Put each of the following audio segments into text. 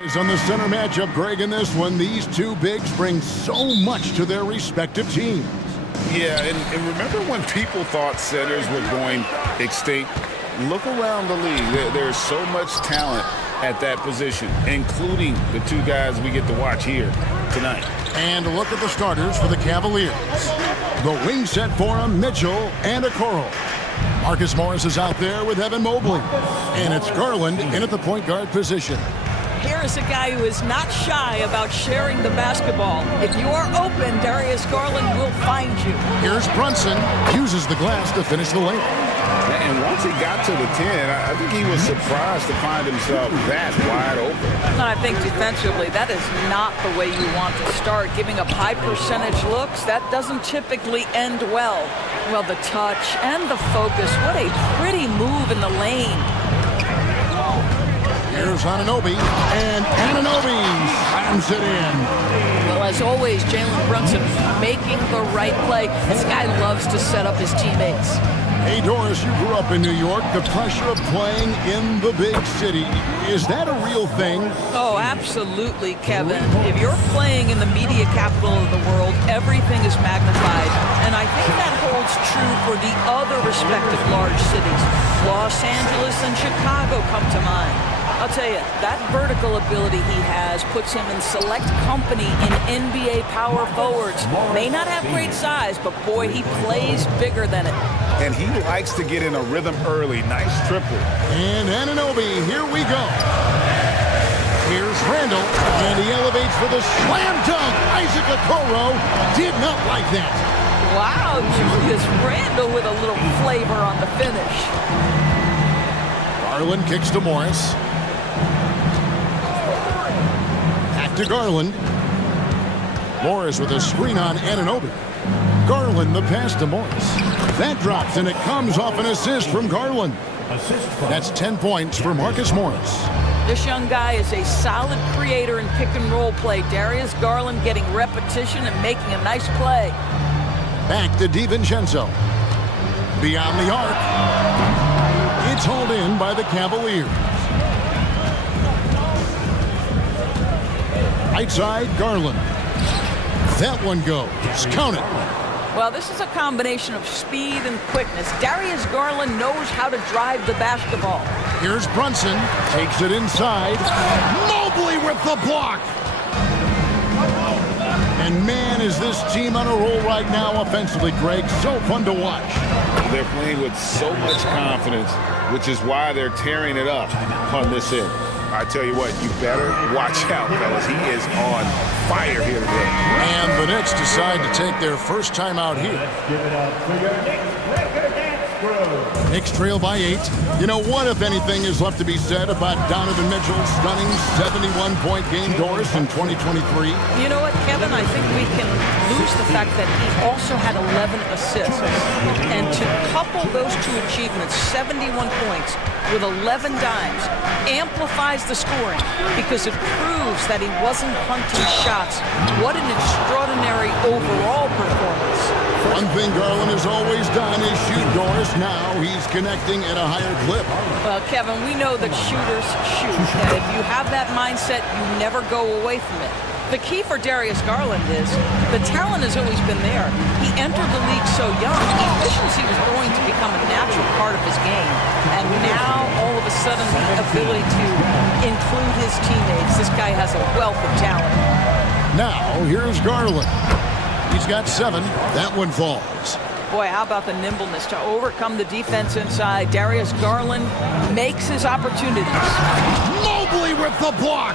On the center matchup, Greg, in this one, these two bigs bring so much to their respective teams. Yeah, and remember when people thought centers were going extinct? Look around the league. There's so much talent at that position, including the two guys we get to watch here tonight. And a look at the starters for the Cavaliers. The wing set for them, Mitchell and Okoro. Marcus Morris is out there with Evan Mobley. And it's Garland in at the point guard position. Here is a guy who is not shy about sharing the basketball. If you are open, Darius Garland will find you. Here's Brunson, uses the glass to finish the lane. And once he got to the 10, I think he was surprised to find himself that wide open. And I think defensively, that is not the way you want to start. Giving up high percentage looks, that doesn't typically end well. Well, the touch and the focus, what a pretty move in the lane. Here's Anunoby, and Anunoby slams it in. Well, as always, Jalen Brunson making the right play. This guy loves to set up his teammates. Hey, Doris, you grew up in New York. The pressure of playing in the big city, is that a real thing? Oh, absolutely, Kevin. If you're playing in the media capital of the world, everything is magnified. And I think that holds true for the other respective large cities. Los Angeles and Chicago come to mind. I'll tell you, that vertical ability he has puts him in select company in NBA power forwards. May not have great size, but boy, he plays bigger than it. And he likes to get in a rhythm early. Nice triple. And Anunoby, here we go. Here's Randall, and he elevates for the slam dunk. Isaac Okoro did not like that. Wow, Julius Randall with a little flavor on the finish. Garland kicks to Morris. Back to Garland. Morris with a screen on Anunoby. Garland the pass to Morris. That drops, and it comes off an assist from Garland. That's 10 points for Marcus Morris. This young guy is a solid creator in pick-and-roll play. Darius Garland getting repetition and making a nice play. Back to DiVincenzo. Beyond the arc. It's hauled in by the Cavaliers. Right side, Garland. That one goes. Count it. Well, this is a combination of speed and quickness. Darius Garland knows how to drive the basketball. Here's Brunson. Takes it inside. Mobley with the block. And man, is this team on a roll right now offensively, Greg. So fun to watch. They're playing with so much confidence, which is why they're tearing it up on this end. I tell you what, you better watch out, fellas. He is on fire here today. And the Knicks decide to take their first time out here. Knicks trail by 8. You know, what, if anything, is left to be said about Donovan Mitchell's stunning 71-point game, Doris, in 2023? You know what, Kevin? I think we can lose the fact that he also had 11 assists. And to couple those two achievements, 71 points with 11 dimes, amplifies the scoring because it proves that he wasn't hunting shots. What an extraordinary overall performance. One thing Garland has always done is shoot, Doris. Now he's connecting at a higher clip. Well, Kevin, we know that shooters shoot. And if you have that mindset, you never go away from it. The key for Darius Garland is the talent has always been there. He entered the league so young, efficiency was going to become a natural part of his game. And now, all of a sudden, the ability to include his teammates. This guy has a wealth of talent. Now, here's Garland. He's got 7. That one falls. Boy, how about the nimbleness to overcome the defense inside. Darius Garland makes his opportunities. Mobley with the block.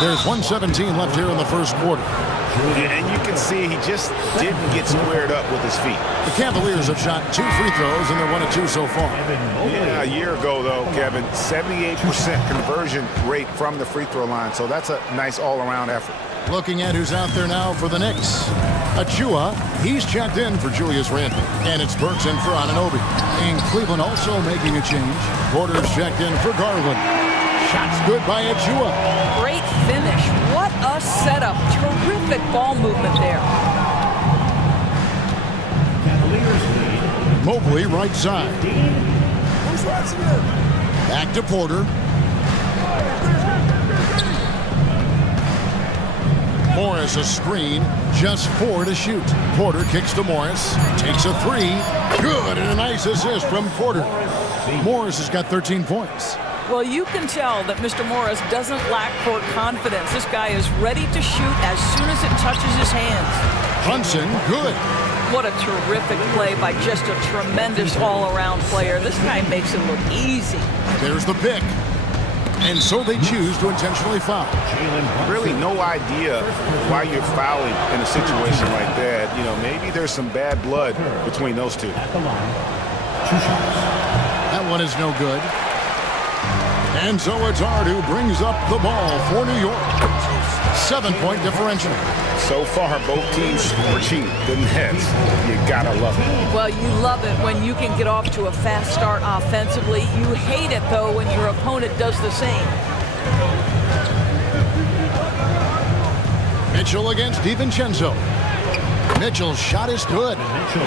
There's 1:17 left here in the first quarter. And you can see he just didn't get squared up with his feet. The Cavaliers have shot 2 free throws, and they're 1 of 2 so far. Yeah, a year ago, though, Kevin, 78% conversion rate from the free throw line. So that's a nice all-around effort. Looking at who's out there now for the Knicks. Achua, he's checked in for Julius Randle. And it's Burks in for Anunoby. And Cleveland also making a change. Porter's checked in for Garland. Shots good by Achua. Great finish. What a setup. Terrific ball movement there. Mobley right side. Who's watching it? Back to Porter. Morris a screen, just 4 to shoot. Porter kicks to Morris, takes a 3. Good, and a nice assist from Porter. Morris has got 13 points. Well, you can tell that Mr. Morris doesn't lack court confidence. This guy is ready to shoot as soon as it touches his hands. Brunson, good. What a terrific play by just a tremendous all-around player. This guy makes it look easy. There's the pick. And so they choose to intentionally foul. Really no idea why you're fouling in a situation like that. You know, maybe there's some bad blood between those two. That one is no good. And so it's Hart who brings up the ball for New York. 7-point differential. So far, both teams scorching the nets. You gotta love it. Well, you love it when you can get off to a fast start offensively. You hate it, though, when your opponent does the same. Mitchell against DiVincenzo. Mitchell's shot is good.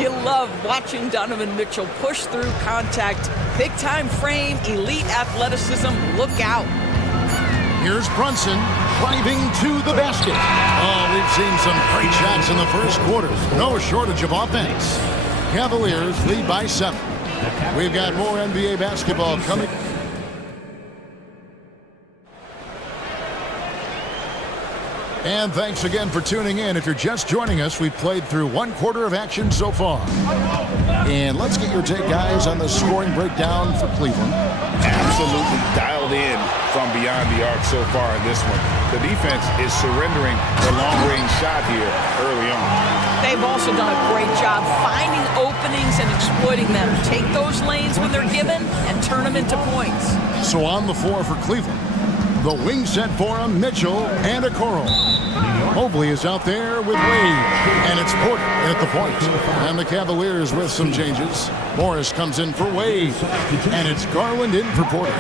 You love watching Donovan Mitchell push through contact. Big-time frame, elite athleticism. Look out. Here's Brunson driving to the basket. Oh, we've seen some great shots in the first quarter. No shortage of offense. Cavaliers lead by 7. We've got more NBA basketball coming. And thanks again for tuning in. If you're just joining us, we've played through 1 quarter of action so far. And let's get your take, guys, on the scoring breakdown for Cleveland. Absolutely dialed in from beyond the arc so far in this one. The defense is surrendering the long-range shot here early on. They've also done a great job finding openings and exploiting them. Take those lanes when they're given and turn them into points. So on the floor for Cleveland, the wing set for him, Mitchell and Okoro. Mobley is out there with Wade, and it's Porter at the point. And the Cavaliers with some changes. Morris comes in for Wade, and it's Garland in for Porter.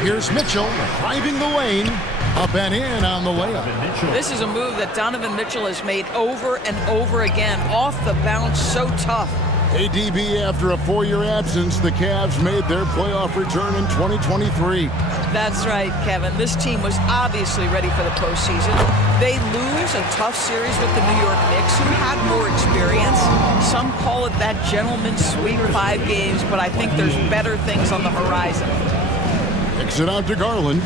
Here's Mitchell driving the lane, up and in on the layup. This is a move that Donovan Mitchell has made over and over again. Off the bounce, so tough. ADB, after a 4-year absence, the Cavs made their playoff return in 2023. That's right, Kevin. This team was obviously ready for the postseason. They lose a tough series with the New York Knicks, who had more experience. Some call it that gentleman's sweep, 5 games, but I think there's better things on the horizon. Kicks it out to Garland.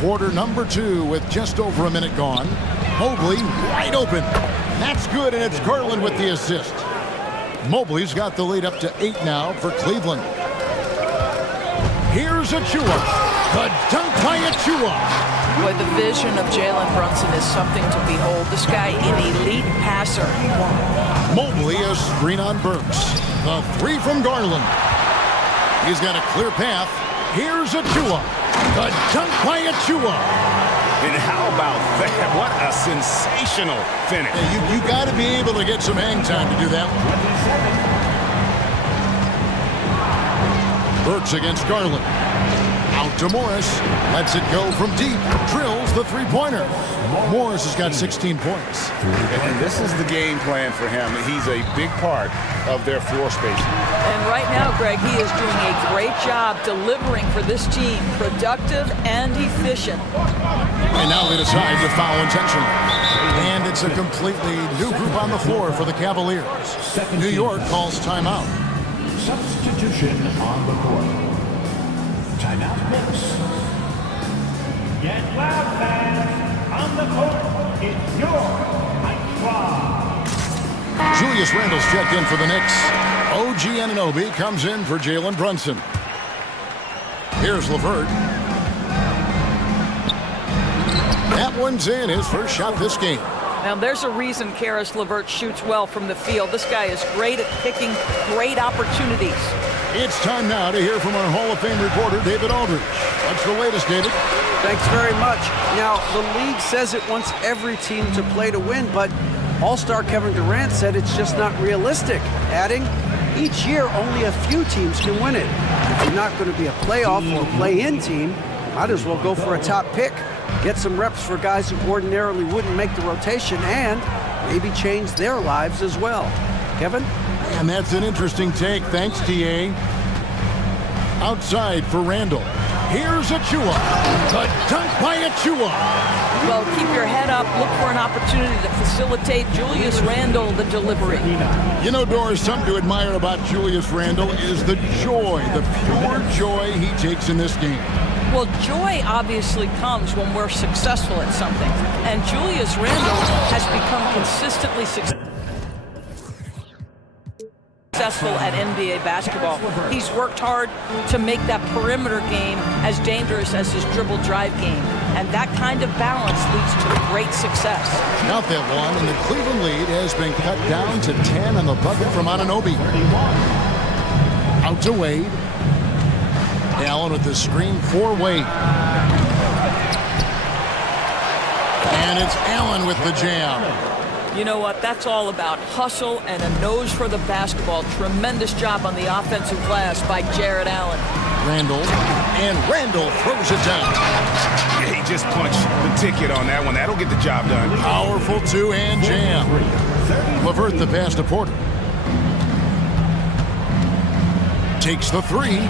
Quarter number 2 with just over a minute gone. Mobley wide open. That's good, and it's Garland with the assist. Mobley's got the lead up to 8 now for Cleveland. Here's Achua. The dunk by Achua. Boy, the vision of Jalen Brunson is something to behold. This guy, an elite passer. Mobley, a screen on Burks. The 3 from Garland. He's got a clear path. Here's Achua. The dunk by Achua. And how about that? What a sensational finish. Yeah, you got to be able to get some hang time to do that one. Burks against Garland. Out to Morris. Lets it go from deep. Drills the 3-pointer. Morris has got 16 points. And this is the game plan for him. He's a big part of their floor spacing. And right now, Greg, he is doing a great job delivering for this team. Productive and efficient. And now they decide to foul intentionally. And it's a completely new group on the floor for the Cavaliers. New York calls timeout. Substitution on the court. Timeout Knicks. Get loud, fans. On the court, it's your Mike Schwab. Julius Randle's checked in for the Knicks. OG Anunoby comes in for Jalen Brunson. Here's LeVert. That one's in, his first shot this game. Now, there's a reason Karis LeVert shoots well from the field. This guy is great at picking great opportunities. It's time now to hear from our Hall of Fame reporter, David Aldridge. What's the latest, David? Thanks very much. Now, the league says it wants every team to play to win, but All-Star Kevin Durant said it's just not realistic, adding, each year only a few teams can win it. If you're not going to be a playoff or play-in team, might as well go for a top pick. Get some reps for guys who ordinarily wouldn't make the rotation and maybe change their lives as well. Kevin? And that's an interesting take. Thanks, TA. Outside for Randall. Here's Achua. The dunk by Achua. Well, keep your head up. Look for an opportunity to facilitate Julius Randle the delivery. You know, Doris, something to admire about Julius Randle is the joy, the pure joy he takes in this game. Well, joy obviously comes when we're successful at something. And Julius Randle has become consistently successful at NBA basketball. He's worked hard to make that perimeter game as dangerous as his dribble drive game. And that kind of balance leads to great success. Not that one, and the Cleveland lead has been cut down to 10 on the bucket from Anunoby. Out to Wade. Allen with the screen for Wade. And it's Allen with the jam. You know what? That's all about hustle and a nose for the basketball. Tremendous job on the offensive glass by Jared Allen. Randall, and Randall throws it down. Yeah, he just punched the ticket on that one. That'll get the job done. Powerful two-hand jam. LeVert the pass to Porter. Takes the three.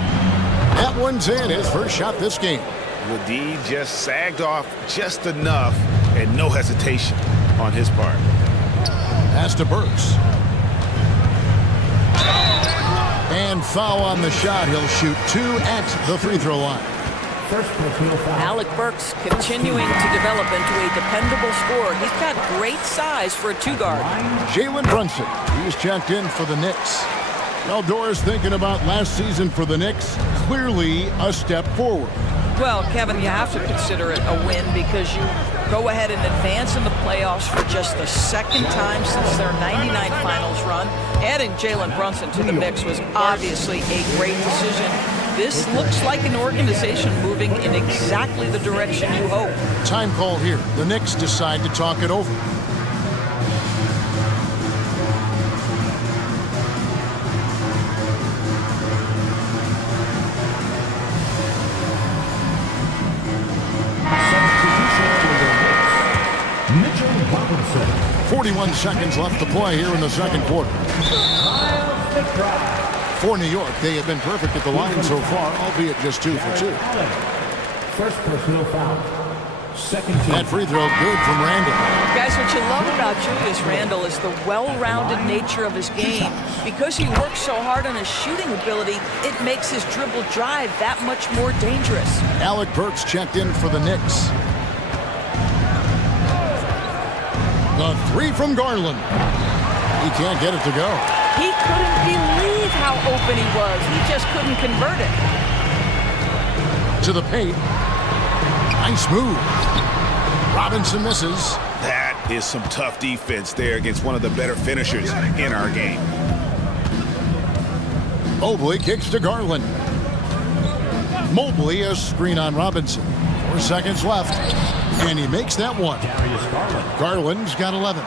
That one's in, his first shot this game. The D just sagged off just enough and no hesitation on his part. Pass to Burks. And foul on the shot. He'll shoot two at the free throw line. Alec Burks continuing to develop into a dependable scorer. He's got great size for a two-guard. Jalen Brunson, he's checked in for the Knicks. Well, Doris, thinking about last season for the Knicks, clearly a step forward. Well, Kevin, you have to consider it a win because you go ahead and advance in the playoffs for just the second time since their 99 finals run. Adding Jalen Brunson to the mix was obviously a great decision. This looks like an organization moving in exactly the direction you hope. Time call here. The Knicks decide to talk it over. Mitchell Robinson. 41 seconds left to play here in the second quarter. For New York, they have been perfect at the line so far, albeit just 2 for 2. First personal foul. Second team. That free throw good from Randall. Guys, what you love about Julius Randle is the well-rounded nature of his game. Because he works so hard on his shooting ability, it makes his dribble drive that much more dangerous. Alec Burks checked in for the Knicks. The three from Garland. He can't get it to go. He couldn't believe how open he was. He just couldn't convert it. To the paint. Nice move. Robinson misses. That is some tough defense there against one of the better finishers in our game. Mobley kicks to Garland. Mobley a screen on Robinson. 4 seconds left. And he makes that one. Garland's got 11.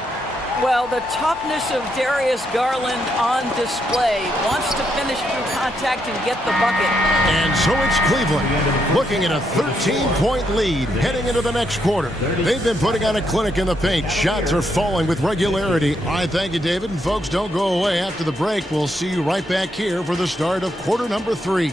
Well, the toughness of Darius Garland on display. Wants to finish through contact and get the bucket. And so it's Cleveland looking at a 13-point lead heading into the next quarter. They've been putting on a clinic in the paint. Shots are falling with regularity. I thank you, David. And folks, don't go away. After the break, we'll see you right back here for the start of quarter number 3.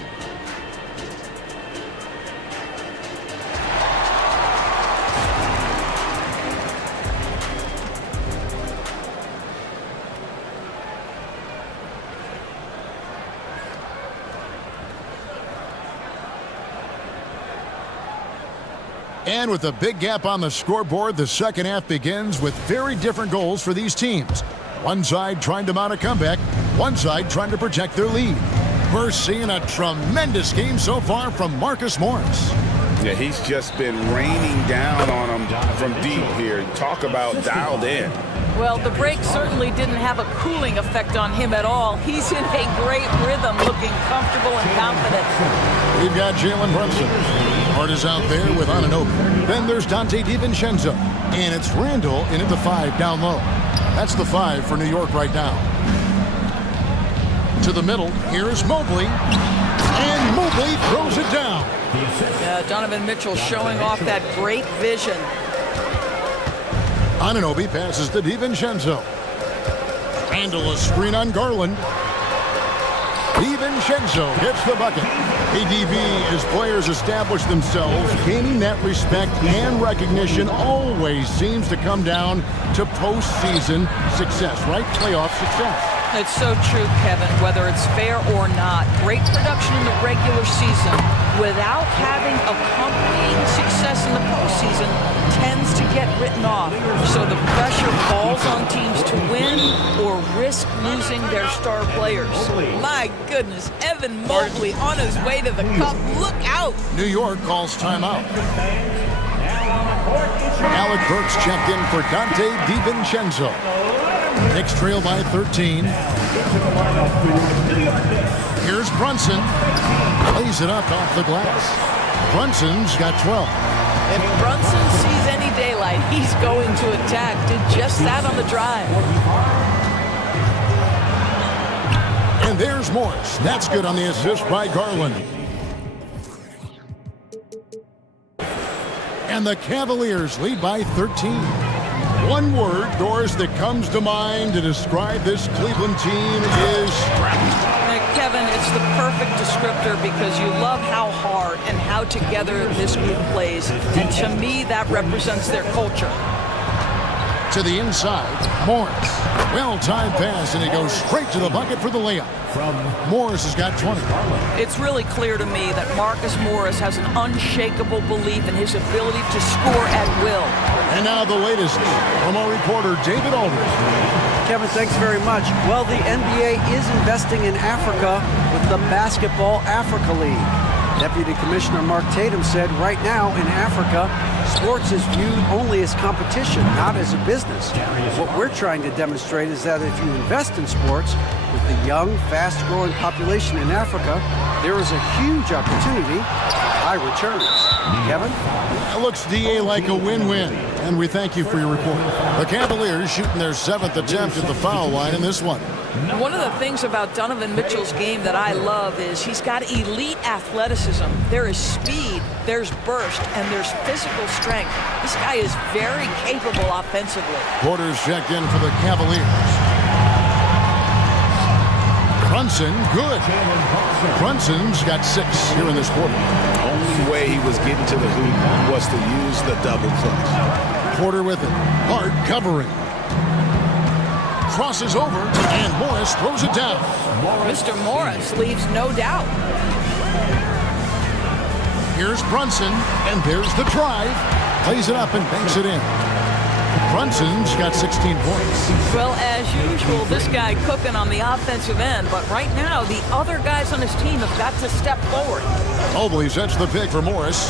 And with a big gap on the scoreboard, the second half begins with very different goals for these teams. One side trying to mount a comeback, one side trying to protect their lead. We're seeing a tremendous game so far from Marcus Morris. Yeah, he's just been raining down on him from deep here. Talk about dialed in. Well, the break certainly didn't have a cooling effect on him at all. He's in a great rhythm, looking comfortable and confident. We've got Jalen Brunson. Hart is out there with Anunoby. Then there's Dante DiVincenzo. And it's Randall in at the 5 down low. That's the 5 for New York right now. To the middle, here's Mobley. And Mobley throws it down. Donovan Mitchell showing off that great vision. Anunoby passes to DiVincenzo. Handle a screen on Garland. DiVincenzo hits the bucket. ADB, as players establish themselves, gaining that respect and recognition always seems to come down to postseason success, right? Playoff success. It's so true, Kevin, whether it's fair or not. Great production in the regular season without having accompanying success in the postseason tends to get written off. So the pressure falls on teams to win or risk losing their star players. My goodness, Evan Mobley on his way to the cup. Look out! New York calls timeout. Alec Burks checked in for Dante DiVincenzo. Knicks trail by 13. Here's Brunson. Lays it up off the glass. Brunson's got 12. If Brunson sees any daylight, he's going to attack. Did just that on the drive. And there's Morris. That's good on the assist by Garland. And the Cavaliers lead by 13. One word, Doris, that comes to mind to describe this Cleveland team is scrappy. Kevin, it's the perfect descriptor because you love how hard and how together this group plays. And to me, that represents their culture. To the inside, Morris. Well-timed pass, and he goes straight to the bucket for the layup. Morris has got 20. It's really clear to me that Marcus Morris has an unshakable belief in his ability to score at will. And now the latest from our reporter, David Aldridge. Kevin, thanks very much. Well, the NBA is investing in Africa with the Basketball Africa League. Deputy Commissioner Mark Tatum said right now in Africa, sports is viewed only as competition, not as a business. What we're trying to demonstrate is that if you invest in sports, with the young, fast-growing population in Africa, there is a huge opportunity for high returns. Kevin? It looks, DA, like a win-win, and we thank you for your report. The Cavaliers shooting their 7th attempt at the foul line in this one. One of the things about Donovan Mitchell's game that I love is he's got elite athleticism. There is speed, there's burst, and there's physical strength. This guy is very capable offensively. Porter's checked in for the Cavaliers. Brunson, good. Brunson's got 6 here in this quarter. The only way he was getting to the hoop was to use the double clutch. Porter with it. Hard covering. Crosses over, and Morris throws it down. Mr. Morris leaves no doubt. Here's Brunson, and there's the drive. Plays it up and banks it in. Brunson's got 16 points. Well, as usual, this guy cooking on the offensive end, but right now, the other guys on his team have got to step forward. Mobley sets the pick for Morris.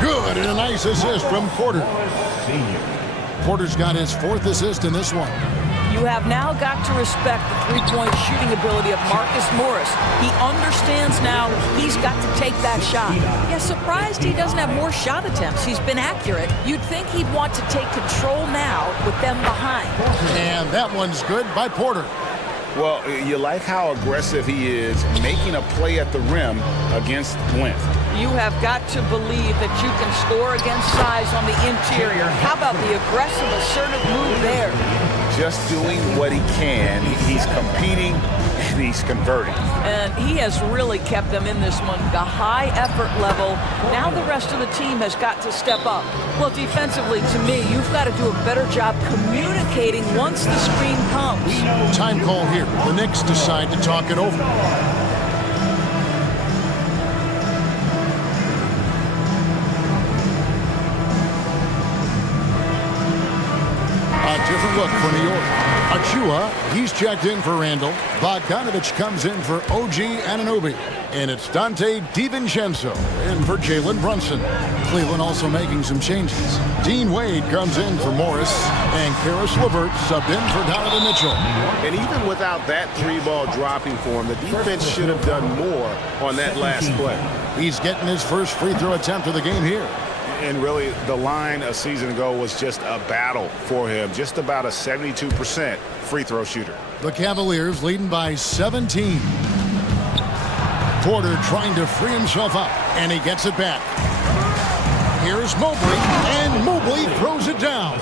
Good, and a nice assist from Porter. Porter's got his 4th assist in this one. You have now got to respect the three-point shooting ability of Marcus Morris. He understands now he's got to take that shot. Yeah, surprised he doesn't have more shot attempts. He's been accurate. You'd think he'd want to take control now with them behind. And that one's good by Porter. Well, you like how aggressive he is making a play at the rim against length. You have got to believe that you can score against size on the interior. How about the aggressive, assertive move there? Just doing what he can. He's competing and he's converting. And he has really kept them in this one. The high effort level. Now the rest of the team has got to step up. Well, defensively, to me, you've got to do a better job communicating once the screen comes. Time call here. The Knicks decide to talk it over. A different look for New York. Achua, he's checked in for Randall. Bogdanovich comes in for OG Anunoby. And it's Dante DiVincenzo in for Jalen Brunson. Cleveland also making some changes. Dean Wade comes in for Morris. And Karis LeVert subbed in for Donovan Mitchell. And even without that 3-ball dropping for him, the defense should have done more on that last play. He's getting his first free throw attempt of the game here. And really, the line a season ago was just a battle for him. Just about a 72% free throw shooter. The Cavaliers leading by 17. Porter trying to free himself up, and he gets it back. Here's Mobley, and Mobley throws it down.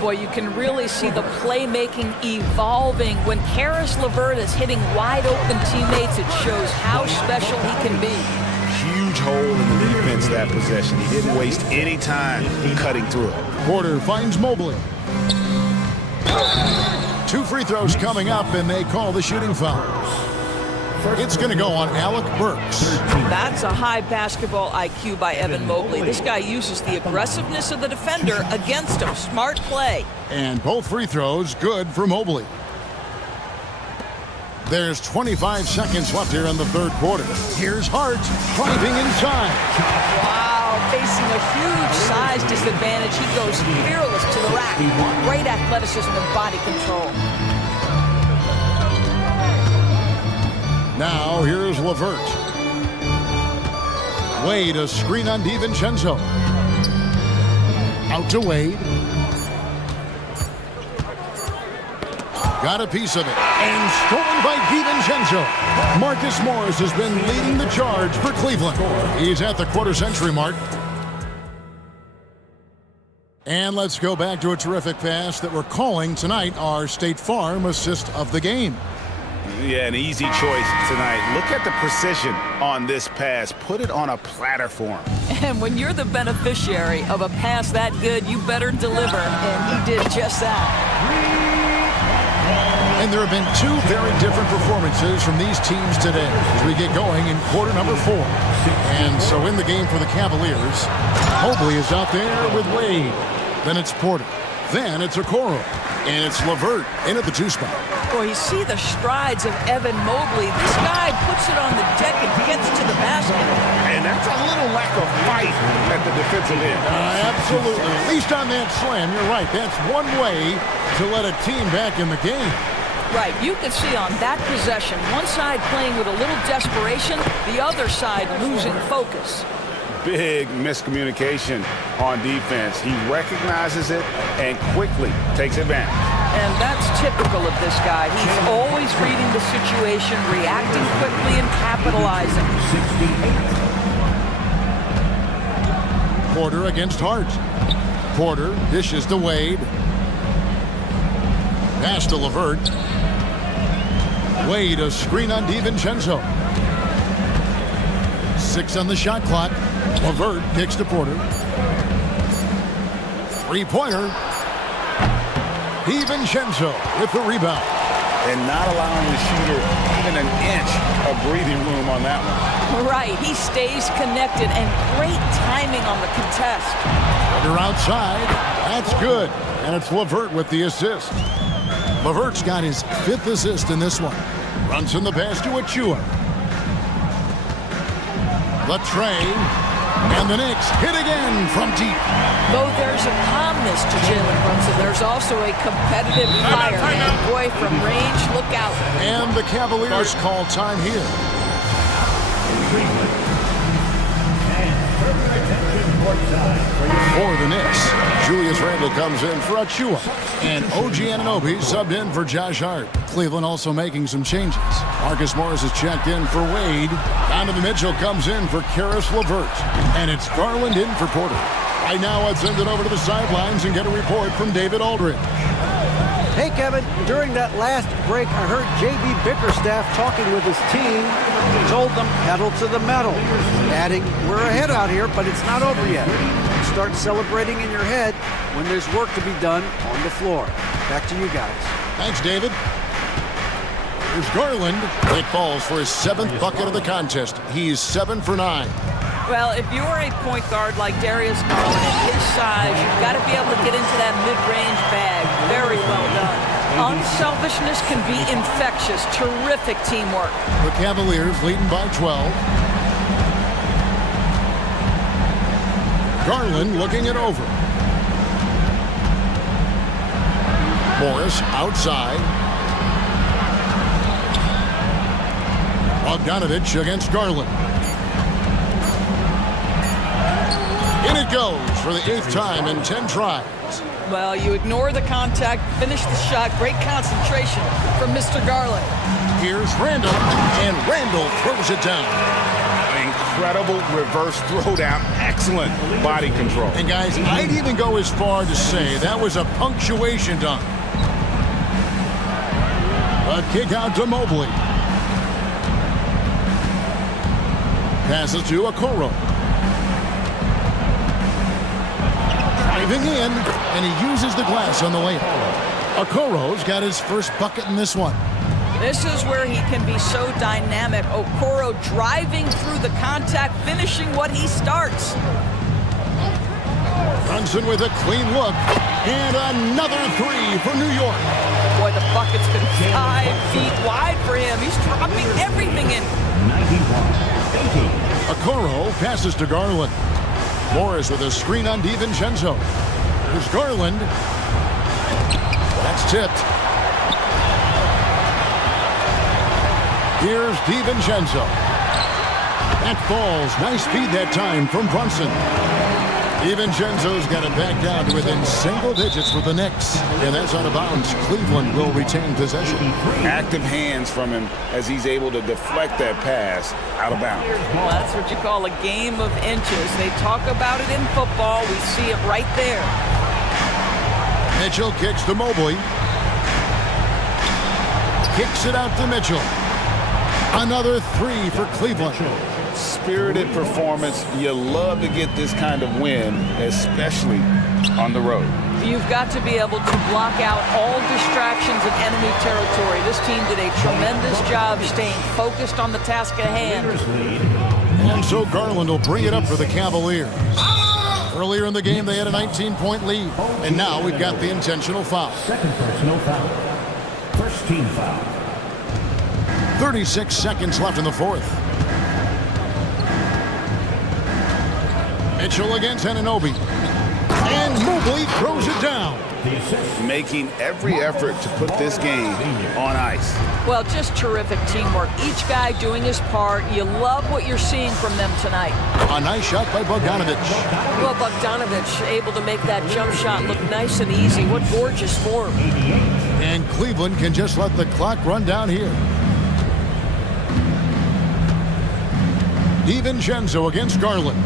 Boy, you can really see the playmaking evolving. When Karis LeVert is hitting wide open teammates, it shows how special he can be. Huge hole in the defense that possession. He didn't waste any time cutting through it. Porter finds Mobley. 2 free throws coming up, and they call the shooting foul. It's going to go on Alec Burks. That's a high basketball IQ by Evan Mobley. This guy uses the aggressiveness of the defender against him. Smart play. And both free throws good for Mobley. There's 25 seconds left here in the third quarter. Here's Hart driving inside. Wow, facing a huge size disadvantage. He goes fearless to the rack. Great athleticism and body control. Now here's LeVert. Wade, a screen on DiVincenzo. Out to Wade. Got a piece of it. And stolen by DiVincenzo. Marcus Morris has been leading the charge for Cleveland. He's at the quarter-century mark. And let's go back to a terrific pass that we're calling tonight our State Farm assist of the game. Yeah, an easy choice tonight. Look at the precision on this pass. Put it on a platter for him. And when you're the beneficiary of a pass that good, you better deliver. And he did just that. And there have been 2 very different performances from these teams today as we get going in quarter number 4. And so in the game for the Cavaliers, Mobley is out there with Wade. Then it's Porter. Then it's Okoro. And it's LeVert in at the 2 spot. Boy, you see the strides of Evan Mobley. This guy puts it on the deck and gets to the basket. And that's a little lack of fight at the defensive end. Absolutely. At least on that slam, you're right. That's one way to let a team back in the game. Right, you can see on that possession, one side playing with a little desperation, the other side losing focus. Big miscommunication on defense. He recognizes it and quickly takes advantage. And that's typical of this guy. He's always reading the situation, reacting quickly, and capitalizing. Porter against Hart. Porter dishes to Wade. Pass to LeVert. Wade, a screen on DiVincenzo. 6 on the shot clock. LeVert kicks to Porter. 3-pointer. DiVincenzo with the rebound. And not allowing the shooter even an inch of breathing room on that one. Right, he stays connected and great timing on the contest. Porter outside. That's good. And it's LeVert with the assist. LeVert's got his 5th assist in this one. Runs in the pass to Achua. Latrey. And the Knicks hit again from deep. Though there's a calmness to Jalen Brunson, there's also a competitive fire. And boy, from range, look out. And the Cavaliers call time here. For the Knicks, Julius Randle comes in for Achua. And OG Anunoby subbed in for Josh Hart. Cleveland also making some changes. Marcus Morris is checked in for Wade. Donovan Mitchell comes in for Karis LeVert. And it's Garland in for Porter. Right now, let's send it over to the sidelines and get a report from David Aldridge. Hey, Kevin, during that last break, I heard J.B. Bickerstaff talking with his team. He told them, pedal to the metal, adding, we're ahead out here, but it's not over yet. Start celebrating in your head when there's work to be done on the floor. Back to you guys. Thanks, David. Here's Garland. It falls for his 7th bucket of the contest. He's 7 for 9. Well, if you're a point guard like Darius Garland at his size, you've got to be able to get into that mid-range bag. Very well done. Unselfishness can be infectious. Terrific teamwork. The Cavaliers leading by 12. Garland looking it over. Morris outside. Bogdanovich against Garland. In it goes for the 8th time in 10 tries. Well, you ignore the contact, finish the shot. Great concentration from Mr. Garland. Here's Randle, and Randle throws it down. incredible reverse throwdown. Excellent body control. And guys, I'd even go as far to say that was a punctuation dunk. A kick out to Mobley. Passes to Okoro. Driving in, and he uses the glass on the layup. Okoro's got his first bucket in this one. This is where he can be so dynamic. Okoro driving through the contact, finishing what he starts. Brunson with a clean look. And another three for New York. Boy, the bucket's been 5 feet wide for him. He's dropping everything in. 91-80. Okoro passes to Garland. Morris with a screen on DiVincenzo. Here's Garland. That's tipped. Here's DiVincenzo. That falls. Nice speed that time from Brunson. DiVincenzo's got it back down to within single digits with the Knicks. And that's out of bounds. Cleveland will retain possession. Active hands from him as he's able to deflect that pass out of bounds. Well, that's what you call a game of inches. They talk about it in football. We see it right there. Mitchell kicks to Mobley. Kicks it out to Mitchell. Another three for Cleveland. Spirited performance. You love to get this kind of win, especially on the road. You've got to be able to block out all distractions in enemy territory. This team did a tremendous job staying focused on the task at hand. And so Garland will bring it up for the Cavaliers. Earlier in the game, they had a 19-point lead. And now we've got the intentional foul. Second personal foul. First team foul. 36 seconds left in the fourth. Mitchell against Anunoby. And Mobley throws it down. Making every effort to put this game on ice. Well, just terrific teamwork. Each guy doing his part. You love what you're seeing from them tonight. A nice shot by Bogdanovic. Well, Bogdanovic able to make that jump shot look nice and easy. What gorgeous form. And Cleveland can just let the clock run down here. DiVincenzo against Garland.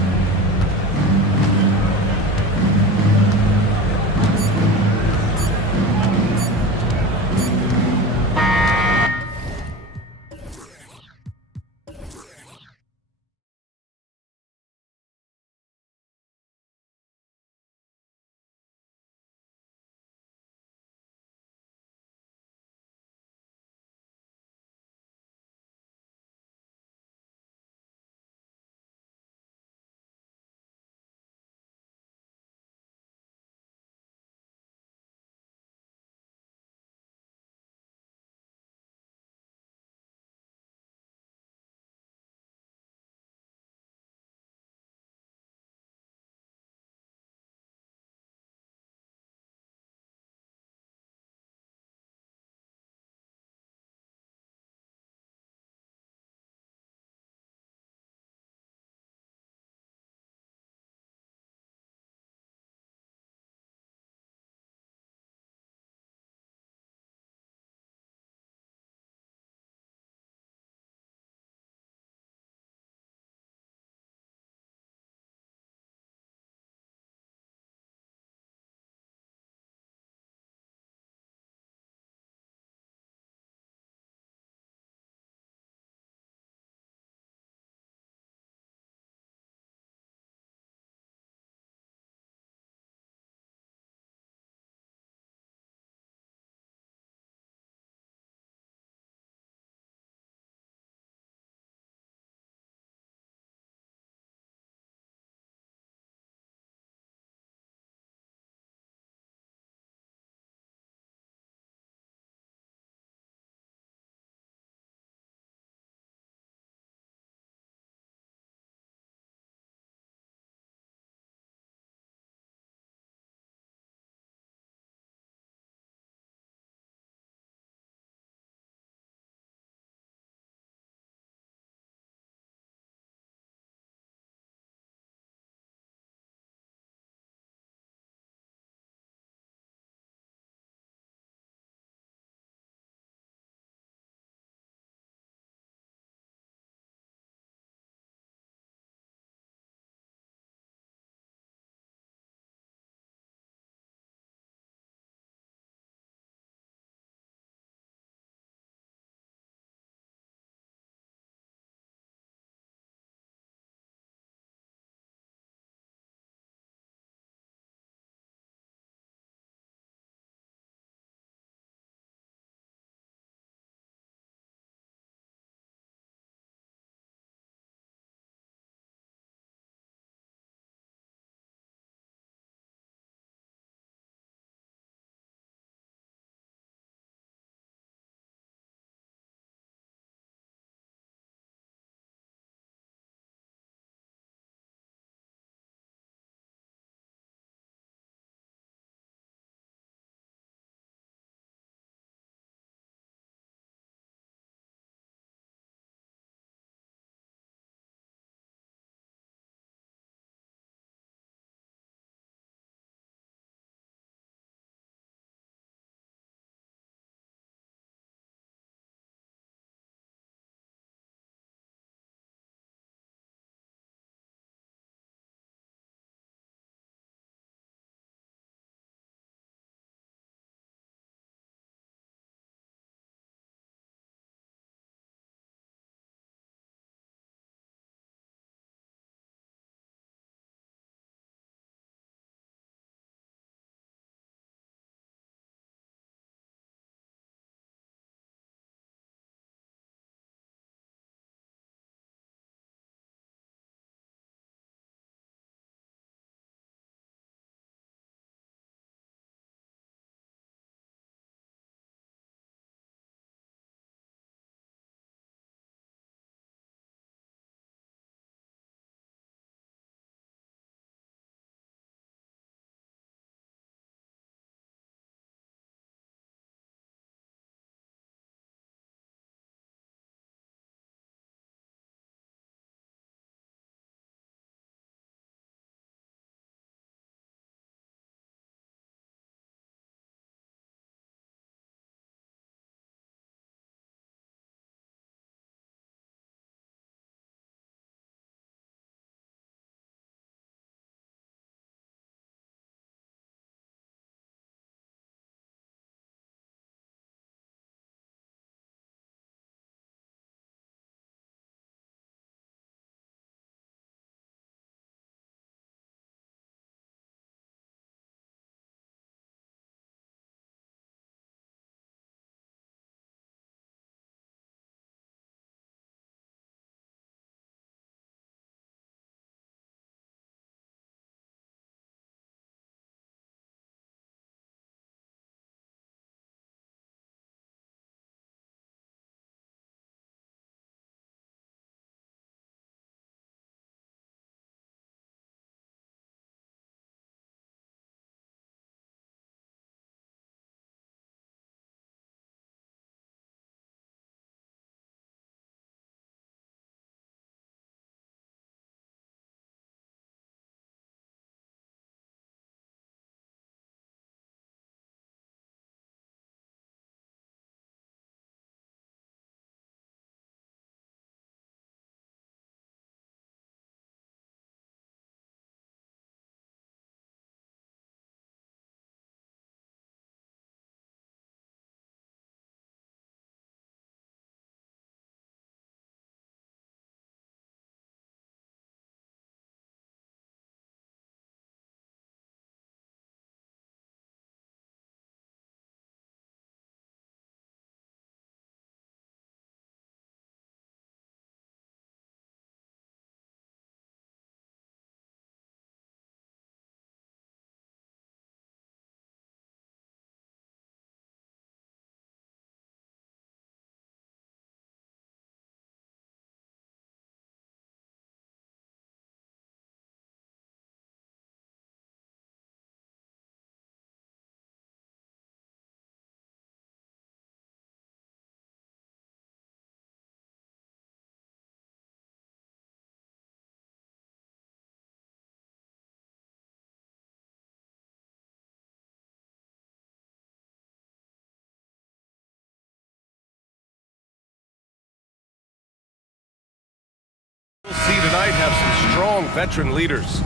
tonight have some strong veteran leaders.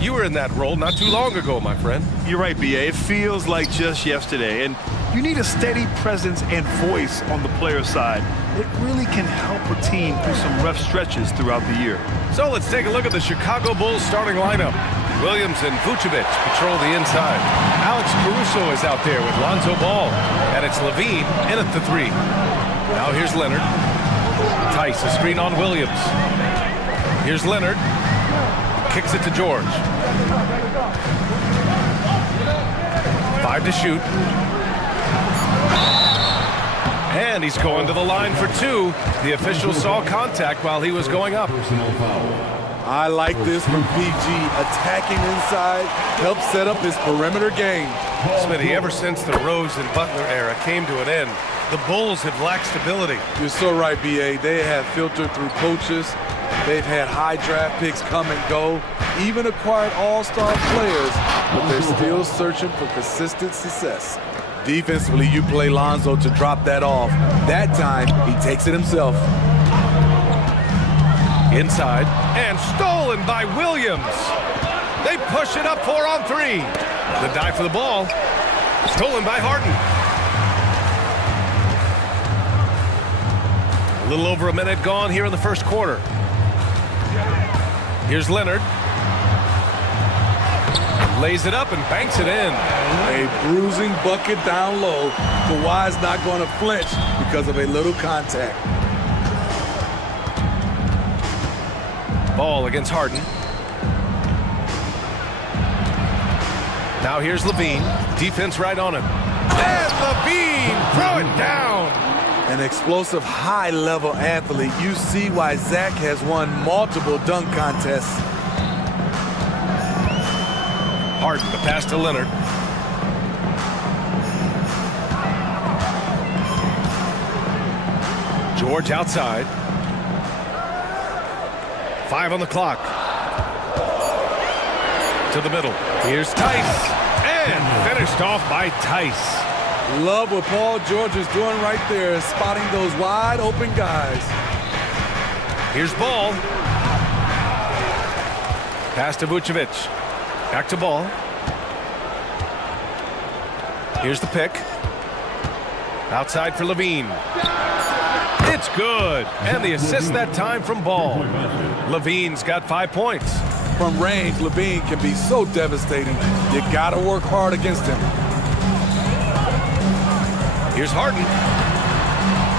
You were in that role not too long ago, my friend. You're right, B.A. It feels like just yesterday, and you need a steady presence and voice on the player side. It really can help a team through some rough stretches throughout the year. So let's take a look at the Chicago Bulls starting lineup. Williams and Vucevic patrol the inside. Alex Caruso is out there with Lonzo Ball, and it's Levine in at the 3. Now here's Leonard. Tice, a screen on Williams. Here's Leonard. Kicks it to George. 5 to shoot. And he's going to the line for 2. The official saw contact while he was going up. I like this from PG. Attacking inside helps set up his perimeter game. Smitty, ever since the Rose and Butler era came to an end, the Bulls have lacked stability. You're so right, B.A. They have filtered through coaches. They've had high draft picks come and go, even acquired all-star players, but they're still searching for consistent success. Defensively, you play Lonzo to drop that off. That time, he takes it himself. Inside, and stolen by Williams. They push it up 4 on 3. The dive for the ball, stolen by Harden. A little over a minute gone here in the first quarter. Here's Leonard. Lays it up and banks it in. A bruising bucket down low. Kawhi's not going to flinch because of a little contact. Ball against Harden. Now here's Levine. Defense right on him. And Levine, throw it down. An explosive, high-level athlete. You see why Zach has won multiple dunk contests. Harden, the pass to Leonard. George outside. 5 on the clock. To the middle. Here's Tice. And finished off by Tice. Love what Paul George is doing right there, spotting those wide open guys. Here's Ball. Pass to Vucevic. Back to Ball. Here's the pick. Outside for Levine. It's good. And the assist that time from Ball. Levine's got 5 points. From range, Levine can be so devastating. You gotta work hard against him. Here's Harden.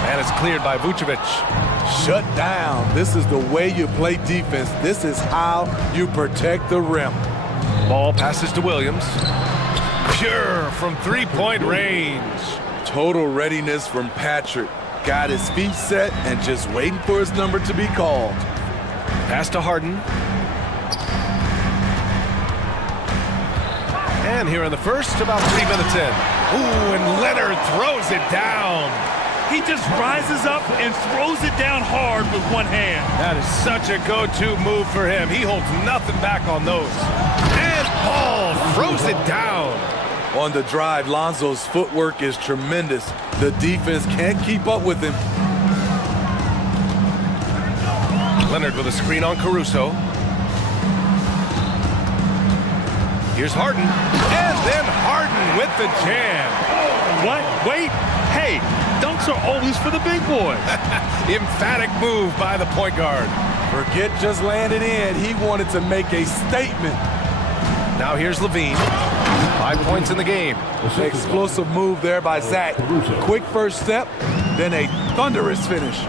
And it's cleared by Vucevic. Shut down. This is the way you play defense. This is how you protect the rim. Ball passes to Williams. Pure from 3-point range. Total readiness from Patrick. Got his feet set and just waiting for his number to be called. Pass to Harden. And here in the first, about 3 minutes in. Ooh, and Leonard throws it down. He just rises up and throws it down hard with one hand. That is such a go-to move for him. He holds nothing back on those. And Ball throws it down. On the drive, Lonzo's footwork is tremendous. The defense can't keep up with him. Leonard with a screen on Caruso. Here's Harden. And then Harden with the jam. What? Wait. Hey, dunks are always for the big boys. Emphatic move by the point guard. Forget just landing in. He wanted to make a statement. Now here's Levine. 5 points in the game. Explosive move there by Zach. Quick first step, then a thunderous finish.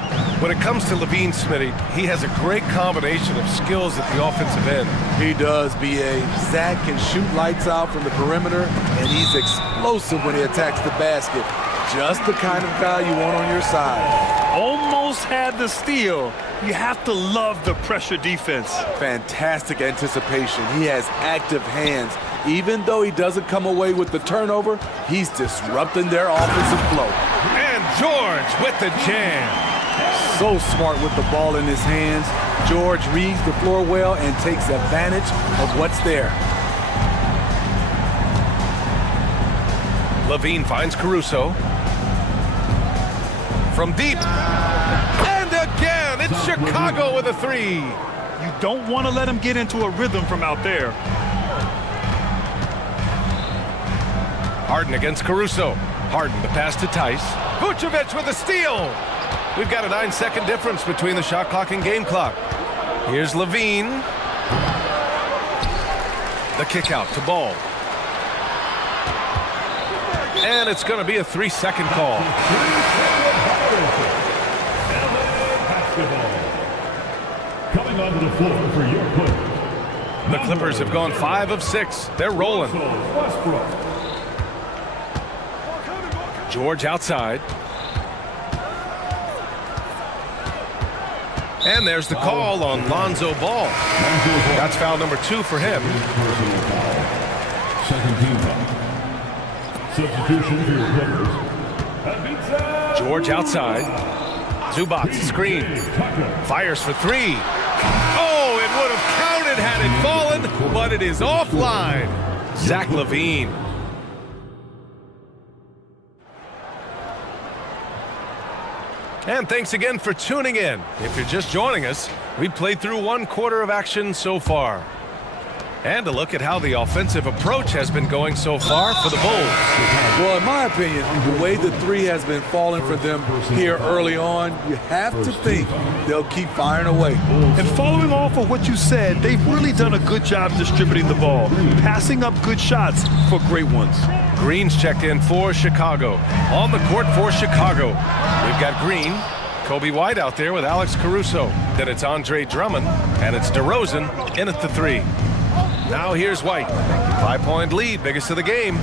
When it comes to Levine, Smitty, he has a great combination of skills at the offensive end. He does, B.A. Zach can shoot lights out from the perimeter, and he's explosive when he attacks the basket. Just the kind of guy you want on your side. Almost had the steal. You have to love the pressure defense. Fantastic anticipation. He has active hands. Even though he doesn't come away with the turnover, he's disrupting their offensive flow. And George with the jam. So smart with the ball in his hands. George reads the floor well and takes advantage of what's there. Levine finds Caruso. From deep. And again, it's Chicago with a 3. You don't want to let him get into a rhythm from out there. Harden against Caruso. Harden, the pass to Tice. Vucevic with a steal. We've got a 9-second difference between the shot clock and game clock. Here's Levine. The kick out to Ball. And it's going to be a 3-second call. Coming onto the floor for your players. The Clippers have gone 5 of 6. They're rolling. George outside. And there's the call on Lonzo Ball. That's foul number 2 for him. Second team foul. Substitution for your Clippers. George outside. Zubac screen. Fires for 3. Oh, it would have counted had it fallen, but it is offline. Zach LaVine. And thanks again for tuning in. If you're just joining us, we've played through 1 quarter of action so far. And a look at how the offensive approach has been going so far for the Bulls. Well, in my opinion, the way the three has been falling for them here early on, you have to think they'll keep firing away. And following off of what you said, they've really done a good job distributing the ball, passing up good shots for great ones. Green's checked in for Chicago. On the court for Chicago, we've got Green, Kobe White out there with Alex Caruso. Then it's Andre Drummond, and it's DeRozan in at the 3. Now here's White. 5-point lead, biggest of the game.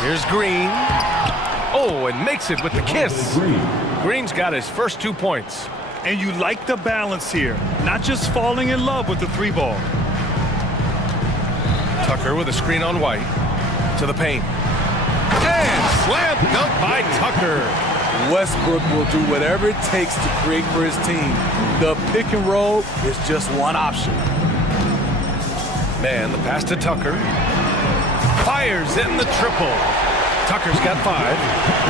Here's Green. Oh, and makes it with the kiss. Green's got his first 2 points. And you like the balance here, not just falling in love with the 3 ball. Tucker with a screen on White. To the paint. And slam dunk by Tucker. Westbrook will do whatever it takes to create for his team. The pick and roll is just one option. Man, the pass to Tucker. Fires in the triple. Tucker's got 5.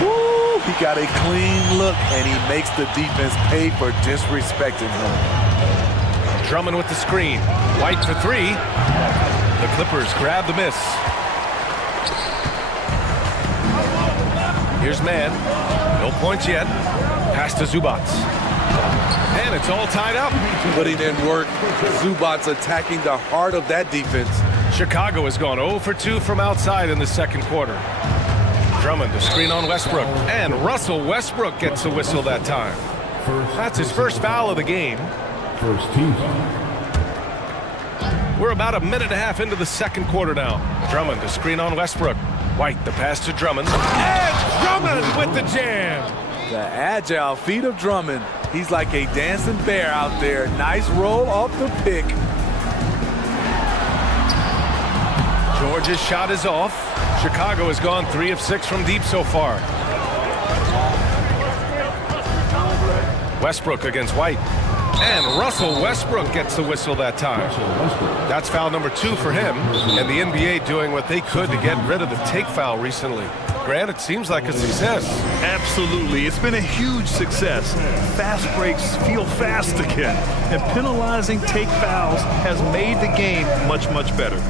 Woo! He got a clean look, and he makes the defense pay for disrespecting him. Drummond with the screen. White for 3. The Clippers grab the miss. Here's Mann. No points yet. Pass to Zubac. And it's all tied up. Putting in work. Zubac attacking the heart of that defense. Chicago has gone 0 for 2 from outside in the second quarter. Drummond to screen on Westbrook. And Russell Westbrook gets the whistle that time. That's his first foul of the game. First team foul. We're about a minute and a half into the second quarter now. Drummond to screen on Westbrook. White the pass to Drummond. And Drummond with the jam. The agile feet of Drummond. He's like a dancing bear out there. Nice roll off the pick. George's shot is off. Chicago has gone 3 of 6 from deep so far. Westbrook against White. And Russell Westbrook gets the whistle that time. That's foul number 2 for him. And the NBA doing what they could to get rid of the take foul recently. Grant, it seems like a success. Absolutely. It's been a huge success. Fast breaks feel fast again. And penalizing take fouls has made the game much, much better.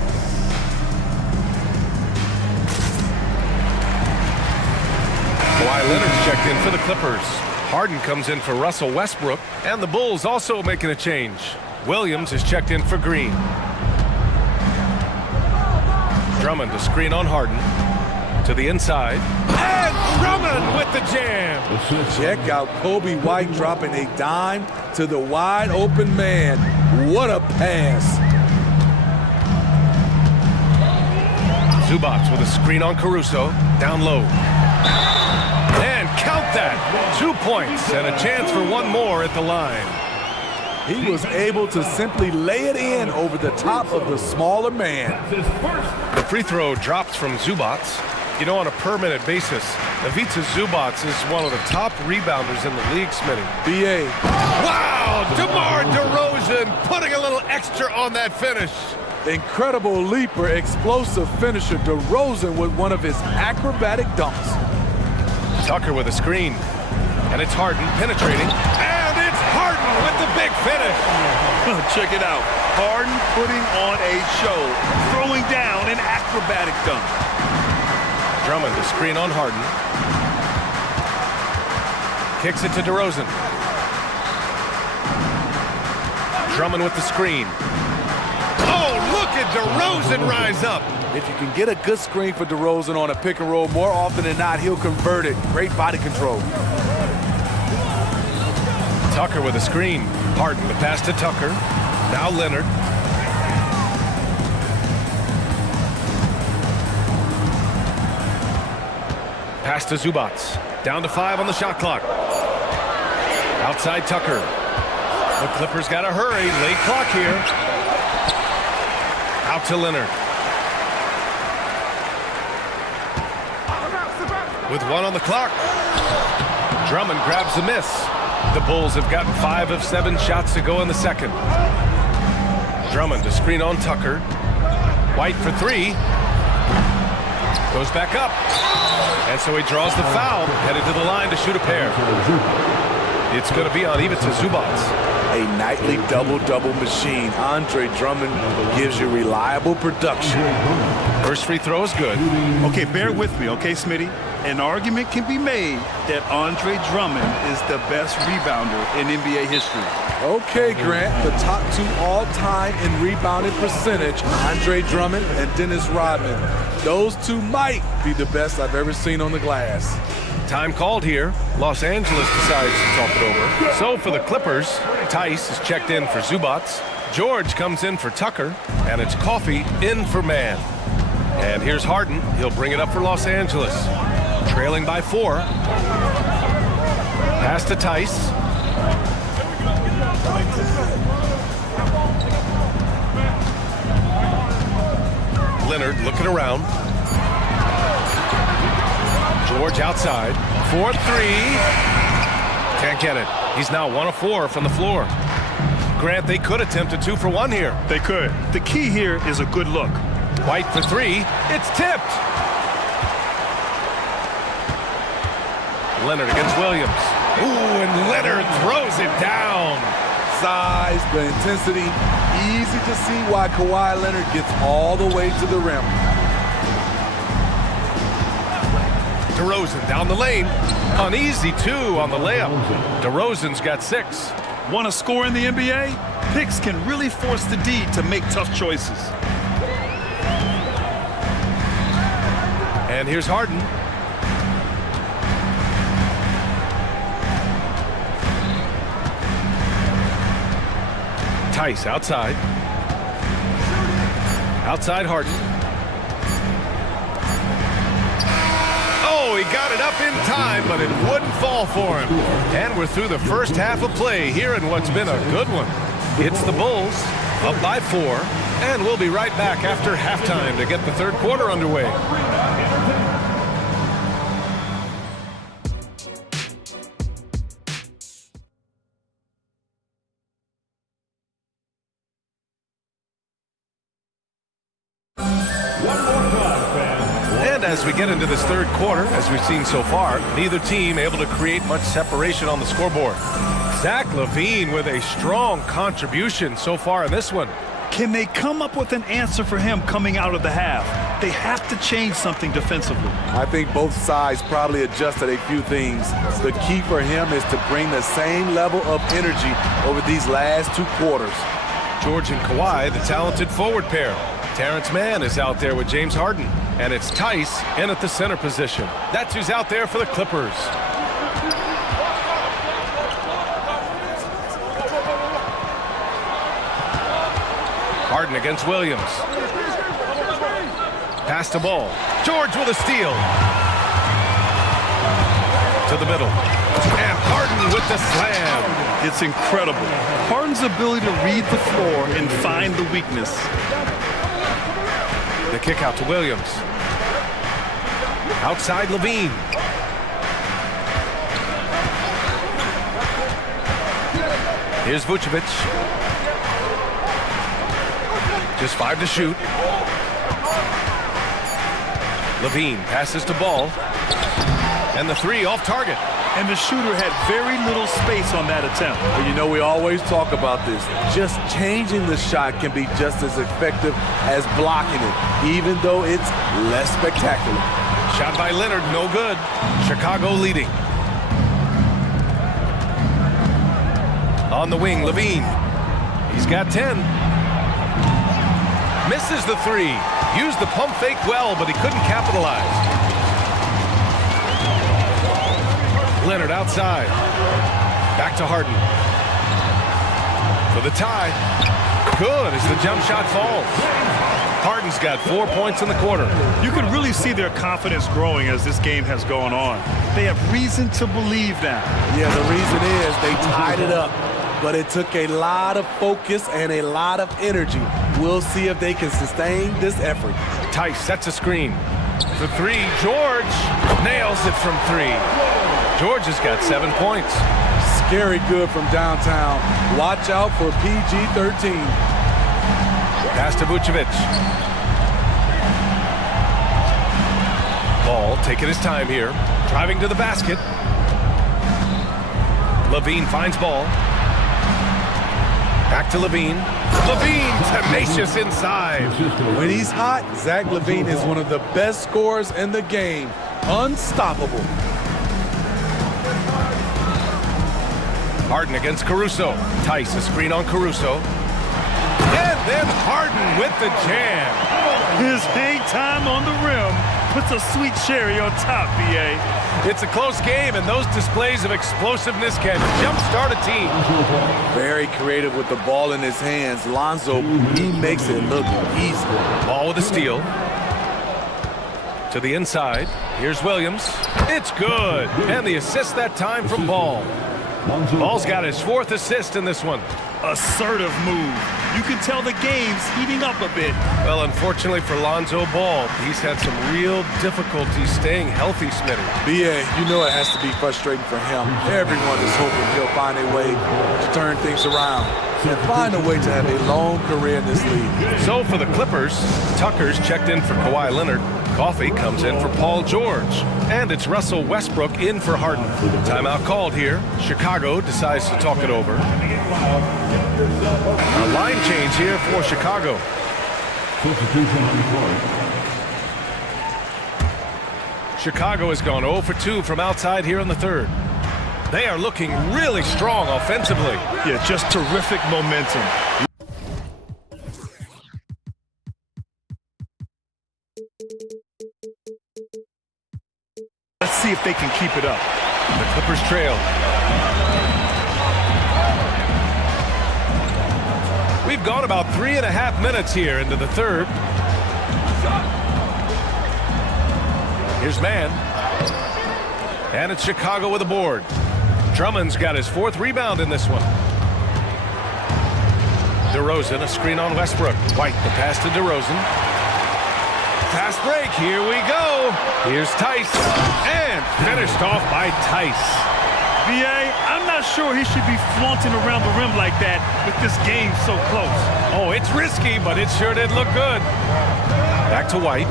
Kawhi Leonard's checked in for the Clippers. Harden comes in for Russell Westbrook. And the Bulls also making a change. Williams is checked in for Green. Drummond to screen on Harden. To the inside. And Drummond with the jam. Check out Kobe White dropping a dime to the wide open man. What a pass. Zubac with a screen on Caruso. Down low. And count that. 2 points and a chance for one more at the line. He was able to simply lay it in over the top of the smaller man. The free throw drops from Zubac. You know, on a per-minute basis, Ivica Zubac is one of the top rebounders in the league, Smitty. B.A. Wow! DeMar DeRozan putting a little extra on that finish. Incredible leaper, explosive finisher. DeRozan with one of his acrobatic dunks. Tucker with a screen. And it's Harden penetrating. And it's Harden with the big finish. Check it out. Harden putting on a show, throwing down an acrobatic dunk. Drummond to screen on Harden. Kicks it to DeRozan. Drummond with the screen. Oh, look at DeRozan rise up. If you can get a good screen for DeRozan on a pick and roll, more often than not, he'll convert it. Great body control. Tucker with a screen. Harden the pass to Tucker. Now Leonard. Pass to Zubac. Down to 5 on the shot clock. Outside Tucker. The Clippers got to hurry. Late clock here. Out to Leonard. With 1 on the clock. Drummond grabs the miss. The Bulls have gotten 5 of 7 shots to go in the second. Drummond to screen on Tucker. White for 3. Goes back up. And so he draws the foul. Headed to the line to shoot a pair. It's going to be on Ivica Zubac. A nightly double-double machine. Andre Drummond gives you reliable production. First free throw is good. Okay, bear with me, okay, Smitty? An argument can be made that Andre Drummond is the best rebounder in NBA history. Okay, Grant, the top 2 all-time in rebounding percentage, Andre Drummond and Dennis Rodman. Those 2 might be the best I've ever seen on the glass. Time called here. Los Angeles decides to talk it over. So for the Clippers, Tice is checked in for Zubac. George comes in for Tucker. And it's Coffey in for Mann. And here's Harden. He'll bring it up for Los Angeles. Trailing by 4. Pass to Tice. Leonard looking around. George outside. 4-3. Can't get it. He's now 1 of 4 from the floor. Grant, they could attempt a 2 for 1 here. They could. The key here is a good look. White for 3. It's tipped. Leonard against Williams. Ooh, and Leonard throws it down. Size, the intensity. Easy to see why Kawhi Leonard gets all the way to the rim. DeRozan down the lane. Uneasy 2 on the layup. DeRozan's got 6. Want to score in the NBA? Picks can really force the D to make tough choices. And here's Harden. Tice outside. Outside Harden. Oh, he got it up in time, but it wouldn't fall for him. And we're through the first half of play here in what's been a good one. It's the Bulls up by 4, and we'll be right back after halftime to get the third quarter underway. As we get into this third quarter, as we've seen so far, neither team able to create much separation on the scoreboard. Zach LaVine with a strong contribution so far in this one. Can they come up with an answer for him coming out of the half? They have to change something defensively. I think both sides probably adjusted a few things. The key for him is to bring the same level of energy over these last 2 quarters. George and Kawhi, the talented forward pair. Terrence Mann is out there with James Harden. And it's Tice in at the center position. That's who's out there for the Clippers. Harden against Williams. Pass to ball. George with a steal. To the middle. And Harden with the slam. It's incredible. Harden's ability to read the floor and find the weakness. The kick out to Williams. Outside LaVine. Here's Vucevic. Just 5 to shoot. LaVine passes to Ball. And the 3 off target. and the shooter had very little space on that attempt. Well, you know, we always talk about this. Just changing the shot can be just as effective as blocking it, even though it's less spectacular. Shot by Leonard, no good. Chicago leading. On the wing, Levine. He's got 10. Misses the three. Used the pump fake well, but he couldn't capitalize. Leonard outside. Back to Harden. For the tie. Good as the jump shot falls. Harden's got 4 points in the quarter. You can really see their confidence growing as this game has gone on. They have reason to believe now. Yeah, the reason is they tied it up, but it took a lot of focus and a lot of energy. We'll see if they can sustain this effort. Tice sets a screen. For three, George nails it from three. George has got 7 points. Scary good from downtown. Watch out for PG-13. Pass to Vucevic. Ball taking his time here. Driving to the basket. Levine finds ball. Back to Levine. Levine tenacious inside. When he's hot, Zach LaVine is one of the best scorers in the game. Unstoppable. Harden against Caruso. Tice a screen on Caruso. And then Harden with the jam. His hang time on the rim puts a sweet cherry on top, B.A. It's a close game, and those displays of explosiveness can jumpstart a team. Very creative with the ball in his hands. Lonzo, he makes it look easy. Ball with a steal. To the inside. Here's Williams. It's good. And the assist that time from Ball. Ball's got his 4th assist in this one. Assertive move. You can tell the game's heating up a bit. Well, unfortunately for Lonzo Ball, he's had some real difficulty staying healthy, Smitty. B.A., you know it has to be frustrating for him. Everyone is hoping he'll find a way to turn things around and find a way to have a long career in this league. So for the Clippers, Tucker's checked in for Kawhi Leonard. Coffee comes in for Paul George. And it's Russell Westbrook in for Harden. Timeout called here. Chicago decides to talk it over. A line change here for Chicago. Substitution on the court. Chicago has gone 0 for 2 from outside here in the third. They are looking really strong offensively. Yeah, just terrific momentum. Let's see if they can keep it up. The Clippers trail. We've gone about 3.5 minutes here into the third. Here's Mann. And it's Chicago with a board. Drummond's got his 4th rebound in this one. DeRozan, a screen on Westbrook. White, the pass to DeRozan. Fast break, here we go. Here's Tice, and finished off by Tice. B.A., I'm not sure he should be flaunting around the rim like that with this game so close. Oh, it's risky, but it sure did look good. Back to White.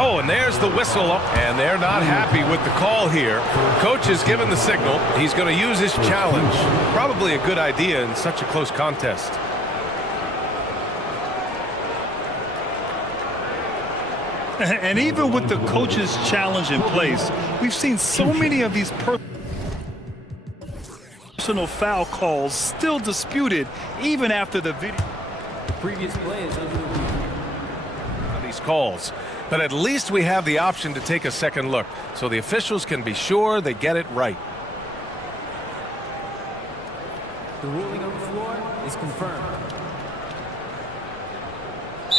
Oh, and there's the whistle up, and they're not happy with the call here. Coach has given the signal. He's going to use his challenge. Probably a good idea in such a close contest. And even with the coach's challenge in place, we've seen so many of these personal foul calls still disputed even after the video. The previous play is under review. These calls, but at least we have the option to take a second look, so the officials can be sure they get it right. The ruling on the floor is confirmed.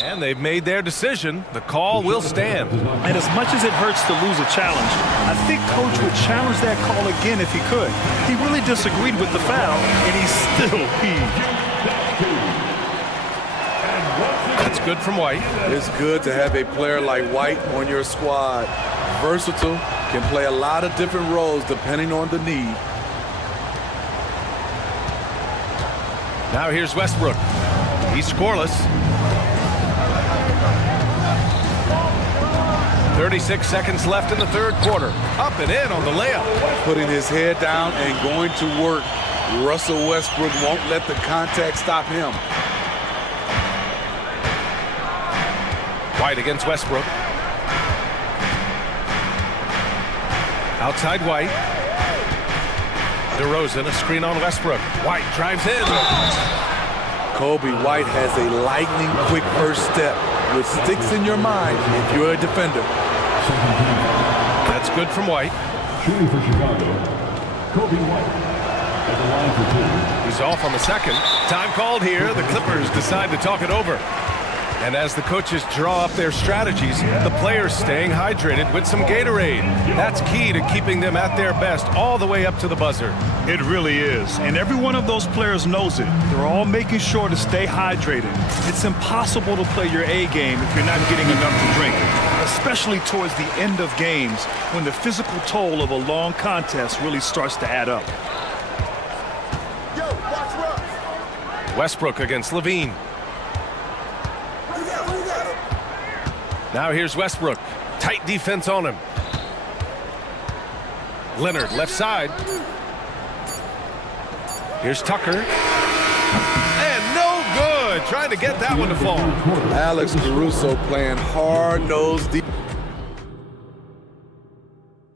And they've made their decision. The call will stand. And as much as it hurts to lose a challenge, I think Coach would challenge that call again if he could. He really disagreed with the foul, and he still heaved. That's good from White. It's good to have a player like White on your squad. Versatile, can play a lot of different roles depending on the need. Now here's Westbrook. He's scoreless. 36 seconds left in the third quarter. Up and in on the layup. Putting his head down and going to work. Russell Westbrook won't let the contact stop him. White against Westbrook. Outside White. DeRozan, a screen on Westbrook. White drives in. Kobe White has a lightning-quick first step, which sticks in your mind if you're a defender. That's good from White. Shooting for Chicago, Kobe White. At the line for two. He's off on the second. Time called here. The Clippers decide to talk it over. And as the coaches draw up their strategies, the players staying hydrated with some Gatorade. That's key to keeping them at their best all the way up to the buzzer. It really is. And every one of those players knows it. They're all making sure to stay hydrated. It's impossible to play your A game if you're not getting enough to drink, especially towards the end of games when the physical toll of a long contest really starts to add up. Westbrook against Levine. Now here's Westbrook. Tight defense on him. Leonard, left side. Here's Tucker. And no good. Trying to get that one to fall. Alex Caruso playing hard-nosed defense.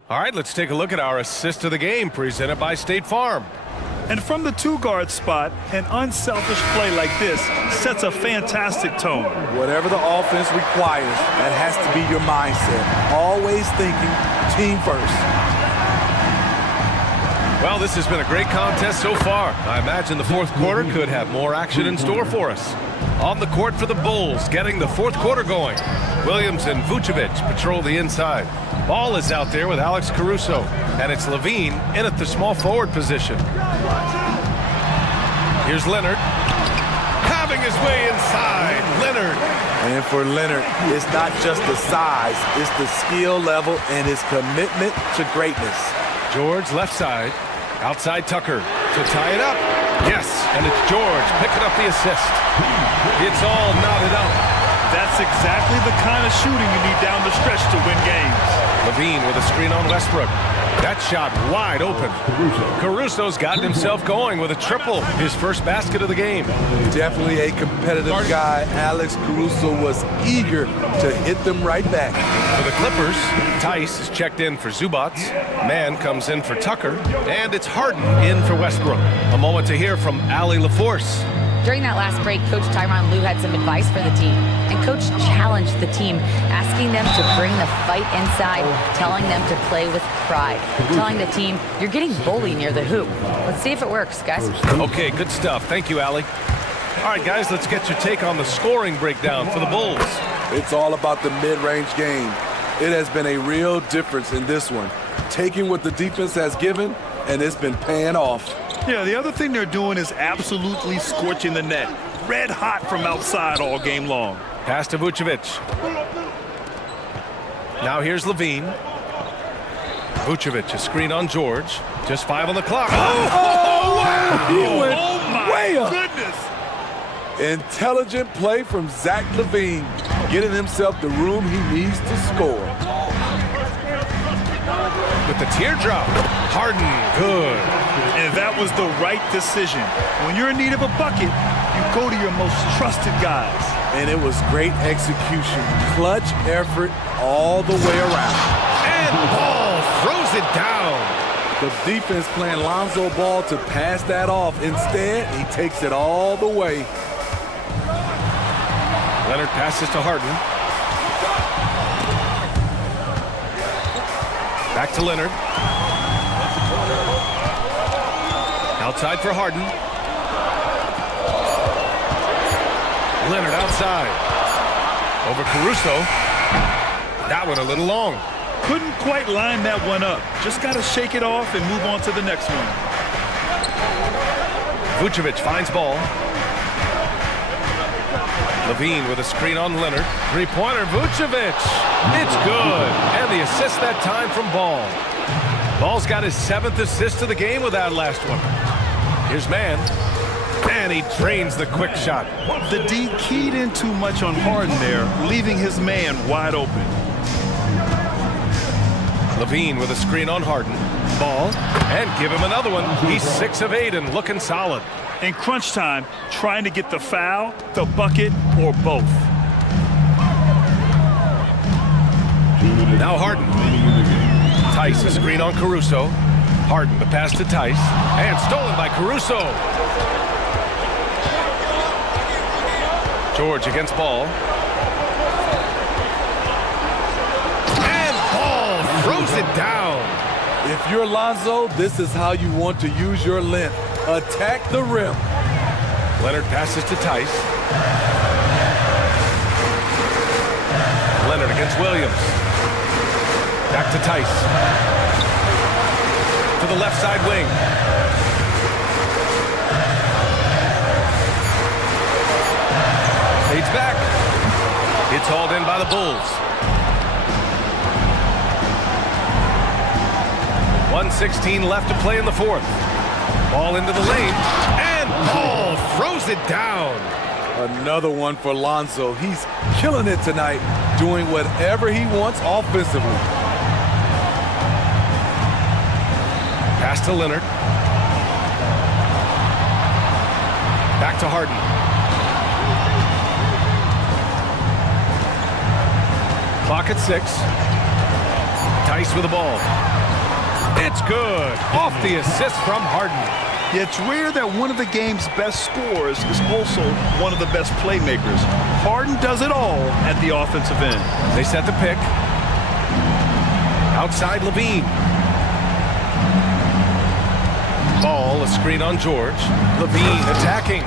All right, let's take a look at our assist of the game presented by State Farm. And from the two-guard spot, an unselfish play like this sets a fantastic tone. Whatever the offense requires, that has to be your mindset. Always thinking team first. Well, this has been a great contest so far. I imagine the fourth quarter could have more action in store for us. On the court for the Bulls, getting the fourth quarter going. Williams and Vucevic patrol the inside. Ball is out there with Alex Caruso, and it's Levine in at the small forward position. Here's Leonard, having his way inside. Leonard. And for Leonard, it's not just the size, it's the skill level and his commitment to greatness. George left side, outside Tucker to tie it up. Yes, and it's George picking up the assist. It's all knotted up. That's exactly the kind of shooting you need down the stretch to win games. Levine with a screen on Westbrook. That shot wide open. Caruso's gotten himself going with a triple, his first basket of the game. Definitely a competitive guy. Alex Caruso was eager to hit them right back. For the Clippers, Tice is checked in for Zubac. Mann comes in for Tucker. And it's Harden in for Westbrook. A moment to hear from Allie LaForce. During that last break, Coach Tyronn Lue had some advice for the team. And Coach challenged the team, asking them to bring the fight inside, telling them to play with pride, telling the team, you're getting bullied near the hoop. Let's see if it works, guys. Okay, good stuff. Thank you, Allie. All right, guys, let's get your take on the scoring breakdown for the Bulls. It's all about the mid-range game. It has been a real difference in this one. Taking what the defense has given, and it's been paying off. Yeah, the other thing they're doing is absolutely scorching the net. Red hot from outside all game long. Pass to Vucevic. Now here's Levine. Vucevic, a screen on George. Just 5 on the clock. Oh, wow! He went way up. Goodness. Intelligent play from Zach Levine, getting himself the room he needs to score. With the teardrop. Harden, good. And that was the right decision. When you're in need of a bucket, you go to your most trusted guys. And it was great execution. Clutch effort all the way around. And Ball throws it down. The defense playing Lonzo Ball to pass that off. Instead, he takes it all the way. Leonard passes to Harden. Back to Leonard. Outside for Harden. Leonard outside. Over Caruso. That one a little long. Couldn't quite line that one up. Just got to shake it off and move on to the next one. Vucevic finds Ball. Levine with a screen on Leonard. Three-pointer, Vucevic. It's good. And the assist that time from Ball. Ball's got his 7th assist of the game with that last one. Here's Mann. And he drains the quick shot. The D keyed in too much on Harden there, leaving his man wide open. Levine with a screen on Harden. Ball, and give him another one. He's 6 of 8 and looking solid. In crunch time, trying to get the foul, the bucket, or both. Now Harden. Tice, a screen on Caruso. Harden, the pass to Tice, and stolen by Caruso. George against Ball. And Ball throws it down. If you're Lonzo, this is how you want to use your length. Attack the rim. Leonard passes to Tice. Leonard against Williams. Back to Tice. To the left side wing. Fades back. It's hauled in by the Bulls. 1:16 left to play in the fourth. Ball into the lane, and Ball throws it down. Another one for Lonzo. He's killing it tonight, doing whatever he wants offensively. Pass to Leonard. Back to Harden. Clock at 6. Tice with the ball. It's good. Off the assist from Harden. Yeah, it's rare that one of the game's best scorers is also one of the best playmakers. Harden does it all at the offensive end. They set the pick. Outside Levine. Ball, a screen on George. Levine attacking.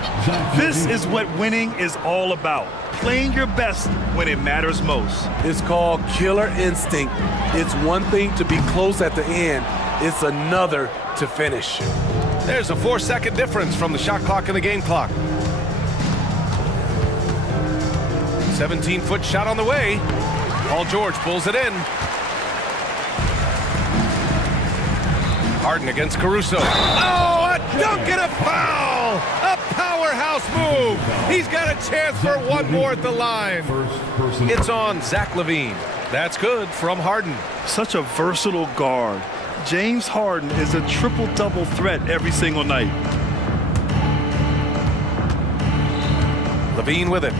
This is what winning is all about. Playing your best when it matters most. It's called killer instinct. It's one thing to be close at the end. It's another to finish. There's a 4-second difference from the shot clock and the game clock. 17-foot shot on the way. Paul George pulls it in. Harden against Caruso. Oh, a dunk and a foul! A powerhouse move! He's got a chance for one more at the line. It's on Zach Levine. That's good from Harden. Such a versatile guard. James Harden is a triple-double threat every single night. Levine with it.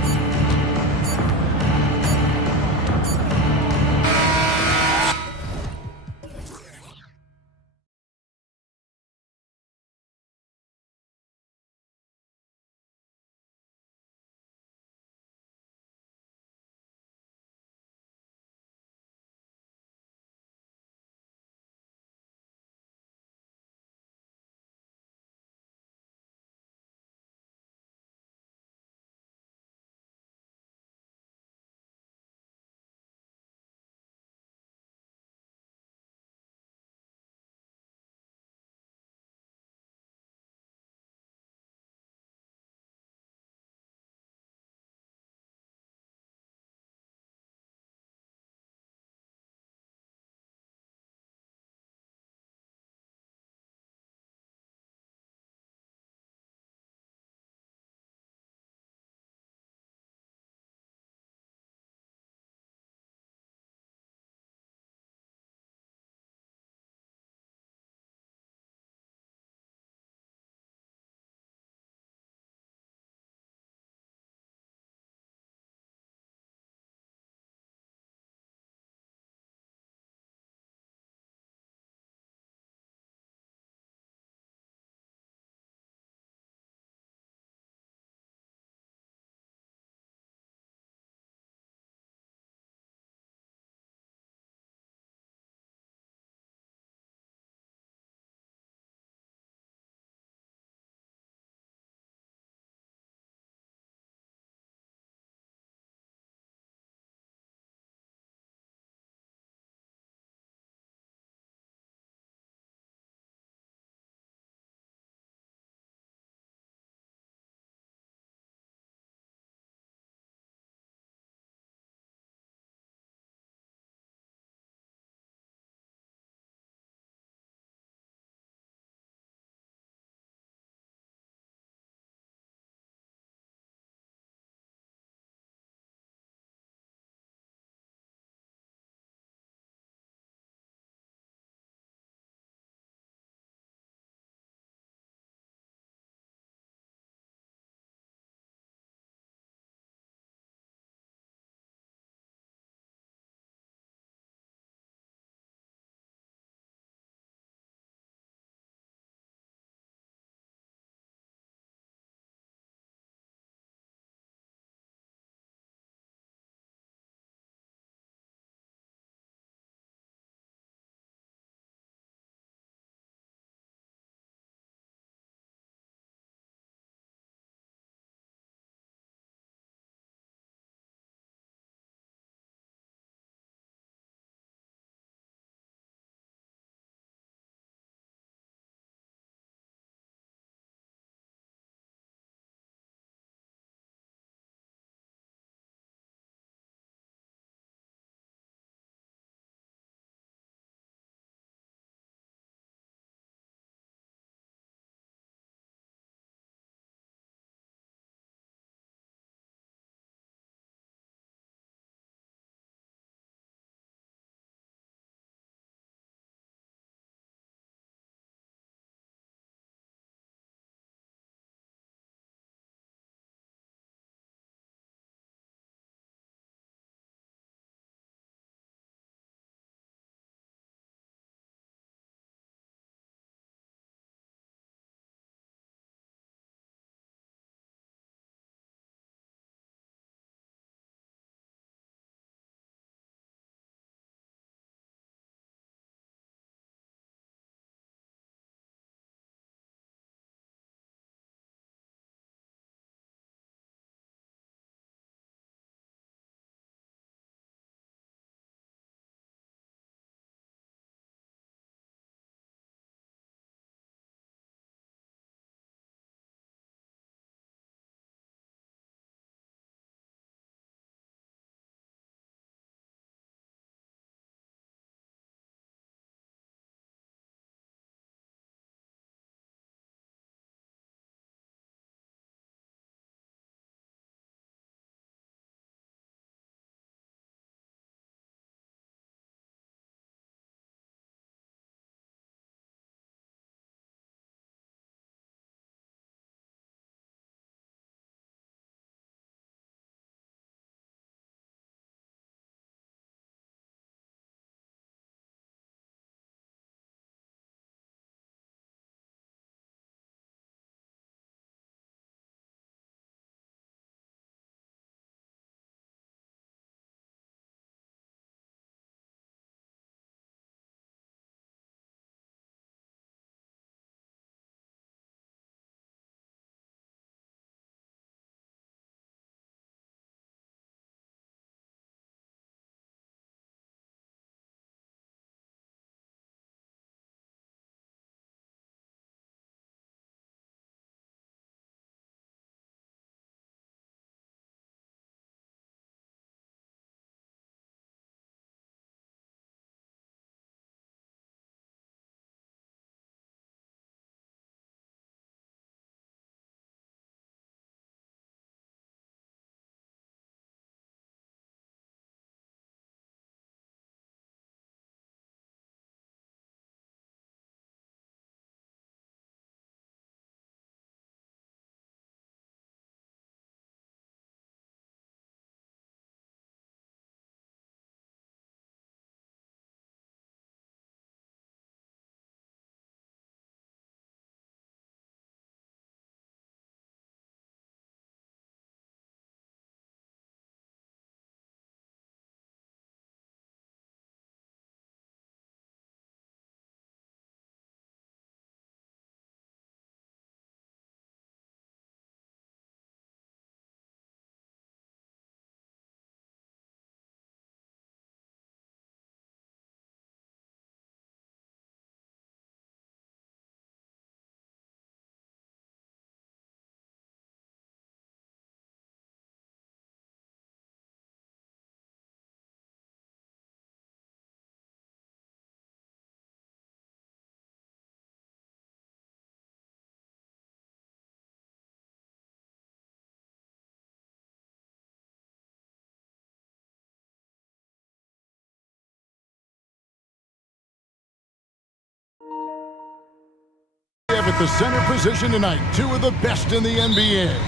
have at the center position tonight. Two of the best in the NBA.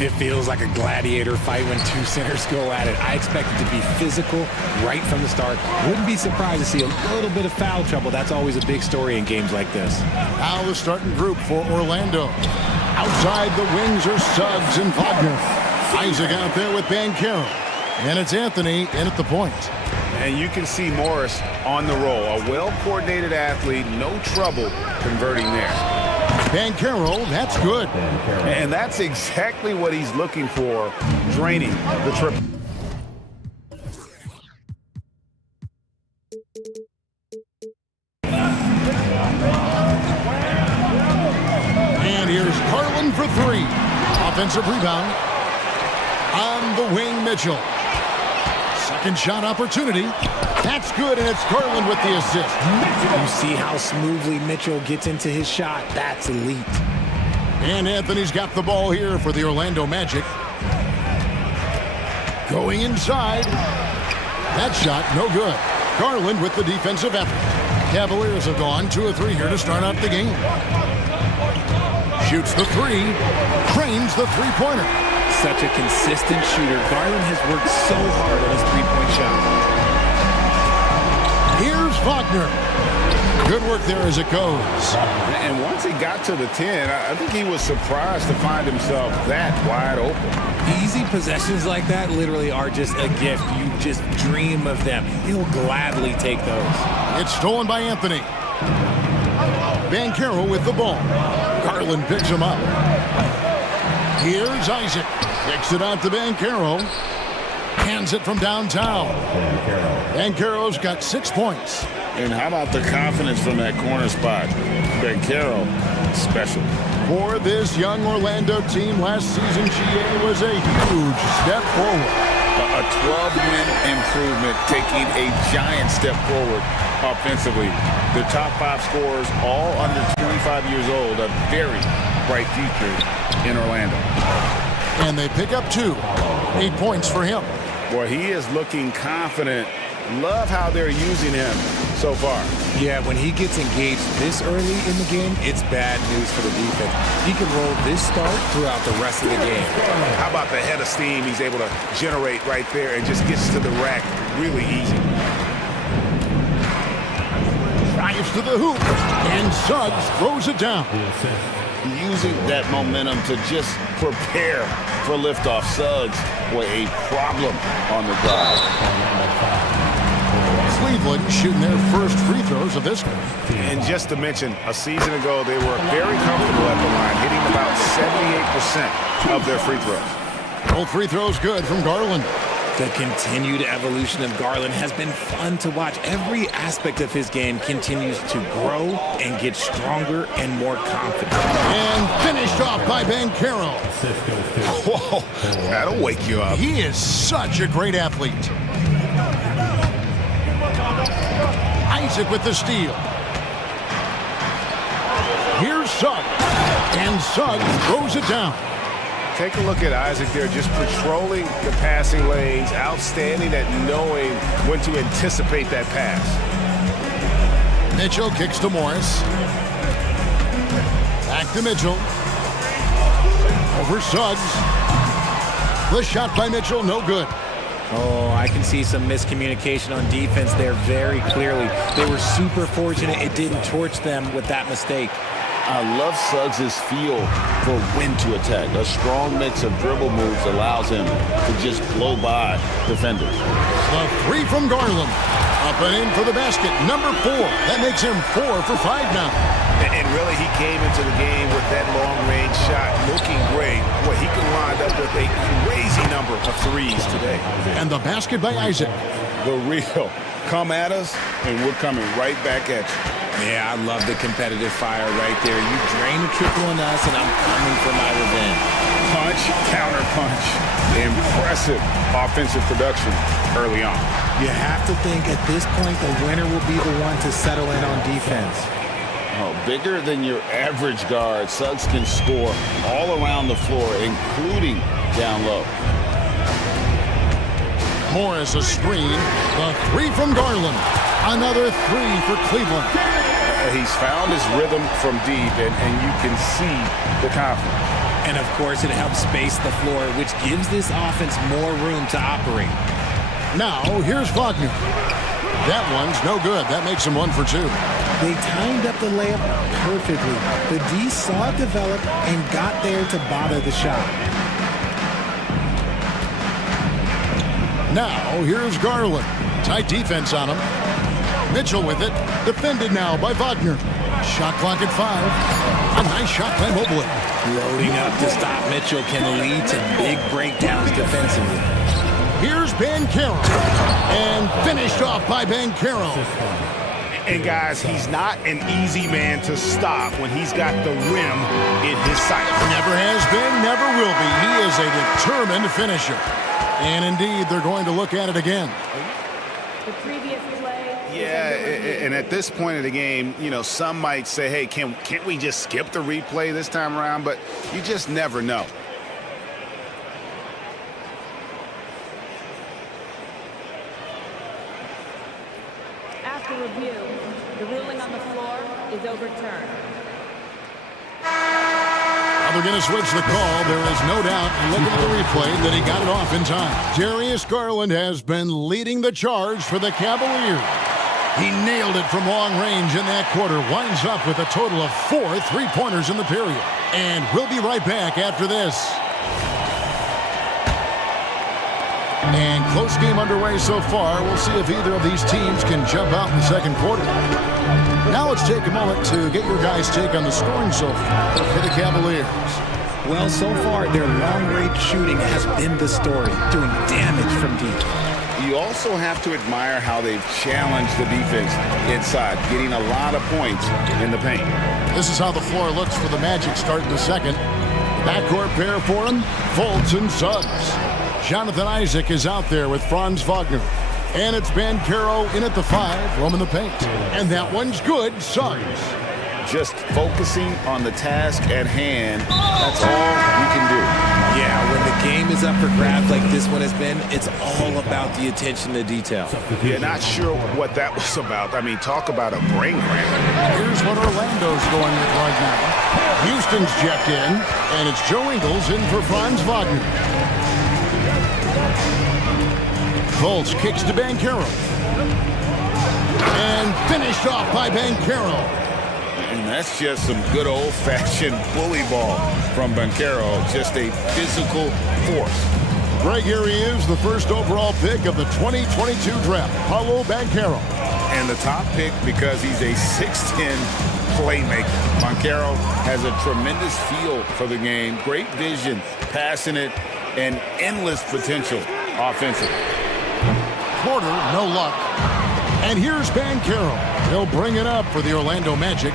It feels like a gladiator fight when two centers go at it. I expect it to be physical right from the start. Wouldn't be surprised to see a little bit of foul trouble. That's always a big story in games like this. Now the starting group for Orlando. Outside the wings are Suggs and Wagner. Isaac out there with Banchero. And it's Anthony in at the point. And you can see Morris on the roll. A well-coordinated athlete, no trouble converting there. Banchero, that's good. And that's exactly what he's looking for, draining the triple. And here's Garland for three. Offensive rebound. On the wing, Mitchell. Second shot opportunity. That's good, and it's Garland with the assist. You see how smoothly Mitchell gets into his shot. That's elite. And Anthony's got the ball here for the Orlando Magic. Going inside. That shot, no good. Garland with the defensive effort. Cavaliers have gone 2 of 3 here to start out the game. Shoots the three. Trains the three-pointer. Such a consistent shooter. Garland has worked so hard on his three-point shot. Here's Wagner. Good work there as it goes. And once he got to the 10, I think he was surprised to find himself that wide open. Easy possessions like that literally are just a gift. You just dream of them. He'll gladly take those. It's stolen by Anthony. Banchero with the ball. Garland picks him up. Here's Isaac. Kicks it out to Banchero. Hands it from downtown. Banchero's got 6 points. And how about the confidence from that corner spot? Banchero, special. For this young Orlando team, last season GA was a huge step forward. A 12-win improvement, taking a giant step forward offensively. The top 5 scorers, all under 25 years old, a very bright future in Orlando. And they pick up 2. 8 points for him. Boy, he is looking confident. Love how they're using him so far. Yeah, when he gets engaged this early in the game, it's bad news for the defense. He can roll this start throughout the rest of the game. How about the head of steam he's able to generate right there and just gets to the rack really easy. Drives to the hoop, and Suggs throws it down. Using that momentum to just prepare for liftoff. Suggs, boy, a problem on the drive. Cleveland shooting their first free throws of this game. And just to mention, a season ago, they were very comfortable at the line, hitting about 78% of their free throws. Both free throws good from Garland. The continued evolution of Garland has been fun to watch. Every aspect of his game continues to grow and get stronger and more confident. And finished off by Banchero. Whoa, that'll wake you up. He is such a great athlete. Isaac with the steal. Here's Suggs. And Suggs throws it down. Take a look at Isaac there, just patrolling the passing lanes, outstanding at knowing when to anticipate that pass. Mitchell kicks to Morris. Back to Mitchell. Over Suggs. The shot by Mitchell, no good. Oh, I can see some miscommunication on defense there very clearly. They were super fortunate it didn't torch them with that mistake. I love Suggs' feel for when to attack. A strong mix of dribble moves allows him to just blow by defenders. The three from Garland. Up and in for the basket. Number 4. That makes him 4 for 5 now. And really, he came into the game with that long-range shot looking great. Boy, he can wind up with a crazy number of threes today. And the basket by Isaac. The real. Come at us, and we're coming right back at you. Yeah, I love the competitive fire right there. You drain a triple on us, and I'm coming for my revenge. Punch, counter punch. Impressive offensive production early on. You have to think at this point the winner will be the one to settle in on defense. Oh, bigger than your average guard, Suggs can score all around the floor, including down low. Morris a screen. The 3 from Garland. Another 3 for Cleveland. He's found his rhythm from deep, and you can see the confidence. And of course, it helps space the floor, which gives this offense more room to operate. Now, here's Wagner. That one's no good. That makes him 1 for 2. They timed up the layup perfectly. The D saw it develop and got there to bother the shot. Now, here's Garland. Tight defense on him. Mitchell with it. Defended now by Wagner. Shot clock at 5. A nice shot by Mobley. Loading up to stop Mitchell can lead to big breakdowns defensively. Here's Banchero. And finished off by Banchero. And guys, he's not an easy man to stop when he's got the rim in his sights. Never has been, never will be. He is a determined finisher. And indeed, they're going to look at it again. The previous play. Yeah, and at this point of the game, you know, some might say, hey, can't we just skip the replay this time around? But you just never know. After review, the ruling on the floor is overturned. They're going to switch the call. There is no doubt, looking at the replay, that he got it off in time. Darius Garland has been leading the charge for the Cavaliers. He nailed it from long range in that quarter. Winds up with a total of 4 3-pointers in the period. And we'll be right back after this. And close game underway so far. We'll see if either of these teams can jump out in the second quarter. Now let's take a moment to get your guys' take on the scoring so far for the Cavaliers. Well, so far, their long-range shooting has been the story, doing damage from deep. You also have to admire how they've challenged the defense inside, getting a lot of points in the paint. This is how the floor looks for the Magic starting the second. Backcourt pair for him, Fultz and Suggs. Jonathan Isaac is out there with Franz Wagner. And it's Banchero in at the 5, roaming the paint. And that one's good, Suggs. Just focusing on the task at hand, that's all you can do. Yeah, when the game is up for grabs like this one has been, it's all about the attention to detail. Yeah, not sure what that was about. I mean, talk about a brain cramp. Here's what Orlando's going with right now. Houston's checked in, and it's Joe Ingles in for Franz Wagner. Fultz kicks to Banchero. And finished off by Banchero. And that's just some good old-fashioned bully ball from Banchero. Just a physical force. Right here he is, the first overall pick of the 2022 draft, Paolo Banchero. And the top pick because he's a 6'10 playmaker. Banchero has a tremendous feel for the game, great vision, passing it, and endless potential offensively. Quarter, no luck. And here's Banchero. He'll bring it up for the Orlando Magic.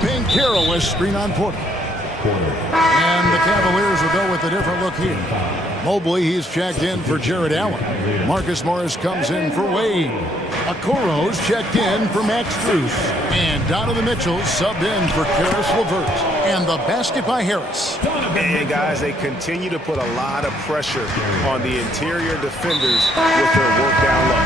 Banchero is screen on Porter. And the Cavaliers will go with a different look here. Mobley, he's checked in for Jared Allen. Marcus Morris comes in for Wade. Okoro's checked in for Max Strus. And Donovan Mitchell subbed in for Karis LeVert. And the basket by Harris. Hey, guys, they continue to put a lot of pressure on the interior defenders with their work down low.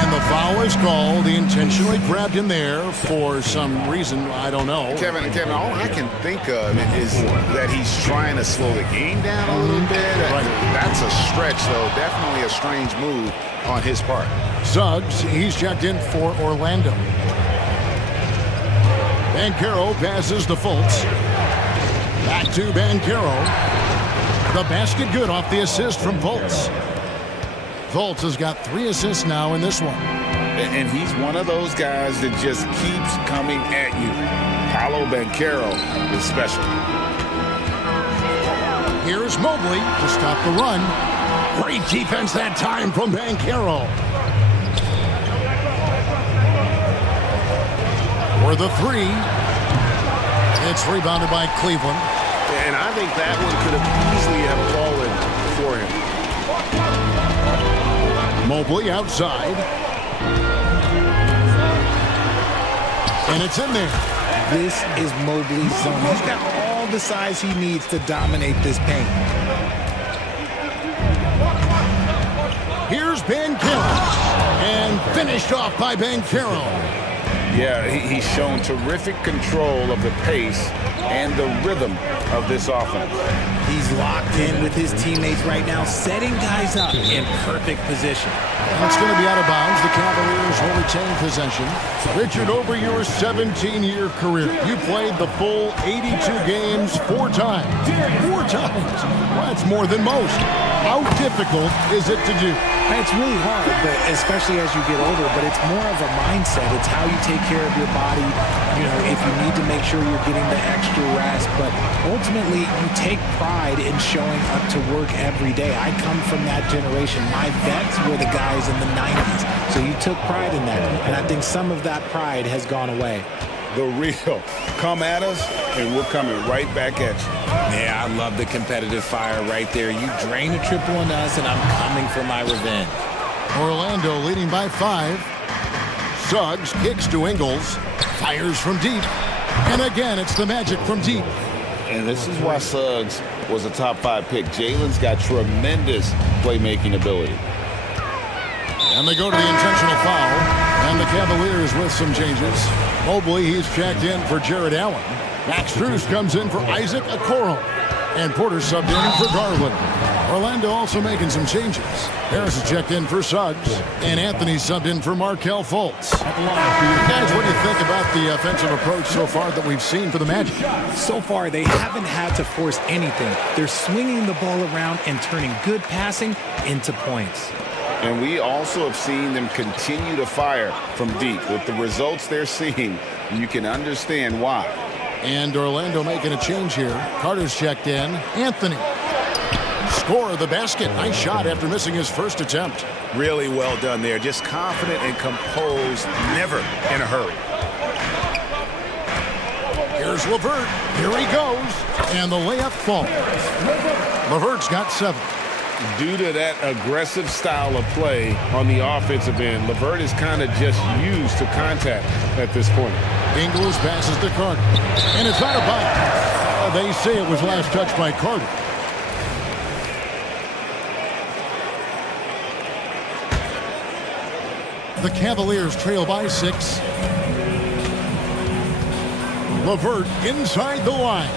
And the foul is called. He intentionally grabbed him there for some reason, I don't know. Kevin, all I can think of is that he's trying to slow the game down a little bit. Right. That's a stretch, though. Definitely a strange move on his part. Suggs, he's checked in for Orlando. Banchero passes to Fultz. Back to Banchero. The basket good off the assist from Fultz. Fultz has got 3 assists now in this one. And he's one of those guys that just keeps coming at you. Paolo Banchero is special. Here's Mobley to stop the run. Great defense that time from Banchero. For the 3. It's rebounded by Cleveland. And I think that one could have easily have fallen for him. Mobley outside. And it's in there. This is Mobley's zone. He's got all the size he needs to dominate this paint. Here's Banchero. And finished off by Banchero. Yeah, he's shown terrific control of the pace and the rhythm of this offense. He's locked in with his teammates right now, setting guys up in perfect position. It's going to be out of bounds. The Cavaliers will retain possession. Richard, over your 17-year career, you played the full 82 games 4 times. 4 times. Well, that's more than most. How difficult is it to do? It's really hard, but especially as you get older, but it's more of a mindset. It's how you take care of your body, you know, if you need to make sure you're getting the extra rest. But ultimately, you take pride in showing up to work every day. I come from that generation. My vets were the guys in the 90s. So you took pride in that. And I think some of that pride has gone away. The real come at us, and we're coming right back at you. Yeah, I love the competitive fire right there. You drain a triple on us, and I'm coming for my revenge. Orlando leading by 5. Suggs kicks to Ingles. Fires from deep. And again, it's the Magic from deep. And this is why Suggs was a top 5 pick. Jalen's got tremendous playmaking ability. And they go to the intentional foul. And the Cavaliers with some changes. Mobley, he's checked in for Jared Allen. Max Strus comes in for Isaac Okoro. And Porter subbed in for Garland. Orlando also making some changes. Harris is checked in for Suggs. And Anthony subbed in for Markelle Fultz. Guys, what do you think about the offensive approach so far that we've seen for the Magic? So far, they haven't had to force anything. They're swinging the ball around and turning good passing into points. And we also have seen them continue to fire from deep. With the results they're seeing, you can understand why. And Orlando making a change here. Carter's checked in. Anthony. Score of the basket. Nice shot after missing his first attempt. Really well done there. Just confident and composed, never in a hurry. Here's LeVert. Here he goes. And the layup falls. LeVert's got 7. Due to that aggressive style of play on the offensive end, LeVert is kind of just used to contact at this point. Ingles passes to Carter. And it's out of bounds. They say it was last touched by Carter. The Cavaliers trail by 6. LeVert inside the line.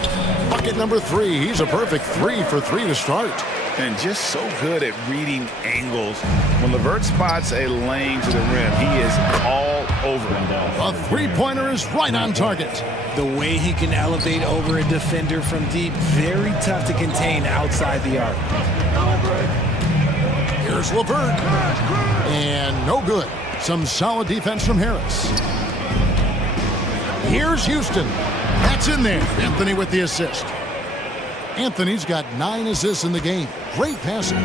Bucket number 3. He's a perfect 3 for 3 to start. And just so good at reading angles. When LeVert spots a lane to the rim, he is all over it. A three-pointer is right on target. The way he can elevate over a defender from deep, very tough to contain outside the arc. Here's LeVert. And no good. Some solid defense from Harris. Here's Houston. That's in there. Anthony with the assist. Anthony's got 9 assists in the game. Great passing.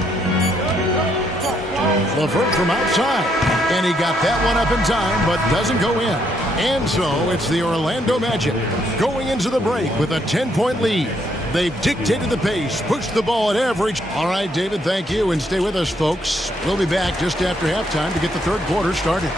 LeVert from outside. And he got that one up in time, but doesn't go in. And so it's the Orlando Magic going into the break with a 10-point lead. They've dictated the pace, pushed the ball at average. All right, David, thank you, and stay with us, folks. We'll be back just after halftime to get the third quarter started.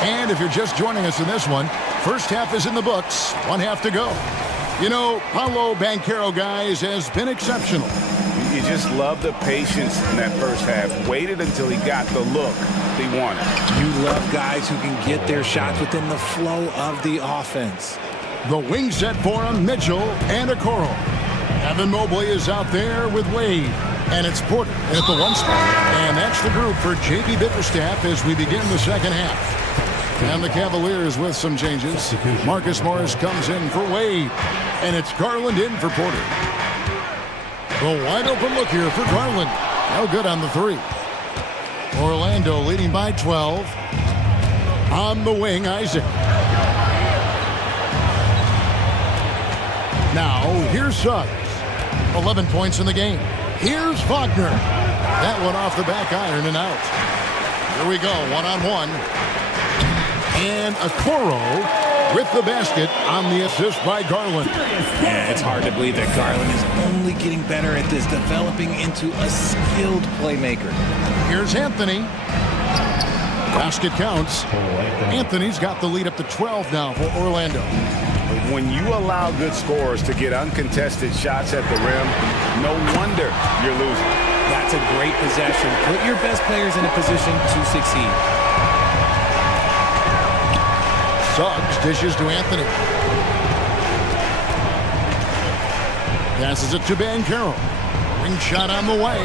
And if you're just joining us in this one, first half is in the books, 1 half to go. You know, Paolo Banchero, guys, has been exceptional. You just love the patience in that first half. Waited until he got the look he wanted. You love guys who can get their shots within the flow of the offense. The wing set for him, Mitchell and Okoro. Evan Mobley is out there with Wade. And it's Porter at the 1 spot. And that's the group for J.B. Bickerstaff as we begin the second half. And the Cavaliers with some changes. Marcus Morris comes in for Wade. And it's Garland in for Porter. The wide open look here for Garland. No good on the 3. Orlando leading by 12. On the wing, Isaac. Now, here's Suggs. 11 points in the game. Here's Wagner. That one off the back iron and out. Here we go, 1-on-1. And Okoro with the basket on the assist by Garland. Yeah, it's hard to believe that Garland is only getting better at this, developing into a skilled playmaker. Here's Anthony. Basket counts. Anthony's got the lead up to 12 now for Orlando. When you allow good scorers to get uncontested shots at the rim, no wonder you're losing. That's a great possession. Put your best players in a position to succeed. Suggs dishes to Anthony. Passes it to Banchero. Ring shot on the way.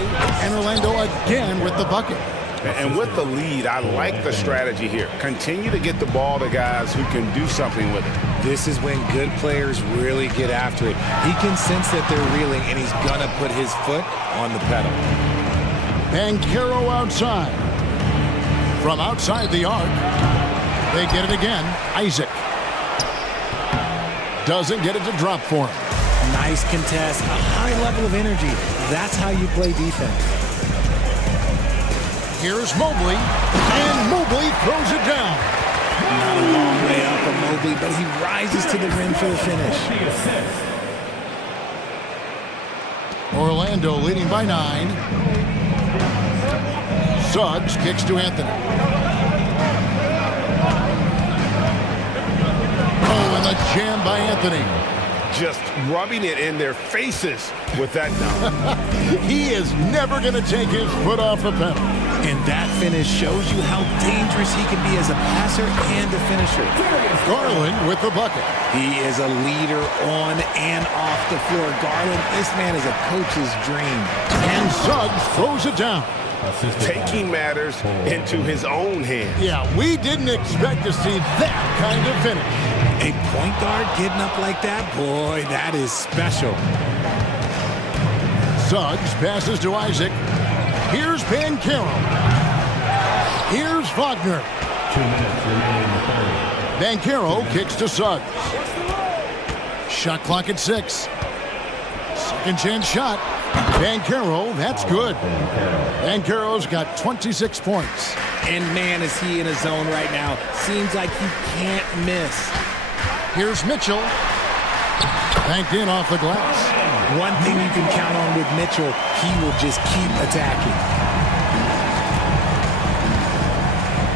And Orlando again with the bucket. And with the lead, I like the strategy here. Continue to get the ball to guys who can do something with it. This is when good players really get after it. He can sense that they're reeling, and he's gonna put his foot on the pedal. Banchero outside. From outside the arc. They get it again. Isaac. Doesn't get it to drop for him. Nice contest, a high level of energy. That's how you play defense. Here's Mobley, and Mobley throws it down. Not a long way up for Mobley, but he rises to the rim for the finish. Orlando leading by 9. Suggs kicks to Anthony. Oh, and the jam by Anthony. Just rubbing it in their faces with that dunk. He is never going to take his foot off the pedal. And that finish shows you how dangerous he can be as a passer and a finisher. Garland with the bucket. He is a leader on and off the floor. Garland, this man is a coach's dream. And Suggs throws it down. Taking matters into his own hands. Yeah, we didn't expect to see that kind of finish. A point guard getting up like that, boy, that is special. Suggs passes to Isaac. Here's Banchero. Here's Wagner. 2 minutes remaining in the third. Banchero kicks to Suggs. Shot clock at 6. Second chance shot. Banchero, that's good. Banchero's got 26 points. And man, is he in a zone right now. Seems like he can't miss. Here's Mitchell. Banked in off the glass. One thing you can count on with Mitchell, he will just keep attacking.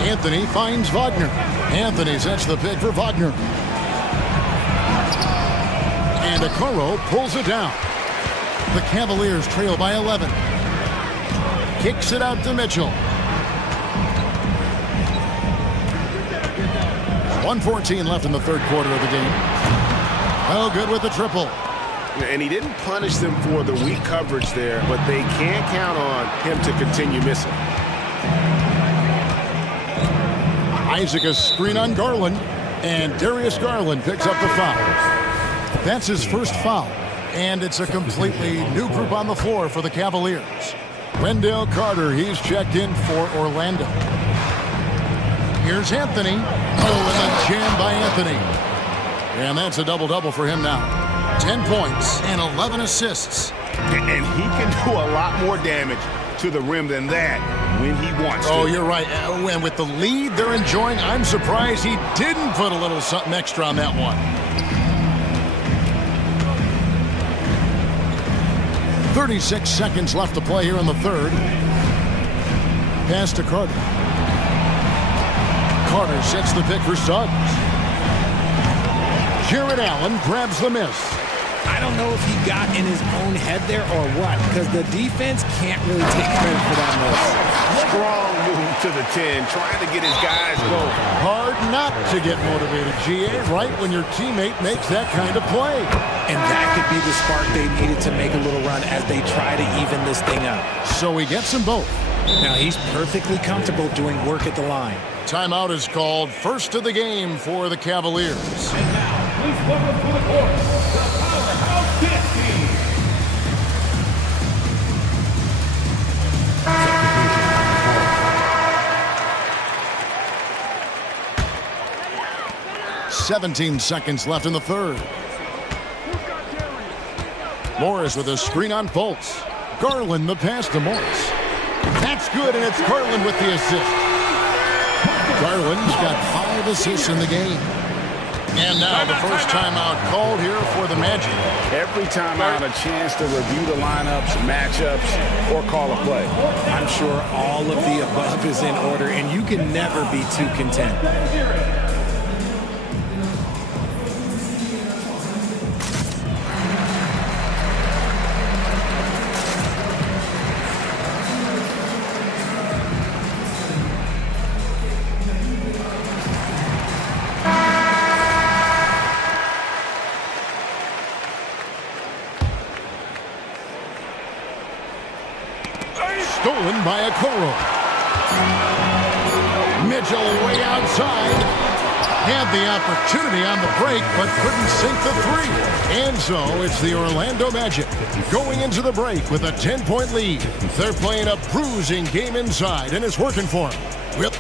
Anthony finds Wagner. Anthony sets the pick for Wagner. And Okoro pulls it down. The Cavaliers trail by 11. Kicks it out to Mitchell. 1:14 left in the third quarter of the game. Oh, good with the triple. And he didn't punish them for the weak coverage there, but they can't count on him to continue missing. Isaac a screen on Garland, and Darius Garland picks up the foul. That's his first foul, and it's a completely new group on the floor for the Cavaliers. Wendell Carter, he's checked in for Orlando. Here's Anthony. Oh, and a jam by Anthony. And that's a double-double for him now. 10 points and 11 assists. And he can do a lot more damage to the rim than that when he wants to. Oh, you're right. And with the lead they're enjoying, I'm surprised he didn't put a little something extra on that one. 36 seconds left to play here in the third. Pass to Carter. Carter sets the pick for Suggs. Jared Allen grabs the miss. I don't know if he got in his own head there or what, because the defense can't really take credit for that miss. Strong move to the 10, trying to get his guys going. Hard not to get motivated, GA, right when your teammate makes that kind of play. And that could be the spark they needed to make a little run as they try to even this thing up. So he gets them both. Now he's perfectly comfortable doing work at the line. Timeout is called. First of the game for the Cavaliers. And now, please welcome to the court, the powerhouse team. 17 seconds left in the third. Morris with a screen on Fultz. Garland the pass to Morris. That's good, and it's Garland with the assist. Garland's got 5 assists in the game. And now the first timeout called here for the Magic. Every timeout a chance to review the lineups, matchups, or call a play. I'm sure all of the above is in order, and you can never be too content. Stolen by Okoro. Mitchell way outside. Had the opportunity on the break, but couldn't sink the three. And so it's the Orlando Magic going into the break with a 10-point lead. They're playing a bruising game inside, and it's working for them.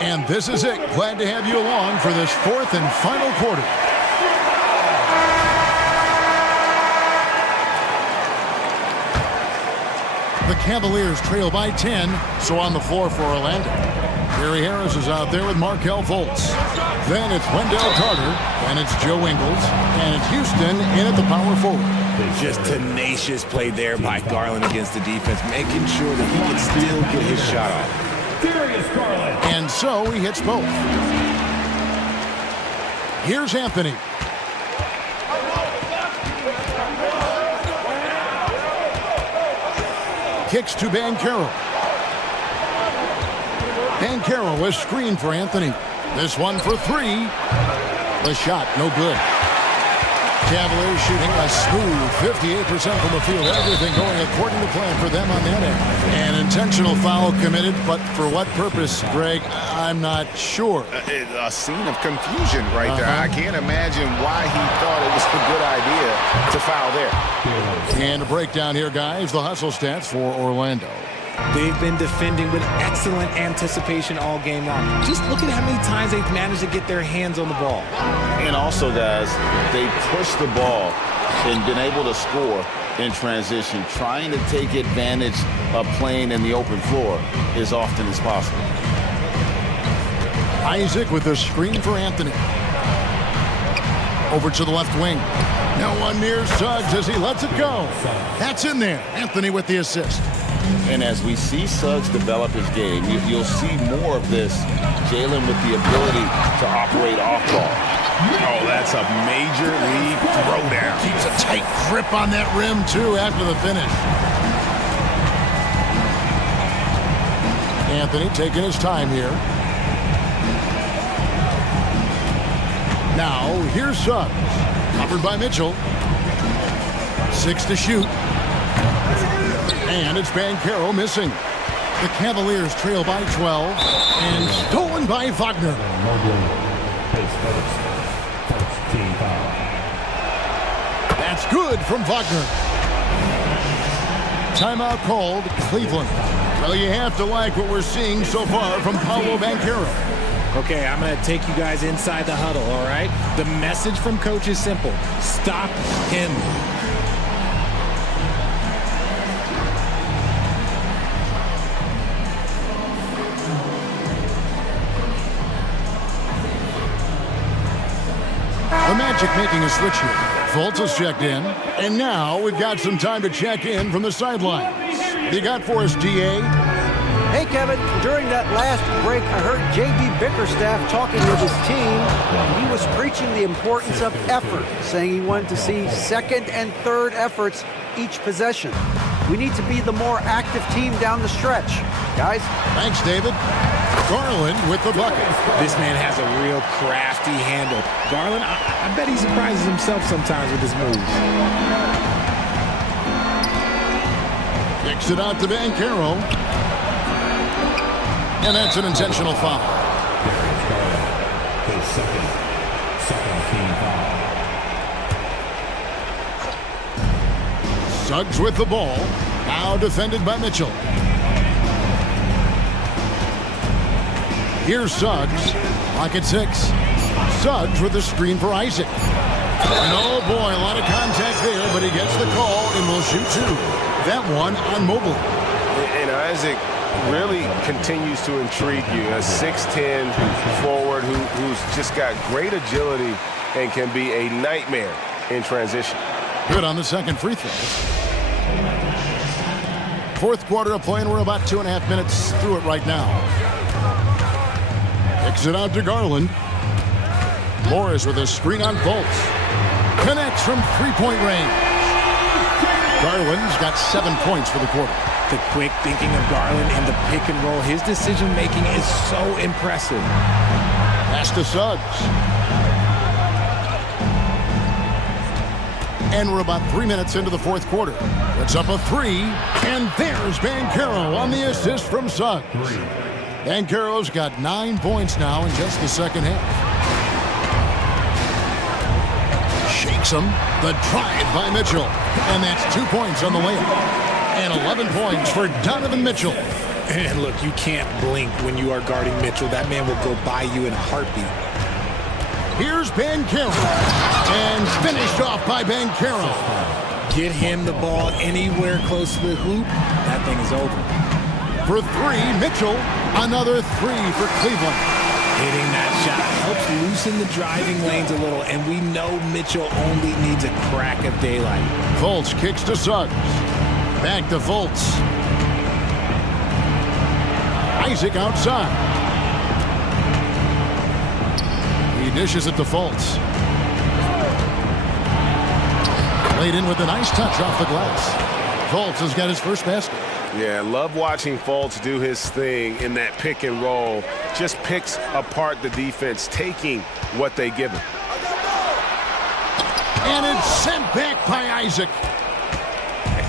And this is it. Glad to have you along for this fourth and final quarter. The Cavaliers trail by 10, so on the floor for Orlando. Gary Harris is out there with Markelle Fultz. Then it's Wendell Carter, and it's Joe Ingles, and it's Houston in at the power forward. Just tenacious play there by Garland against the defense, making sure that he can still get his shot off. And so he hits both. Here's Anthony. Kicks to Banchero. Banchero is screened for Anthony. This one for three. The shot, no good. Cavaliers shooting a smooth 58% from the field. Everything going according to plan for them on that end. An intentional foul committed, but for what purpose, Greg? I'm not sure. A scene of confusion right there. I can't imagine why he thought it was a good idea to foul there. And a breakdown here, guys. The hustle stats for Orlando. They've been defending with excellent anticipation all game long. Just look at how many times they've managed to get their hands on the ball. And also, guys, they pushed the ball and been able to score in transition, trying to take advantage of playing in the open floor as often as possible. Isaac with a screen for Anthony. Over to the left wing. No one near Suggs as he lets it go. That's in there. Anthony with the assist. And as we see Suggs develop his game, you'll see more of this. Jalen with the ability to operate off ball. Oh, that's a major league throwdown. Keeps a tight grip on that rim, too, after the finish. Anthony taking his time here. Now, here's Suggs. Covered by Mitchell. 6 to shoot. And it's Banchero missing. The Cavaliers trail by 12. And stolen by Wagner. That's good from Wagner. Timeout called, Cleveland. Well, you have to like what we're seeing so far from Paolo Banchero. Okay, I'm going to take you guys inside the huddle, all right? The message from coach is simple. Stop him. The Magic making a switch here. Fultz has checked in. And now we've got some time to check in from the sidelines. You got for us, DA? Hey, Kevin, during that last break, I heard J.B. Bickerstaff talking with his team. He was preaching the importance of effort, saying he wanted to see second and third efforts each possession. We need to be the more active team down the stretch. Guys? Thanks, David. Garland with the bucket. This man has a real crafty handle. Garland, I bet he surprises himself sometimes with his moves. Kicks it out to Banchero. And that's an intentional foul. His second team foul. Suggs with the ball. Now defended by Mitchell. Here's Suggs. Clock at 6. Suggs with the screen for Isaac. And oh boy, a lot of contact there, but he gets the call and will shoot two. That one on Mobley. And Isaac really continues to intrigue you. A 6'10" forward who's just got great agility and can be a nightmare in transition. Good on the second free throw. Fourth quarter of play, and we're about 2.5 minutes through it right now. Kicks it out to Garland. Morris with a screen on Fultz. Connects from three-point range. Garland's got 7 points for the quarter. The quick thinking of Garland in the pick and roll. His decision-making is so impressive. Pass to Suggs. And we're about 3 minutes into the fourth quarter. It's up a three, and there's Banchero on the assist from Suggs. Banchero's got 9 points now in just the second half. Shakes him. The drive by Mitchell. And that's 2 points on the layup. And 11 points for Donovan Mitchell. And look, you can't blink when you are guarding Mitchell. That man will go by you in a heartbeat. Here's Banchero. And finished off by Banchero. Get him the ball anywhere close to the hoop. That thing is over. For three, Mitchell. Another three for Cleveland. Hitting that shot helps loosen the driving lanes a little, and we know Mitchell only needs a crack of daylight. Fultz kicks to Suggs. Back to Fultz. Isaac outside. He dishes it to Fultz. Laid in with a nice touch off the glass. Fultz has got his first basket. Yeah, love watching Fultz do his thing in that pick and roll. Just picks apart the defense, taking what they give him. And it's sent back by Isaac.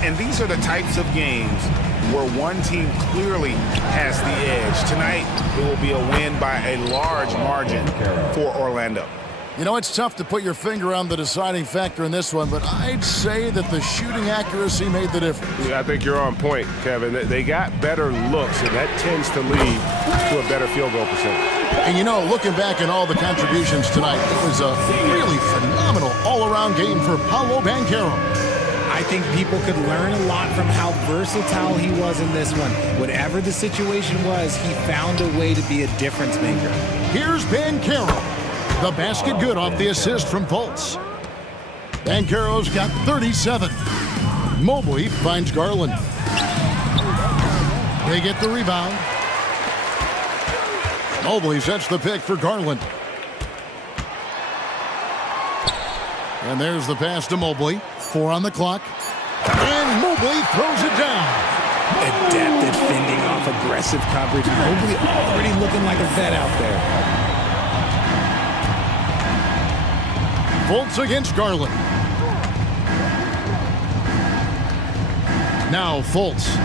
And these are the types of games where one team clearly has the edge. Tonight, it will be a win by a large margin for Orlando. You know, it's tough to put your finger on the deciding factor in this one, but I'd say that the shooting accuracy made the difference. Yeah, I think you're on point, Kevin. They got better looks, and that tends to lead to a better field goal percentage. And you know, looking back at all the contributions tonight, it was a really phenomenal all-around game for Paolo Banchero. I think people could learn a lot from how versatile he was in this one. Whatever the situation was, he found a way to be a difference maker. Here's Banchero. The basket good off the assist from Fultz. Banchero's got 37. Mobley finds Garland. They get the rebound. Mobley sets the pick for Garland. And there's the pass to Mobley. 4 on the clock. And Mobley throws it down. Adept at fending off aggressive coverage. Mobley already looking like a vet out there. Fultz against Garland. Now Fultz.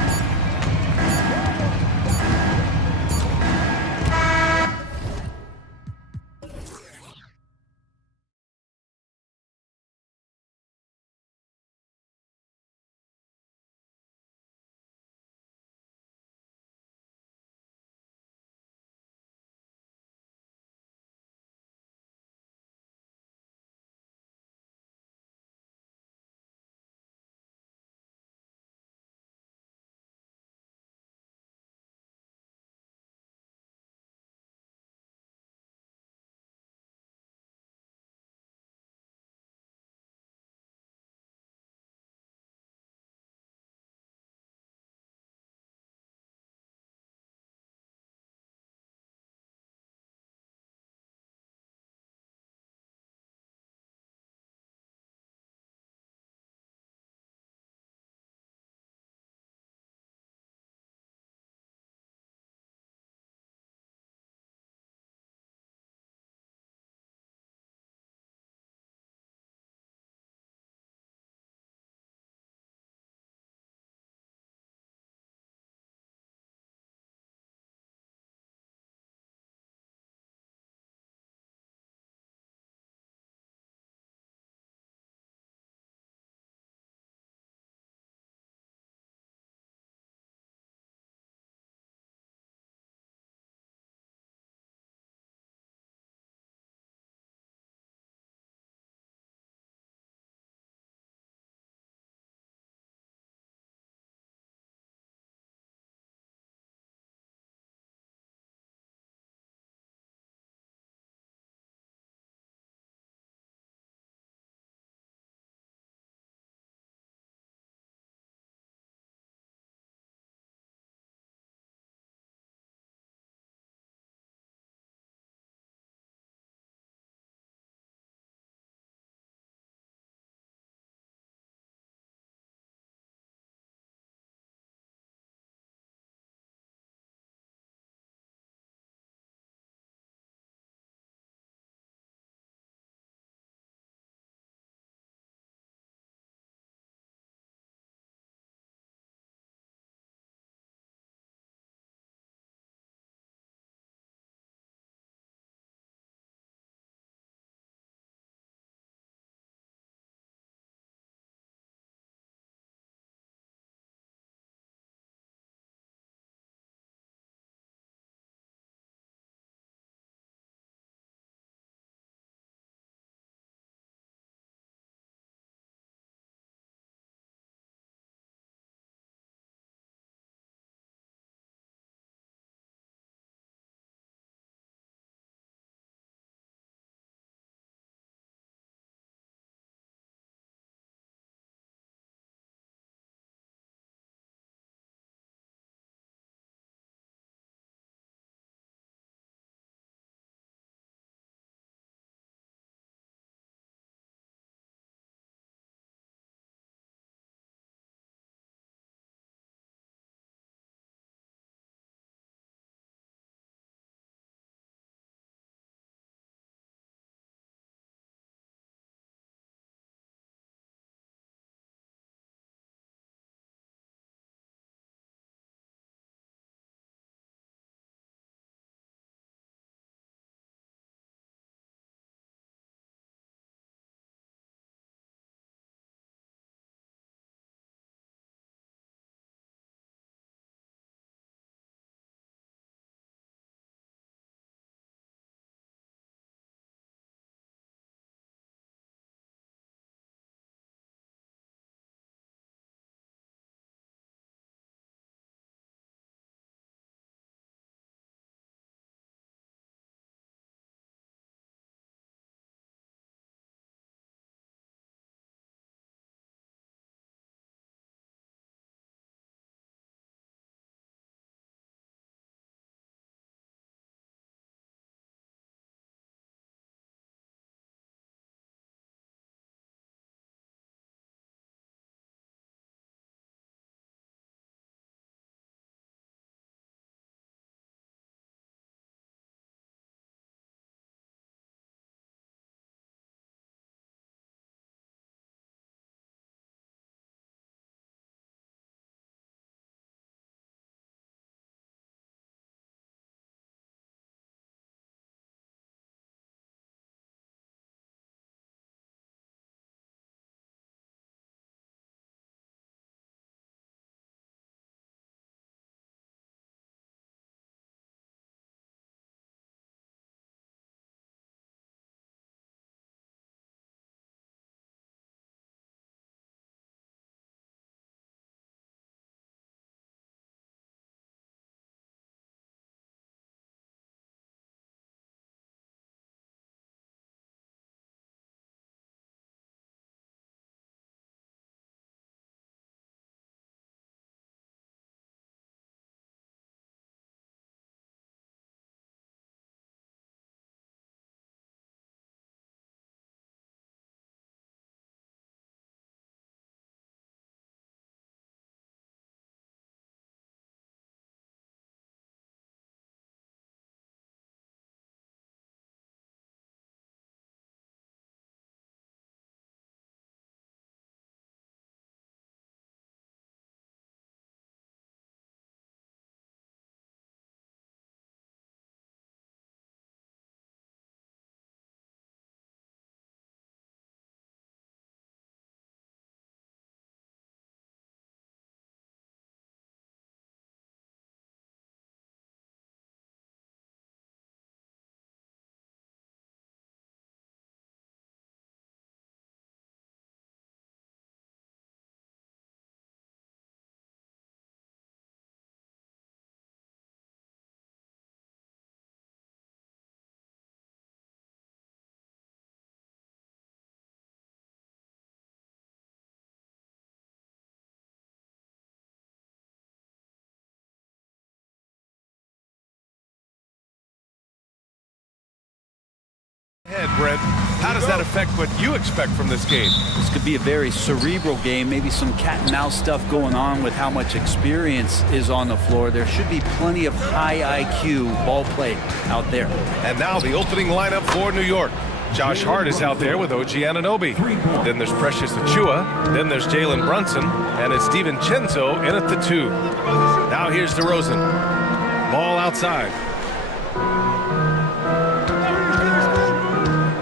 Brent. How does that affect what you expect from this game? This could be a very cerebral game, maybe some cat and mouse stuff going on with how much experience is on the floor. There should be plenty of high IQ ball play out there. And now the opening lineup for New York. Josh Hart is out there with OG Anunoby. Then there's Precious Achiuwa. Then there's Jalen Brunson. And it's DiVincenzo in at the 2. Now here's DeRozan. Ball outside.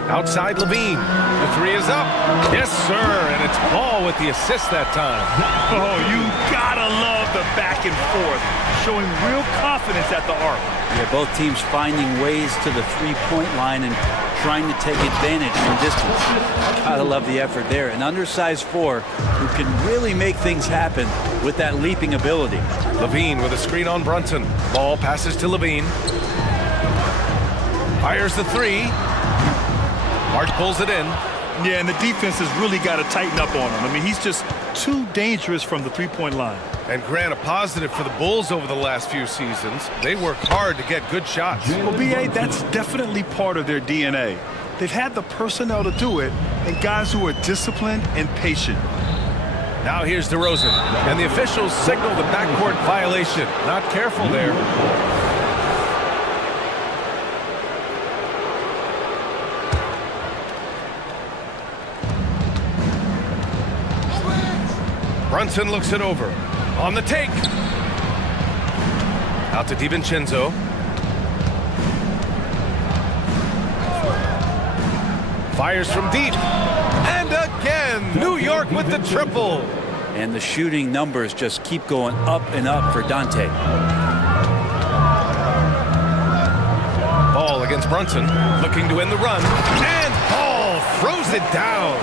Outside Levine. The 3 is up. Yes, sir. And it's Ball with the assist that time. Oh, you gotta love the back and forth, showing real confidence at the arc. Yeah, both teams finding ways to the three-point line and trying to take advantage from distance. Gotta love the effort there. An undersized 4 who can really make things happen with that leaping ability. Levine with a screen on Brunson. Ball passes to Levine. Fires the 3. Hart pulls it in. Yeah, and the defense has really got to tighten up on him. I mean, he's just too dangerous from the three-point line. And Grant, a positive for the Bulls over the last few seasons. They work hard to get good shots. Well, B.A., that's definitely part of their DNA. They've had the personnel to do it, and guys who are disciplined and patient. Now here's DeRozan. And the officials signal the backcourt violation. Not careful there. Brunson looks it over. On the take. Out to DiVincenzo. Fires from deep. And again, New York with the triple. And the shooting numbers just keep going up and up for Dante. Ball against Brunson. Looking to end the run. And Ball throws it down.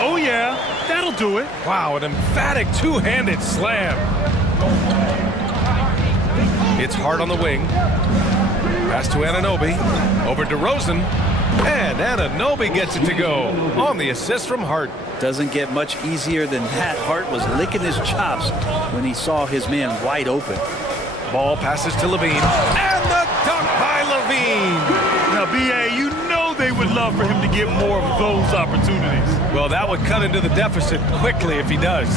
Oh, yeah. That'll do it. Wow, an emphatic two-handed slam. It's Hart on the wing. Pass to Anunoby. Over DeRozan. And Anunoby gets it to go on the assist from Hart. Doesn't get much easier than that. Hart was licking his chops when he saw his man wide open. Ball passes to Levine. And the dunk by Levine. Now, B.A., you know they would love for him to get more of those opportunities. Well, that would cut into the deficit quickly if he does.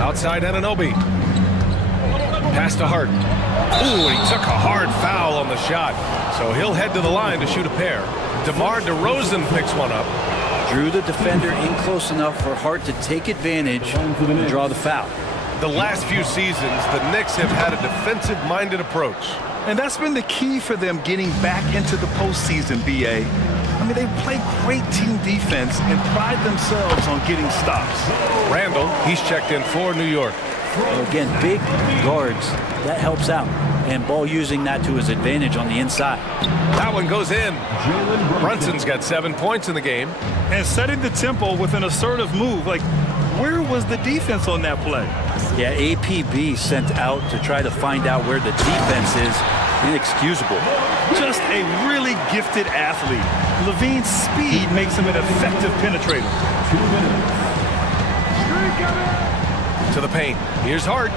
Outside Anunoby. Pass to Hart. Ooh, he took a hard foul on the shot. So he'll head to the line to shoot a pair. DeMar DeRozan picks one up. Drew the defender in close enough for Hart to take advantage and draw the foul. The last few seasons, the Knicks have had a defensive-minded approach. And that's been the key for them getting back into the postseason, B.A. I mean, they play great team defense and pride themselves on getting stops. Randall, he's checked in for New York. Well, again, big guards, that helps out. And Ball using that to his advantage on the inside. That one goes in. Brunson's got 7 points in the game. And setting the tempo with an assertive move. Like, where was the defense on that play? Yeah, APB sent out to try to find out where the defense is. Inexcusable. Just a really gifted athlete. Levine's speed makes him an effective penetrator. 2 minutes. To the paint. Here's Hart.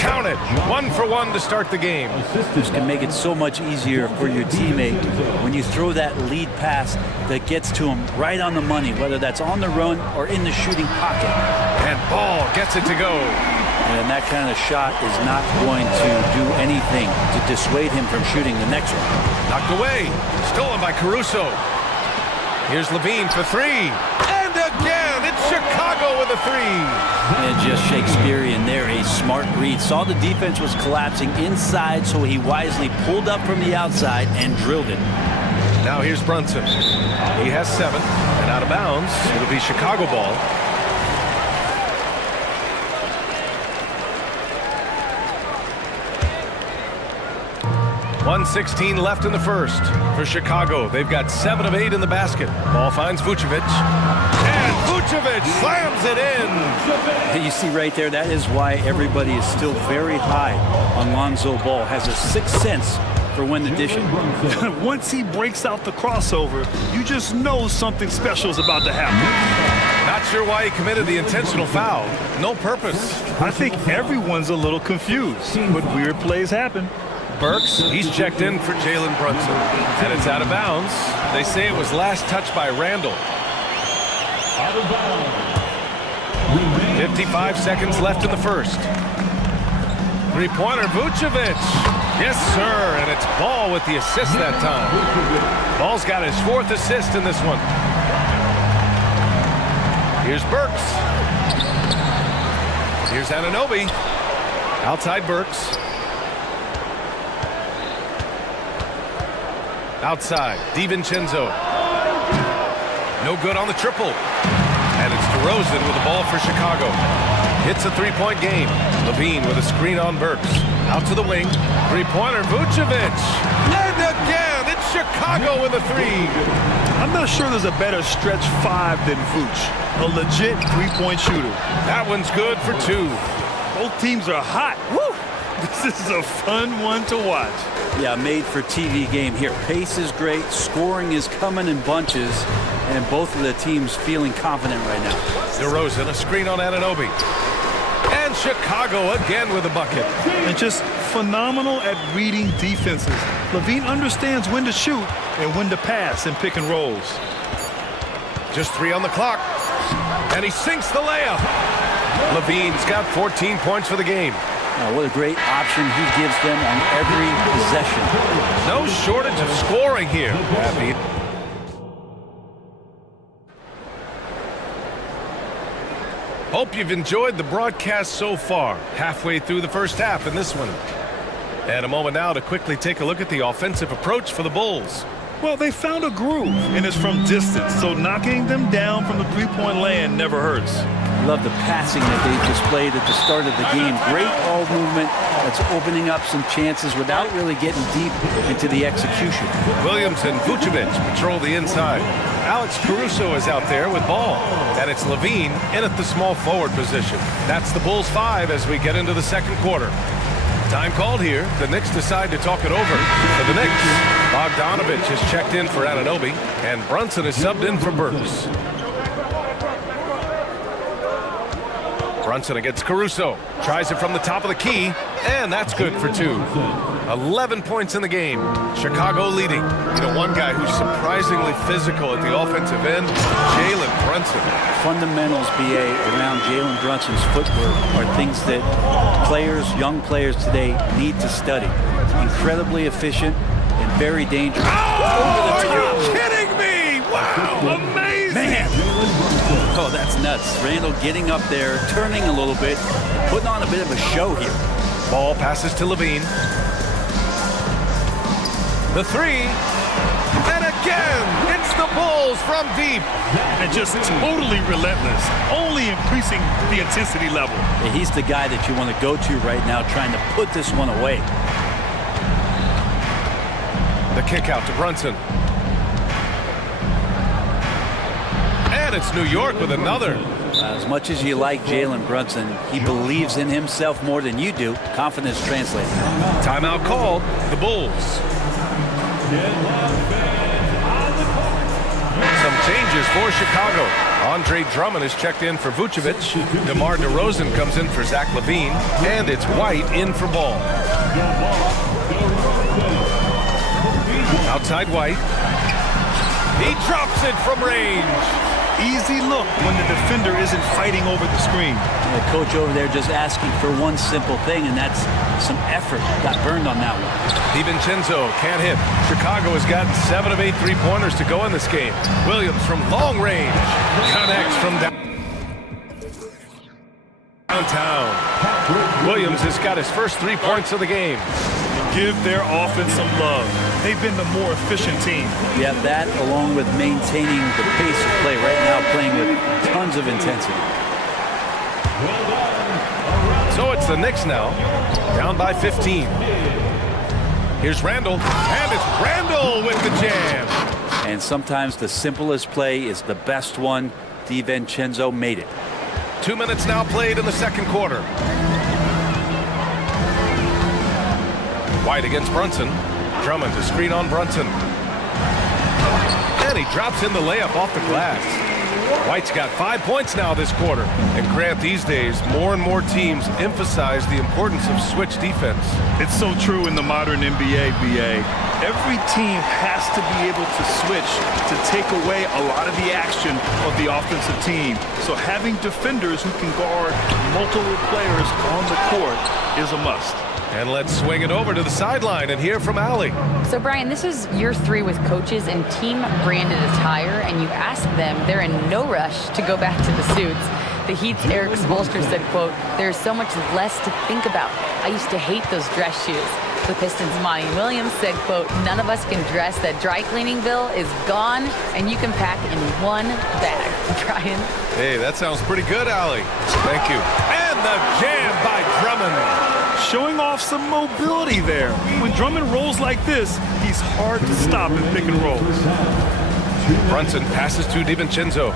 Count it. 1 for 1 to start the game. This can make it so much easier for your teammate when you throw that lead pass that gets to him right on the money, whether that's on the run or in the shooting pocket. And Ball gets it to go. And that kind of shot is not going to do anything to dissuade him from shooting the next one. Knocked away. Stolen by Caruso. Here's Levine for 3. And again, it's Chicago with a 3. And just Shakespearean there, a smart read. Saw the defense was collapsing inside, so he wisely pulled up from the outside and drilled it. Now here's Brunson. He has 7, and out of bounds. It'll be Chicago ball. .116 left in the first for Chicago. They've got 7 of 8 in the basket. Ball finds Vucevic. And Vucevic slams it in. You see right there, that is why everybody is still very high on Lonzo Ball. Has a sixth sense for when to dish it. Once he breaks out the crossover, you just know something special is about to happen. Not sure why he committed the intentional foul. No purpose. I think everyone's a little confused, but weird plays happen. Burks. He's checked in for Jalen Brunson. And it's out of bounds. They say it was last touched by Randall. 55 seconds left in the first. Three-pointer, Vucevic. Yes, sir, and it's Ball with the assist that time. Ball's got his 4th assist in this one. Here's Burks. Here's Anunoby. Outside Burks. Outside, DiVincenzo. No good on the triple. And it's DeRozan with the ball for Chicago. Hits a three-point game. Levine with a screen on Burks. Out to the wing. Three-pointer, Vucevic. And again, it's Chicago with a three. I'm not sure there's a better stretch 5 than Vooch. A legit three-point shooter. That one's good for 2. Both teams are hot. Woo! This is a fun one to watch. Yeah, made for TV game here. Pace is great. Scoring is coming in bunches. And both of the teams feeling confident right now. DeRozan, a screen on Anunoby. And Chicago again with a bucket. And just phenomenal at reading defenses. Levine understands when to shoot and when to pass in pick and rolls. Just 3 on the clock. And he sinks the layup. Levine's got 14 points for the game. What a great option he gives them on every possession. No shortage of scoring here. Hope you've enjoyed the broadcast so far. Halfway through the first half in this one. And a moment now to quickly take a look at the offensive approach for the Bulls. Well, they found a groove, and it's from distance, so knocking them down from the three-point land never hurts. Love the passing that they displayed at the start of the game. Great ball movement that's opening up some chances without really getting deep into the execution. Williams and Vucevic patrol the inside. Alex Caruso is out there with ball. And it's Levine in at the small forward position. That's the Bulls 5 as we get into the second quarter. Time called here. The Knicks decide to talk it over. For the Knicks, Bogdanovic is checked in for Anunoby, and Brunson is subbed in for Burks. Brunson against Caruso. Tries it from the top of the key, and that's good for 2. 11 points in the game. Chicago leading. You know, one guy who's surprisingly physical at the offensive end, Jalen Brunson. Fundamentals, BA, around Jalen Brunson's footwork are things that players, young players today need to study. Incredibly efficient and very dangerous. Oh, are you kidding me? Wow, amazing! Man. Oh, that's nuts. Randall getting up there, turning a little bit, putting on a bit of a show here. Ball passes to Levine. The three. And again, it's the Bulls from deep. And just totally relentless, only increasing the intensity level. Yeah, he's the guy that you want to go to right now, trying to put this one away. The kick out to Brunson. And it's New York with another. As much as you like Jalen Brunson, he believes in himself more than you do. Confidence translated. Timeout called. The Bulls. Some changes for Chicago. Andre Drummond is checked in for Vucevic. DeMar DeRozan comes in for Zach LaVine. And it's White in for Ball. Outside White. He drops it from range. Easy look when the defender isn't fighting over the screen. The coach over there just asking for one simple thing, and that's some effort. Got burned on that one. DiVincenzo can't hit. Chicago has gotten 7 of 8 three-pointers to go in this game. Williams from long range connects from downtown. Williams has got his first 3 points of the game. Give their offense some love. They've been the more efficient team. Yeah, that along with maintaining the pace of play right now, playing with tons of intensity. So it's the Knicks now, down by 15. Here's Randall, and it's Randall with the jam. And sometimes the simplest play is the best one. DiVincenzo made it. 2 minutes now played in the second quarter. White against Brunson. Drummond to screen on Brunson. And he drops in the layup off the glass. White's got 5 points now this quarter. And Grant, these days, more and more teams emphasize the importance of switch defense. It's so true in the modern NBA, BA. Every team has to be able to switch to take away a lot of the action of the offensive team. So having defenders who can guard multiple players on the court is a must. And let's swing it over to the sideline and hear from Allie. So, Brian, this is year 3 with coaches in team-branded attire, and you ask them, they're in no rush to go back to the suits. The Heat's Eric Spoelstra said, quote, "There's so much less to think about. I used to hate those dress shoes." The Pistons' Monty Williams said, quote, "None of us can dress. That dry cleaning bill is gone, and you can pack in one bag." Brian? Hey, that sounds pretty good, Allie. Thank you. And the jam by Drummond. Showing off some mobility there. When Drummond rolls like this, he's hard to stop in pick and roll. Brunson passes to DiVincenzo.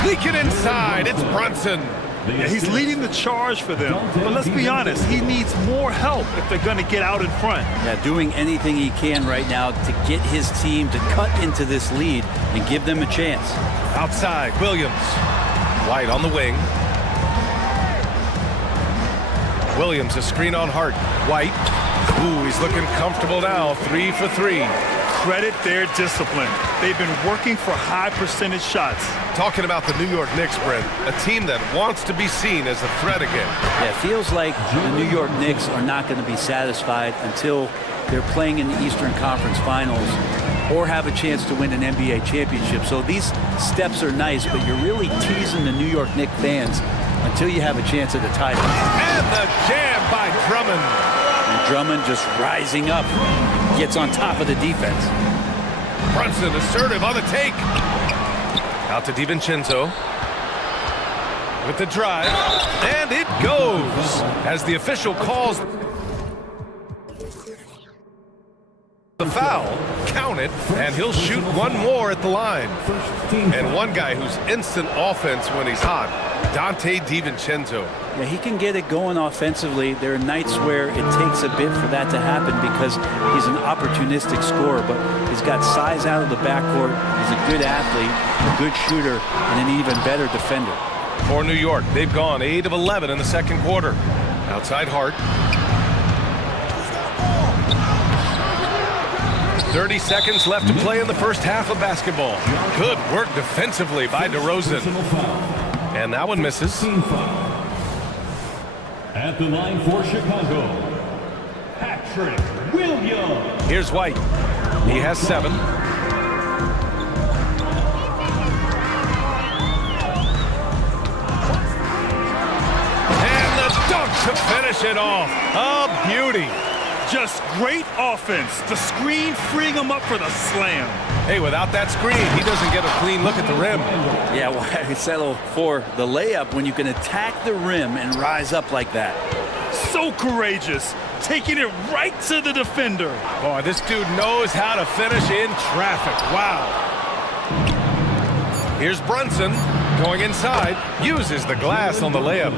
Sneak it inside. It's Brunson. Yeah, he's leading the charge for them. But let's be honest, he needs more help if they're going to get out in front. Yeah, doing anything he can right now to get his team to cut into this lead and give them a chance. Outside, Williams. White on the wing. Williams, a screen on Hart. White. Ooh, he's looking comfortable now. 3 for 3. Credit their discipline. They've been working for high percentage shots. Talking about the New York Knicks, Brent, a team that wants to be seen as a threat again. Yeah, it feels like the New York Knicks are not going to be satisfied until they're playing in the Eastern Conference Finals or have a chance to win an NBA championship. So these steps are nice, but you're really teasing the New York Knicks fans until you have a chance at the title. And the jam by Drummond. And Drummond just rising up, gets on top of the defense. Brunson assertive on the take. Out to DiVincenzo. With the drive. And it goes. As the official calls the foul, count it, and he'll shoot one more at the line. And one guy who's instant offense when he's hot, Dante DiVincenzo. Yeah, he can get it going offensively. There are nights where it takes a bit for that to happen because he's an opportunistic scorer, but he's got size out of the backcourt. He's a good athlete, a good shooter, and an even better defender. For New York, they've gone 8 of 11 in the second quarter. Outside Hart. 30 seconds left to play in the first half of basketball. Good work defensively by DeRozan. And that one misses. At the line for Chicago, Patrick Williams. Here's White. He has 7. And the dunk to finish it off. A beauty. Just great offense. The screen freeing him up for the slam. Hey, without that screen, he doesn't get a clean look at the rim. Yeah, why settle for the layup when you can attack the rim and rise up like that? So courageous, taking it right to the defender. Boy, this dude knows how to finish in traffic. Wow. Here's Brunson going inside, uses the glass on the layup.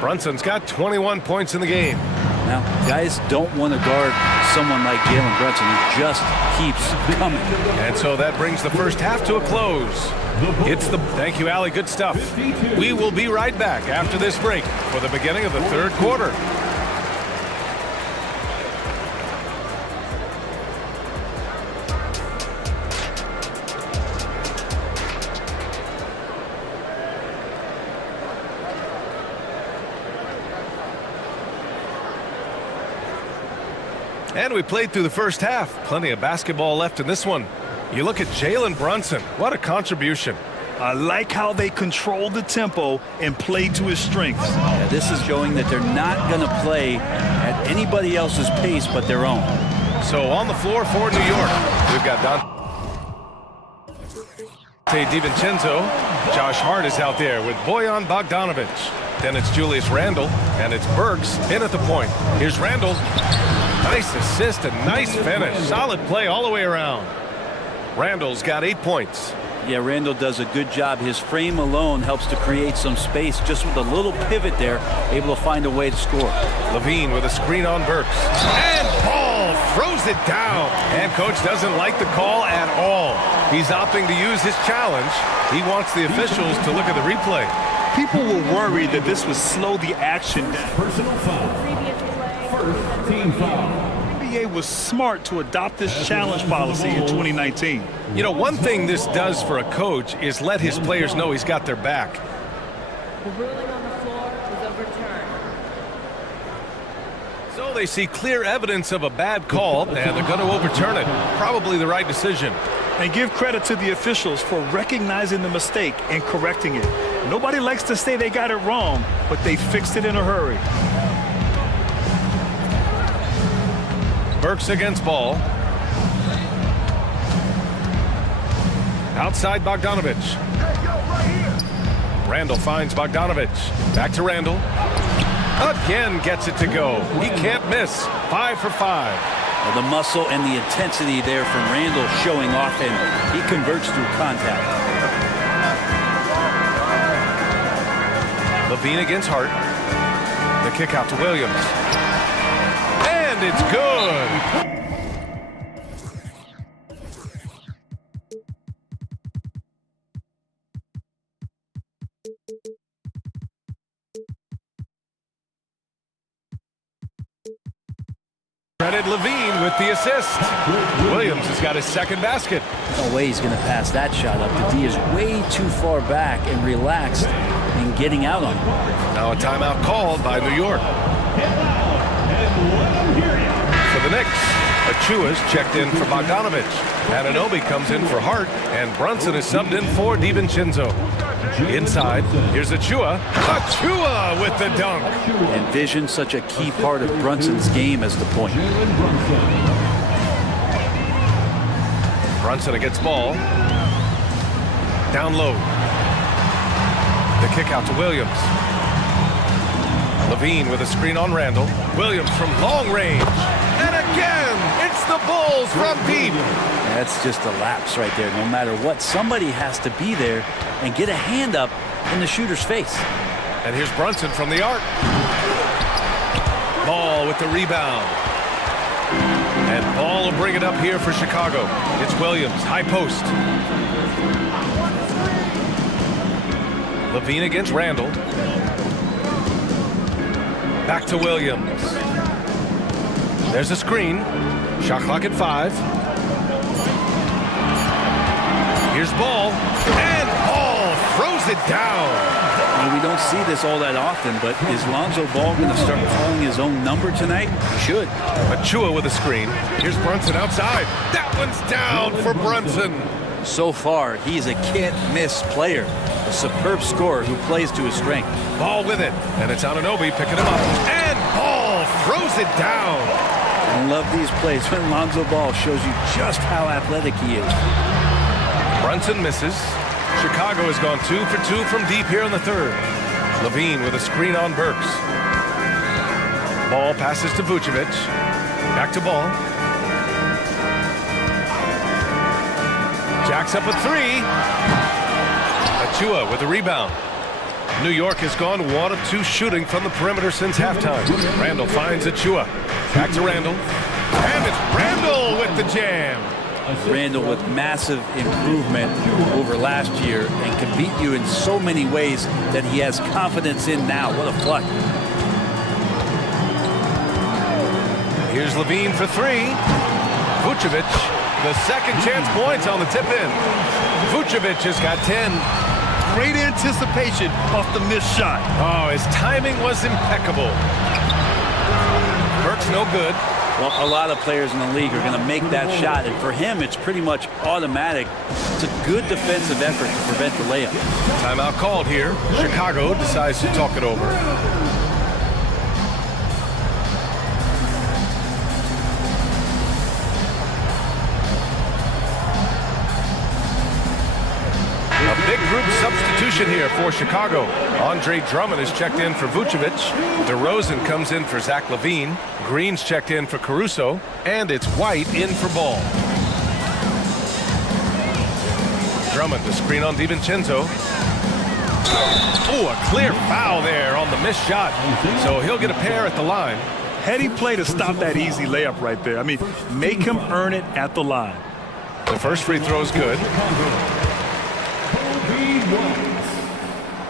Brunson's got 21 points in the game. Now, guys don't want to guard someone like Jalen Brunson who just keeps coming. And so that brings the first half to a close. Thank you, Allie. Good stuff. We will be right back after this break for the beginning of the third quarter. And we played through the first half. Plenty of basketball left in this one. You look at Jalen Brunson. What a contribution. I like how they control the tempo and play to his strengths. Yeah, this is showing that they're not going to play at anybody else's pace but their own. So on the floor for New York, we've got Dante DiVincenzo. Josh Hart is out there with Bojan Bogdanovic. Then it's Julius Randle, and it's Burks in at the point. Here's Randle. Nice assist and nice finish. Solid play all the way around. Randle's got 8 points. Yeah, Randle does a good job. His frame alone helps to create some space. Just with a little pivot there, able to find a way to score. Levine with a screen on Burks. And ball throws it down. And coach doesn't like the call at all. He's opting to use his challenge. He wants the officials to look at the replay. People were worried that this would slow the action down. Personal foul. First team foul. NBA was smart to adopt this challenge policy in 2019. You know, one thing this does for a coach is let his players know he's got their back. The ruling on the floor is overturned. So they see clear evidence of a bad call, and they're going to overturn it. Probably the right decision. And give credit to the officials for recognizing the mistake and correcting it. Nobody likes to say they got it wrong, but they fixed it in a hurry. Burks against ball. Outside Bogdanovich. Randall finds Bogdanovich. Back to Randall. Again gets it to go. He can't miss. 5 for 5. Well, the muscle and the intensity there from Randall showing off, and he converts through contact. Levine against Hart. The kick out to Williams. And it's good. Credit Levine with the assist. Williams has got his second basket. No way he's going to pass that shot up. The D is way too far back and relaxed in getting out on him. Now a timeout called by New York. For the Knicks, Achua's checked in for Bogdanovich. Anunoby comes in for Hart, and Brunson is subbed in for DiVincenzo. Inside, here's Achua. Achua with the dunk. And vision, such a key part of Brunson's game as the point. Brunson against ball. Down low. The kick out to Williams. Levine with a screen on Randall. Williams from long range. And again, it's the Bulls from deep. That's just a lapse right there. No matter what, somebody has to be there and get a hand up in the shooter's face. And here's Brunson from the arc. Ball with the rebound. And Ball will bring it up here for Chicago. It's Williams, high post. Levine against Randall. Back to Williams. There's a screen. Shot clock at 5. Here's Ball. And Ball throws it down. And we don't see this all that often, but is Lonzo Ball going to start calling his own number tonight? He should. Achua with a screen. Here's Brunson outside. That one's down for Brunson. So far, he's a can't-miss player. A superb scorer who plays to his strength. Ball with it. And it's Anunoby picking him up. And Ball throws it down. I love these plays when Lonzo Ball shows you just how athletic he is. Brunson misses. Chicago has gone 2 for 2 from deep here in the third. Levine with a screen on Burks. Ball passes to Vucevic. Back to Ball. Jacks up a 3. Achua with the rebound. New York has gone 1 of 2 shooting from the perimeter since halftime. Randall finds Achua. Back to Randall. And it's Randall with the jam. Randall with massive improvement over last year and can beat you in so many ways that he has confidence in now. What a flush. Here's Levine for 3. Vucevic, the second chance points on the tip-in. Vucevic has got 10. Great anticipation off the missed shot. Oh, his timing was impeccable. Burks no good. Well, a lot of players in the league are going to make that shot, and for him, it's pretty much automatic. It's a good defensive effort to prevent the layup. Timeout called here. Chicago decides to talk it over. A big group substitution here for Chicago. Andre Drummond is checked in for Vucevic. DeRozan comes in for Zach LaVine. Green's checked in for Caruso. And it's White in for Ball. Drummond, the screen on DiVincenzo. Oh, a clear foul there on the missed shot. So he'll get a pair at the line. Heady play to stop that easy layup right there. I mean, make him earn it at the line. The first free throw is good.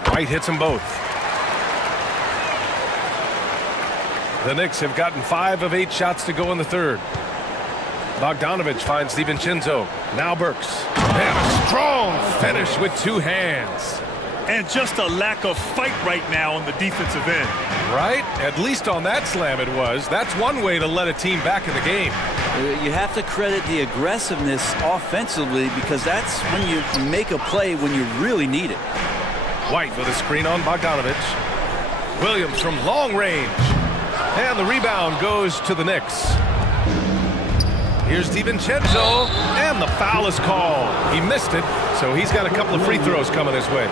White hits them both. The Knicks have gotten 5 of 8 shots to go in the third. Bogdanovich finds DiVincenzo. Now Burks. And a strong finish with 2 hands. And just a lack of fight right now on the defensive end. Right? At least on that slam it was. That's one way to let a team back in the game. You have to credit the aggressiveness offensively because that's when you make a play when you really need it. White with a screen on Bogdanovich. Williams from long range. And the rebound goes to the Knicks. Here's DiVincenzo, and the foul is called. He missed it, so he's got a couple of free throws coming his way.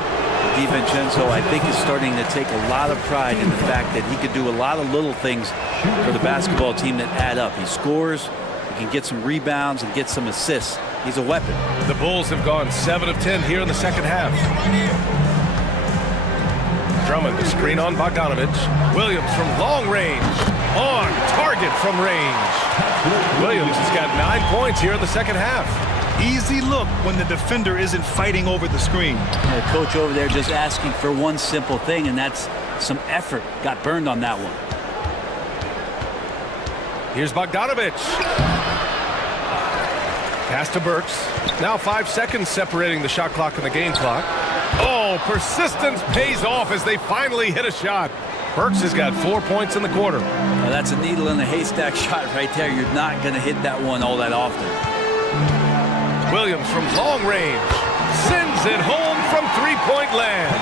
DiVincenzo, I think, is starting to take a lot of pride in the fact that he could do a lot of little things for the basketball team that add up. He scores, he can get some rebounds and get some assists. He's a weapon. The Bulls have gone 7 of 10 here in the second half. Drummond, the screen on Bogdanovich. Williams from long range. On target from range. Williams has got 9 points here in the second half. Easy look when the defender isn't fighting over the screen. The coach over there just asking for one simple thing, and that's some effort. Got burned on that one. Here's Bogdanovich. Pass to Burks. Now 5 seconds separating the shot clock and the game clock. Oh, persistence pays off as they finally hit a shot. Burks has got 4 points in the quarter. Now that's a needle in a haystack shot right there. You're not going to hit that one all that often. Williams from long range sends it home from three-point land.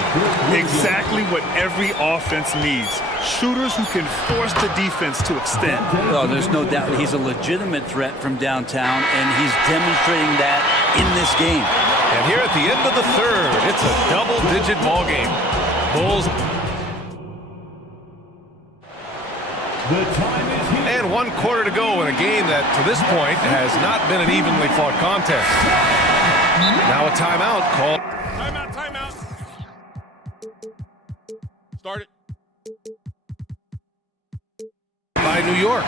Exactly what every offense needs. Shooters who can force the defense to extend. Oh, there's no doubt he's a legitimate threat from downtown, and he's demonstrating that in this game. And here at the end of the third, it's a double-digit ball game. Bulls. And 1 quarter to go in a game that, to this point, has not been an evenly fought contest. Now a timeout called. Timeout. Start it. By New York.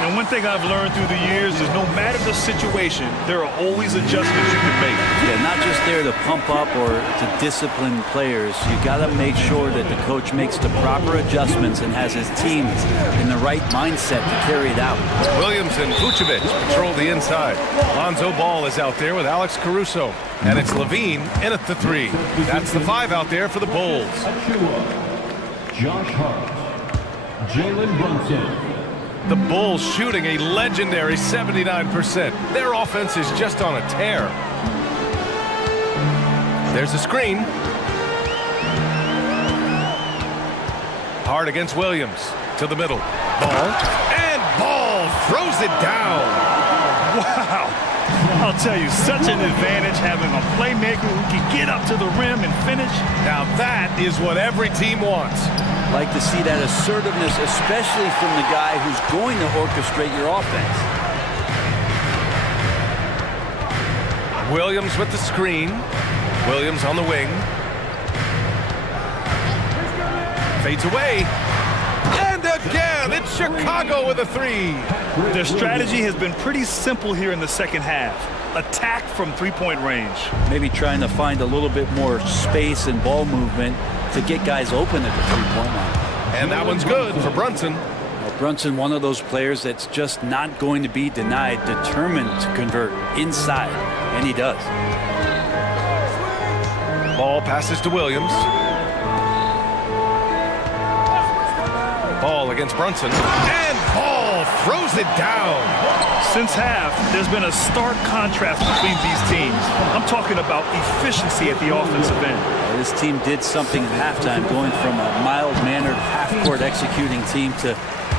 And one thing I've learned through the years is no matter the situation, there are always adjustments you can make. Yeah, not just there to pump up or to discipline players. You got to make sure that the coach makes the proper adjustments and has his team in the right mindset to carry it out. Williams and Vucevic patrol the inside. Lonzo Ball is out there with Alex Caruso. And it's Levine in at the 3. That's the 5 out there for the Bulls. Josh Hart. Jalen Brunson. The Bulls shooting a legendary 79%. Their offense is just on a tear. There's a screen. Hard against Williams. To the middle. Ball. And Ball throws it down. Wow. I'll tell you, such an advantage having a playmaker who can get up to the rim and finish. Now that is what every team wants. Like to see that assertiveness, especially from the guy who's going to orchestrate your offense. Williams with the screen. Williams on the wing. Fades away. And again, it's Chicago with a 3. Their strategy has been pretty simple here in the second half. Attack from three-point range. Maybe trying to find a little bit more space and ball movement to get guys open at the three-point line. And that one's good for Brunson. Well, Brunson, one of those players that's just not going to be denied, determined to convert inside, and he does. Ball passes to Williams. Ball against Brunson. And Ball throws it down. Since half, there's been a stark contrast between these teams. I'm talking about efficiency at the offensive end. Well, this team did something at halftime, going from a mild-mannered half-court executing team to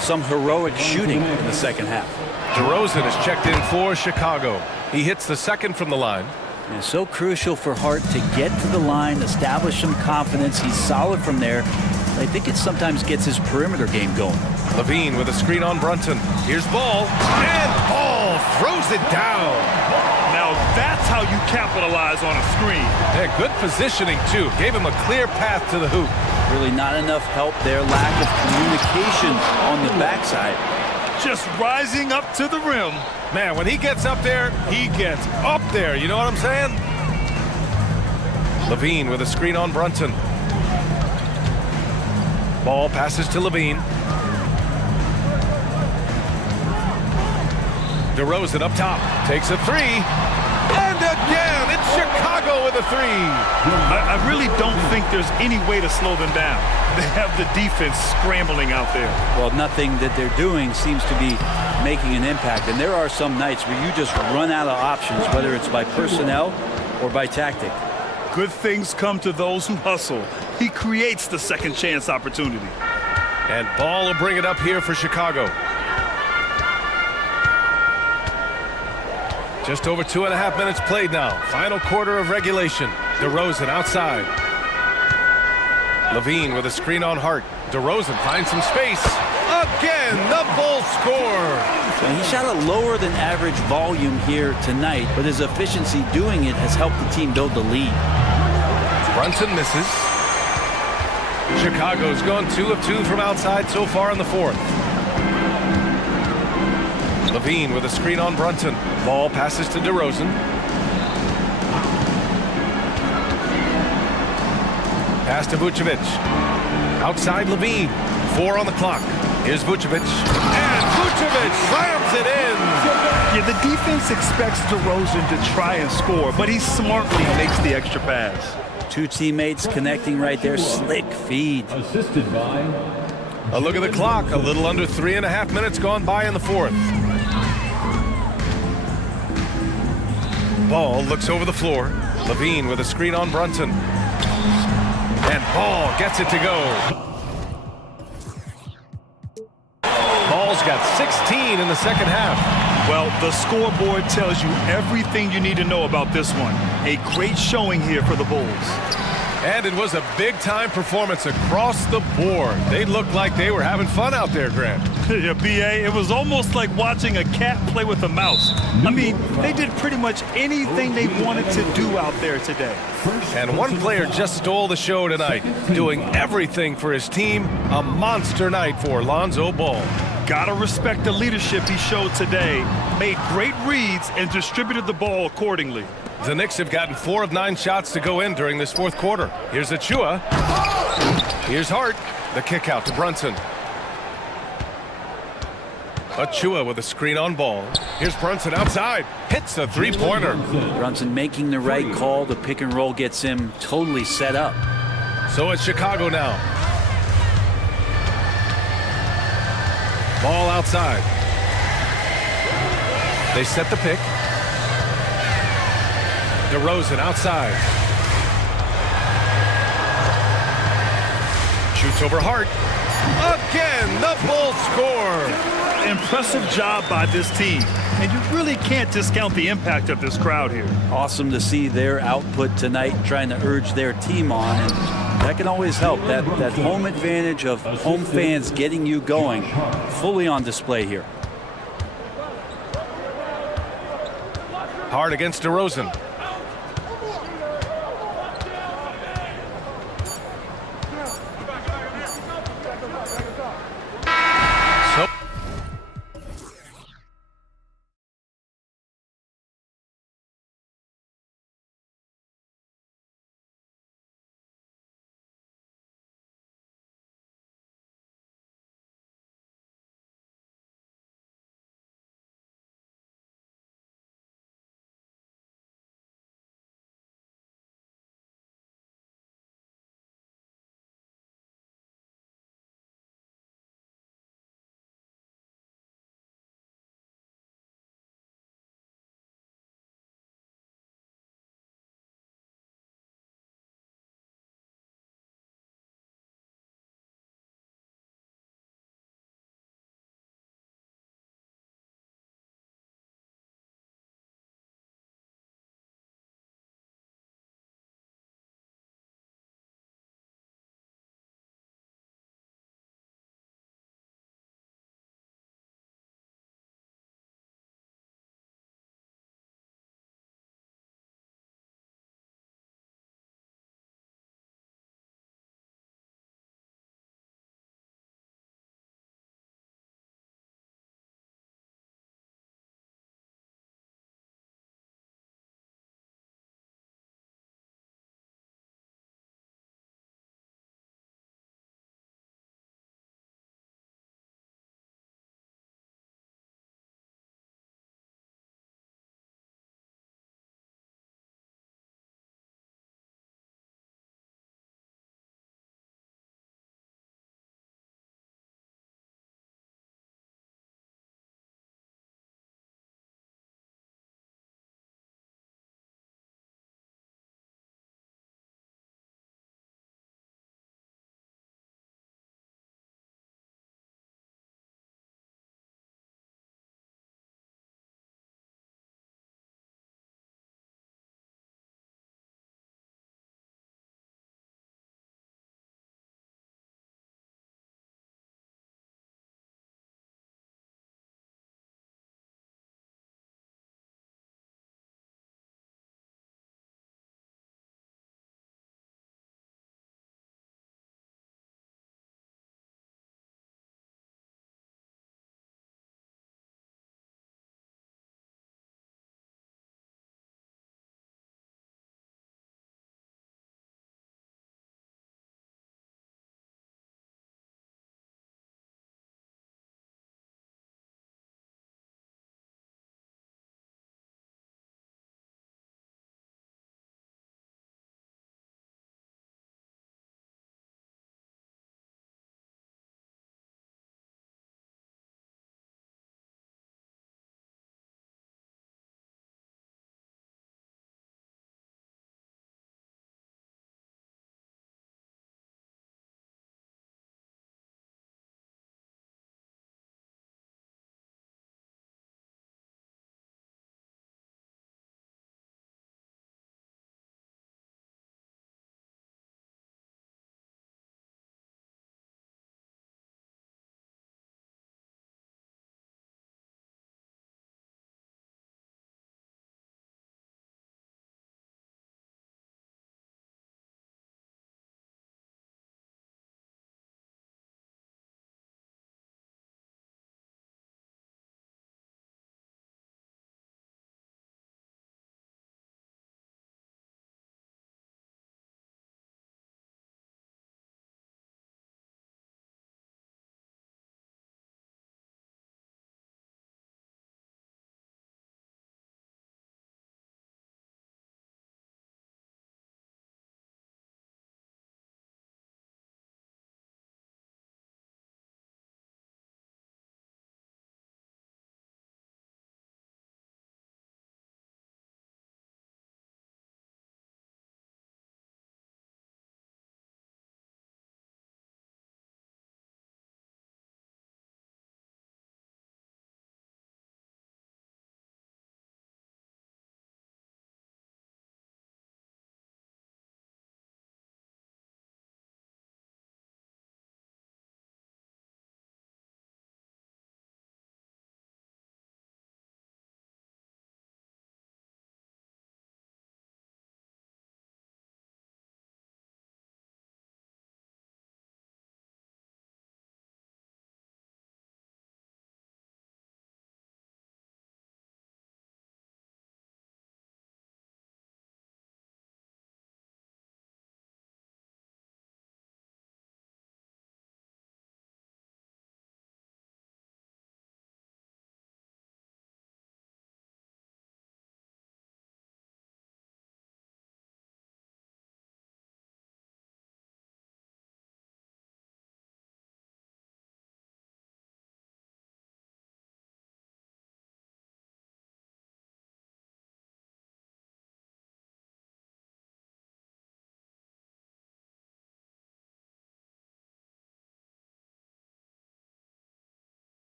some heroic shooting in the second half. DeRozan is checked in for Chicago. He hits the second from the line. And it's so crucial for Hart to get to the line, establish some confidence. He's solid from there. I think it sometimes gets his perimeter game going. Levine with a screen on Brunson. Here's Ball. And Ball throws it down. Now Now that's how you capitalize on a screen. Yeah, good positioning, too. Gave him a clear path to the hoop. Really not enough help there. Lack of communication on the backside. Just rising up to the rim. Man, when he gets up there, he gets up there. You know what I'm saying? Levine with a screen on Brunson. Ball passes to Levine. DeRozan up top. Takes a three. And again, it's Chicago with a three. I really don't think there's any way to slow them down. They have the defense scrambling out there. Well, nothing that they're doing seems to be making an impact. And there are some nights where you just run out of options, whether it's by personnel or by tactic. Good things come to those who hustle. He creates the second chance opportunity. And Ball will bring it up here for Chicago. Just over 2.5 minutes played now. Final quarter of regulation. DeRozan outside. Levine with a screen on Hart. DeRozan finds some space. Again, the Bulls score. And he shot a lower than average volume here tonight, but his efficiency doing it has helped the team build the lead. Brunson misses. Chicago's gone 2 of 2 from outside so far in the fourth. Levine with a screen on Brunson. Ball passes to DeRozan. Pass to Vucevic. Outside Levine. 4 on the clock. Here's Vucevic. And Vucevic slams it in. Yeah, the defense expects DeRozan to try and score, but he smartly makes the extra pass. Two teammates connecting right there. Slick feed. Assisted by... A look at the clock. A little under 3.5 minutes gone by in the fourth. Ball looks over the floor. Levine with a screen on Brunson. And Ball gets it to go. Ball's got 16 in the second half. Well, the scoreboard tells you everything you need to know about this one. A great showing here for the Bulls. And it was a big-time performance across the board. They looked like they were having fun out there, Grant. Yeah, B.A., it was almost like watching a cat play with a mouse. I mean, they did pretty much anything they wanted to do out there today. And one player just stole the show tonight, doing everything for his team. A monster night for Lonzo Ball. Gotta respect the leadership he showed today. Made great reads and distributed the ball accordingly. The Knicks have gotten 4 of 9 shots to go in during this fourth quarter. Here's Achua. Here's Hart. The kick out to Brunson. Achua with a screen on Ball. Here's Brunson outside. Hits a three-pointer. Brunson making the right call. The pick and roll gets him totally set up. So it's Chicago now. Ball outside. They set the pick. DeRozan outside. Shoots over Hart. Again, the Bulls score. Impressive job by this team. And you really can't discount the impact of this crowd here. Awesome to see their output tonight, trying to urge their team on. And that can always help. That home advantage of home fans getting you going, fully on display here. Hart against DeRozan.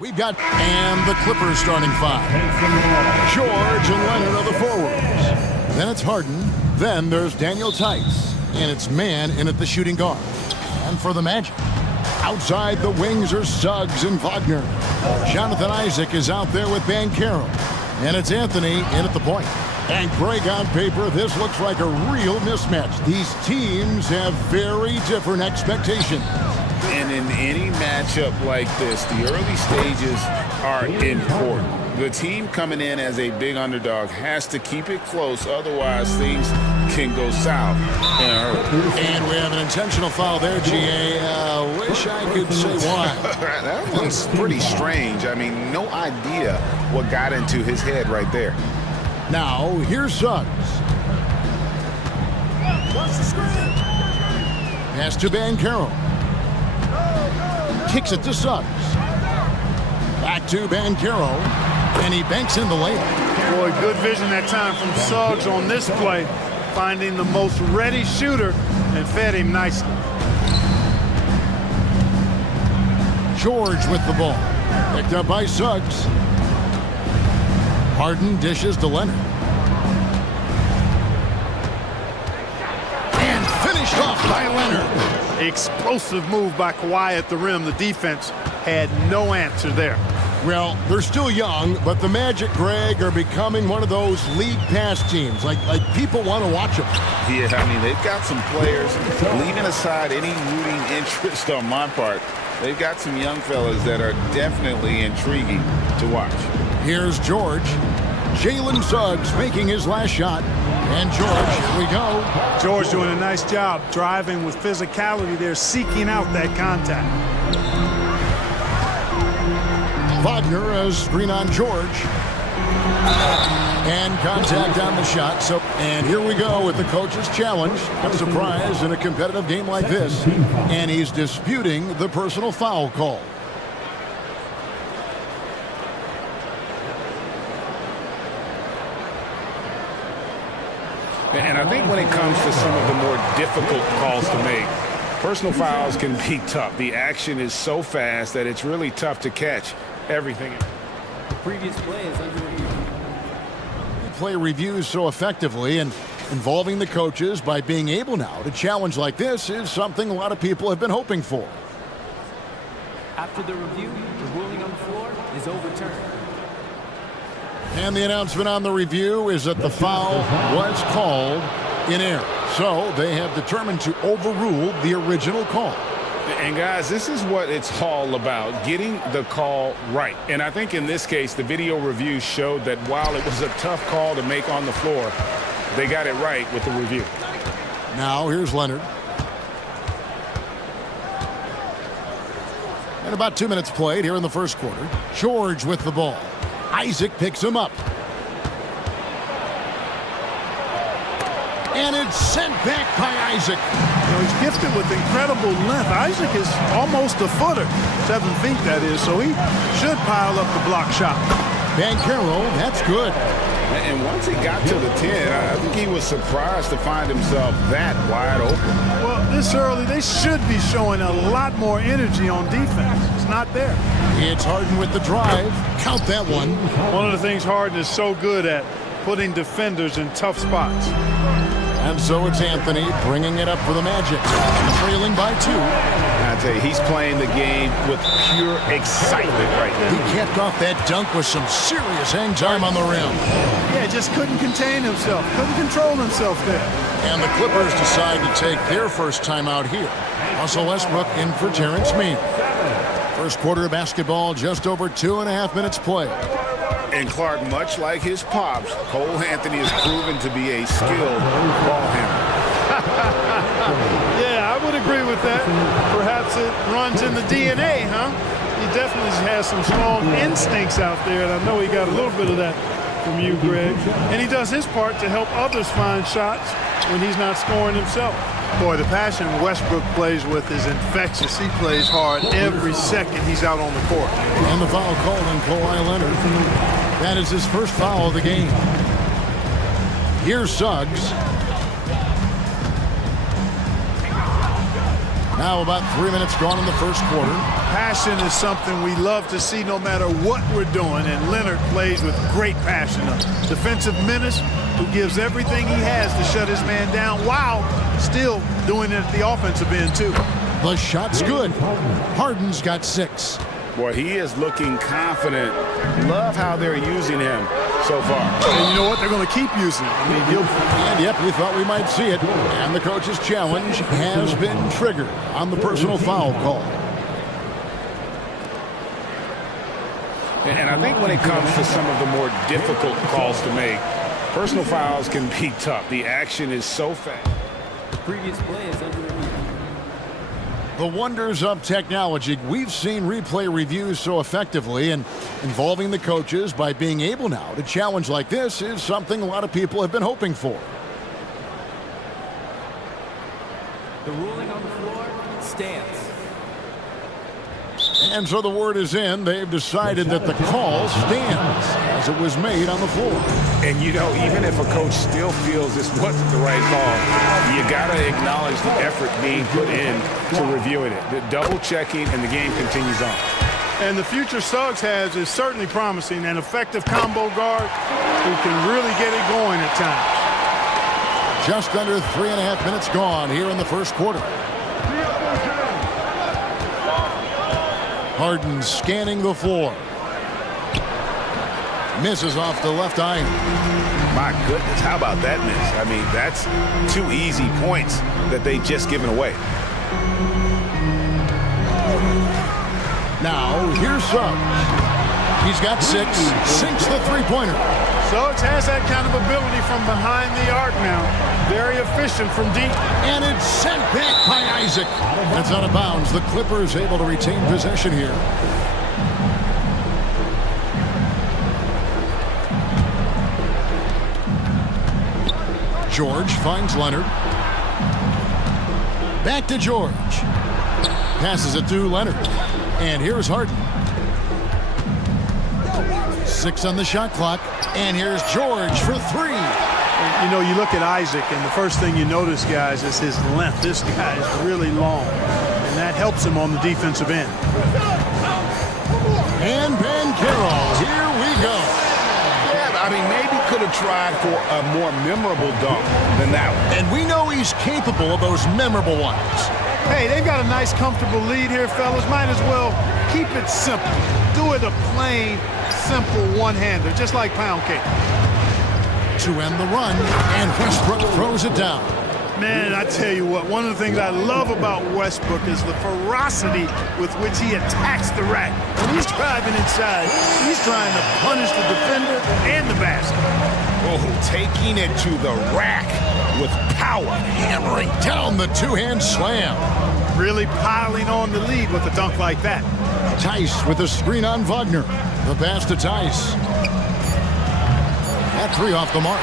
We've got, and the Clippers starting five. George and Leonard are the forwards. Then it's Harden. Then there's Daniel Tice. And it's man in at the shooting guard. And for the Magic, outside the wings are Suggs and Wagner. Jonathan Isaac is out there with Banchero. And it's Anthony in at the point. And Greg, on paper, this looks like a real mismatch. These teams have very different expectations. And in any matchup like this, the early stages are important. The team coming in as a big underdog has to keep it close, otherwise things can go south in a hurry. And we have an intentional foul there, GA. Wish I could say why. That one's pretty strange. I mean, no idea what got into his head right there. Now, here's Suggs. Pass to Banchero. Kicks it to Suggs. Back to Banchero. And he banks in the layup. Boy, good vision that time from Suggs on this play. Finding the most ready shooter and fed him nicely. George with the ball. Picked up by Suggs. Harden dishes to Leonard. And finished off by Leonard. Explosive move by Kawhi at the rim. The defense had no answer there. Well, they're still young, but the Magic, Greg, are becoming one of those league pass teams. Like people want to watch them. Yeah, I mean, they've got some players, leaving aside any rooting interest on my part, they've got some young fellas that are definitely intriguing to watch. Here's George. Jalen Suggs making his last shot. And George, here we go. George doing a nice job driving with physicality there, seeking out that contact. Wagner, a screen on George. And contact on the shot. And here we go with the coach's challenge. A surprise in a competitive game like this. And he's disputing the personal foul call. And I think when it comes to some of the more difficult calls to make, personal fouls can be tough. The action is so fast that it's really tough to catch everything. The previous play is under review. Play reviews so effectively, and involving the coaches by being able now to challenge like this is something a lot of people have been hoping for. After the review, the ruling on the floor is overturned. And the announcement on the review is that the foul was called in error. So they have determined to overrule the original call. And guys, this is what it's all about, getting the call right. And I think in this case, the video review showed that while it was a tough call to make on the floor, they got it right with the review. Now here's Leonard. And about 2 minutes played here in the first quarter. George with the ball. Isaac picks him up. And it's sent back by Isaac. You know, he's gifted with incredible length. Isaac is almost a footer, 7 feet that is, so he should pile up the block shot. Banchero, that's good. And once he got to the 10, I think he was surprised to find himself that wide open. Well, this early, they should be showing a lot more energy on defense. It's not there. It's Harden with the drive. Count that one. One of the things Harden is so good at, putting defenders in tough spots. And so it's Anthony bringing it up for the Magic. Trailing by 2. I tell you, he's playing the game with pure excitement right now. He kept off that dunk with some serious hang time on the rim. Yeah, just couldn't contain himself. Couldn't control himself there. And the Clippers decide to take their first time out here. Russell Westbrook in for Terrence Mann. First quarter of basketball, just over 2.5 minutes played. And Clark, much like his pops, Cole Anthony has proven to be a skilled ball handler. Yeah, I would agree with that. Perhaps it runs in the DNA, huh? He definitely has some strong instincts out there, and I know he got a little bit of that from you, Greg. And he does his part to help others find shots when he's not scoring himself. Boy, the passion Westbrook plays with is infectious. He plays hard every second he's out on the court. And the foul called on Kawhi Leonard. That is his first foul of the game. Here's Suggs. Now about 3 minutes gone in the first quarter. Passion is something we love to see no matter what we're doing, and Leonard plays with great passion. A defensive menace who gives everything he has to shut his man down while still doing it at the offensive end too. The shot's good. Harden's got 6. Boy, he is looking confident. Love how they're using him so far. And you know what? They're going to keep using him. I mean, and yep, we thought we might see it. And the coach's challenge has been triggered on the personal foul call. And I think when it comes to some of the more difficult calls to make, personal fouls can be tough. The action is so fast. The previous play is under review. The wonders of technology. We've seen replay reviews so effectively, and involving the coaches by being able now to challenge like this is something a lot of people have been hoping for. The ruling on the floor stands. And so the word is in. They've decided that the call stands as it was made on the floor. And you know, even if a coach still feels this wasn't the right call, you got to acknowledge the effort being put in to reviewing it. The double checking, and the game continues on. And the future Suggs has is certainly promising. An effective combo guard who can really get it going at times. Just under 3.5 minutes gone here in the first quarter. Harden scanning the floor. Misses off the left iron. My goodness, how about that miss? I mean, that's 2 easy points that they just given away. Now, here's Suggs. He's got 6, sinks the three-pointer. Suggs has that kind of ability from behind the arc now. Very efficient from deep. And it's sent back by Isaac. That's out of bounds. The Clippers able to retain possession here. George finds Leonard. Back to George. Passes it to Leonard. And here's Harden. 6 on the shot clock. And here's George for 3. You know, you look at Isaac, and the first thing you notice, guys, is his length. This guy is really long, and that helps him on the defensive end. And Banchero, here we go. Yeah, I mean, maybe could have tried for a more memorable dunk than that one. And we know he's capable of those memorable ones. Hey, they've got a nice, comfortable lead here, fellas. Might as well keep it simple. Do it a plain, simple one-hander, just like pound cake. To end the run, and Westbrook throws it down. Man, I tell you what, one of the things I love about Westbrook is the ferocity with which he attacks the rack. When he's driving inside, he's trying to punish the defender and the basket. Oh, taking it to the rack with power. Hammering down the two-hand slam. Really piling on the lead with a dunk like that. Tice with a screen on Wagner. The pass to Tice. That 3 off the mark.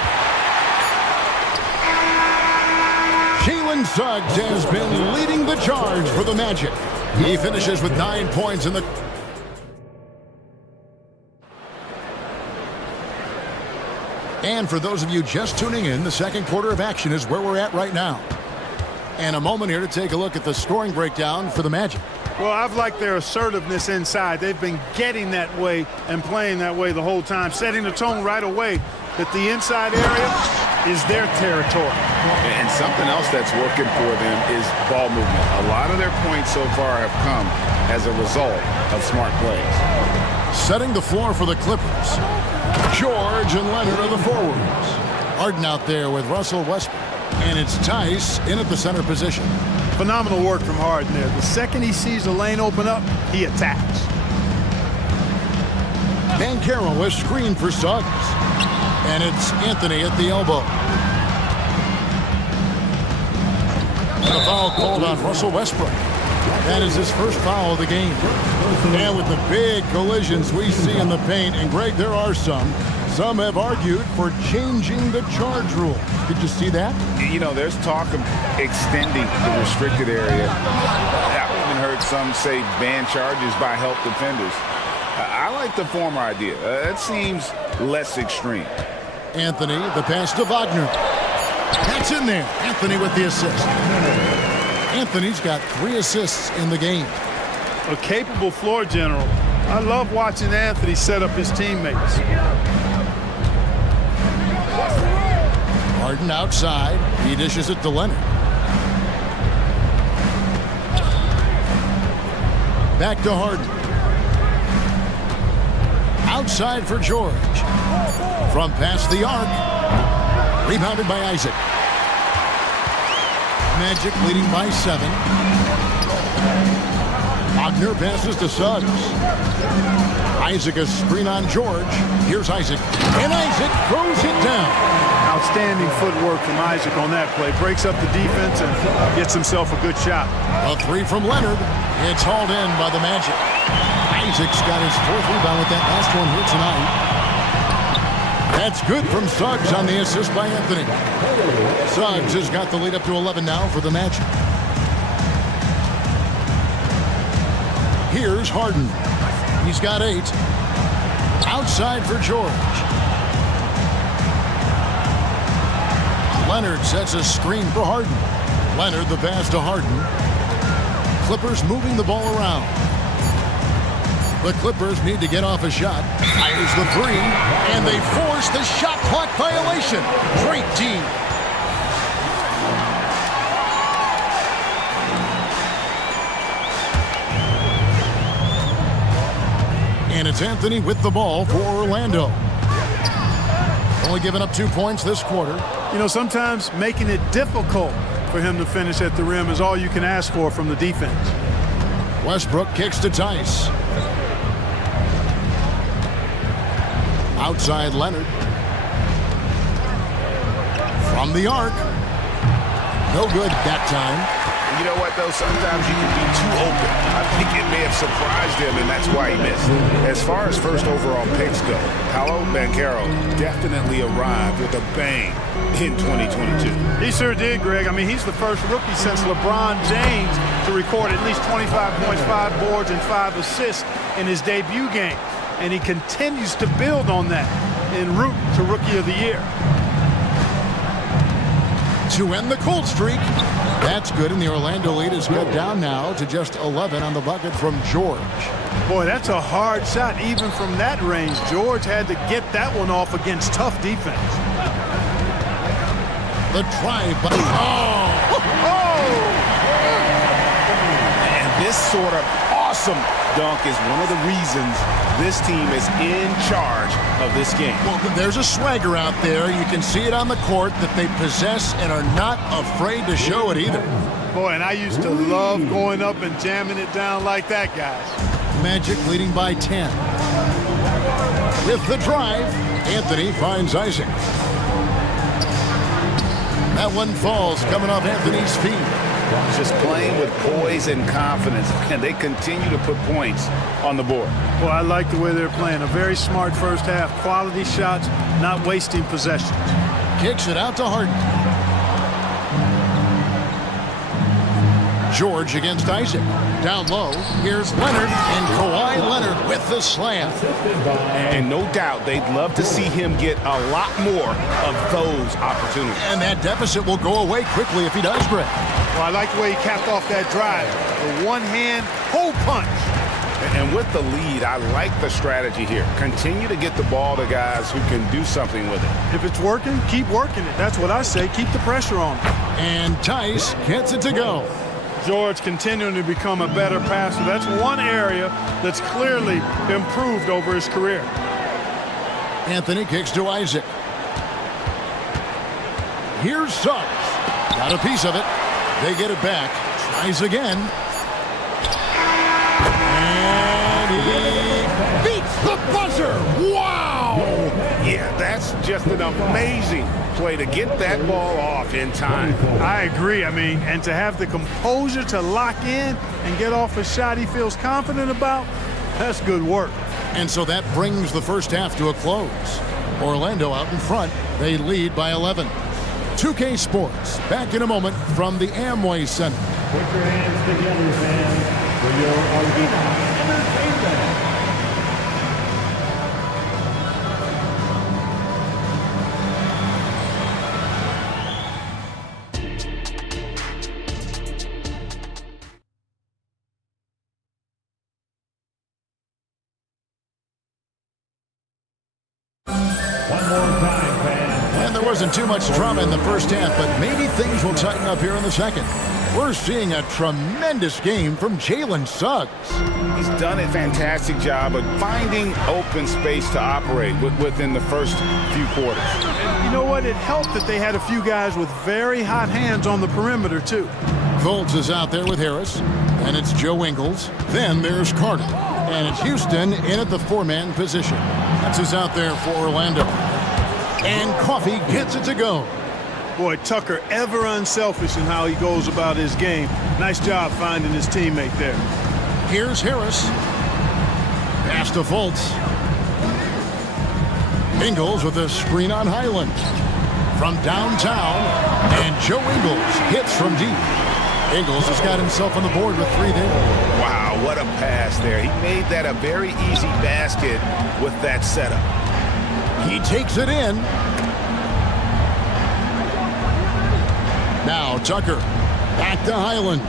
Jalen Suggs has been leading the charge for the Magic. He finishes with 9 points in the... And for those of you just tuning in, the second quarter of action is where we're at right now. And a moment here to take a look at the scoring breakdown for the Magic. Well, I've liked their assertiveness inside. They've been getting that way and playing that way the whole time, setting the tone right away that the inside area is their territory. And something else that's working for them is ball movement. A lot of their points so far have come as a result of smart plays. Setting the floor for the Clippers. George and Leonard are the forwards. Harden out there with Russell Westbrook. And it's Tice in at the center position. Phenomenal work from Harden there. The second he sees a lane open up, he attacks. Banchero is screened for Suggs. And it's Anthony at the elbow. And a foul called on Russell Westbrook. That is his first foul of the game. And with the big collisions we see in the paint, and Greg, there are some have argued for changing the charge rule. Did you see that? You know, there's talk of extending the restricted area. I've even heard some say ban charges by help defenders. I like the former idea. That seems less extreme. Anthony, the pass to Wagner. That's in there. Anthony with the assist. Anthony's got 3 assists in the game. A capable floor general. I love watching Anthony set up his teammates. Harden outside. He dishes it to Leonard. Back to Harden. Outside for George. From past the arc. Rebounded by Isaac. Magic leading by 7. Wagner passes to Suggs. Isaac a screen on George. Here's Isaac. And Isaac throws it down. Outstanding footwork from Isaac on that play. Breaks up the defense and gets himself a good shot. A 3 from Leonard. It's hauled in by the Magic. Isaac's got his 4th rebound with that last one here tonight. That's good from Suggs on the assist by Anthony. Suggs has got the lead up to 11 now for the Magic. Here's Harden. He's got 8. Outside for George. Leonard sets a screen for Harden. Leonard the pass to Harden. Clippers moving the ball around. The Clippers need to get off a shot. Fires the 3, and they force the shot clock violation. Great team. And it's Anthony with the ball for Orlando. Only giving up 2 points this quarter. You know, sometimes making it difficult for him to finish at the rim is all you can ask for from the defense. Westbrook kicks to Tice. Outside Leonard. From the arc. No good that time. You know what, though? Sometimes you can be too open. I think it may have surprised him, and that's why he missed. As far as first overall picks go, Paolo Banchero definitely arrived with a bang in 2022. He sure did, Greg. I mean, he's the first rookie since LeBron James to record at least 25 points, 5 boards, and 5 assists in his debut game. And he continues to build on that en route to Rookie of the Year. To end the cold streak. That's good, and the Orlando lead is cut down now to just 11 on the bucket from George. Boy, that's a hard shot even from that range. George had to get that one off against tough defense. The drive, but And this sort of awesome dunk is one of the reasons this team is in charge of this game. Well, there's a swagger out there. You can see it on the court that they possess and are not afraid to show it either. Boy, and I used to love going up and jamming it down like that, guys. Magic leading by 10. With the drive, Anthony finds Isaac. That one falls coming off Anthony's feet. Just playing with poise and confidence, and they continue to put points on the board. Well, I like the way they're playing. A very smart first half. Quality shots, not wasting possessions. Kicks it out to Harden. George against Isaac. Down low, here's Leonard, and Kawhi Leonard with the slam. And no doubt they'd love to see him get a lot more of those opportunities. And that deficit will go away quickly if he does, Brett. Well, I like the way he capped off that drive. The one-hand hole punch. And with the lead, I like the strategy here. Continue to get the ball to guys who can do something with it. If it's working, keep working it. That's what I say. Keep the pressure on him. And Tice gets it to go. George continuing to become a better passer. That's one area that's clearly improved over his career. Anthony kicks to Isaac. Here's Suggs. Got a piece of it. They get it back. Tries again. And he beats the buzzer. Wow! Yeah, that's just an amazing play to get that ball off in time. I agree. I mean, and to have the composure to lock in and get off a shot he feels confident about, that's good work. And so that brings the first half to a close. Orlando out in front. They lead by 11. 2K Sports, back in a moment from the Amway Center. Put your hands together, fans, for your arena entertainment. One more time, fans. And there wasn't too much drama in the first half, but maybe things will tighten up here in the second. We're seeing a tremendous game from Jalen Suggs. He's done a fantastic job of finding open space to operate within the first few quarters. And you know what? It helped that they had a few guys with very hot hands on the perimeter, too. Fultz is out there with Harris, and it's Joe Ingles. Then there's Carter, and it's Houston in at the four-man position. That's who's out there for Orlando. And Coffee gets it to go. Boy, Tucker ever unselfish in how he goes about his game. Nice job finding his teammate there. Here's Harris. Pass to Fultz. Ingles with a screen on Highland. From downtown, and Joe Ingles hits from deep. Ingles has got himself on the board with 3 there. Wow, what a pass there. He made that a very easy basket with that setup. He takes it in. Now Tucker, back to Highland.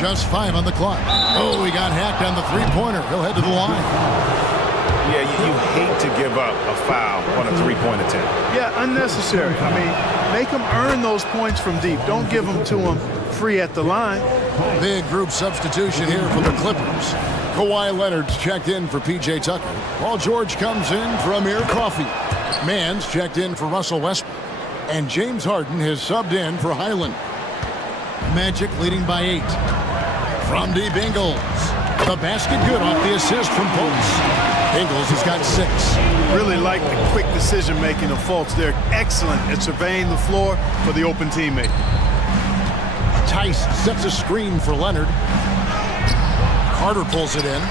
Just 5 on the clock. Oh, he got hacked on the three-pointer. He'll head to the line. Yeah, you hate to give up a foul on a three-point attempt. Yeah, unnecessary. I mean, make them earn those points from deep. Don't give them to them free at the line. Big group substitution here for the Clippers. Kawhi Leonard's checked in for P.J. Tucker, while George comes in for Amir Coffey. Mann's checked in for Russell Westbrook, and James Harden has subbed in for Highland. Magic leading by 8. From deep, Ingles. The basket good off the assist from Fultz. Ingles has got 6. Really like the quick decision-making of Fultz. They're excellent at surveying the floor for the open teammate. Tice sets a screen for Leonard. Carter pulls it in.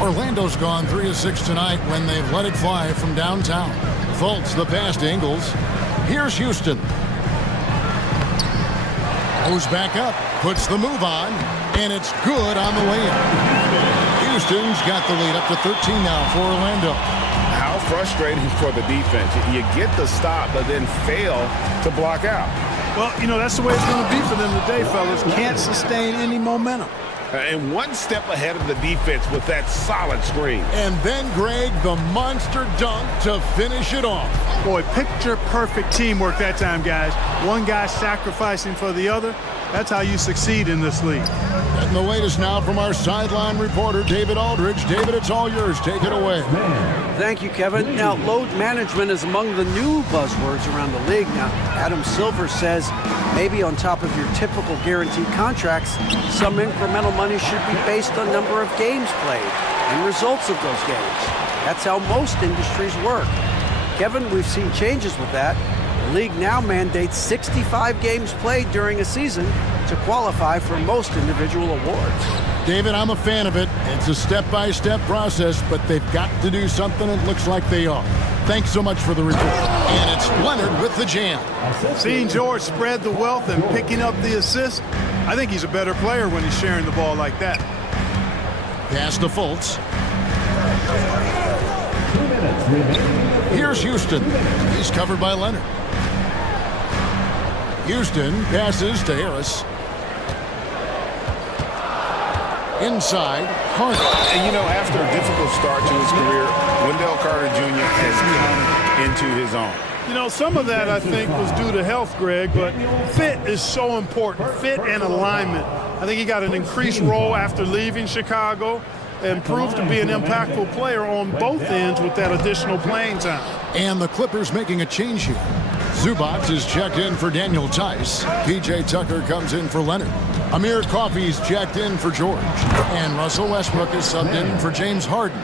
Orlando's gone 3 of 6 tonight when they've let it fly from downtown. Fultz the pass to Ingles. Here's Houston. Goes back up, puts the move on, and it's good on the layup. Houston's got the lead up to 13 now for Orlando. How frustrating for the defense. You get the stop, but then fail to block out. Well, you know, that's the way it's going to be for them today, fellas. Can't sustain any momentum. And one step ahead of the defense with that solid screen. And then, Greg, the monster dunk to finish it off. Boy, picture-perfect teamwork that time, guys. One guy sacrificing for the other. That's how you succeed in this league. And the latest now from our sideline reporter, David Aldridge. David, it's all yours. Take it away. Thank you, Kevin. Now, load management is among the new buzzwords around the league. Now, Adam Silver says maybe on top of your typical guaranteed contracts, some incremental money should be based on number of games played and results of those games. That's how most industries work. Kevin, we've seen changes with that. The league now mandates 65 games played during a season to qualify for most individual awards. David, I'm a fan of it. It's a step-by-step process, but they've got to do something. It looks like they are. Thanks so much for the report. And it's Leonard with the jam. Seeing George spread the wealth and picking up the assist, I think he's a better player when he's sharing the ball like that. Pass to Fultz. Here's Houston. He's covered by Leonard. Houston passes to Harris. Inside, Carter. And you know, after a difficult start to his career, Wendell Carter Jr. has come into his own. You know, some of that, I think, was due to health, Greg, but fit is so important. Fit and alignment. I think he got an increased role after leaving Chicago and proved to be an impactful player on both ends with that additional playing time. And the Clippers making a change here. Zubac is checked in for Daniel Tice. P.J. Tucker comes in for Leonard. Amir Coffey's checked in for George. And Russell Westbrook is subbed in for James Harden.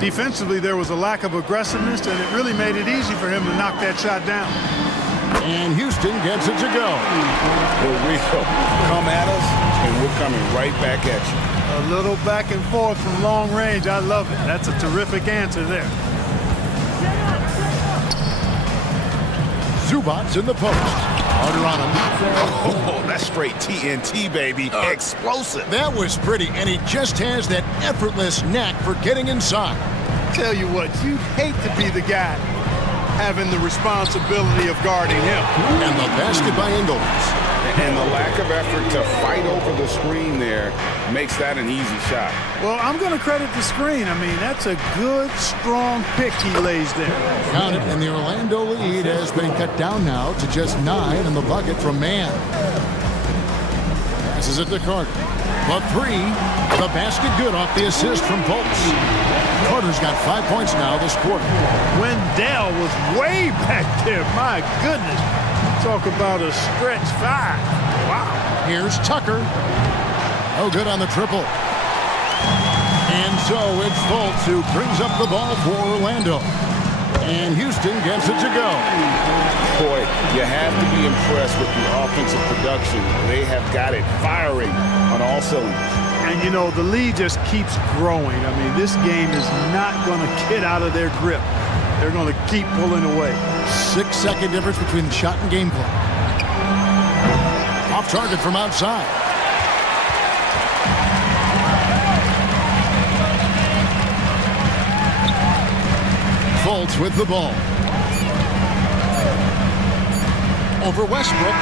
Defensively, there was a lack of aggressiveness, and it really made it easy for him to knock that shot down. And Houston gets it to go. Here we go. Come at us, and we're coming right back at you. A little back and forth from long range. I love it. That's a terrific answer there. Zubac in the post. Harder on him. Oh, that's straight TNT, baby. Explosive. That was pretty, and he just has that effortless knack for getting inside. Tell you what, you'd hate to be the guy having the responsibility of guarding him. And the basket by Ingles. And the lack of effort to fight over the screen there makes that an easy shot. Well, I'm going to credit the screen. I mean, that's a good, strong pick he lays there. Count it, and the Orlando lead has been cut down now to just 9 in the bucket from Mann. Passes it to Carter. The three, the basket good off the assist from Fultz. Carter's got 5 points now this quarter. Wendell was way back there. My goodness. Talk about a stretch 5. Wow. Here's Tucker. Oh, good on the triple. And so it's Fultz who brings up the ball for Orlando. And Houston gets it to go. Boy, you have to be impressed with the offensive production. They have got it firing on all cylinders. And, you know, the lead just keeps growing. I mean, this game is not going to get out of their grip. They're going to keep pulling away. 6-second difference between the shot and game clock. Off target from outside. Fultz with the ball. Over Westbrook.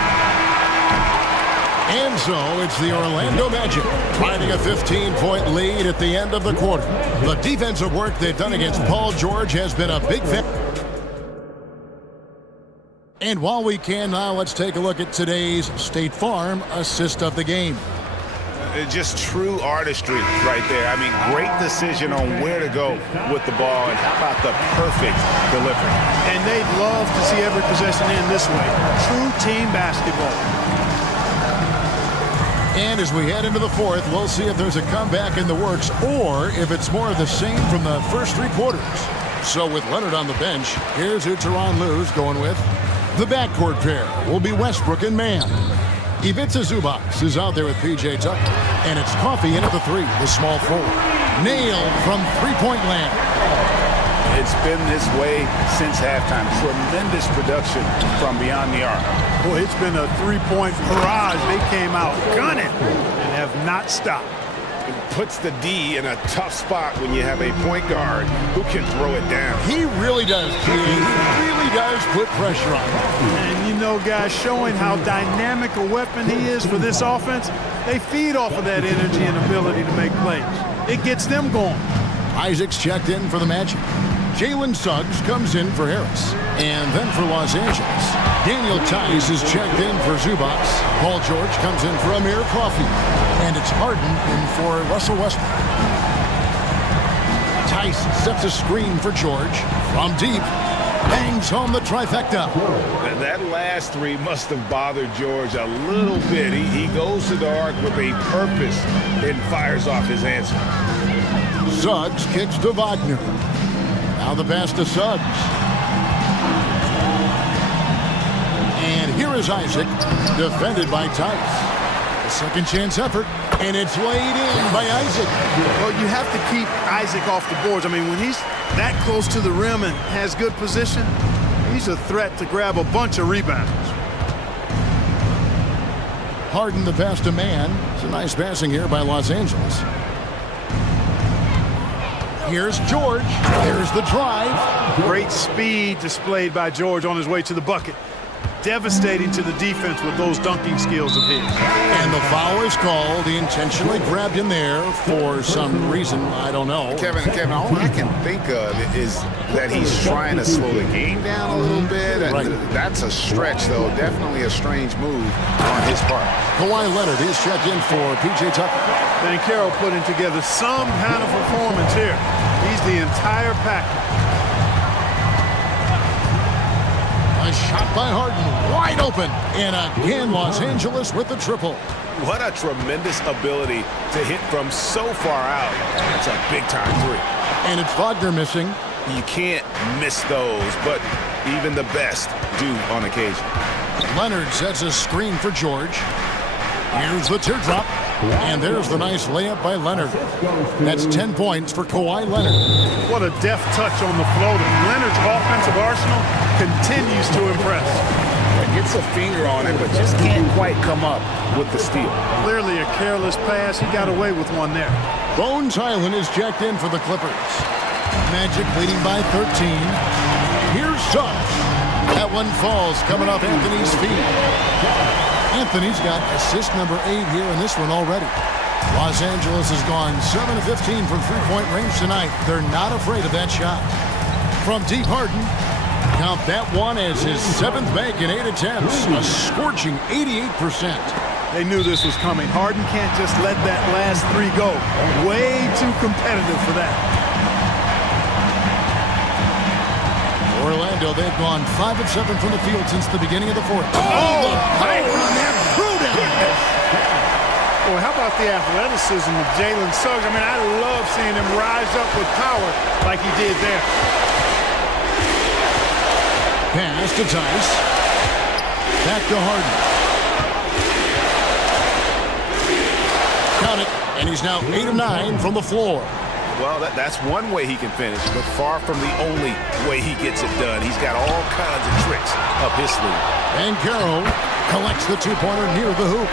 And so it's the Orlando Magic finding a 15-point lead at the end of the quarter. The defensive work they've done against Paul George has been a big factor. And while we can now, let's take a look at today's State Farm assist of the game. Just true artistry right there. I mean, great decision on where to go with the ball, and how about the perfect delivery. And they'd love to see every possession end this way. True team basketball. And as we head into the fourth, we'll see if there's a comeback in the works or if it's more of the same from the first 3 quarters. So with Leonard on the bench, here's who Tyronn Lue's going with. The backcourt pair will be Westbrook and Mann. Ivica Zubac is out there with P.J. Tucker. And it's Coffey in at the 3, the small forward. Nailed from three-point land. It's been this way since halftime. Tremendous production from beyond the arc. Boy, it's been a three-point barrage. They came out gunning and have not stopped. It puts the D in a tough spot when you have a point guard who can throw it down. He really does. He really does put pressure on him. And you know, guys, showing how dynamic a weapon he is for this offense, they feed off of that energy and ability to make plays. It gets them going. Isaac's checked in for the Magic. Jalen Suggs comes in for Harris. And then for Los Angeles, Daniel Tice is checked in for Zubac. Paul George comes in for Amir Coffey. And it's Harden in for Russell Westbrook. Tice sets a screen for George. From deep, bangs home the trifecta. That last 3 must have bothered George a little bit. He goes to the arc with a purpose and fires off his answer. Suggs kicks to Wagner. Now the pass to Suggs. And here is Isaac, defended by Tice. A second chance effort, and it's laid in by Isaac. Well, you have to keep Isaac off the boards. I mean, when he's that close to the rim and has good position, he's a threat to grab a bunch of rebounds. Harden the pass to Mann. It's a nice passing here by Los Angeles. Here's George. There's the drive. Great speed displayed by George on his way to the bucket. Devastating to the defense with those dunking skills of his. And the foul is called. He intentionally grabbed him there for some reason. I don't know. Kevin, all I can think of is that he's trying to slow the game down a little bit. Right. That's a stretch, though. Definitely a strange move on his part. Kawhi Leonard is checked in for P.J. Tucker. Banchero putting together some kind of performance here. He's the entire package. A shot by Harden, wide open. And again, Los Angeles with the triple. What a tremendous ability to hit from so far out. That's a big-time 3. And it's Wagner missing. You can't miss those, but even the best do on occasion. Leonard sets a screen for George. Here's the teardrop. And there's the nice layup by Leonard. That's 10 points for Kawhi Leonard. What a deft touch on the floater. Leonard's offensive arsenal continues to impress. Gets a finger on it, but just can't quite come up with the steal. Clearly a careless pass. He got away with one there. Bones Highland is checked in for the Clippers. Magic leading by 13. Here's Suggs. That one falls coming off Anthony's feet. Anthony's got assist number 8 here in this one already. Los Angeles has gone 7 of 15 from three-point range tonight. They're not afraid of that shot. From deep, Harden. Count that one as his 7th bank in 8 attempts. A scorching 88%. They knew this was coming. Harden can't just let that last 3 go. Way too competitive for that. Orlando, they've gone 5 of 7 from the field since the beginning of the fourth. Oh, the power on that throwdown. Boy, how about the athleticism of Jalen Suggs? I mean, I love seeing him rise up with power like he did there. Pass to Tice. Back to Harden. Count it, and he's now 8 of 9 from the floor. Well, that's one way he can finish, but far from the only way he gets it done. He's got all kinds of tricks up his sleeve. Banchero collects the two-pointer near the hoop.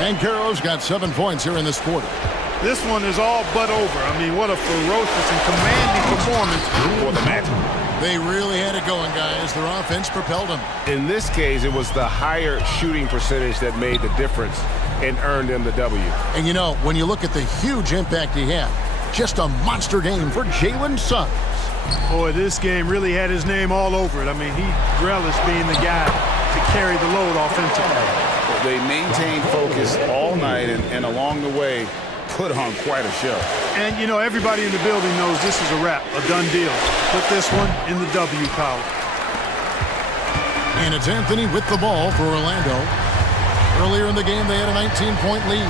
Banchero's got 7 points here in this quarter. This one is all but over. I mean, what a ferocious and commanding performance for the Magic. They really had it going, guys. Their offense propelled them. In this case, it was the higher shooting percentage that made the difference and earned them the W. And you know, when you look at the huge impact he had, just a monster game for Jalen Suggs. Boy, this game really had his name all over it. I mean, he relished being the guy to carry the load offensively. They maintained focus all night and along the way put on quite a show. And, you know, everybody in the building knows this is a wrap, a done deal. Put this one in the W column. And it's Anthony with the ball for Orlando. Earlier in the game, they had a 19-point lead.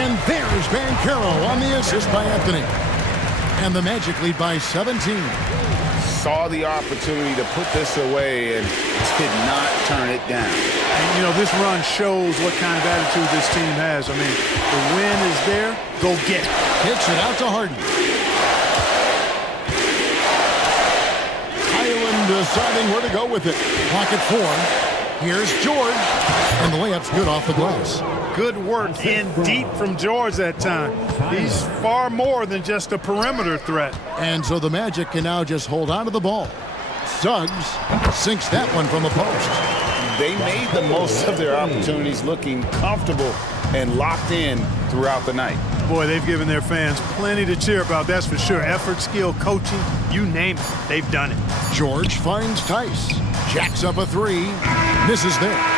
And there's Banchero on the assist by Anthony. And the Magic lead by 17. Saw the opportunity to put this away and did not turn it down. And, you know, this run shows what kind of attitude this team has. I mean, the win is there, go get it. Kicks it out to Harden. Highland deciding where to go with it. Pocket 4. Here's George. And the layup's good off the glass. Good work in deep from George that time. He's far more than just a perimeter threat. And so the Magic can now just hold on to the ball. Suggs sinks that one from the post. They made the most of their opportunities, looking comfortable and locked in throughout the night. Boy, they've given their fans plenty to cheer about, that's for sure. Effort, skill, coaching, you name it, they've done it. George finds Tice. Jacks up a 3. Misses there.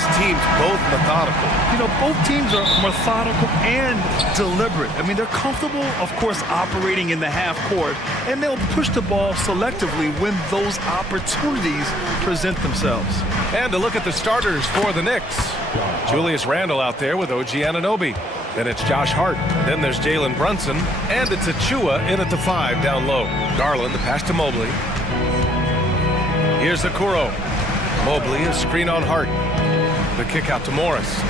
these teams both methodical? You know, both teams are methodical and deliberate. I mean, they're comfortable, of course, operating in the half court, and they'll push the ball selectively when those opportunities present themselves. And to look at the starters for the Knicks. Julius Randle out there with OG Anunoby. Then it's Josh Hart. Then there's Jalen Brunson. And it's Achua in at the 5 down low. Garland, the pass to Mobley. Here's Okoro. Mobley, a screen on Hart. The kick out to Morris.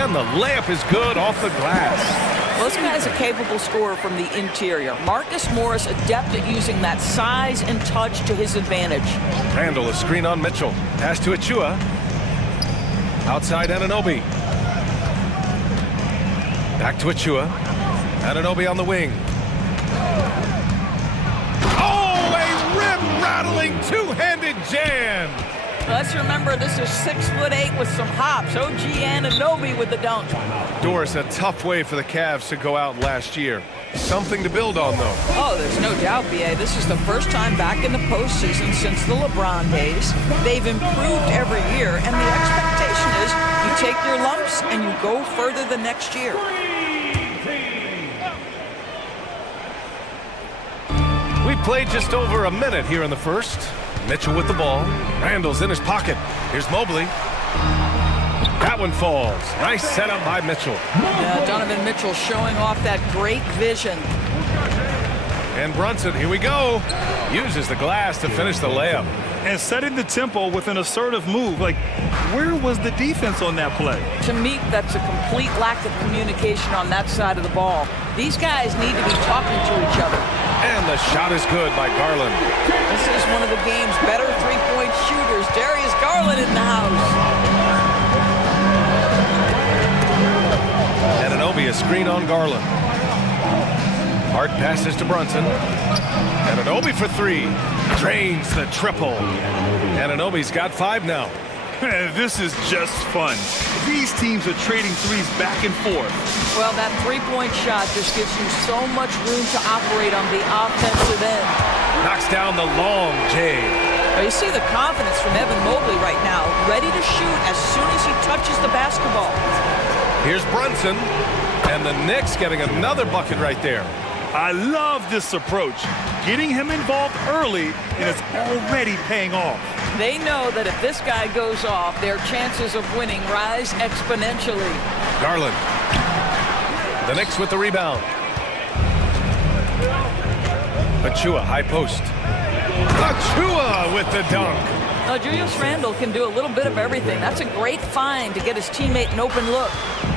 And the layup is good off the glass. Well, this guy's a capable scorer from the interior. Marcus Morris adept at using that size and touch to his advantage. Randle, a screen on Mitchell. Pass to Achua. Outside Anunoby. Back to Achua. Anunoby on the wing. Oh, a rim-rattling two-handed jam. Let's remember this is 6'8" with some hops. OG Anunoby with the dunk. Doris, a tough way for the Cavs to go out last year. Something to build on, though. Oh, there's no doubt, B.A. This is the first time back in the postseason since the LeBron days. They've improved every year, and the expectation is you take your lumps and you go further the next year. We played just over a minute here in the first. Mitchell with the ball. Randle's in his pocket. Here's Mobley. That one falls. Nice setup by Mitchell. Yeah, Donovan Mitchell showing off that great vision. And Brunson, here we go. Uses the glass to finish the layup. And setting the tempo with an assertive move. Like, where was the defense on that play? To me, that's a complete lack of communication on that side of the ball. These guys need to be talking to each other. And the shot is good by Garland. This is one of the game's better three-point shooters. Darius Garland in the house. Anunoby, a screen on Garland. Hart passes to Brunson. Anunoby for 3. Drains the triple. Anunoby's got 5 now. This is just fun. These teams are trading threes back and forth. Well, that three-point shot just gives you so much room to operate on the offensive end. Knocks down the long J. Well, you see the confidence from Evan Mobley right now, ready to shoot as soon as he touches the basketball. Here's Brunson, and the Knicks getting another bucket right there. I love this approach. Getting him involved early, and it's already paying off. They know that if this guy goes off, their chances of winning rise exponentially. Garland. The Knicks with the rebound. Achua, high post. Achua with the dunk. Now, Julius Randle can do a little bit of everything. That's a great find to get his teammate an open look.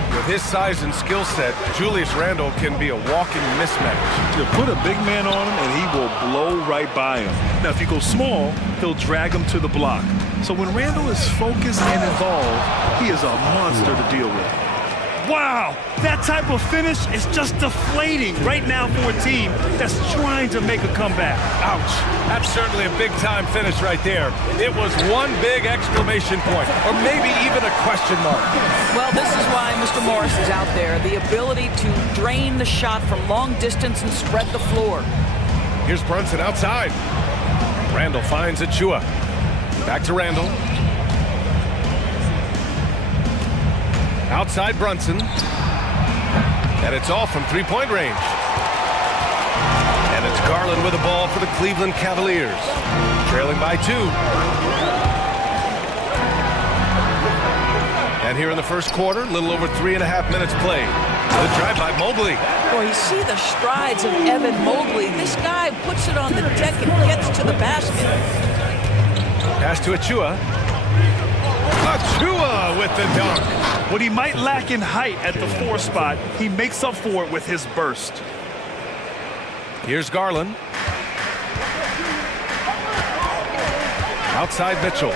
With his size and skill set, Julius Randle can be a walking mismatch. You put a big man on him and he will blow right by him. Now, if you go small, he'll drag him to the block. So when Randle is focused and involved, he is a monster to deal with. Wow, that type of finish is just deflating right now for a team that's trying to make a comeback. Ouch. That's certainly a big-time finish right there. It was one big exclamation point, or maybe even a question mark. Well, this is why Mr. Morris is out there, the ability to drain the shot from long distance and spread the floor. Here's Brunson outside. Randle finds Achua. Back to Randle. Outside Brunson. And it's off from three-point range. And it's Garland with the ball for the Cleveland Cavaliers. Trailing by 2. And here in the first quarter, a little over 3.5 minutes played. The drive by Mobley. Boy, you see the strides of Evan Mobley. This guy puts it on the deck and gets to the basket. Pass to Achua. Achua with the dunk. What he might lack in height at the 4 spot, he makes up for it with his burst. Here's Garland. Outside Mitchell.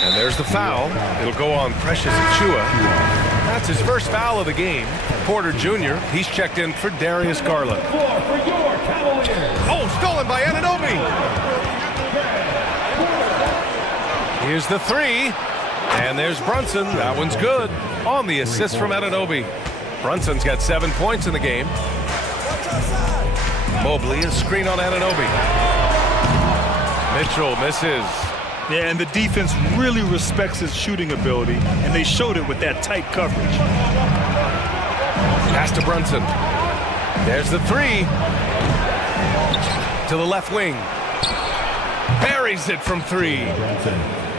And there's the foul. It'll go on Precious Achua. That's his first foul of the game. Porter Jr., he's checked in for Darius Garland. Oh, stolen by Anunoby. Here's the 3. And there's Brunson. That one's good. On the assist from Anunoby. Brunson's got 7 points in the game. Mobley, a screen on Anunoby. Mitchell misses. Yeah, and the defense really respects his shooting ability, and they showed it with that tight coverage. Pass to Brunson. There's the three. To the left wing. Buries it from three.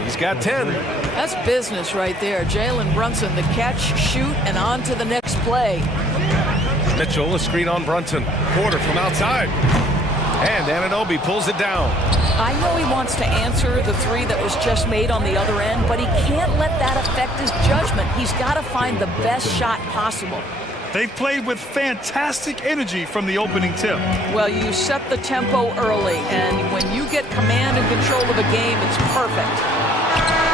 He's got 10. That's business right there. Jalen Brunson, the catch, shoot, and on to the next play. Mitchell, a screen on Brunson. Porter from outside. And Anunoby pulls it down. I know he wants to answer the three that was just made on the other end, but he can't let that affect his judgment. He's got to find the best shot possible. They've played with fantastic energy from the opening tip. Well, you set the tempo early, and when you get command and control of a game, it's perfect.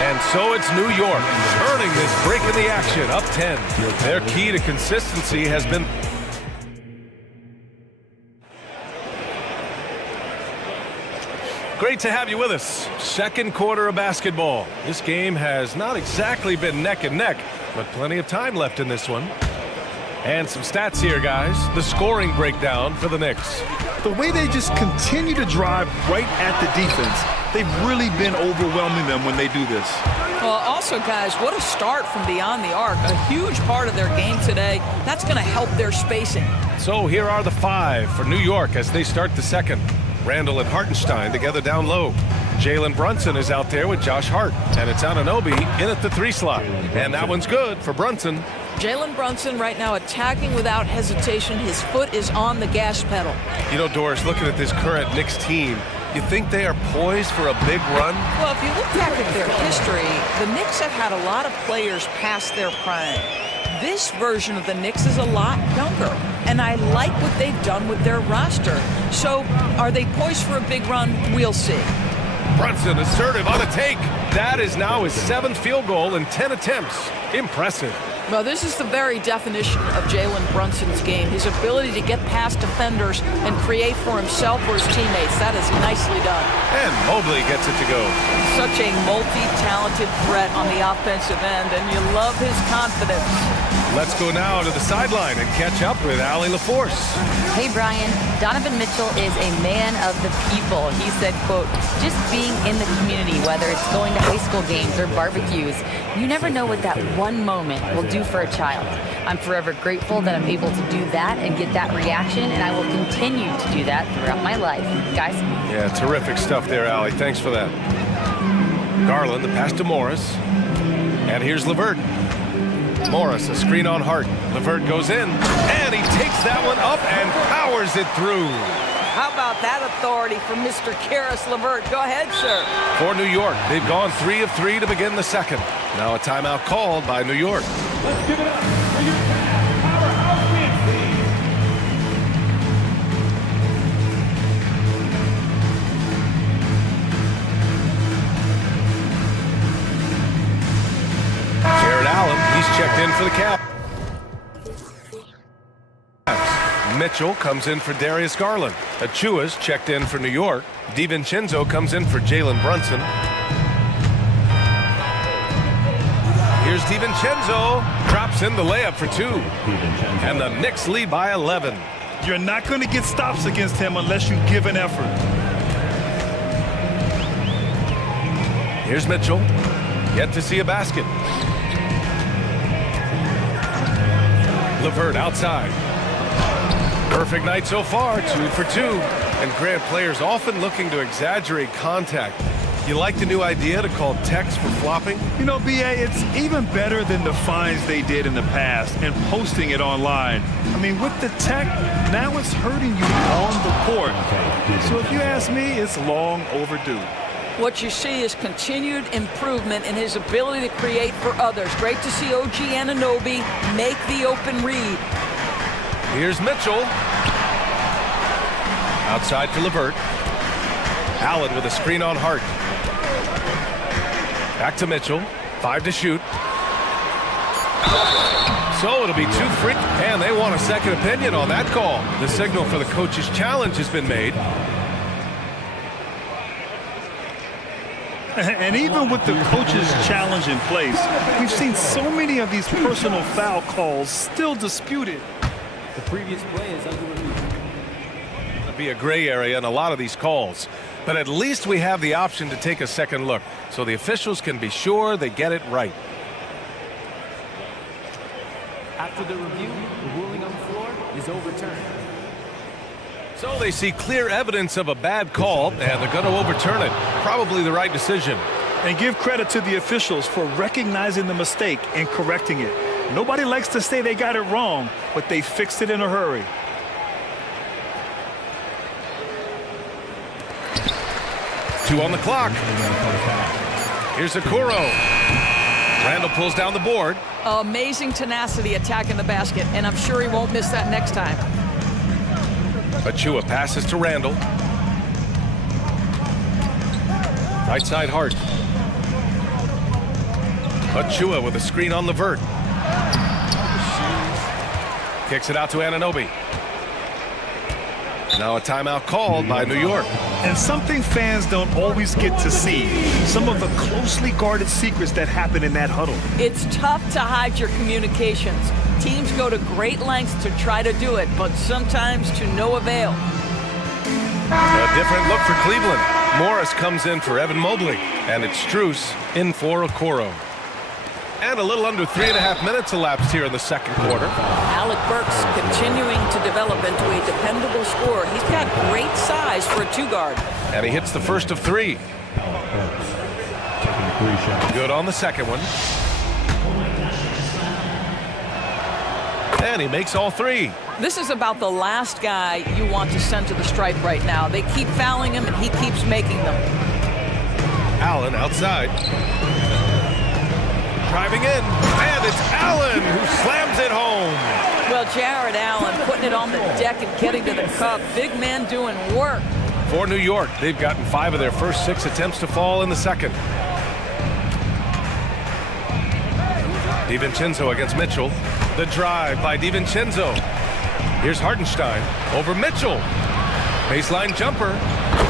And so it's New York, earning this break in the action, up 10. Their key to consistency has been... Great to have you with us. Second quarter of basketball. This game has not exactly been neck and neck, but plenty of time left in this one. And some stats here, guys. The scoring breakdown for the Knicks. The way they just continue to drive right at the defense, they've really been overwhelming them when they do this. Well, also, guys, what a start from beyond the arc. A huge part of their game today. That's going to help their spacing. So here are the five for New York as they start the second. Randall and Hartenstein together down low. Jalen Brunson is out there with Josh Hart. And it's Anunoby in at the three slot. And that one's good for Brunson. Jalen Brunson right now attacking without hesitation. His foot is on the gas pedal. You know, Doris, looking at this current Knicks team, you think they are poised for a big run? Well, if you look back at their history, the Knicks have had a lot of players past their prime. This version of the Knicks is a lot younger, and I like what they've done with their roster. So, are they poised for a big run? We'll see. Brunson assertive on a take. That is now his 7th field goal in 10 attempts. Impressive. Well, this is the very definition of Jalen Brunson's game. His ability to get past defenders and create for himself or his teammates. That is nicely done. And Mobley gets it to go. Such a multi-talented threat on the offensive end, and you love his confidence. Let's go now to the sideline and catch up with Allie LaForce. Hey, Brian. Donovan Mitchell is a man of the people. He said, quote, just being in the community, whether it's going to high school games or barbecues, you never know what that one moment will do for a child. I'm forever grateful that I'm able to do that and get that reaction, and I will continue to do that throughout my life. Guys? Yeah, terrific stuff there, Allie. Thanks for that. Garland, the pass to Morris. And here's LeVert. Morris, a screen on Hart. LeVert goes in, and he takes that one up and powers it through. How about that authority from Mr. Karis LeVert? Go ahead, sir. For New York, they've gone 3 of 3 to begin the second. Now a timeout called by New York. Let's give it up for your powerhouse team. Jared Allen, he's checked in for the Cavs. Mitchell comes in for Darius Garland. Achua's checked in for New York. DiVincenzo comes in for Jalen Brunson. Here's DiVincenzo. Drops in the layup for 2. And the Knicks lead by 11. You're not going to get stops against him unless you give an effort. Here's Mitchell. Yet to see a basket. LeVert outside. Perfect night so far, 2 for 2. And Grant, players often looking to exaggerate contact. You like the new idea to call techs for flopping? You know, B.A., it's even better than the fines they did in the past and posting it online. I mean, with the tech, now it's hurting you on the court. So if you ask me, it's long overdue. What you see is continued improvement in his ability to create for others. Great to see OG Anunoby make the open read. Here's Mitchell. Outside for LeVert. Allen with a screen on Hart. Back to Mitchell. 5 to shoot. So it'll be 2 free. And they want a second opinion on that call. The signal for the coach's challenge has been made. And even with the coach's challenge in place, we've seen so many of these personal foul calls still disputed. The previous play is under review. Be a gray area in a lot of these calls. But at least we have the option to take a second look, so the officials can be sure they get it right. After the review, the ruling on the floor is overturned. So they see clear evidence of a bad call, and they're going to overturn it. Probably the right decision. And give credit to the officials for recognizing the mistake and correcting it. Nobody likes to say they got it wrong, but they fixed it in a hurry. Two on the clock. Here's Okoro. Randall pulls down the board. Amazing tenacity attacking the basket, and I'm sure he won't miss that next time. Achua passes to Randall. Right side Hart. Achua with a screen on Levert. Kicks it out to Anunoby. Now a timeout called by New York. And something fans don't always get to see, some of the closely guarded secrets that happen in that huddle. It's tough to hide your communications. Teams go to great lengths to try to do it, but sometimes to no avail. A different look for Cleveland. Morris comes in for Evan Mobley, and it's Strus in for Okoro. And a little under 3.5 minutes elapsed here in the second quarter. Alec Burks continuing to develop into a dependable scorer. He's got great size for a two-guard. And he hits the first of three. Good on the second one. And he makes all three. This is about the last guy you want to send to the stripe right now. They keep fouling him, and he keeps making them. Allen outside. Driving in, and it's Allen who slams it home. Well, Jared Allen putting it on the deck and getting to the cup. Big man doing work. For New York, they've gotten 5 of their first 6 attempts to fall in the second. DiVincenzo against Mitchell. The drive by DiVincenzo. Here's Hartenstein over Mitchell. Baseline jumper.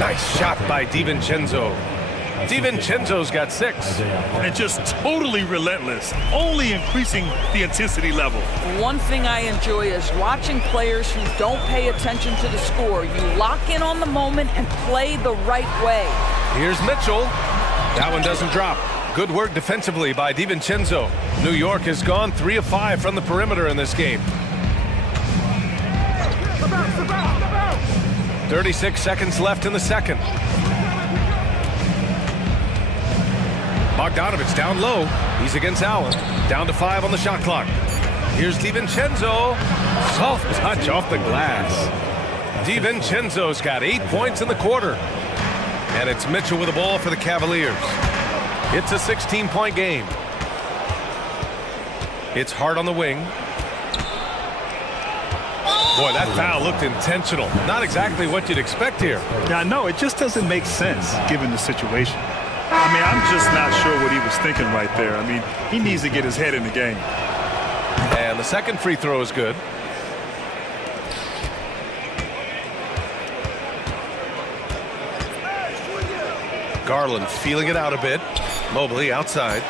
Nice shot by DiVincenzo. DiVincenzo's got 6. And just totally relentless, only increasing the intensity level. One thing I enjoy is watching players who don't pay attention to the score. You lock in on the moment and play the right way. Here's Mitchell. That one doesn't drop. Good work defensively by DiVincenzo. New York has gone 3 of 5 from the perimeter in this game. 36 seconds left in the second. Bogdanovich down low. He's against Allen. Down to 5 on the shot clock. Here's DiVincenzo. Soft touch off the glass. DiVincenzo's got 8 points in the quarter. And it's Mitchell with the ball for the Cavaliers. It's a 16-point game. It's Hart on the wing. Boy, that foul looked intentional. Not exactly what you'd expect here. Yeah, no, it just doesn't make sense given the situation. I mean, I'm just not sure what he was thinking right there. I mean, he needs to get his head in the game. And the second free throw is good. Garland feeling it out a bit. Mobley outside.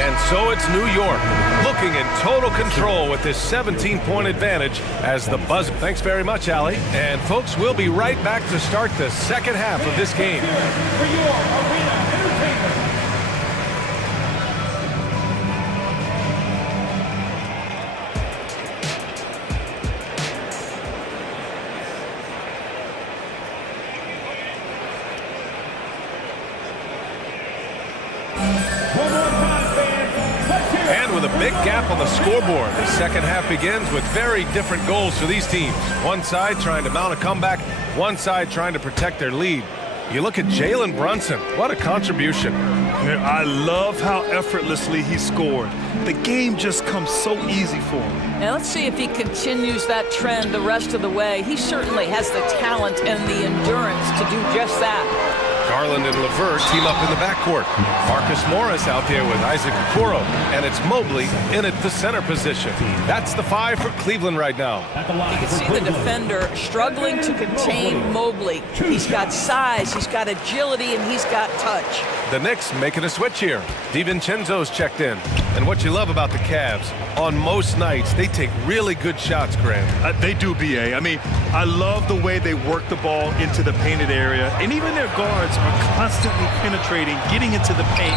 And so it's New York looking in total control with this 17-point advantage as the buzzer. Thanks very much, Allie. And folks, we'll be right back to start the second half of this game. For your arena entertainment. Big gap on the scoreboard. The second half begins with very different goals for these teams. One side trying to mount a comeback, one side trying to protect their lead. You look at Jalen Brunson. What a contribution. I love how effortlessly he scored. The game just comes so easy for him. Now let's see if he continues that trend the rest of the way. He certainly has the talent and the endurance to do just that. Garland and Levert team up in the backcourt. Marcus Morris out there with Isaac Okoro. And it's Mobley in at the center position. That's the 5 for Cleveland right now. You can see the defender struggling to contain Mobley. He's got size, he's got agility, and he's got touch. The Knicks making a switch here. DiVincenzo's checked in. And what you love about the Cavs, on most nights, they take really good shots, Grant. They do, B.A. I mean, I love the way they work the ball into the painted area, and even their guards are constantly penetrating, getting into the paint,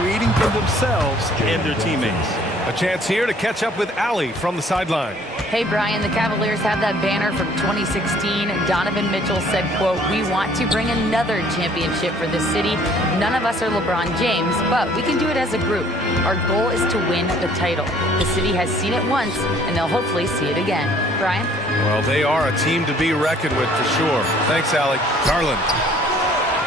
creating for themselves and their teammates. A chance here to catch up with Allie from the sideline. Hey, Brian, the Cavaliers have that banner from 2016. Donovan Mitchell said, quote, "We want to bring another championship for this city. None of us are LeBron James, but we can do it as a group. Our goal is to win the title. The city has seen it once, and they'll hopefully see it again." Brian? Well, they are a team to be reckoned with for sure. Thanks, Allie. Garland.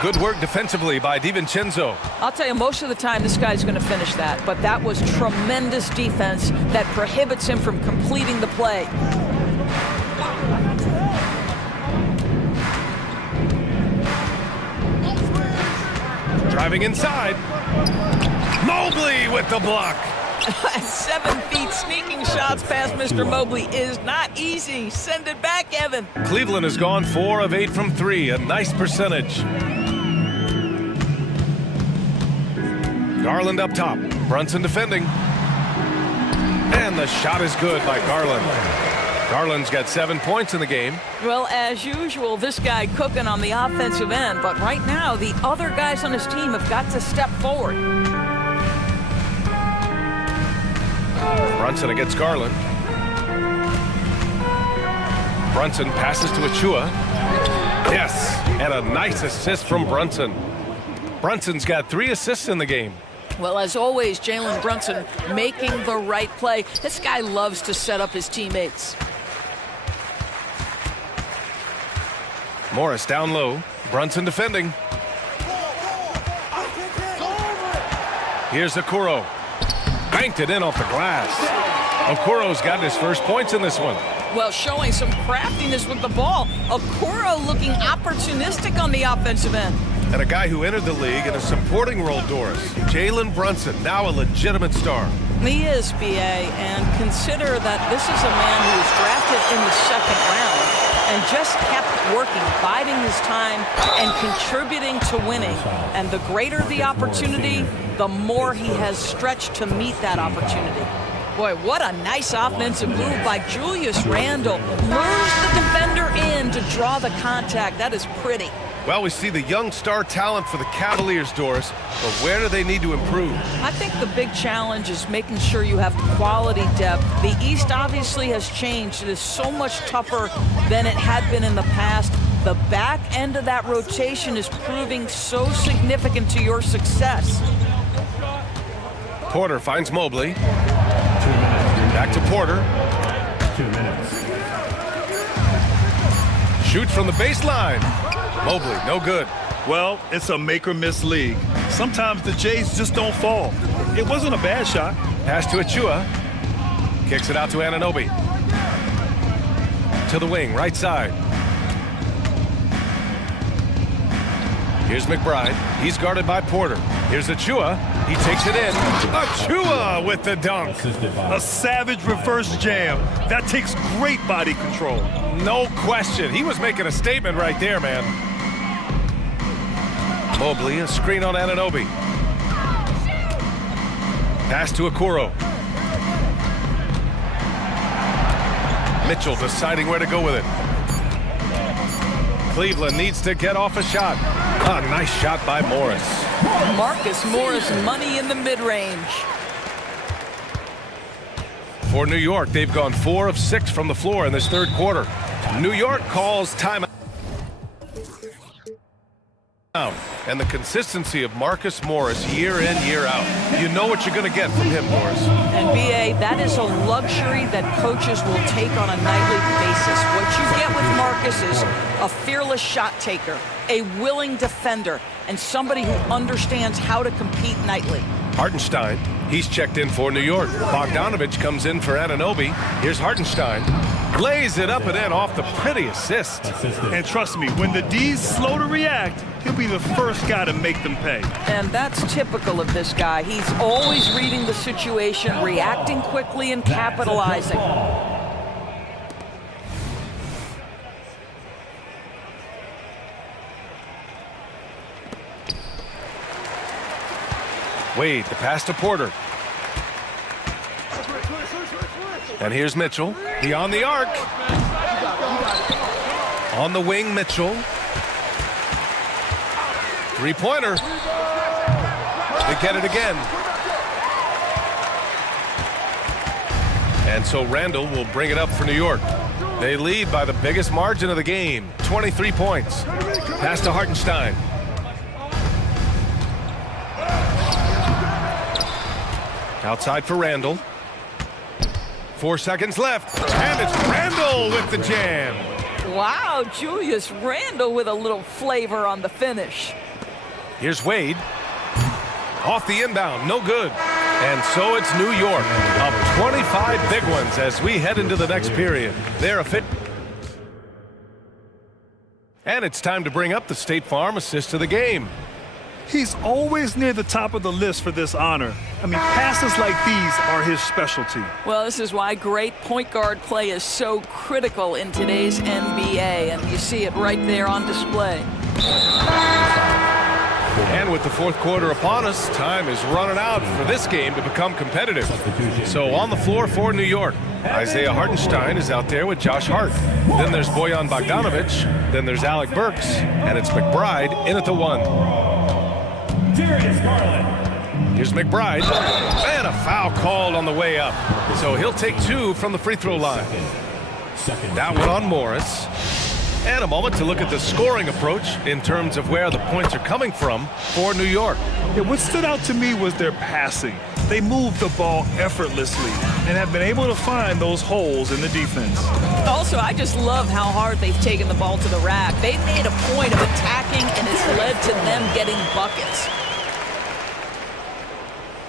Good work defensively by DiVincenzo. I'll tell you, most of the time this guy's going to finish that, but that was tremendous defense that prohibits him from completing the play. Driving inside. Mobley with the block. 7 feet sneaking shots past Mr. Mobley is not easy. Send it back, Evan. Cleveland has gone 4 of 8 from 3, a nice percentage. Garland up top. Brunson defending. And the shot is good by Garland. Garland's got 7 points in the game. Well, as usual, this guy cooking on the offensive end, but right now the other guys on his team have got to step forward. Brunson against Garland. Brunson passes to Achua. Yes, and a nice assist from Brunson. Brunson's got 3 assists in the game. Well, as always, Jalen Brunson making the right play. This guy loves to set up his teammates. Morris down low. Brunson defending. Here's Okoro. Banked it in off the glass. Okoro's gotten his first points in this one. Well, showing some craftiness with the ball. Okoro looking opportunistic on the offensive end. And a guy who entered the league in a supporting role, Doris. Jalen Brunson, now a legitimate star. He is, B.A., and consider that this is a man who was drafted in the 2nd round and just kept working, biding his time, and contributing to winning. And the greater the opportunity, the more he has stretched to meet that opportunity. Boy, what a nice offensive move by Julius Randle. Lures the defender in to draw the contact. That is pretty. Well, we see the young star talent for the Cavaliers, Doris, but where do they need to improve? I think the big challenge is making sure you have quality depth. The East obviously has changed. It is so much tougher than it had been in the past. The back end of that rotation is proving so significant to your success. Porter finds Mobley. Back to Porter. 2 minutes. Shoots from the baseline. Mobley, no good. Well, it's a make-or-miss league. Sometimes the Jays just don't fall. It wasn't a bad shot. Pass to Achua. Kicks it out to Anunoby. To the wing, right side. Here's McBride. He's guarded by Porter. Here's Achua. He takes it in. Achua with the dunk. A savage reverse jam. That takes great body control. No question. He was making a statement right there, man. Mobley, a screen on Anunoby. Pass to Okoro. Mitchell deciding where to go with it. Cleveland needs to get off a shot. A nice shot by Morris. Marcus Morris, money in the mid-range. For New York, they've gone 4 of 6 from the floor in this 3rd quarter. New York calls timeout. And the consistency of Marcus Morris year in, year out. You know what you're going to get from him, Morris. And B.A., that is a luxury that coaches will take on a nightly basis. What you get with Marcus is a fearless shot taker, a willing defender, and somebody who understands how to compete nightly. Hartenstein, he's checked in for New York. Bogdanovich comes in for Anunoby. Here's Hartenstein. Lays it up and in off the pretty assist. And trust me, when the D's slow to react, he'll be the first guy to make them pay. And that's typical of this guy. He's always reading the situation, reacting quickly, and capitalizing. Wade, the pass to Porter. And here's Mitchell, beyond the arc. On the wing, Mitchell. Three-pointer. They get it again. And so Randall will bring it up for New York. They lead by the biggest margin of the game, 23 points. Pass to Hartenstein. Outside for Randall. 4 seconds left, and it's Randall with the jam. Wow, Julius Randall with a little flavor on the finish. Here's Wade. Off the inbound, no good. And so it's New York, up 25 big ones as we head into the next period. They're a fit. And it's time to bring up the State Farm assist of the game. He's always near the top of the list for this honor. I mean, passes like these are his specialty. Well, this is why great point guard play is so critical in today's NBA, and you see it right there on display. And with the fourth quarter upon us, time is running out for this game to become competitive. So on the floor for New York, Isaiah Hartenstein is out there with Josh Hart. Then there's Bojan Bogdanovic. Then there's Alec Burks. And it's McBride in at the 1. Here's McBride. And a foul called on the way up. So he'll take 2 from the free throw line. That one on Morris. And a moment to look at the scoring approach in terms of where the points are coming from for New York. Yeah, what stood out to me was their passing. They moved the ball effortlessly and have been able to find those holes in the defense. Also, I just love how hard they've taken the ball to the rack. They've made a point of attacking, and it's led to them getting buckets.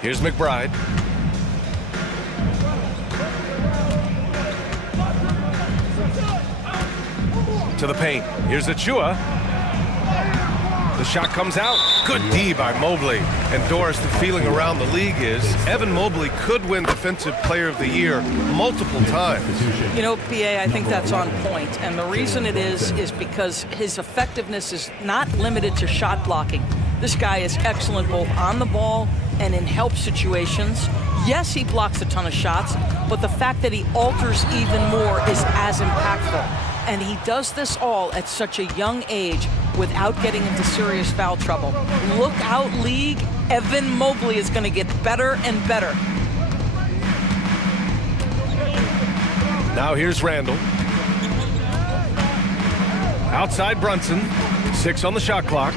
Here's McBride. To the paint. Here's Achua. The shot comes out. Good D by Mobley. And Doris, the feeling around the league is Evan Mobley could win Defensive Player of the Year multiple times. You know, PA, I think that's on point. And the reason it is because his effectiveness is not limited to shot blocking. This guy is excellent both on the ball and in help situations. Yes, he blocks a ton of shots, but the fact that he alters even more is as impactful. And he does this all at such a young age without getting into serious foul trouble. Look out, league. Evan Mobley is going to get better and better. Now here's Randall. Outside Brunson. 6 on the shot clock.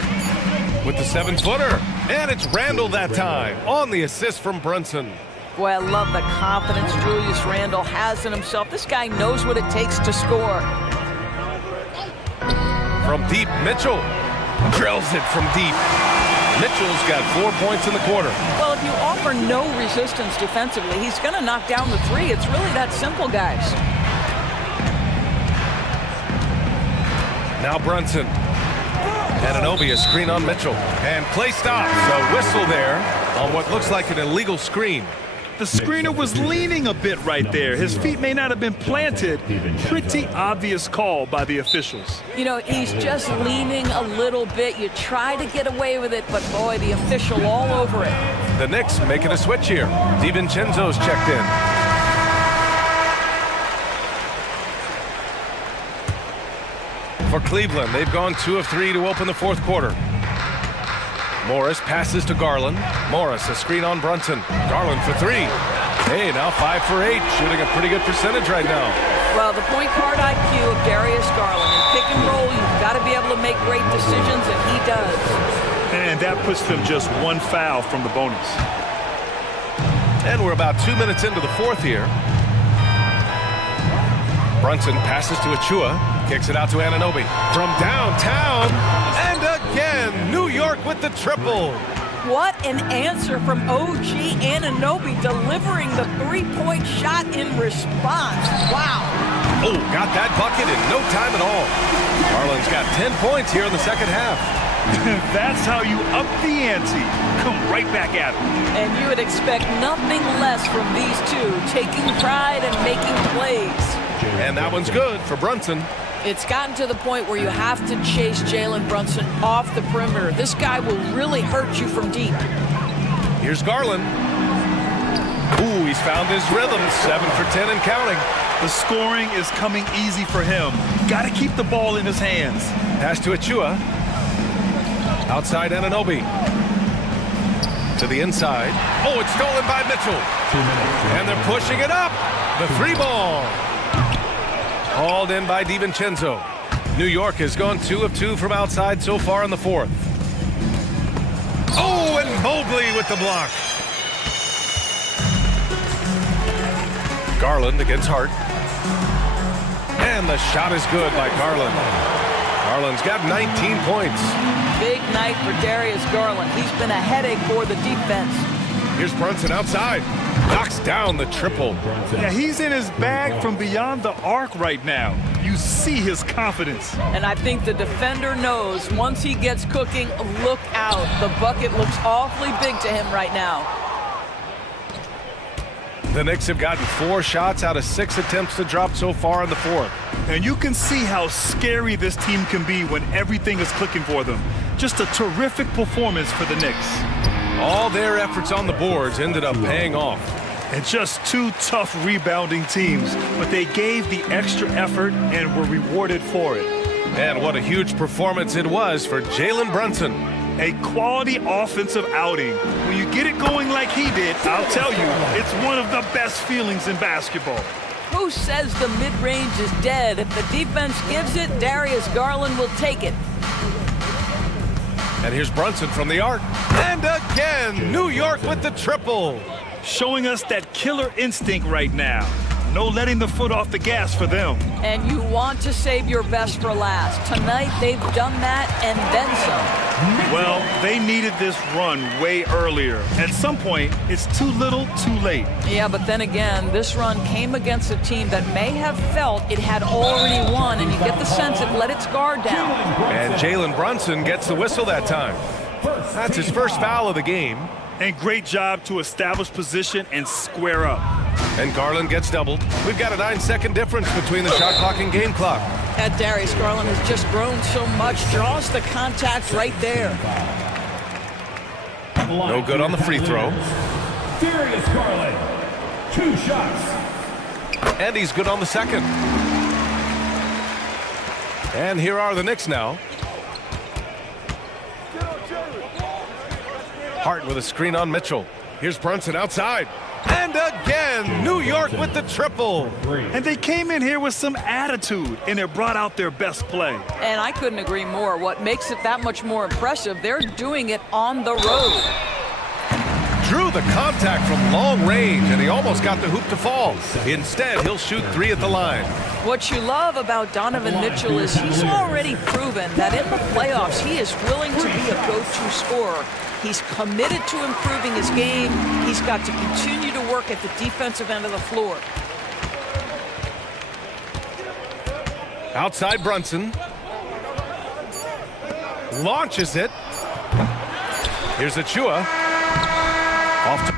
With the 7-footer. And it's Randall that time on the assist from Brunson. Boy, I love the confidence Julius Randall has in himself. This guy knows what it takes to score. From deep, Mitchell drills it from deep. Mitchell's got 4 points in the quarter. Well, if you offer no resistance defensively, he's going to knock down the 3. It's really that simple, guys. Now Brunson. Anunoby, a screen on Mitchell. And play stops. A whistle there on what looks like an illegal screen. The screener was leaning a bit right there. His feet may not have been planted. Pretty obvious call by the officials. You know, he's just leaning a little bit. You try to get away with it, but boy, the official all over it. The Knicks making a switch here. DiVincenzo's checked in. For Cleveland, they've gone 2 of 3 to open the fourth quarter. Morris passes to Garland. Morris, a screen on Brunson. Garland for 3. Hey, now 5 for 8, shooting a pretty good percentage right now. Well, the point guard IQ of Darius Garland. In pick and roll, you've got to be able to make great decisions, and he does. And that puts them just 1 foul from the bonus. And we're about 2 minutes into the fourth here. Brunson passes to Achua. Kicks it out to Anunoby. From downtown, and again, New York with the triple. What an answer from OG Anunoby, delivering the 3-point shot in response. Wow. Oh, got that bucket in no time at all. Garland's got 10 points here in the second half. That's how you up the ante. Come right back at him. And you would expect nothing less from these two, taking pride and making plays. And that one's good for Brunson. It's gotten to the point where you have to chase Jalen Brunson off the perimeter. This guy will really hurt you from deep. Here's Garland. Ooh, he's found his rhythm. 7 for 10 and counting. The scoring is coming easy for him. Got to keep the ball in his hands. Pass to Achua. Outside Anunoby. To the inside. Oh, it's stolen by Mitchell. And they're pushing it up. The 3 ball. Hauled in by DiVincenzo. New York has gone 2 of 2 from outside so far in the 4th. Oh, and Mobley with the block. Garland against Hart. And the shot is good by Garland. Garland's got 19 points. Big night for Darius Garland. He's been a headache for the defense. Here's Brunson outside. Knocks down the triple. Yeah, he's in his bag from beyond the arc right now. You see his confidence. And I think the defender knows once he gets cooking, look out. The bucket looks awfully big to him right now. The Knicks have gotten 4 shots out of 6 attempts to drop so far in the 4th. And you can see how scary this team can be when everything is clicking for them. Just a terrific performance for the Knicks. All their efforts on the boards ended up paying off. And just 2 tough rebounding teams, but they gave the extra effort and were rewarded for it. And what a huge performance it was for Jalen Brunson. A quality offensive outing. When you get it going like he did, I'll tell you, it's one of the best feelings in basketball. Who says the mid-range is dead? If the defense gives it, Darius Garland will take it. And here's Brunson from the arc. And again, New York with the triple. Showing us that killer instinct right now. No letting the foot off the gas for them. And you want to save your best for last. Tonight, they've done that and then some. Well, they needed this run way earlier. At some point, it's too little, too late. Yeah, but then again, this run came against a team that may have felt it had already won, and you get the sense it let its guard down. And Jalen Brunson gets the whistle that time. That's his first foul of the game. And great job to establish position and square up. And Garland gets doubled. We've got a 9-second difference between the shot clock and game clock. And Darius Garland has just grown so much, draws the contact right there. No good on the free throw. Darius Garland, 2 shots. And he's good on the second. And here are the Knicks now. Hart with a screen on Mitchell. Here's Brunson outside. And again, New York with the triple. And they came in here with some attitude, and it brought out their best play. And I couldn't agree more. What makes it that much more impressive, they're doing it on the road. Drew the contact from long range, and he almost got the hoop to fall. Instead, he'll shoot 3 at the line. What you love about Donovan Mitchell is he's already proven that in the playoffs, he is willing to be a go-to scorer. He's committed to improving his game. He's got to continue to work at the defensive end of the floor. Outside Brunson. Launches it. Here's Achua. Off to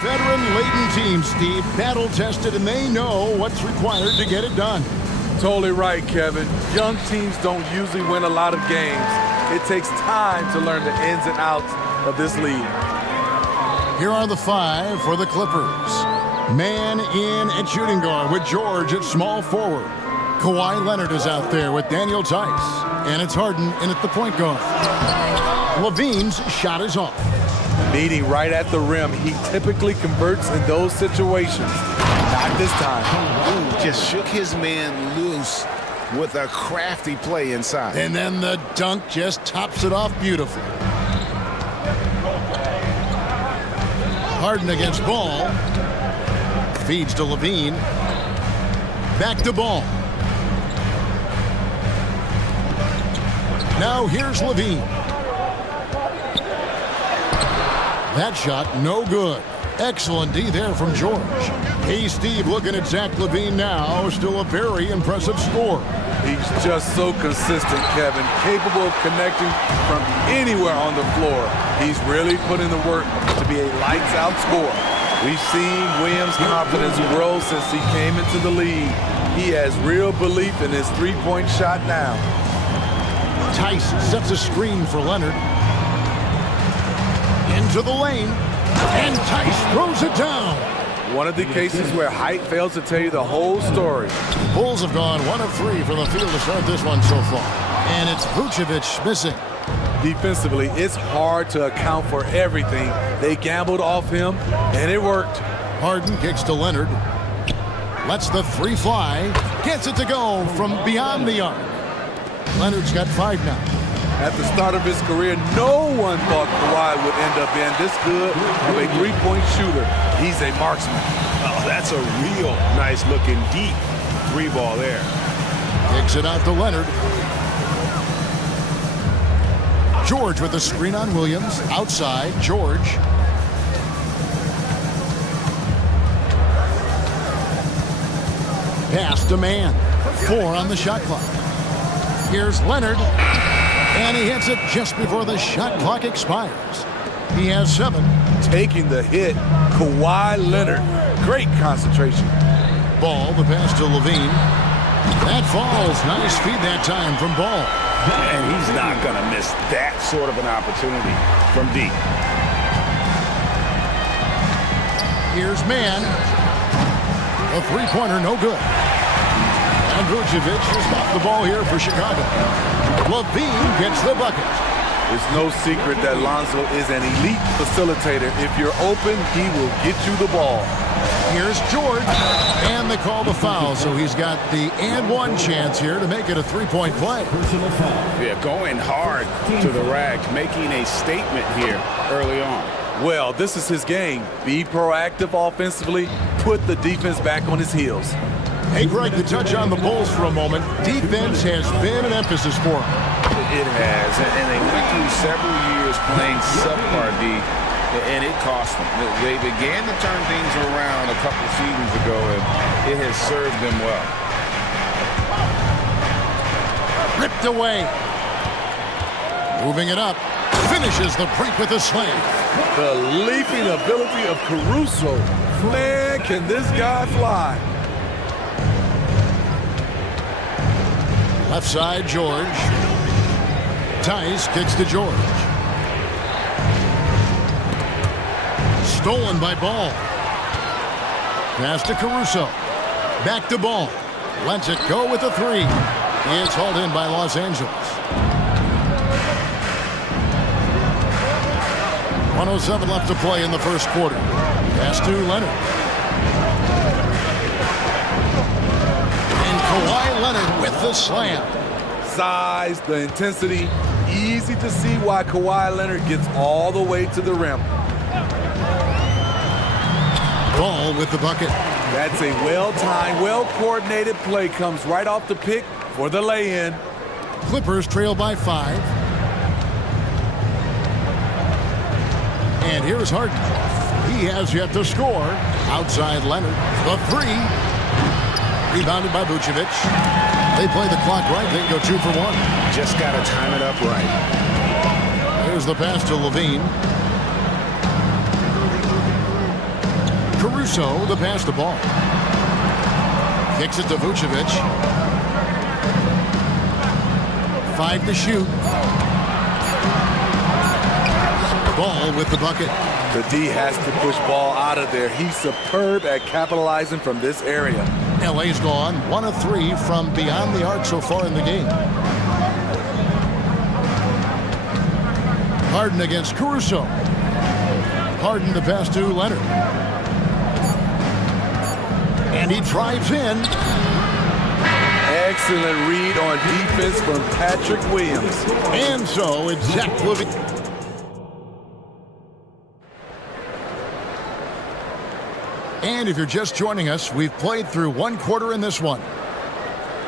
Veteran-laden team, Steve, battle-tested, and they know what's required to get it done. Totally right, Kevin. Young teams don't usually win a lot of games. It takes time to learn the ins and outs of this league. Here are the five for the Clippers. Man in at shooting guard with George at small forward. Kawhi Leonard is out there with Daniel Tice. And it's Harden in at the point guard. Levine's shot is off. Meeting right at the rim, he typically converts in those situations. Not this time. Ooh, just shook his man loose with a crafty play inside. And then the dunk just tops it off beautifully. Harden against Ball. Feeds to Levine. Back to Ball. Now here's Levine. That shot no good. Excellent D there from George. Hey, Steve, looking at Zach Levine now. Still a very impressive score. He's just so consistent, Kevin. Capable of connecting from anywhere on the floor. He's really put in the work to be a lights-out scorer. We've seen Williams' confidence grow since he came into the league. He has real belief in his three-point shot now. Tice sets a screen for Leonard. Into the lane. And Tice throws it down. One of the cases where height fails to tell you the whole story. Bulls have gone 1 of 3 from the field to start this one so far. And it's Vucevic missing. Defensively, it's hard to account for everything. They gambled off him, and it worked. Harden kicks to Leonard. Lets the three fly. Gets it to go from beyond the arc. Leonard's got 5 now. At the start of his career, no one thought Kawhi would end up being this good of a three-point shooter. He's a marksman. Oh, that's a real nice-looking deep three ball there. Kicks it out to Leonard. George with the screen on Williams. Outside, George. Pass to man. 4 on the shot clock. Here's Leonard. And he hits it just before the shot clock expires. He has 7. Taking the hit, Kawhi Leonard. Great concentration. Ball, the pass to Levine. That falls. Nice feed that time from Ball. And he's not going to miss that sort of an opportunity from deep. Here's man. A three-pointer, no good. And Vucevic has got the ball here for Chicago. Levine gets the bucket. It's no secret that Lonzo is an elite facilitator. If you're open, he will get you the ball. Here's George, and they call the foul, so he's got the and one chance here to make it a three-point play. Yeah, going hard to the rack, making a statement here early on. Well, this is his game. Be proactive offensively, put the defense back on his heels. Hey, Greg, to touch on the Bulls for a moment, defense has been an emphasis for them. It has, and they went through several years playing subpar D, and it cost them. They began to turn things around a couple seasons ago, and it has served them well. Ripped away. Moving it up. Finishes the break with a slam. The leaping ability of Caruso. Man, can this guy fly? Left side, George. Tice kicks to George. Stolen by Ball. Pass to Caruso. Back to Ball. Lets it go with a 3. It's hauled in by Los Angeles. 1:07 left to play in the first quarter. Pass to Leonard. And Kawhi Leonard with the slam. Size, the intensity, easy to see why Kawhi Leonard gets all the way to the rim. Ball with the bucket. That's a well-timed, well-coordinated play. Comes right off the pick for the lay-in. Clippers trail by 5. And here's Harden. He has yet to score. Outside Leonard. The 3. Rebounded by Vucevic. They play the clock right. They can go 2 for 1. Just got to time it up right. Here's the pass to Levine. Caruso, the pass to ball. Kicks it to Vucevic. 5 to shoot. Ball with the bucket. The D has to push ball out of there. He's superb at capitalizing from this area. LA's gone 1 of 3 from beyond the arc so far in the game. Harden against Caruso. Harden to pass to Leonard. And he drives in. Excellent read on defense from Patrick Williams. And so it's Zach LaVine. And if you're just joining us, we've played through 1 quarter in this one.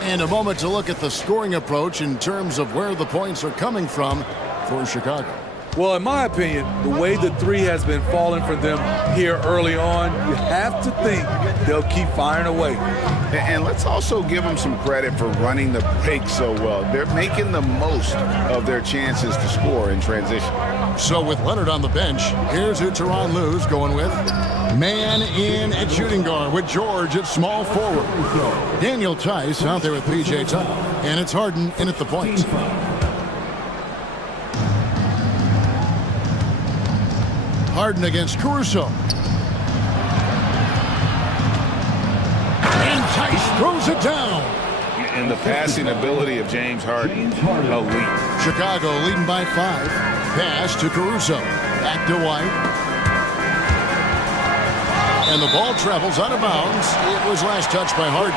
And a moment to look at the scoring approach in terms of where the points are coming from for Chicago. Well, in my opinion, the way the three has been falling for them here early on, you have to think they'll keep firing away. And let's also give them some credit for running the break so well. They're making the most of their chances to score in transition. So with Leonard on the bench, here's who Tyronn Lue's going with. Man in at shooting guard with George at small forward. Daniel Tice out there with P.J. Tucker. And it's Harden in at the point. Harden against Caruso. And Tice throws it down. And the passing ability of James Harden, elite. Chicago leading by 5. Pass to Caruso. Back to White. And the ball travels out of bounds. It was last touched by Harden.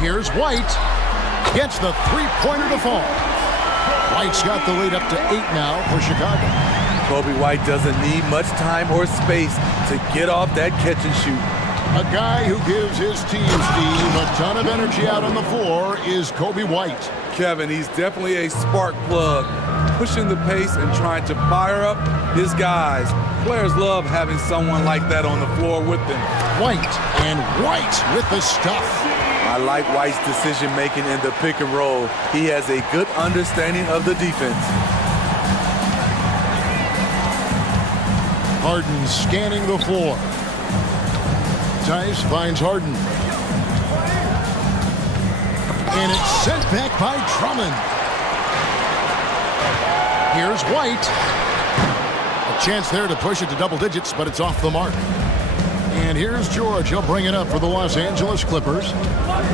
Here's White. Gets the three-pointer to fall. White's got the lead up to 8 now for Chicago. Kobe White doesn't need much time or space to get off that catch and shoot. A guy who gives his team, Steve, a ton of energy out on the floor is Kobe White. Kevin, he's definitely a spark plug, pushing the pace and trying to fire up his guys. Players love having someone like that on the floor with them. White, and White with the stuff. I like White's decision-making in the pick and roll. He has a good understanding of the defense. Harden scanning the floor. Tice finds Harden. And it's sent back by Drummond. Here's White. A chance there to push it to double digits, but it's off the mark. And here's George. He'll bring it up for the Los Angeles Clippers.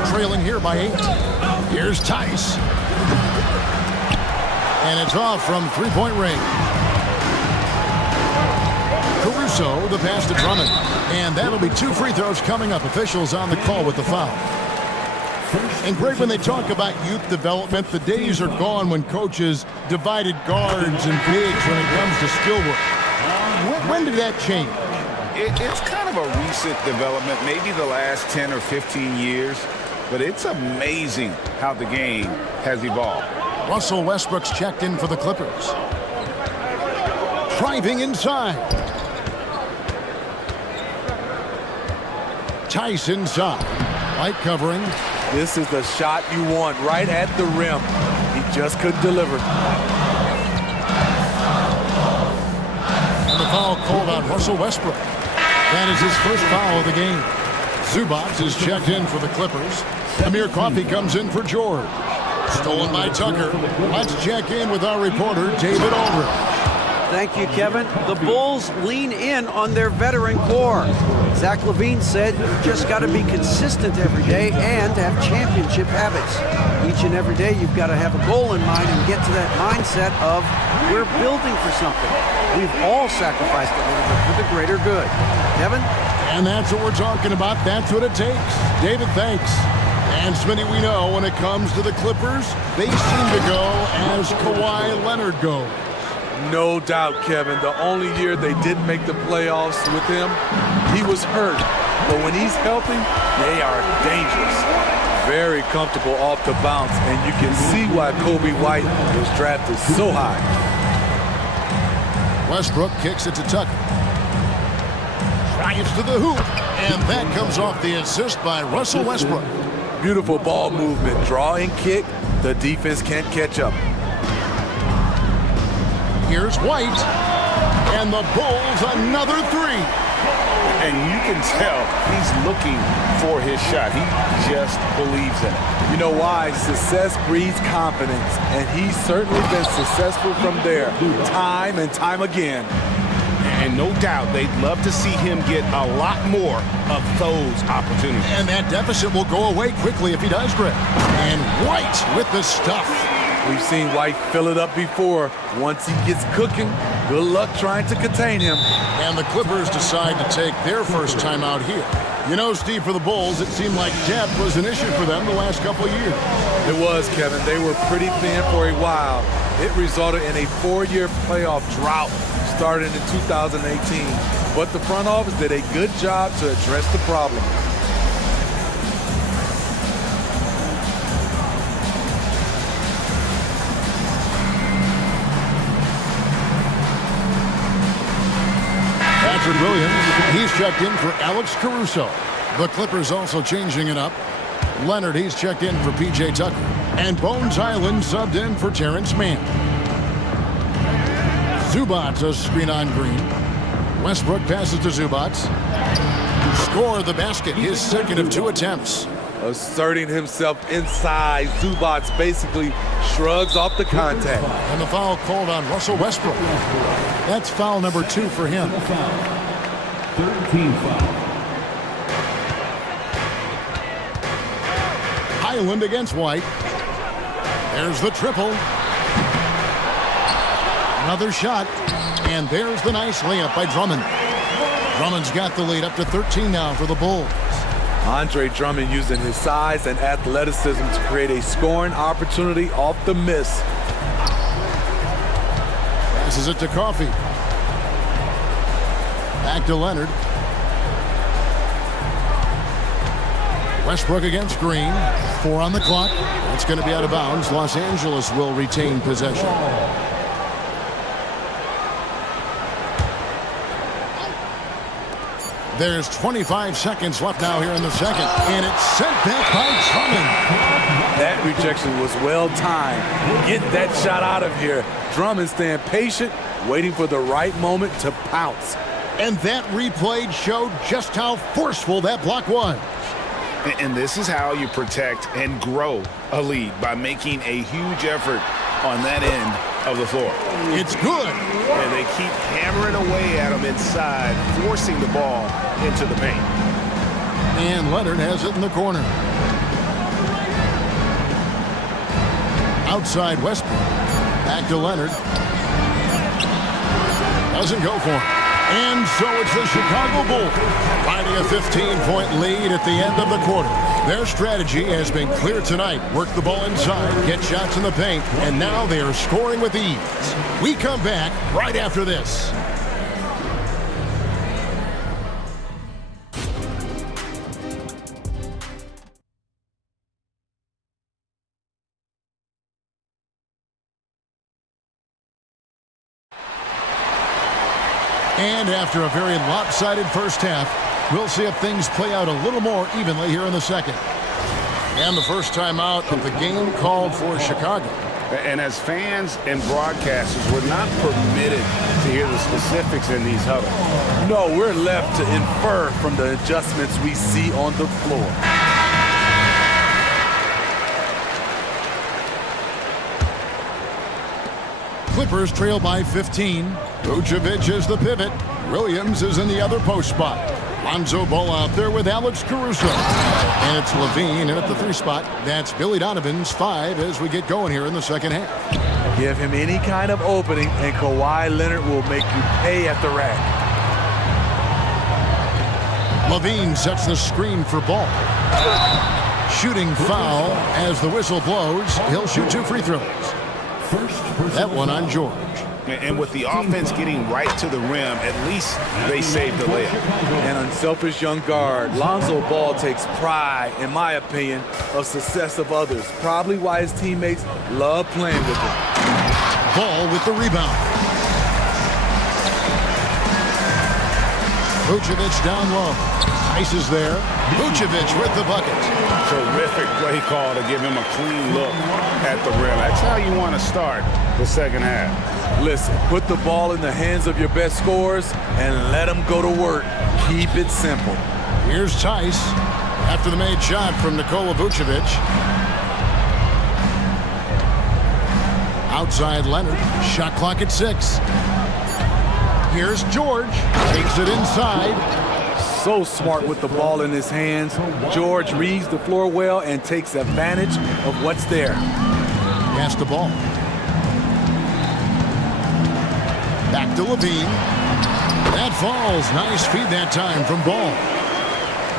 Trailing here by 8. Here's Tice. And it's off from three-point range. Caruso, the pass to Drummond. And that'll be 2 free throws coming up. Officials on the call with the foul. And Greg, when they talk about youth development, the days are gone when coaches divided guards and bigs when it comes to skill work. When did that change? It's kind of a recent development, maybe the last 10 or 15 years, but it's amazing how the game has evolved. Russell Westbrook's checked in for the Clippers. Driving inside. Tice inside. White covering. This is the shot you want right at the rim. He just couldn't deliver. And the foul called on Russell Westbrook. That is his first foul of the game. Zubac is checked in for the Clippers. Amir Coffey comes in for George. Stolen by Tucker. Let's check in with our reporter, David Aldridge. Thank you, Kevin. The Bulls lean in on their veteran core. Zach LaVine said, "You just got to be consistent every day and have championship habits. Each and every day, you've got to have a goal in mind and get to that mindset of, we're building for something. We've all sacrificed a little bit for the greater good." Kevin? And that's what we're talking about. That's what it takes. David, thanks. And Smitty, we know when it comes to the Clippers, they seem to go as Kawhi Leonard goes. No doubt, Kevin. The only year they didn't make the playoffs with him, he was hurt. But when he's healthy, they are dangerous. Very comfortable off the bounce, and you can see why Kobe White was drafted so high. Westbrook kicks it to Tucker. Drives to the hoop, and that comes off the assist by Russell Westbrook. Beautiful ball movement, draw and kick, The defense can't catch up. Here's White, and the Bulls another three. And you can tell he's looking for his shot. He just believes in it. You know why? Success breeds confidence, and he's certainly been successful from there, time and time again. And no doubt they'd love to see him get a lot more of those opportunities. And that deficit will go away quickly if he does, Greg. And White with the stuff. We've seen White fill it up before. Once he gets cooking, good luck trying to contain him. And the Clippers decide to take their first time out here. You know, Steve, for the Bulls, it seemed like depth was an issue for them the last couple of years. It was, Kevin. They were pretty thin for a while. It resulted in a 4-year playoff drought starting in 2018. But the front office did a good job to address the problem. Patrick Williams, he's checked in for Alex Caruso. The Clippers also changing it up. Leonard, he's checked in for P.J. Tucker. And Bones Island subbed in for Terrence Mann. Zubac, a screen on Green. Westbrook passes to Zubac. Score the basket, his second of 2 attempts. Asserting himself inside, Zubac basically shrugs off the contact. And the foul called on Russell Westbrook. That's foul number 2 for him. 13 foul. Highland against White. There's the triple. Another shot. And there's the nice layup by Drummond. Drummond's got the lead up to 13 now for the Bulls. Andre Drummond using his size and athleticism to create a scoring opportunity off the miss. Passes it to Coffey. Back to Leonard. Westbrook against Green. 4 on the clock. It's going to be out of bounds. Los Angeles will retain possession. There's 25 seconds left now here in the second. And it's sent back by Drummond. That rejection was well timed. Get that shot out of here. Drummond staying patient, waiting for the right moment to pounce. And that replay showed just how forceful that block was. And this is how you protect and grow a lead, by making a huge effort on that end of the floor. It's good. And they keep hammering away at him inside, forcing the ball into the paint. And Leonard has it in the corner. Outside Westbrook. Back to Leonard. Doesn't go for it. And so it's the Chicago Bulls finding a 15-point lead at the end of the quarter. Their strategy has been clear tonight. Work the ball inside, get shots in the paint, and now they are scoring with ease. We come back right after this. And after a very lopsided first half, we'll see if things play out a little more evenly here in the second. And the first time out of the game called for Chicago. And as fans and broadcasters, we're not permitted to hear the specifics in these huddles. No, we're left to infer from the adjustments we see on the floor. Clippers trail by 15. Vucevic is the pivot. Williams is in the other post spot. Lonzo Ball out there with Alex Caruso. And it's Levine in at the 3 spot. That's Billy Donovan's 5 as we get going here in the second half. Give him any kind of opening, and Kawhi Leonard will make you pay at the rack. Levine sets the screen for Ball. Shooting foul as the whistle blows. He'll shoot 2 free throws. That one on George. And with the offense getting right to the rim, at least they saved the layup. An unselfish young guard. Lonzo Ball takes pride, in my opinion, of success of others. Probably why his teammates love playing with him. Ball with the rebound. Vucevic down low. Tice is there. Vucevic with the bucket. Terrific play call to give him a clean look at the rim. That's how you want to start the second half. Listen, put the ball in the hands of your best scorers and let them go to work. Keep it simple. Here's Tice after the made shot from Nikola Vucevic. Outside Leonard. Shot clock at 6. Here's George. Takes it inside. So smart with the ball in his hands. George reads the floor well and takes advantage of what's there. Pass the ball. Back to Levine. That falls. Nice feed that time from Ball.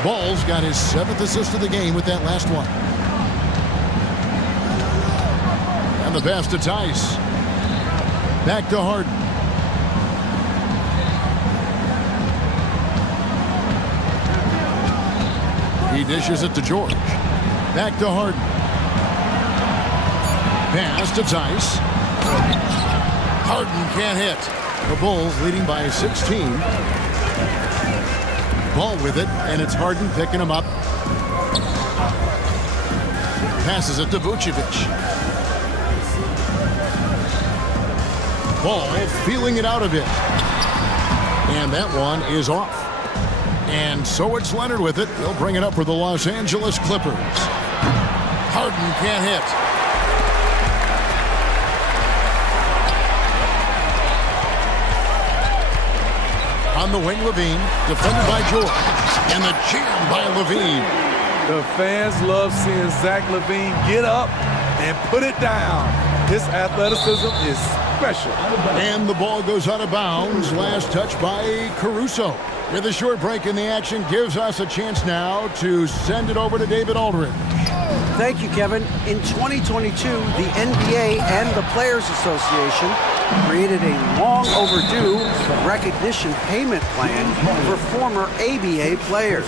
Ball's got his 7th assist of the game with that last one. And the pass to Tice. Back to Harden. He dishes it to George. Back to Harden. Pass to Tice. Harden can't hit. The Bulls leading by 16. Ball with it, and it's Harden picking him up. Passes it to Vucevic. Ball feeling it out a bit. And that one is off. And so it's Leonard with it. He'll bring it up for the Los Angeles Clippers. Harden can't hit. On the wing, Levine, defended by George. And the jam by Levine. The fans love seeing Zach Levine get up and put it down. His athleticism is special. And the ball goes out of bounds. Last touch by Caruso. With a short break in the action, gives us a chance now to send it over to David Aldridge. Thank you, Kevin. In 2022, the NBA and the Players Association created a long overdue recognition payment plan for former ABA players.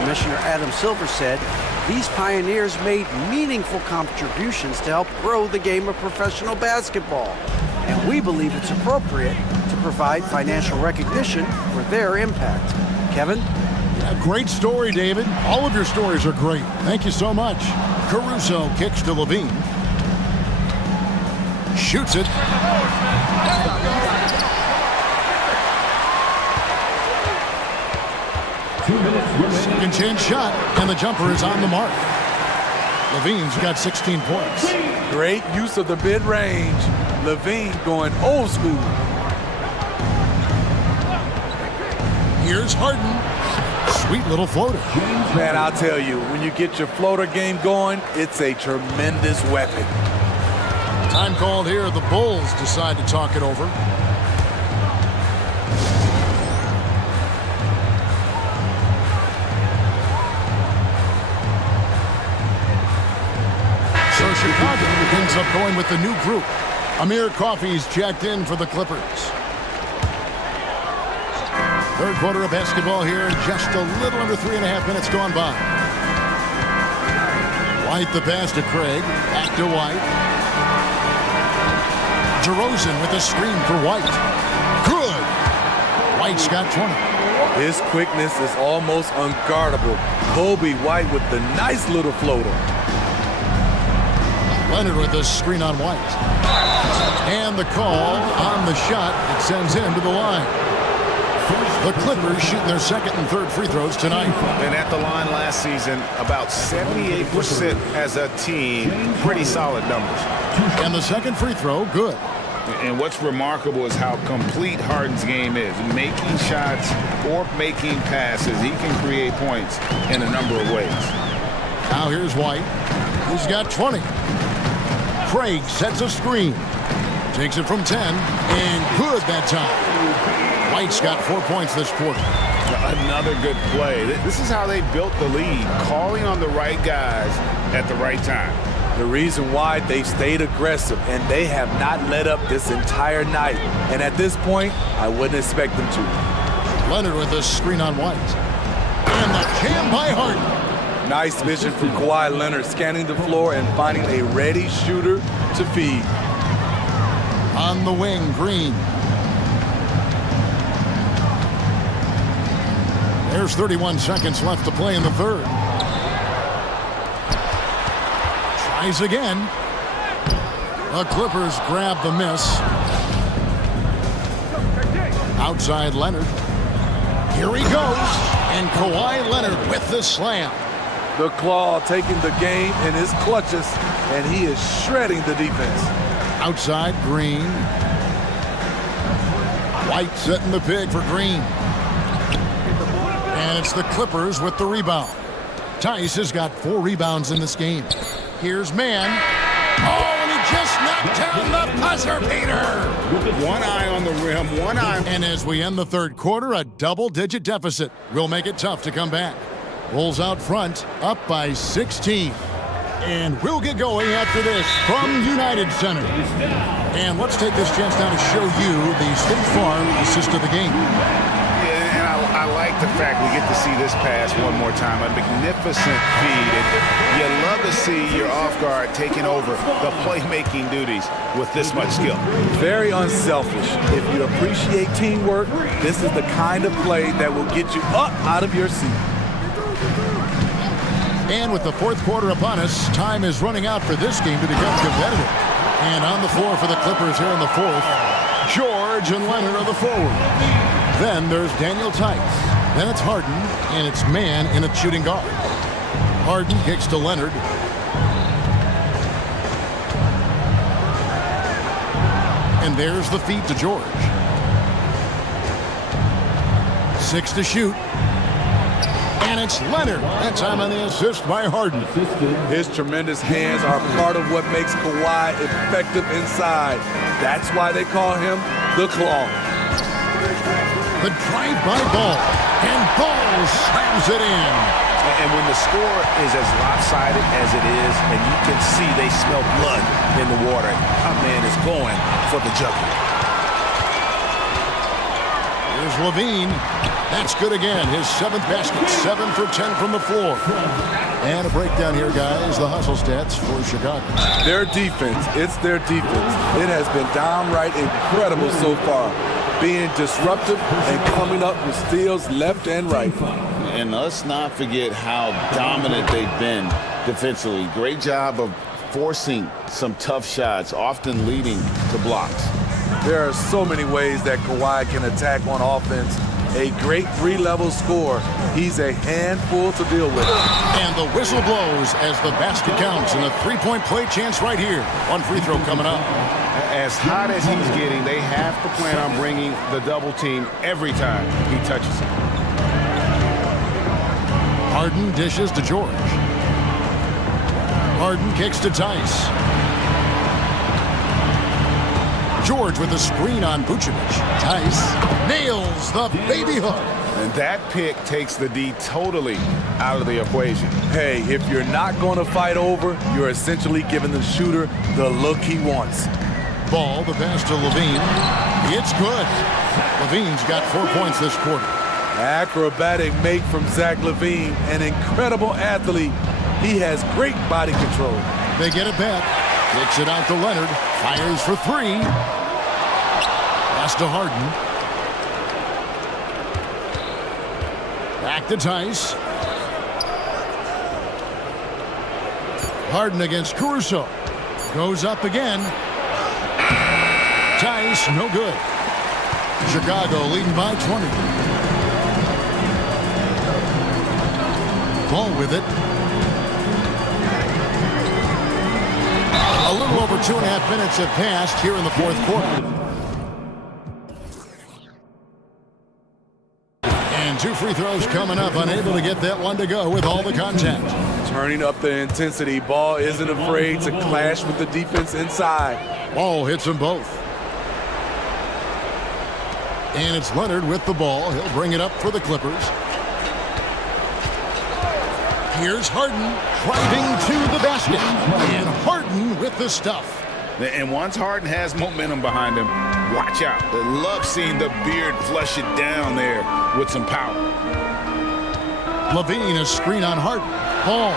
Commissioner Adam Silver said these pioneers made meaningful contributions to help grow the game of professional basketball. And we believe it's appropriate to provide financial recognition for their impact. Kevin? Yeah, great story, David. All of your stories are great. Thank you so much. Caruso kicks to Levine. Shoots it. Second chance shot, and the jumper is on the mark. Levine's got 16 points. Great use of the mid-range. Levine going old school. Here's Harden. Sweet little floater. Man, I'll tell you, when you get your floater game going, it's a tremendous weapon. Time called here. The Bulls decide to talk it over. So Chicago ends up going with the new group. Amir Coffey's checked in for the Clippers. Third quarter of basketball here, just a little under 3.5 minutes gone by. White the pass to Craig, back to White. DeRozan with a screen for White. Good! White's got 20. His quickness is almost unguardable. Kobe White with the nice little floater. Leonard with a screen on White. And the call on the shot that sends him to the line. The Clippers shooting their second and third free throws tonight. And at the line last season, about 78% as a team. Pretty solid numbers. And the second free throw, good. And what's remarkable is how complete Harden's game is. Making shots or making passes, he can create points in a number of ways. Now here's White. He's got 20. Craig sets a screen. Takes it from 10. And good that time. White's got 4 points this quarter. Another good play. This is how they built the lead, calling on the right guys at the right time. The reason why they've stayed aggressive, and they have not let up this entire night. And at this point, I wouldn't expect them to. Leonard with a screen on White. And the jam by Harden. Nice vision from Kawhi Leonard, scanning the floor and finding a ready shooter to feed. On the wing, Green. There's 31 seconds left to play in the third. Tries again. The Clippers grab the miss. Outside Leonard. Here he goes. And Kawhi Leonard with the slam. The Claw taking the game in his clutches, and he is shredding the defense. Outside Green. White setting the pig for Green. And it's the Clippers with the rebound. Tice has got 4 rebounds in this game. Here's Mann. Oh, and he just knocked down the buzzer beater. One eye on the rim, one eye. And as we end the third quarter, a double-digit deficit will make it tough to come back. Bulls out front, up by 16. And we'll get going after this from United Center. And let's take this chance now to show you the State Farm assist of the game. Yeah, and I like the fact we get to see this pass one more time. A magnificent feed. And you love to see your off guard taking over the playmaking duties with this much skill. Very unselfish. If you appreciate teamwork, this is the kind of play that will get you up out of your seat. And with the fourth quarter upon us, time is running out for this game to become competitive. And on the floor for the Clippers here in the fourth, George and Leonard are the forward. Then there's Daniel Tice. Then it's Harden, and it's Mann in a shooting guard. Harden kicks to Leonard. And there's the feed to George. 6 to shoot. And it's Leonard. That time on the assist by Harden. His tremendous hands are part of what makes Kawhi effective inside. That's why they call him the Claw. The drive-by ball. And Ball slams it in. And when the score is as lopsided as it is, and you can see they smell blood in the water, our man is going for the jugular. Here's Levine. That's good again. His 7th basket. 7 for 10 from the floor. And a breakdown here, guys. The hustle stats for Chicago. Their defense. It's their defense. It has been downright incredible so far. Being disruptive and coming up with steals left and right. And let's not forget how dominant they've been defensively. Great job of forcing some tough shots, often leading to blocks. There are so many ways that Kawhi can attack on offense. A great 3-level score. He's a handful to deal with. And the whistle blows as the basket counts, and a 3-point play chance right here. One free throw coming up. As hot as he's getting, they have to plan on bringing the double team every time he touches it. Harden dishes to George. Harden kicks to Tice. George with a screen on Vucevic. Tice nails the baby hook. And that pick takes the D totally out of the equation. Hey, if you're not going to fight over, you're essentially giving the shooter the look he wants. Ball, the pass to Levine. It's good. Levine's got 4 points this quarter. Acrobatic make from Zach LaVine, an incredible athlete. He has great body control. They get it back. Kicks it out to Leonard. Fires for 3. Pass to Harden. Back to Tice. Harden against Caruso. Goes up again. Tice, no good. Chicago leading by 20. Ball with it. A little over 2.5 minutes have passed here in the fourth quarter. And 2 free throws coming up, unable to get that one to go with all the contact. Turning up the intensity. Ball isn't afraid to clash with the defense inside. Ball hits them both. And it's Leonard with the ball. He'll bring it up for the Clippers. Here's Harden driving to the basket. And Harden with the stuff. And once Harden has momentum behind him, watch out. I love seeing the beard flush it down there with some power. Levine, a screen on Harden. Ball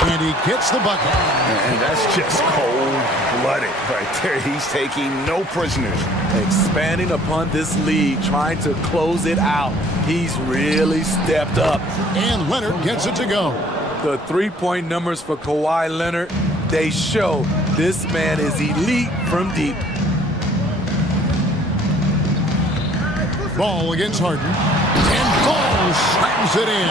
And he gets the bucket. And that's just cold-blooded right there. He's taking no prisoners. Expanding upon this lead, trying to close it out. He's really stepped up. And Leonard gets it to go. The three-point numbers for Kawhi Leonard, they show this man is elite from deep. Ball against Harden. And Ball slams it in.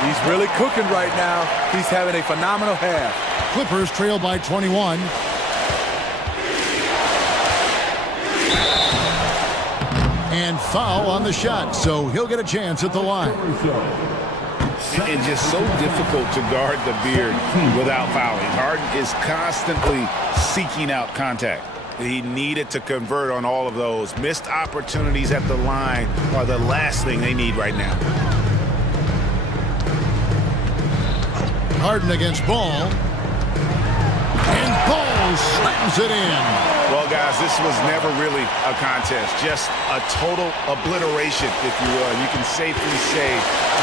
He's really cooking right now. He's having a phenomenal half. Clippers trail by 21. And foul on the shot, so he'll get a chance at the line. And just so difficult to guard the beard without fouling. Harden is constantly seeking out contact. He needed to convert on all of those. Missed opportunities at the line are the last thing they need right now. Harden against Ball. And Ball slams it in. Well, guys, this was never really a contest. Just a total obliteration, if you will. And you can safely say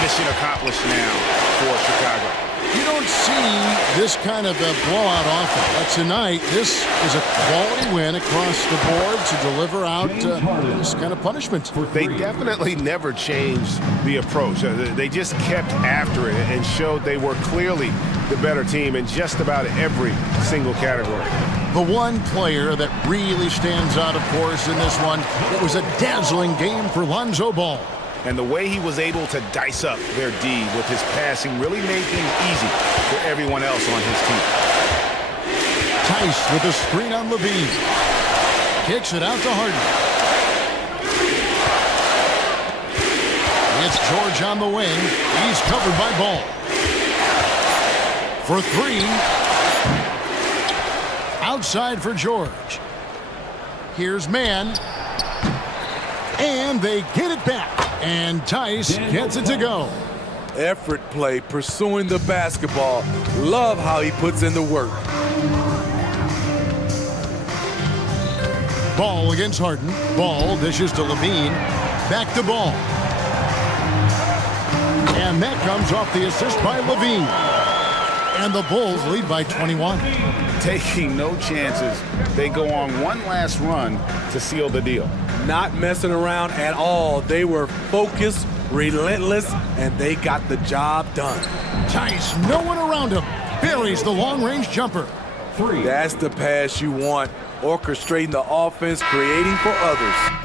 mission accomplished now for Chicago. You don't see this kind of a blowout often. But tonight, this is a quality win across the board to deliver out this kind of punishment. They definitely never changed the approach. They just kept after it and showed they were clearly the better team in just about every single category. The one player that really stands out, of course, in this one, it was a dazzling game for Lonzo Ball. And the way he was able to dice up their D with his passing really made things easy for everyone else on his team. Tice with a screen on Levine. Kicks it out to Harden. It's George on the wing. He's covered by Ball. For three. Outside for George. Here's Mann. And they get it back. And Tice gets it to go. Effort play, pursuing the basketball. Love how he puts in the work. Ball against Harden. Ball dishes to Levine. Back to Ball. And that comes off the assist by Levine. And the Bulls lead by 21. Taking no chances. They go on one last run to seal the deal. Not messing around at all. They were focused, relentless, and they got the job done. Tice, no one around him. Buries the long-range jumper. That's the pass you want. Orchestrating the offense, creating for others.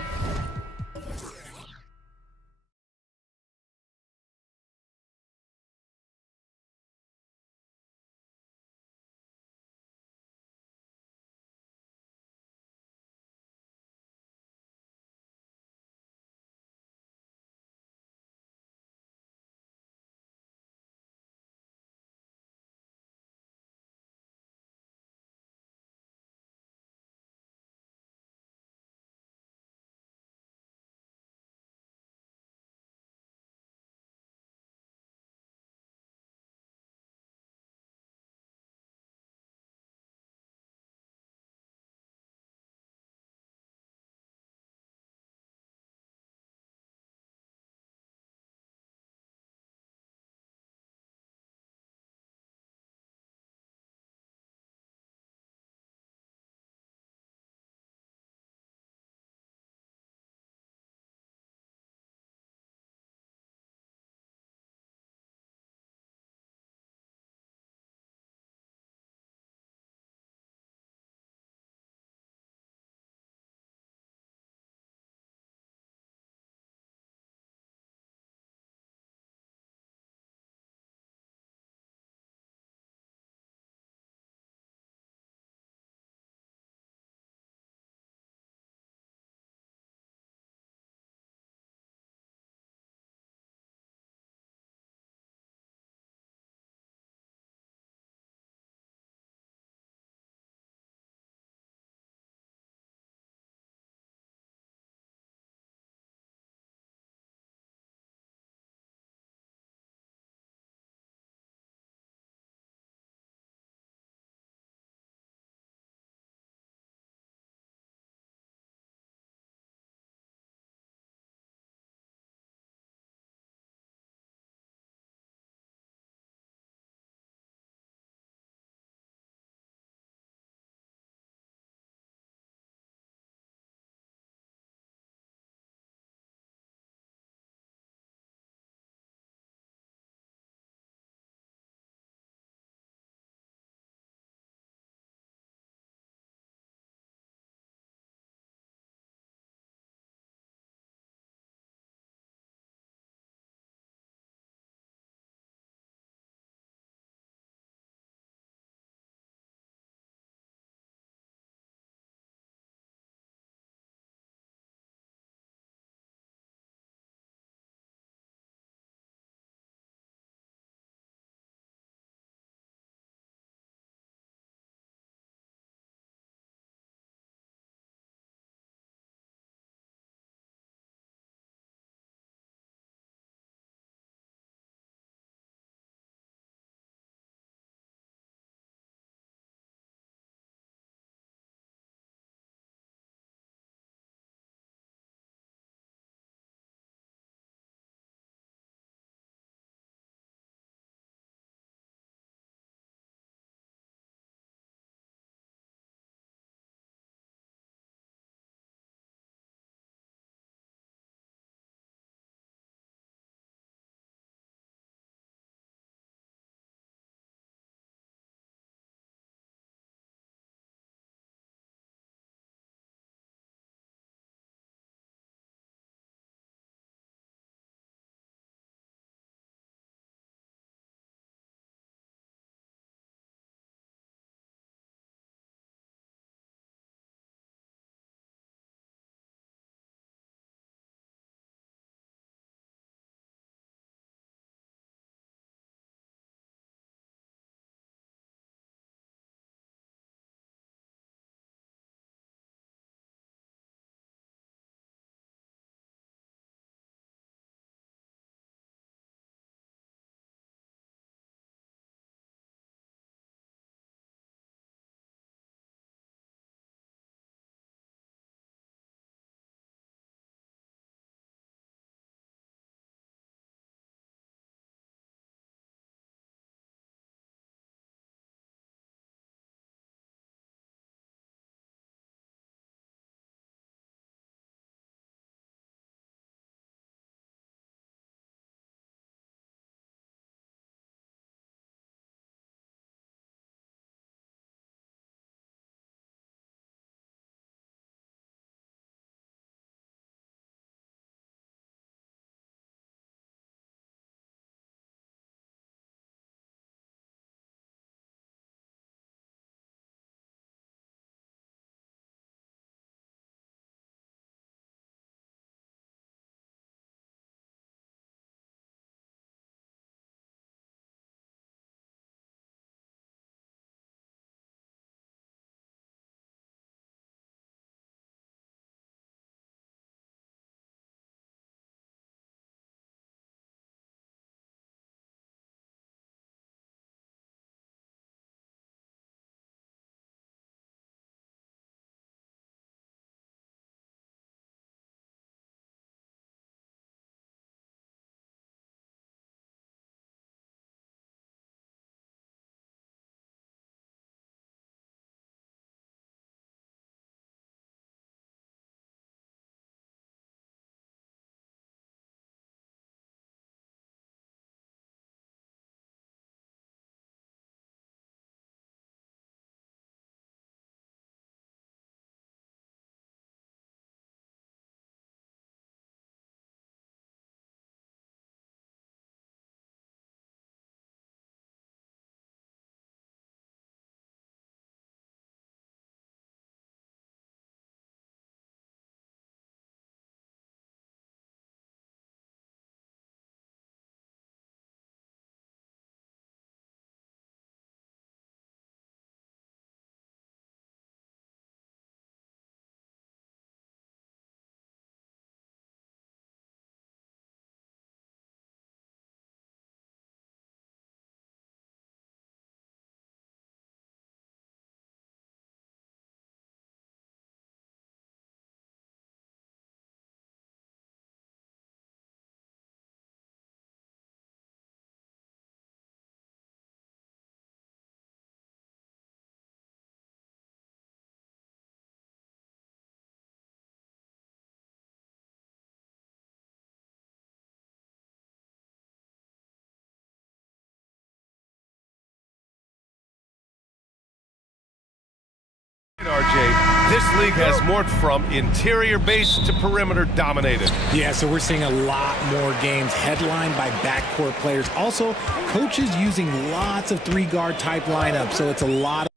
TJ, this league has morphed from interior base to perimeter dominated. Yeah, so we're seeing a lot more games headlined by backcourt players. Also, coaches using lots of three-guard type lineups, so it's a lot of...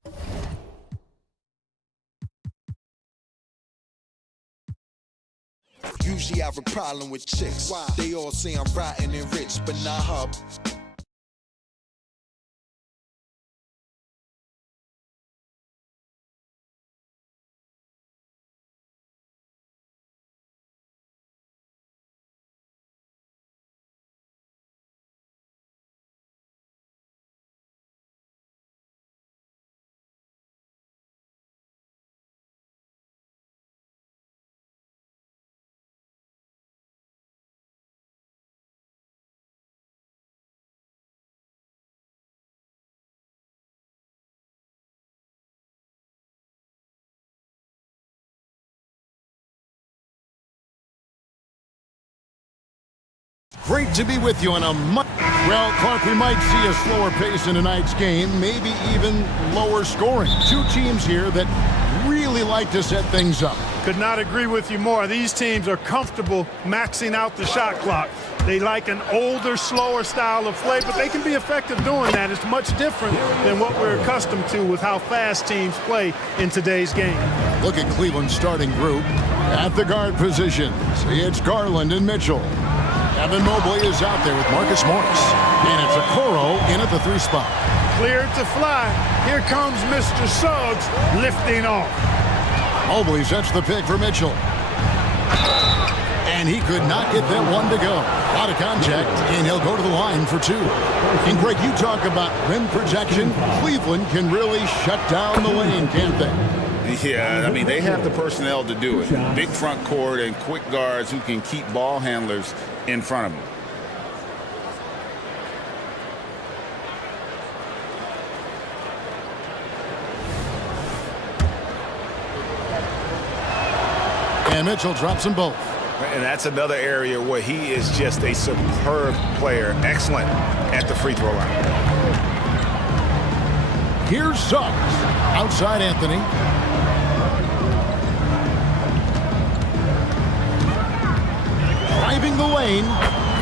Usually I have a problem with chicks. Why? They all say I'm rotten and rich, but not her. Great to be with you on a well, Clark, we might see a slower pace in tonight's game, maybe even lower scoring. Two teams here that really like to set things up. Could not agree with you more. These teams are comfortable maxing out the shot clock. They like an older, slower style of play, but they can be effective doing that. It's much different than what we're accustomed to with how fast teams play in today's game. Look at Cleveland's starting group. At the guard positions, it's Garland and Mitchell. Evan Mobley is out there with Marcus Morris. And it's Okoro in at the 3 spot. Cleared to fly. Here comes Mr. Suggs lifting off. Mobley sets the pick for Mitchell. And he could not get that one to go. Out of contact, and he'll go to the line for 2. And Greg, you talk about rim protection. Cleveland can really shut down the lane, can't they? Yeah, I mean, they have the personnel to do it. Big front court and quick guards who can keep ball handlers in front of them. And Mitchell drops them both. And that's another area where he is just a superb player. Excellent at the free throw line. Here's Suggs. Outside Anthony. Driving the lane.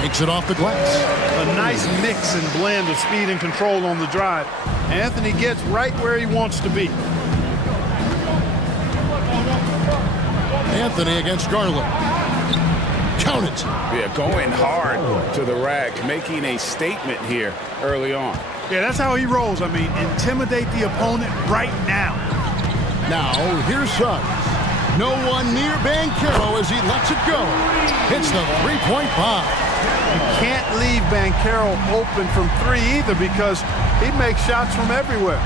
Takes it off the glass. A nice mix and blend of speed and control on the drive. Anthony gets right where he wants to be. Anthony against Garland. Count it. Yeah, going hard to the rack, making a statement here early on. Yeah, that's how he rolls. I mean, intimidate the opponent right now. Now, here's Suggs. No one near Banchero as he lets it go. Hits the three-point bomb. You can't leave Banchero open from 3 either because he makes shots from everywhere.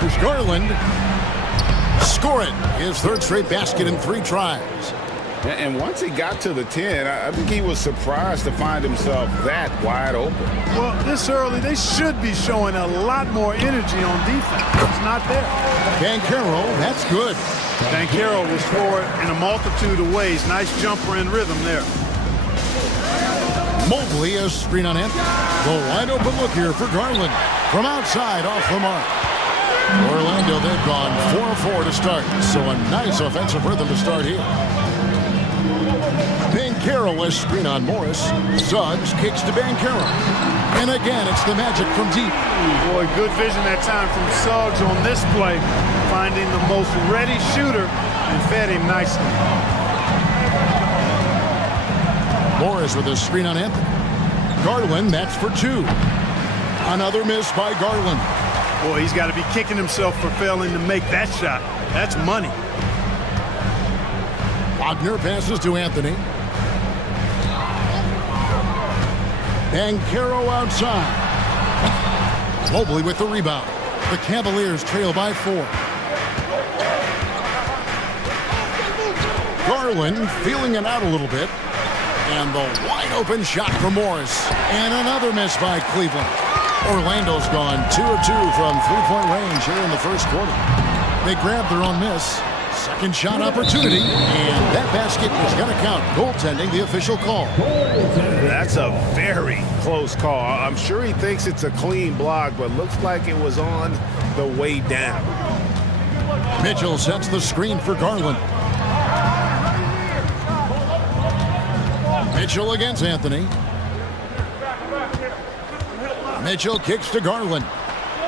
Here's Garland. Score it. His 3rd straight basket in 3 tries. And once he got to the 10, I think he was surprised to find himself that wide open. Well, this early, they should be showing a lot more energy on defense. It's not there. Banchero, that's good. Banchero will score in a multitude of ways. Nice jumper and rhythm there. Mobley, a screen on Anthony. The wide open look here for Garland. From outside, off the mark. Orlando, they've gone 4-4 to start. So a nice offensive rhythm to start here. Banchero, a screen on Morris. Suggs kicks to Banchero. And again, it's the magic from deep. Boy, good vision that time from Suggs on this play. Finding the most ready shooter and fed him nicely. Morris with a screen on Anthony. Garland, that's for 2. Another miss by Garland. Boy, he's got to be kicking himself for failing to make that shot. That's money. Wagner passes to Anthony. Banchero outside. Mobley with the rebound. The Cavaliers trail by 4. Garland feeling it out a little bit. And the wide open shot from Morris. And another miss by Cleveland. Orlando's gone 2 of 2 from 3-point range here in the first quarter. They grabbed their own miss. Second shot opportunity, and that basket is going to count. Goaltending, the official call. That's a very close call. I'm sure he thinks it's a clean block, but looks like it was on the way down. Mitchell sets the screen for Garland. Mitchell against Anthony. Mitchell kicks to Garland.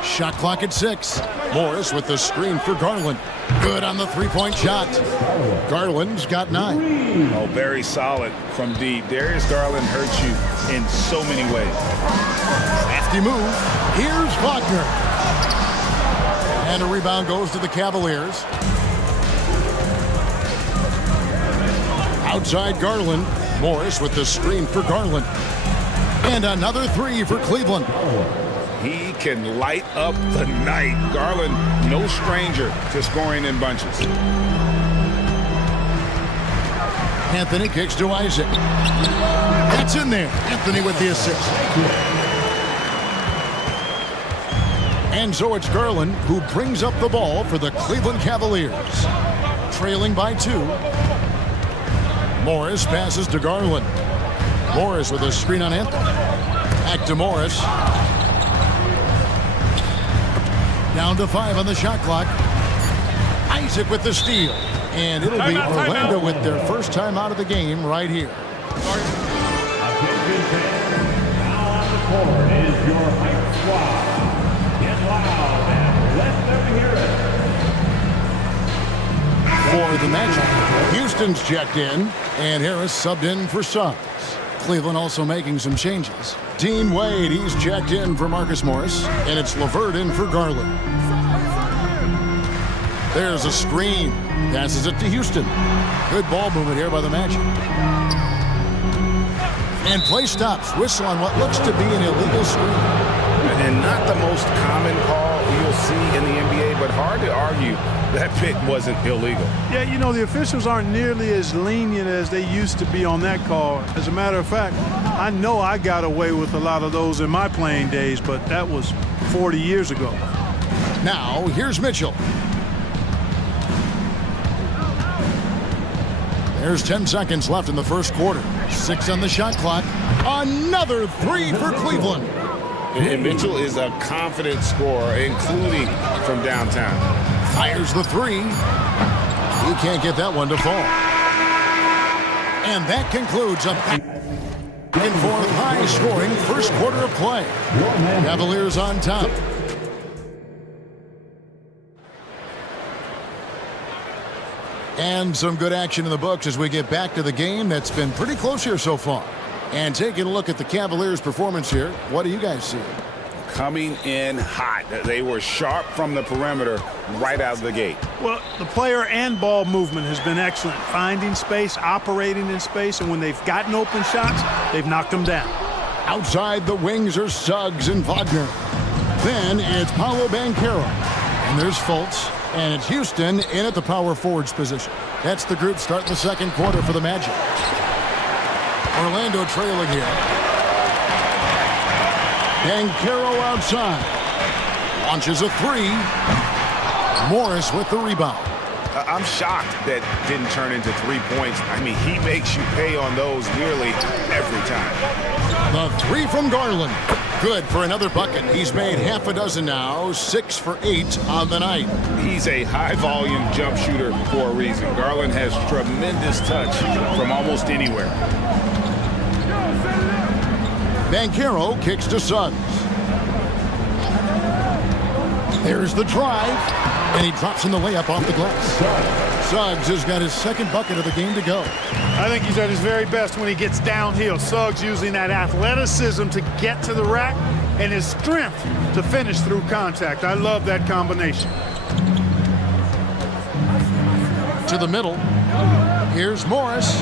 Shot clock at 6. Morris with the screen for Garland. Good on the three-point shot. Garland's got 9. Oh, very solid from deep. Darius Garland hurts you in so many ways. Crafty move. Here's Wagner. And a rebound goes to the Cavaliers. Outside Garland. Morris with the screen for Garland. And another 3 for Cleveland. He can light up the night. Garland, no stranger to scoring in bunches. Anthony kicks to Isaac. That's in there. Anthony with the assist. And so it's Garland who brings up the ball for the Cleveland Cavaliers. Trailing by 2. Morris passes to Garland. Morris with a screen on Anthony. Back to Morris. Down to 5 on the shot clock. Isaac with the steal. And it'll be Orlando with their first time out of the game right here. Attention fans. Now on the court is your hype squad. Get loud and let them hear it. For the matchup, Houston's checked in, and Harris subbed in for Suggs. Cleveland also making some changes. Dean Wade, he's checked in for Marcus Morris, and it's LeVert in for Garland. There's a screen. Passes it to Houston. Good ball movement here by the Magic. And play stops. Whistle on what looks to be an illegal screen. And not the most common call you'll see in the NBA, but hard to argue that pick wasn't illegal. Yeah, you know, the officials aren't nearly as lenient as they used to be on that call. As a matter of fact, I know I got away with a lot of those in my playing days, but that was 40 years ago. Now, here's Mitchell. There's 10 seconds left in the first quarter. 6 on the shot clock. Another 3 for Cleveland. And Mitchell is a confident scorer, including from downtown. Fires the 3. He can't get that one to fall. And that concludes a and fourth high-scoring first quarter of play. Cavaliers on top. And some good action in the books as we get back to the game that's been pretty close here so far. And taking a look at the Cavaliers' performance here, what do you guys see? Coming in hot. They were sharp from the perimeter right out of the gate. Well, the player and ball movement has been excellent. Finding space, operating in space, and when they've gotten open shots, they've knocked them down. Outside the wings are Suggs and Wagner. Then it's Paolo Banchero. And there's Fultz. And it's Houston in at the power forwards position. That's the group starting the second quarter for the Magic. Orlando trailing here. Banchero outside. Launches a 3. Morris with the rebound. I'm shocked that didn't turn into 3 points. I mean, he makes you pay on those nearly every time. The 3 from Garland. Good for another bucket. He's made half a dozen now, 6 for 8 on the night. He's a high-volume jump shooter for a reason. Garland has tremendous touch from almost anywhere. Banchero kicks to Suggs. There's the drive, and he drops in the layup off the glass. Suggs has got his second bucket of the game to go. I think he's at his very best when he gets downhill. Suggs using that athleticism to get to the rack and his strength to finish through contact. I love that combination. To the middle. Here's Morris.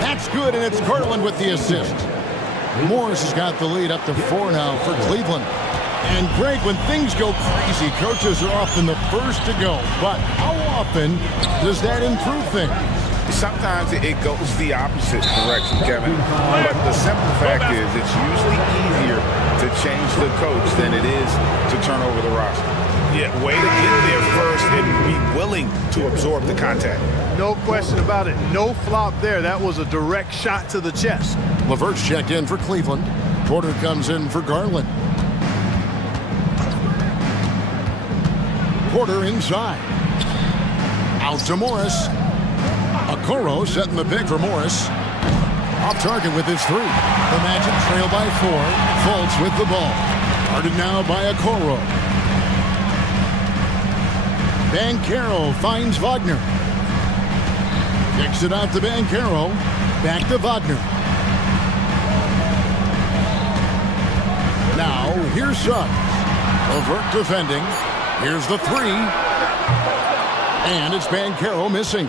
That's good, and it's Garland with the assist. Morris has got the lead up to 4 now for Cleveland. And Greg, when things go crazy, coaches are often the first to go. But how often does that improve things? Sometimes it goes the opposite direction, Kevin. But the simple fact is it's usually easier to change the coach than it is to turn over the roster. Yeah, way to get there first and be willing to absorb the contact. No question about it. No flop there. That was a direct shot to the chest. Levert's checked in for Cleveland. Porter comes in for Garland. Porter inside. Out to Morris. Okoro setting the pick for Morris. Off target with his three. The Magic trail by 4. Fultz with the ball. Guarded now by Okoro. Banchero finds Wagner. Kicks it out to Banchero. Back to Wagner. Now, here's Suggs. Levert defending. Here's the three. And it's Banchero missing.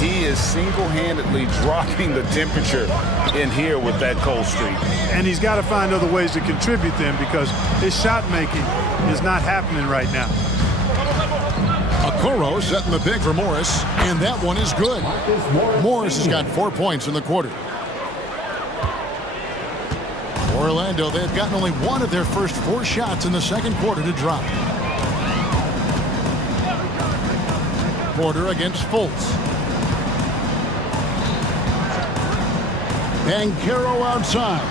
He is single-handedly dropping the temperature in here with that cold streak. And he's got to find other ways to contribute them because his shot making is not happening right now. Okoro setting the pick for Morris, and that one is good. Morris has got 4 points in the quarter. Orlando, they've gotten only one of their first 4 shots in the second quarter to drop. Porter against Fultz. Banchero outside.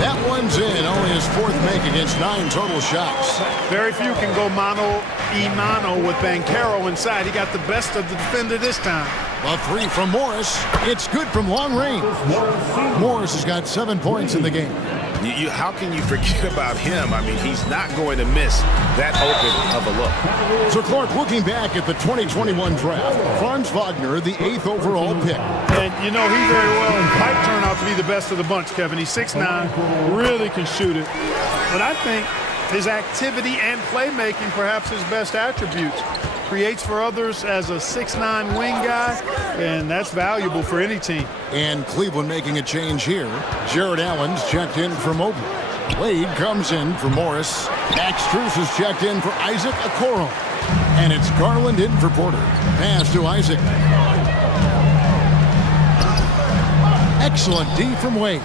That one's in. Only his 4th make against 9 total shots. Very few can go mano-a-mano with Banchero inside. He got the best of the defender this time. A 3 from Morris. It's good from long range. Morris has got 7 points in the game. How can you forget about him? I mean, he's not going to miss that open of a look. So, Clark, looking back at the 2021 draft, Franz Wagner, the 8th overall pick. And, you know, he very well might turn out to be the best of the bunch, Kevin. He's 6'9", really can shoot it. But I think his activity and playmaking, perhaps his best attributes. Creates for others as a 6'9" wing guy, and that's valuable for any team. And Cleveland making a change here. Jared Allen's checked in for Mobley. Wade comes in for Morris. Max Strus is checked in for Isaac Okoro. And it's Garland in for Porter. Pass to Isaac. Excellent D from Wade.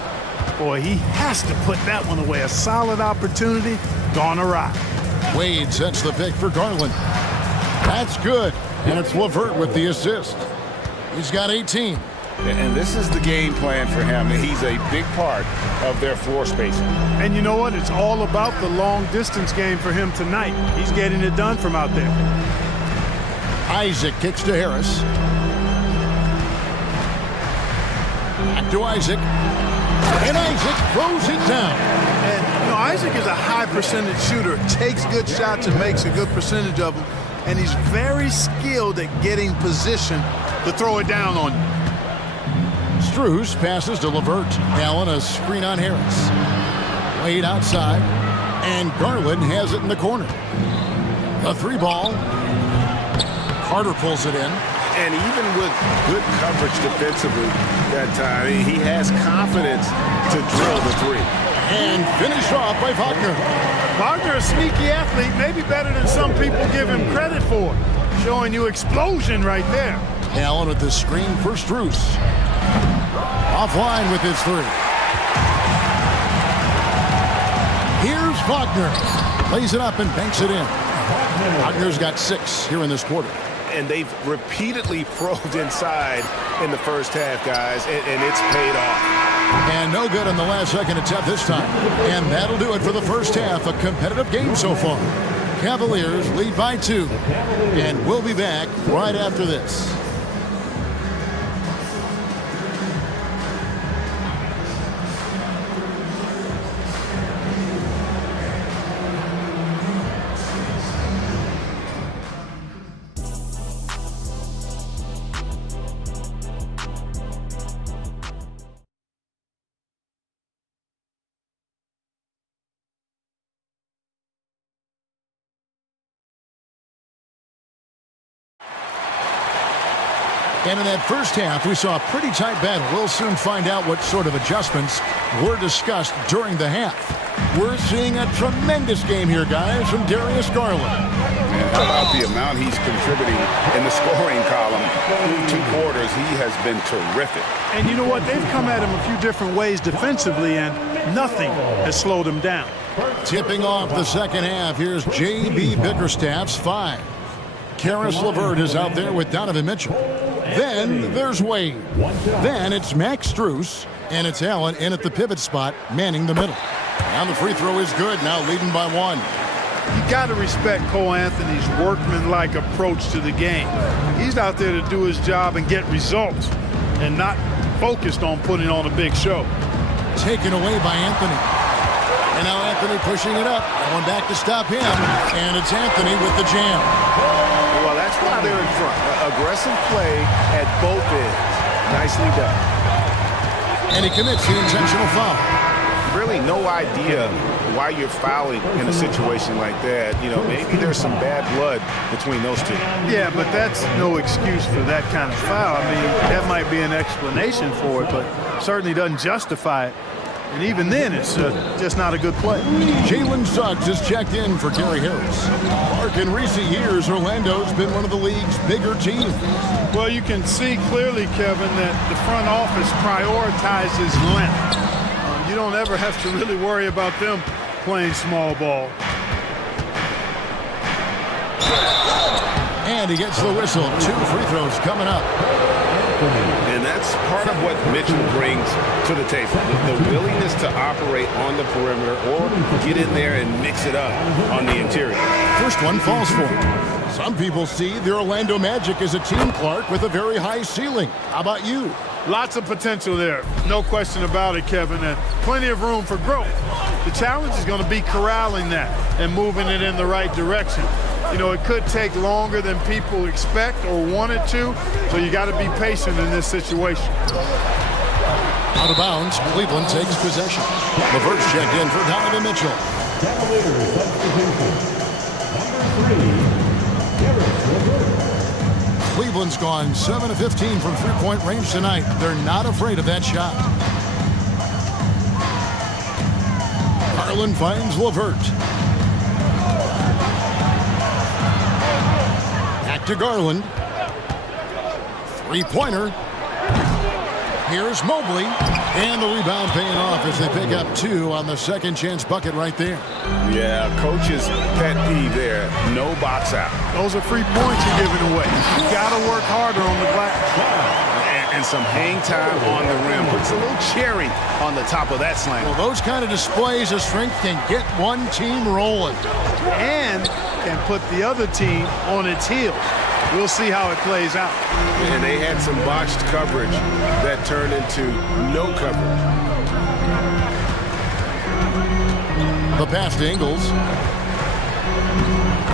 Boy, he has to put that one away. A solid opportunity, gone awry. Wade sets the pick for Garland. That's good. And it's Levert with the assist. He's got 18. And this is the game plan for him. He's a big part of their floor spacing. And you know what? It's all about the long distance game for him tonight. He's getting it done from out there. Isaac kicks to Harris. Back to Isaac. And Isaac throws it down. And, you know, Isaac is a high percentage shooter. Takes good shots and makes a good percentage of them. And he's very skilled at getting position to throw it down on you. Strus passes to Levert. Allen a screen on Harris. Wade outside. And Garland has it in the corner. A 3 ball. Carter pulls it in. And even with good coverage defensively that time, he has confidence to drill the 3. And finished off by Wagner. Wagner, a sneaky athlete, maybe better than some people give him credit for. Showing you explosion right there. Allen with the screen for Strus. Offline with his 3. Here's Wagner. Lays it up and banks it in. Wagner's got 6 here in this quarter. And they've repeatedly probed inside in the first half, guys, and it's paid off. And no good on the last second attempt this time. And that'll do it for the first half. A competitive game so far. Cavaliers lead by 2. And we'll be back right after this. And in that first half, we saw a pretty tight battle. We'll soon find out what sort of adjustments were discussed during the half. We're seeing a tremendous game here, guys, from Darius Garland. And how about the amount he's contributing in the scoring column? Through 2 quarters, he has been terrific. And you know what? They've come at him a few different ways defensively, and Nothing has slowed him down. Tipping off the second half, here's J.B. Bickerstaff's 5. Karis LeVert is out there with Donovan Mitchell. Then there's Wade. Then it's Max Strus, and it's Allen in at the pivot spot, manning the middle. Now the free throw is good, now leading by 1. You got to respect Cole Anthony's workmanlike approach to the game. He's out there to do his job and get results, and not focused on putting on a big show. Taken away by Anthony. And now Anthony pushing it up. Going back to stop him. And it's Anthony with the jam. Well, that's why they're in front. Aggressive play at both ends. Nicely done. And he commits the intentional foul. Really no idea why you're fouling in a situation like that. You know, maybe there's some bad blood between those two. Yeah, but that's no excuse for that kind of foul. I mean, that might be an explanation for it, but certainly doesn't justify it. And even then, it's just not a good play. Jalen Suggs is checked in for Gary Harris. Mark, in recent years, Orlando's been one of the league's bigger teams. Well, you can see clearly, Kevin, that the front office prioritizes length. You don't ever have to really worry about them playing small ball. And he gets the whistle. 2 free throws coming up. And that's part of what Mitchell brings to the table. The willingness to operate on the perimeter or get in there and mix it up on the interior. First one falls for him. Some people see the Orlando Magic as a team, Clark, with a very high ceiling. How about you? Lots of potential there. No question about it, Kevin, and plenty of room for growth. The challenge is going to be corralling that and moving it in the right direction. You know, it could take longer than people expect or want it to, so you got to be patient in this situation. Out of bounds, Cleveland takes possession. LeVert's checked in for Donovan Mitchell. Cleveland's gone 7 of 15 from three-point range tonight. They're not afraid of that shot. Garland finds LeVert. Back to Garland. Three-pointer. Here's Mobley. And the rebound paying off as they pick up 2 on the second chance bucket right there. Yeah, coach's pet peeve there. No box out. Those are free points you're giving away. You got to work harder on the glass. And some hang time on the rim. Puts a little cherry on the top of that slam. Well, those kind of displays of strength can get one team rolling. And can put the other team on its heels. We'll see how it plays out. And they had some botched coverage that turned into no coverage. The pass to Ingles.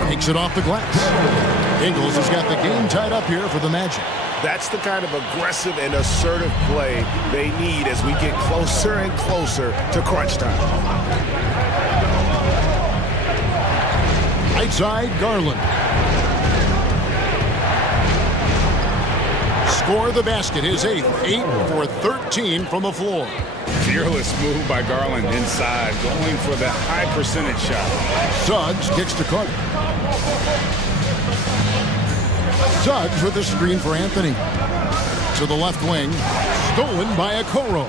Takes it off the glass. Ingles has got the game tied up here for the Magic. That's the kind of aggressive and assertive play they need as we get closer and closer to crunch time. Right side, Garland. Score the basket, his 8th. 8 for 13 from the floor. Fearless move by Garland inside, going for the high percentage shot. Suggs kicks to Carter. Suggs with a screen for Anthony. To the left wing, stolen by Okoro.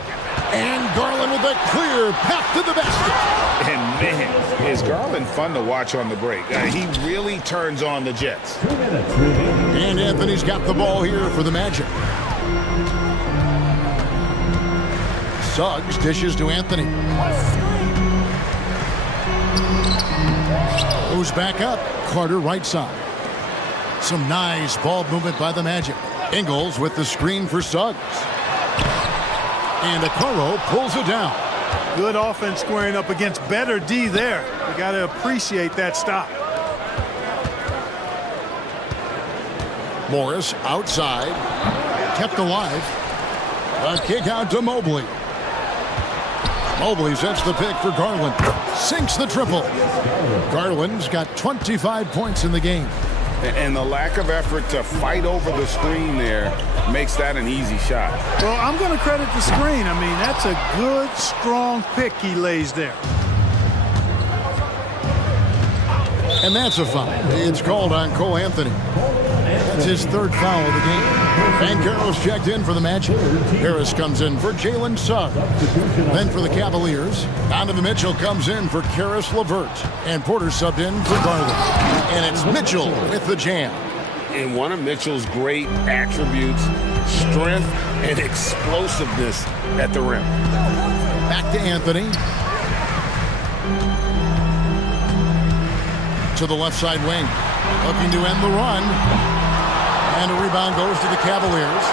And Garland with a clear path to the basket. And man, is Garland fun to watch on the break. He really turns on the Jets. And Anthony's got the ball here for the Magic. Suggs dishes to Anthony. Goes back up. Carter right side. Some nice ball movement by the Magic. Ingles with the screen for Suggs. And Okoro pulls it down. Good offense squaring up against better D there. You got to appreciate that stop. Morris outside. Kept alive. A kick out to Mobley. Mobley sets the pick for Garland. Sinks the triple. Garland's got 25 points in the game. And the lack of effort to fight over the screen there makes that an easy shot. Well, I'm going to credit the screen. I mean, that's a good, strong pick he lays there. And that's a foul. It's called on Cole Anthony. That's his third foul of the game. Banchero's checked in for the match. Harris comes in for Jalen Suggs. Then for the Cavaliers, Donovan Mitchell comes in for Karis LeVert. And Porter subbed in for Garland. And it's Mitchell with the jam. And one of Mitchell's great attributes, strength and explosiveness at the rim. Back to Anthony. To the left side wing. Looking to end the run. And a rebound goes to the Cavaliers.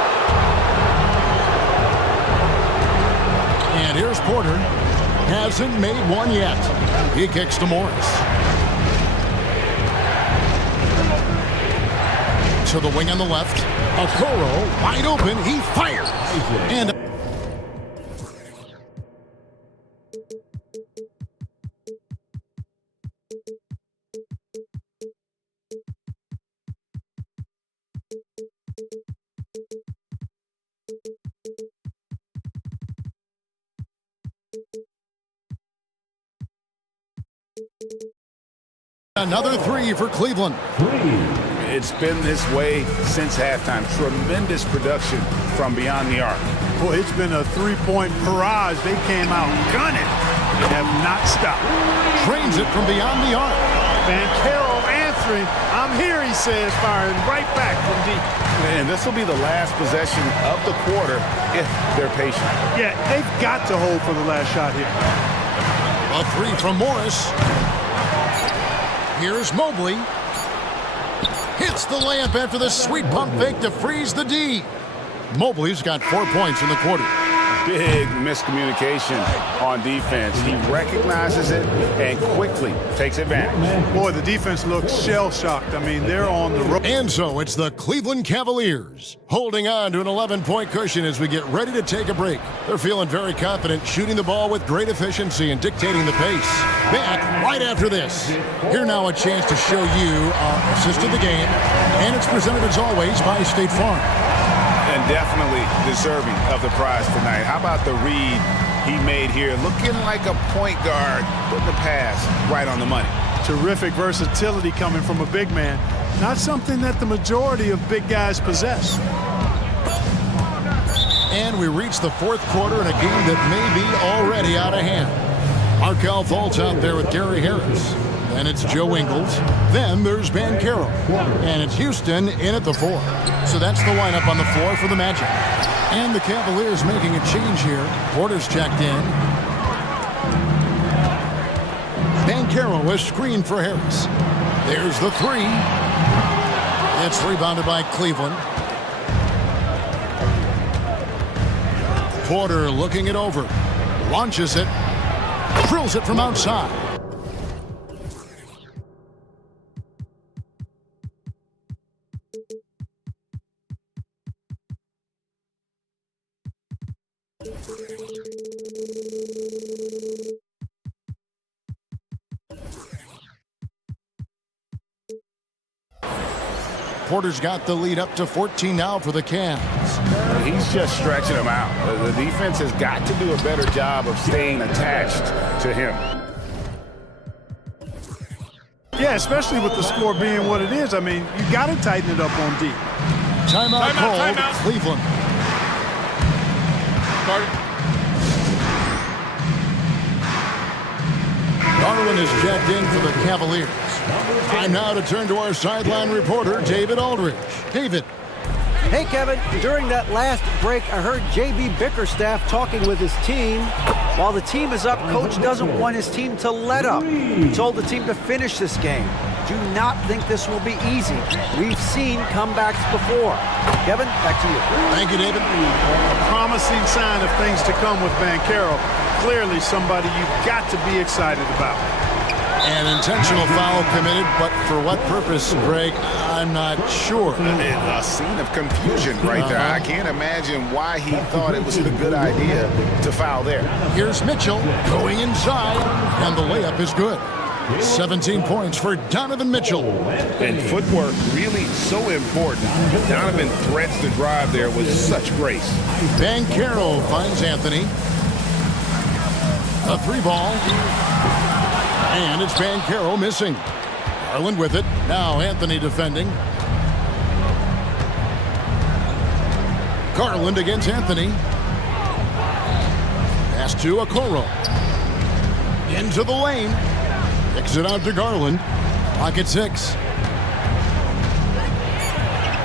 And here's Porter. Hasn't made one yet. He kicks to Morris. To the wing on the left. Okoro wide open. He fires. And another three for Cleveland. It's been this way since halftime. Tremendous production from beyond the arc. Boy, it's been a three-point barrage. They came out gunning and have not stopped. Trains it from beyond the arc. Banchero answering. I'm here, he says, firing right back from deep. And this will be the last possession of the quarter if they're patient. Yeah, they've got to hold for the last shot here. A three from Morris. Here's Mobley. Hits the layup after the sweet pump fake to freeze the D. Mobley's got 4 points in the quarter. Big miscommunication on defense. He recognizes it and quickly takes advantage. Boy, the defense looks shell-shocked. I mean, they're on the road. And so it's the Cleveland Cavaliers holding on to an 11-point cushion as we get ready to take a break. They're feeling very confident, shooting the ball with great efficiency and dictating the pace. Back right after this. Here now a chance to show you our assist of the game. And it's presented as always by State Farm. And definitely deserving of the prize tonight. How about the read he made here? Looking like a point guard, putting the pass right on the money. Terrific versatility coming from a big man. Not something that the majority of big guys possess. And we reach the fourth quarter in a game that may be already out of hand. Markelle Fultz out there with Gary Harris. Then it's Joe Ingles. Then there's Banchero. And it's Houston in at the 4. So that's the lineup on the floor for the Magic. And the Cavaliers making a change here. Porter's checked in. Banchero is screened for Harris. There's the 3. It's rebounded by Cleveland. Porter looking it over. Launches it. Drills it from outside. Porter's got the lead up to 14 now for the Cavs. He's just stretching them out. The defense has got to do a better job of staying attached to him. Yeah, especially with the score being what it is. I mean, you got to tighten it up on D. Timeout called, Cleveland. Garland is checked in for the Cavaliers. Time now to turn to our sideline reporter, David Aldridge. David. Hey, Kevin. During that last break, I heard J.B. Bickerstaff talking with his team. While the team is up, Coach doesn't want his team to let up. He told the team to finish this game. Do not think this will be easy. We've seen comebacks before. Kevin, back to you. Thank you, David. A promising sign of things to come with Banchero. Clearly somebody you've got to be excited about. An intentional foul committed, but for what purpose, Greg, I'm not sure. A scene of confusion right there. I can't imagine why he thought it was a good idea to foul there. Here's Mitchell going inside, and the layup is good. 17 points for Donovan Mitchell. And footwork really so important. Donovan threads the drive there with such grace. Banchero finds Anthony. A 3-ball. And it's Banchero missing. Garland with it. Now Anthony defending. Garland against Anthony. Pass to Okoro. Into the lane. Kicks it out to Garland. Pocket 6.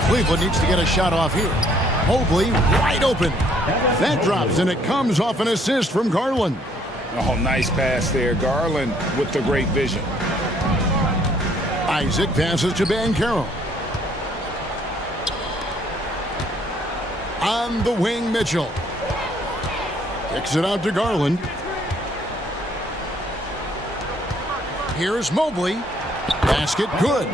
Cleveland needs to get a shot off here. Mobley wide open. That drops, and it comes off an assist from Garland. Oh, nice pass there. Garland with the great vision. Isaac passes to Banchero. On the wing, Mitchell. Kicks it out to Garland. Here's Mobley. Basket good.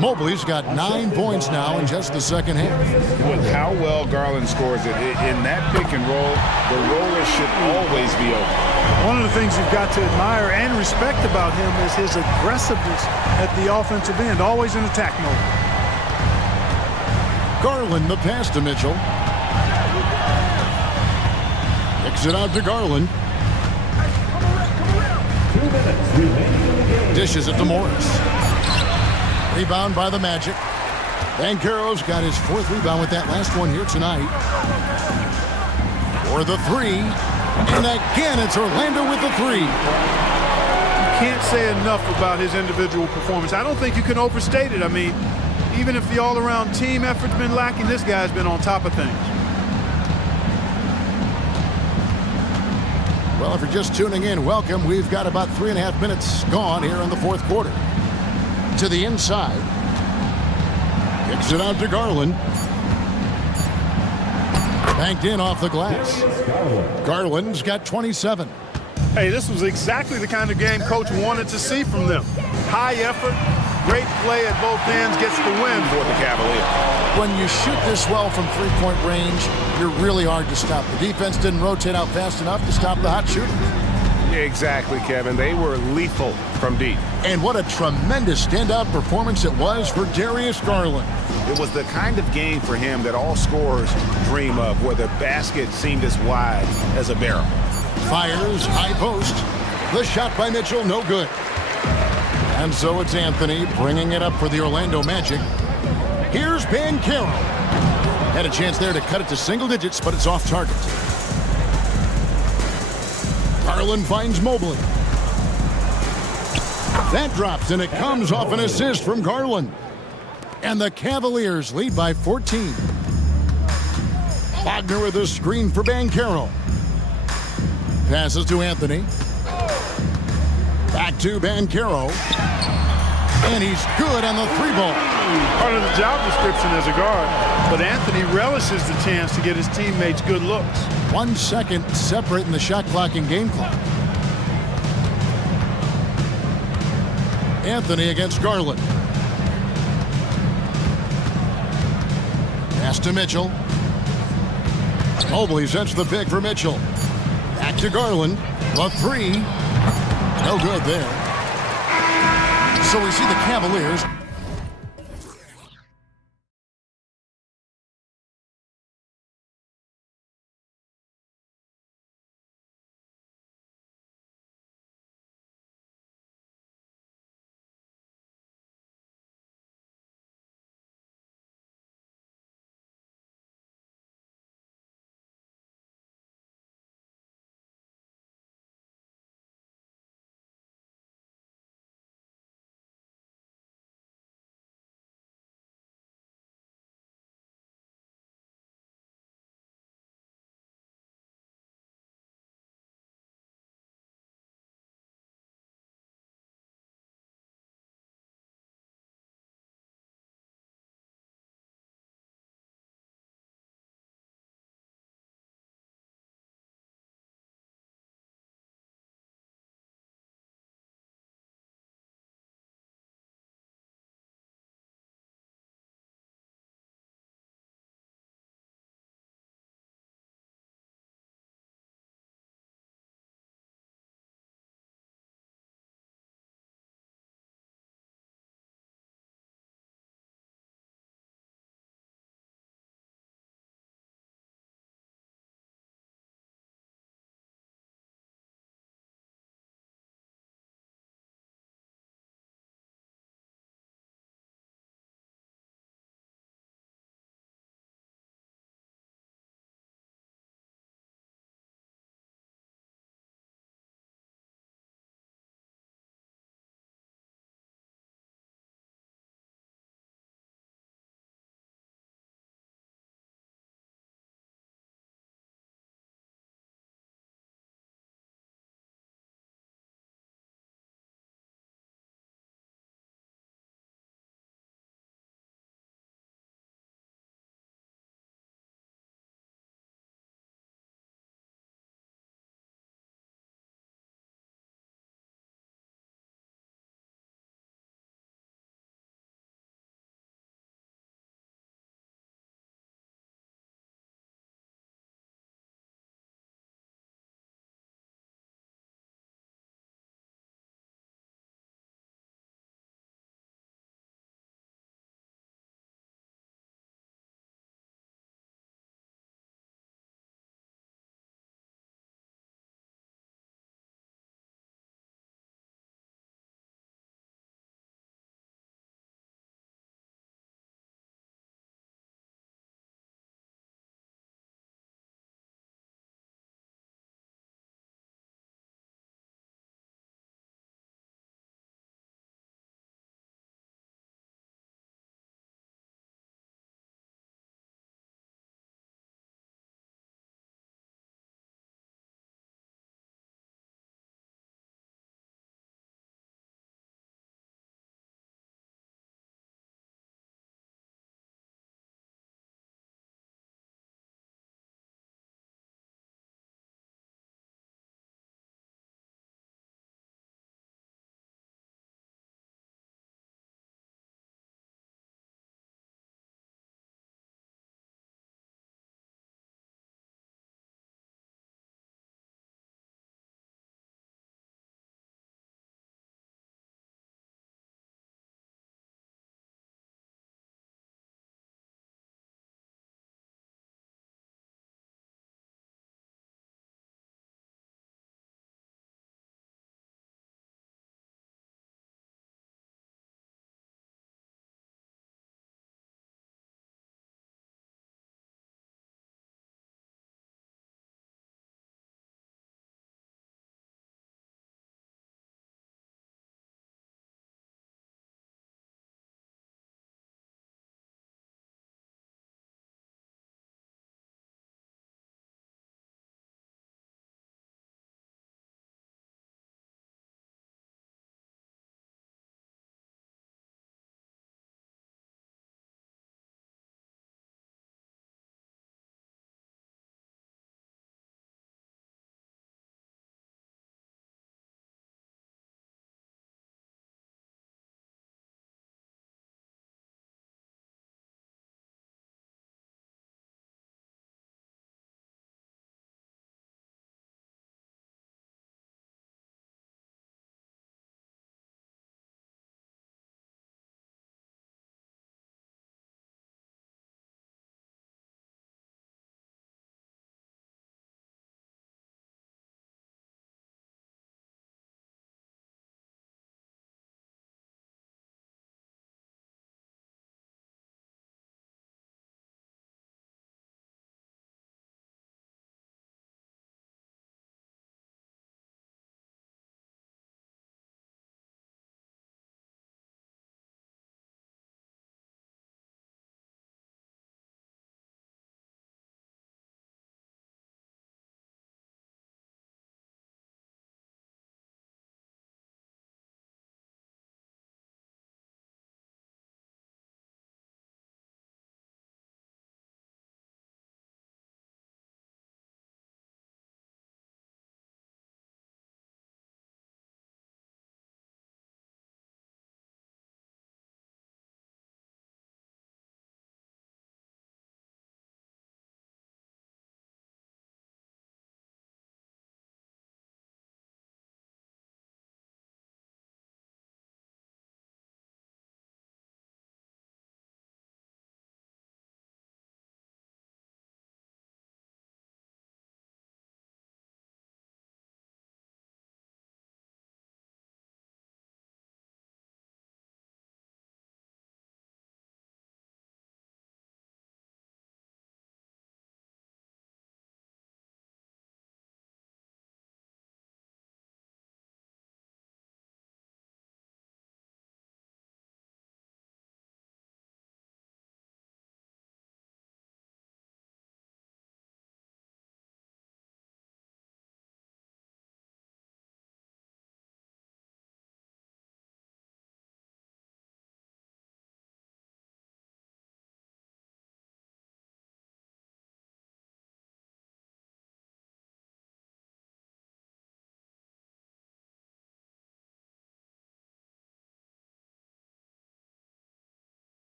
Mobley's got 9 points now in just the second half. With how well Garland scores it, in that pick and roll, the roller should always be open. One of the things you've got to admire and respect about him is his aggressiveness at the offensive end, always in attack mode. Garland the pass to Mitchell. Kicks it out to Garland. Dishes it to Morris. Rebound by the Magic. Banchero's got his 4th rebound with that last one here tonight. For the 3. And again, it's Orlando with the 3. You can't say enough about his individual performance. I don't think you can overstate it. I mean, even if the all-around team effort's been lacking, this guy's been on top of things. Well, if you're just tuning in, welcome. We've got about 3.5 minutes gone here in the 4th quarter. To the inside. Kicks it out to Garland. Banked in off the glass. Garland's got 27. Hey, this was exactly the kind of game Coach wanted to see from them. High effort, great play at both ends, gets the win for the Cavaliers. When you shoot this well from three-point range, you're really hard to stop. The defense didn't rotate out fast enough to stop the hot shooter. Exactly, Kevin. They were lethal from deep. And what a tremendous standout performance it was for Darius Garland. It was the kind of game for him that all scorers dream of, where the basket seemed as wide as a barrel. Fires, high post. The shot by Mitchell, no good. And so it's Anthony bringing it up for the Orlando Magic. Here's Banchero. Had a chance there to cut it to single digits, but it's off target. Garland finds Mobley. That drops, and it comes off an assist from Garland. And the Cavaliers lead by 14. Wagner with a screen for Banchero. Passes to Anthony. Back to Banchero. And he's good on the 3-ball. Part of the job description as a guard, but Anthony relishes the chance to get his teammates good looks. 1 second separating the shot clock and game clock. Anthony against Garland. Pass to Mitchell. Mobley sets the pick for Mitchell. Back to Garland. The 3. No good there. So we see the Cavaliers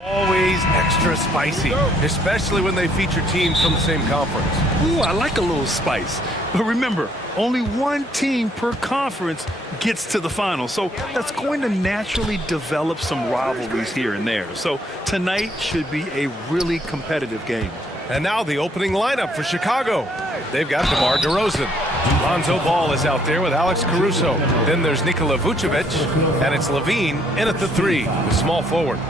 Always extra spicy, especially when they feature teams from the same conference. Ooh, I like a little spice. But remember, only one team per conference gets to the final. So that's going to naturally develop some rivalries here and there. So tonight should be a really competitive game. And now the opening lineup for Chicago. They've got DeMar DeRozan. Lonzo Ball is out there with Alex Caruso. Then there's Nikola Vucevic, and it's Levine in at the 3, the small forward.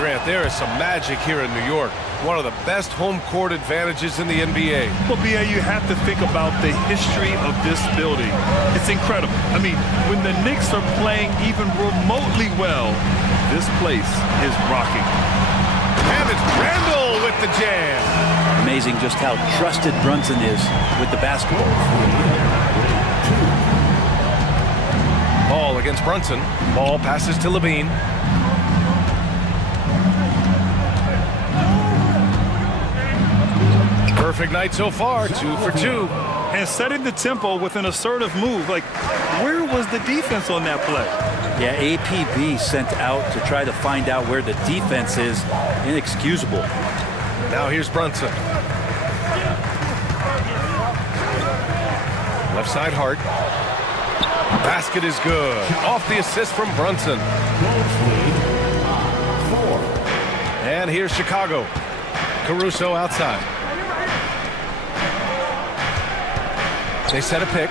Grant, there is some magic here in New York. One of the best home court advantages in the NBA. Well, B.A., you have to think about the history of this building. It's incredible. I mean, when the Knicks are playing even remotely well, this place is rocking. And it's Randall with the jam. Amazing just how trusted Brunson is with the basketball. Ball against Brunson. Ball passes to Levine. Perfect night so far, 2 for 2. And setting the tempo with an assertive move. Like, where was the defense on that play? Yeah, APB sent out to try to find out where the defense is. Inexcusable. Now here's Brunson. Left side Hart. Basket is good. Off the assist from Brunson. And here's Chicago. Caruso outside. They set a pick,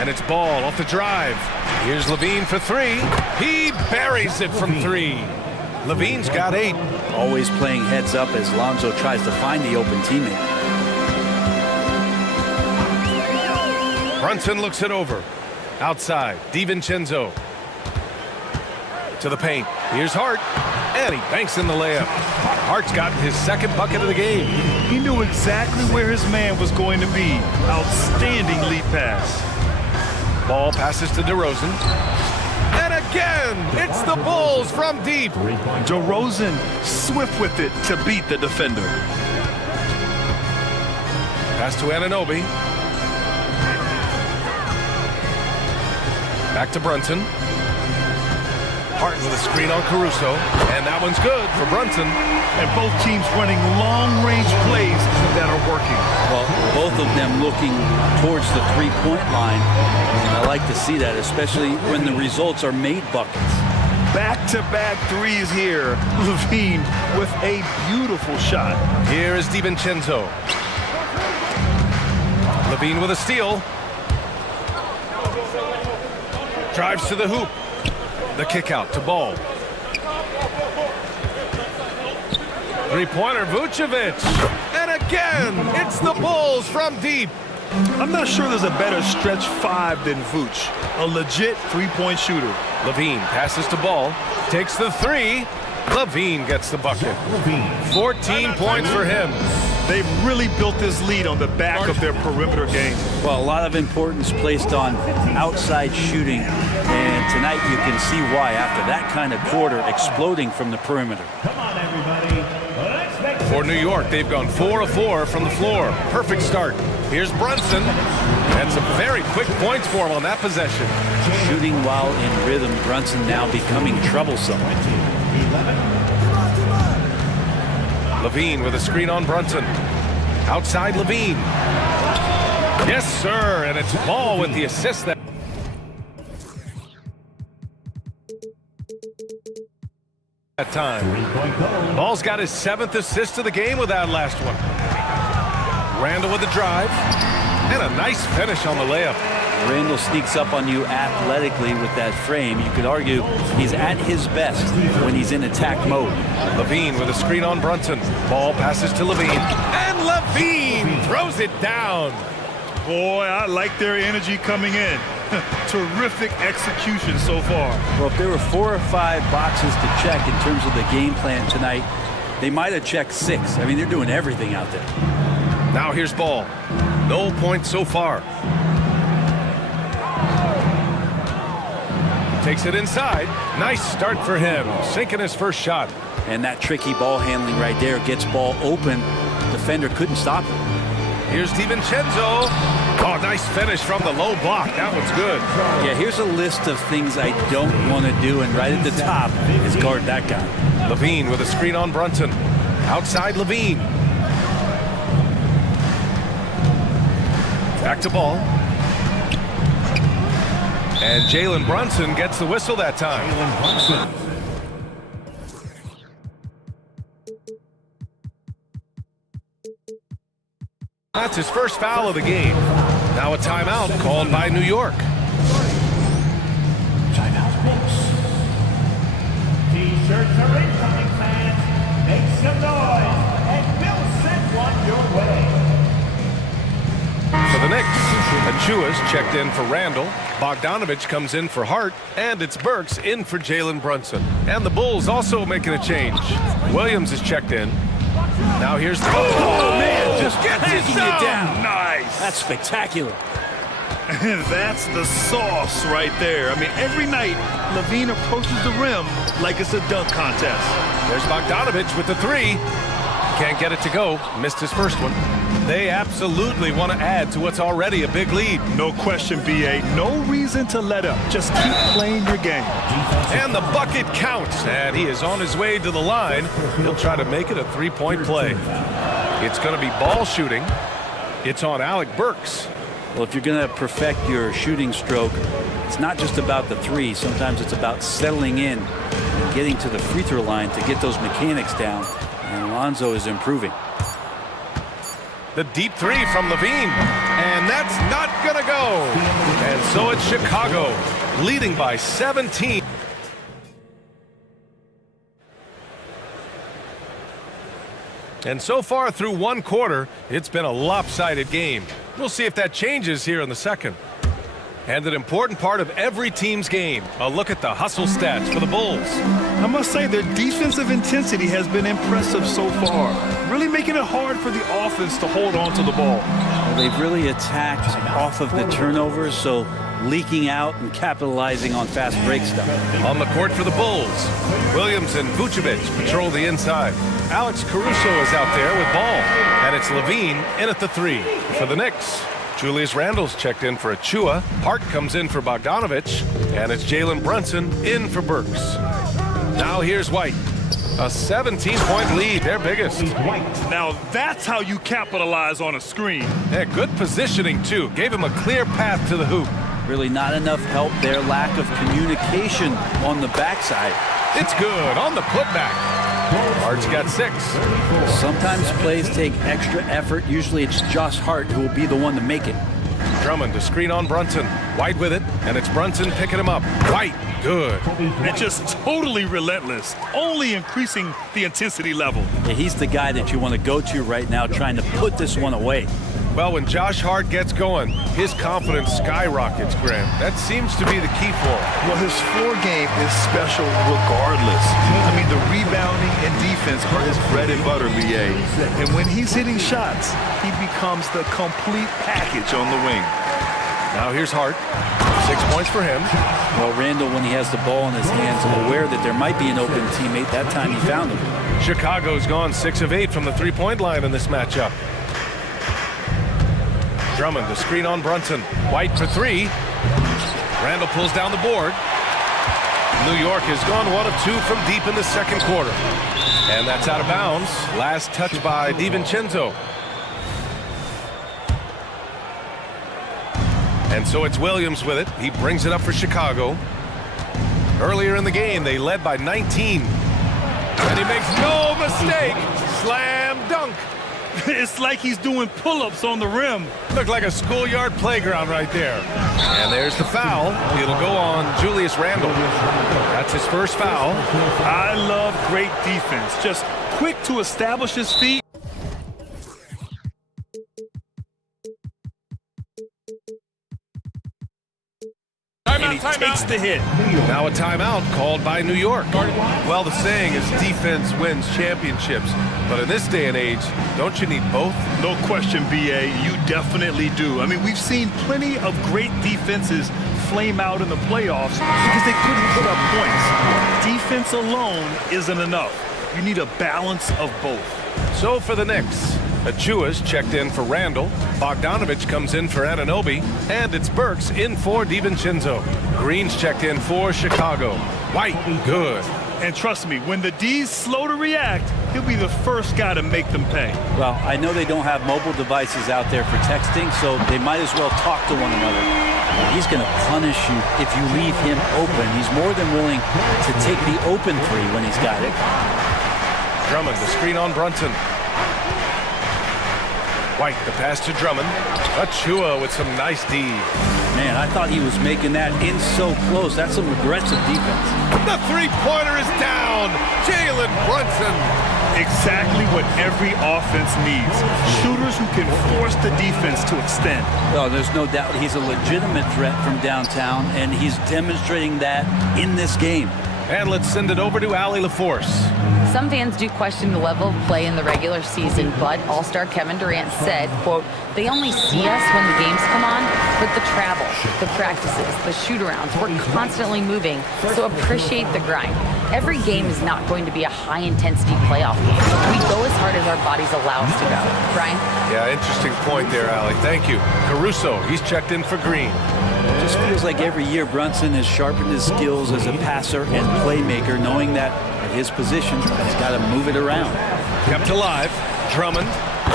and it's Ball off the drive. Here's Levine for 3. He buries it from 3. Levine's got 8. Always playing heads up as Lonzo tries to find the open teammate. Brunson looks it over. Outside, DiVincenzo. To the paint. Here's Hart. And he banks in the layup. Hart's gotten his second bucket of the game. He knew exactly where his man was going to be. Outstanding lead pass. Ball passes to DeRozan. And again, it's the Bulls from deep. DeRozan swift with it to beat the defender. Pass to Anunoby. Back to Brunson. Hart with a screen on Caruso, and that one's good for Brunson. And both teams running long-range plays that are working. Well, both of them looking towards the three-point line. And I like to see that, especially when the results are made buckets. Back-to-back threes here. Levine with a beautiful shot. Here is DiVincenzo. Levine with a steal. Drives to the hoop. The kick out to Ball. Three-pointer, Vucevic. And again, it's the Bulls from deep. I'm not sure there's a better stretch 5 than Vooch. A legit three-point shooter. Levine passes to Ball. Takes the 3. Levine gets the bucket. 14 points for him. They've really built this lead on the back of their perimeter game. Well, a lot of importance placed on outside shooting, and tonight you can see why after that kind of quarter exploding from the perimeter. Come on, everybody. For New York, they've gone 4 of 4 from the floor. Perfect start. Here's Brunson. And some very quick points for him on that possession. Shooting while in rhythm, Brunson now becoming troublesome. Levine with a screen on Brunson. Outside Levine. Yes, sir, and it's Ball with the assist. That time. Ball's got his 7th assist of the game with that last one. Randall with the drive. And a nice finish on the layup. Randall sneaks up on you athletically with that frame. You could argue he's at his best when he's in attack mode. Levine with a screen on Brunson. Ball passes to Levine. And Levine throws it down. Boy, I like their energy coming in. Terrific execution so far. Well, if there were 4 or 5 boxes to check in terms of the game plan tonight, they might have checked 6. I mean, they're doing everything out there. Now here's Ball. No points so far. Takes it inside. Nice start for him. Sinking his first shot. And that tricky ball handling right there gets Ball open. Defender couldn't stop him. Here's DiVincenzo. Oh, nice finish from the low block. That one's good. Yeah, here's a list of things I don't want to do, and right at the top is guard that guy. Levine with a screen on Brunson. Outside Levine. Back to ball. And Jalen Brunson gets the whistle that time. That's his first foul of the game. Now a timeout called by New York. T-shirts are incoming, fans. Make some noise, and we'll send one your way. For the Knicks, Achua's checked in for Randall. Bogdanovich comes in for Hart, and it's Burks in for Jalen Brunson. And the Bulls also making a change. Williams is checked in. Now here's the... Oh, man, just taking it down. Nice. That's spectacular. That's the sauce right there. I mean, every night, Levine approaches the rim like it's a dunk contest. There's Bogdanovich with the three. Can't get it to go. Missed his first one. They absolutely want to add to what's already a big lead. No question, B.A. No reason to let up. Just keep playing your game. And the bucket counts. And he is on his way to the line. He'll try to make it a three-point play. It's going to be ball shooting. It's on Alec Burks. Well, if you're going to perfect your shooting stroke, it's not just about the three. Sometimes it's about settling in and getting to the free throw line to get those mechanics down. And Alonzo is improving. The deep three from Levine. And that's not going to go. And so it's Chicago leading by 17. And so far through one quarter, it's been a lopsided game. We'll see if that changes here in the second. And an important part of every team's game, a look at the hustle stats for the Bulls. I must say their defensive intensity has been impressive so far, really making it hard for the offense to hold on to the ball. Well, they've really attacked off of the turnovers, so leaking out and capitalizing on fast break stuff. On the court for the Bulls, Williams and Vucevic patrol the inside. Alex Caruso is out there with ball, and it's Levine in at the three. For the Knicks, Julius Randle's checked in for Achua. Hart comes in for Bogdanovich, and it's Jalen Brunson in for Burks. Now here's White. A 17-point lead, their biggest. Now that's how you capitalize on a screen. Yeah, good positioning, too. Gave him a clear path to the hoop. Really not enough help there. Lack of communication on the backside. It's good on the putback. Hart's got 6. Sometimes plays take extra effort. Usually it's Josh Hart who will be the one to make it. Drummond to screen on Brunson. White with it, and it's Brunson picking him up. White, good. And just totally relentless, only increasing the intensity level. Yeah, he's the guy that you want to go to right now, trying to put this one away. Well, when Josh Hart gets going, his confidence skyrockets, Grant. That seems to be the key for him. Well, his floor game is special regardless. I mean, the rebounding and defense are his bread and butter, BA. And when he's hitting shots, he becomes the complete package on the wing. Now here's Hart. 6 points for him. Well, Randall, when he has the ball in his hands, aware that there might be an open teammate. That time he found him. Chicago's gone 6 of 8 from the three-point line in this matchup. Drummond to screen on Brunson. White for 3. Randall pulls down the board. New York has gone 1 of 2 from deep in the second quarter. And that's out of bounds. Last touch by DiVincenzo. And so it's Williams with it. He brings it up for Chicago. Earlier in the game, they led by 19. And he makes no mistake. Slam dunk. It's like he's doing pull-ups on the rim. Looked like a schoolyard playground right there. And there's the foul. It'll go on Julius Randle. That's his first foul. I love great defense. Just quick to establish his feet. And he takes the hit. Now a timeout called by New York. Well, the saying is defense wins championships. But in this day and age, don't you need both? No question, B.A. You definitely do. I mean, we've seen plenty of great defenses flame out in the playoffs because they couldn't put up points. Defense alone isn't enough. You need a balance of both. So for the Knicks, Achua's checked in for Randall, Bogdanovich comes in for Anunoby, and it's Burks in for DiVincenzo. Green's checked in for Chicago. White, good. And trust me, when the D's slow to react, he'll be the first guy to make them pay. Well, I know they don't have mobile devices out there for texting, so they might as well talk to one another. He's going to punish you if you leave him open. He's more than willing to take the open three when he's got it. Drummond, the screen on Brunson. White, the pass to Drummond. Achua with some nice D. Man, I thought he was making that in so close. That's some aggressive defense. The three-pointer is down. Jalen Brunson. Exactly what every offense needs. Shooters who can force the defense to extend. Well, there's no doubt he's a legitimate threat from downtown, and he's demonstrating that in this game. And let's send it over to Allie LaForce. Some fans do question the level of play in the regular season, but All-Star Kevin Durant said, quote, "They only see us when the games come on, but the travel, the practices, the shoot-arounds, we're constantly moving, so appreciate the grind. Every game is not going to be a high-intensity playoff game. We go as hard as our bodies allow us to go." Brian? Yeah, interesting point there, Allie. Thank you. Caruso, he's checked in for Green. It just feels like every year Brunson has sharpened his skills as a passer and playmaker, knowing that at his position, he's got to move it around. Kept alive. Drummond.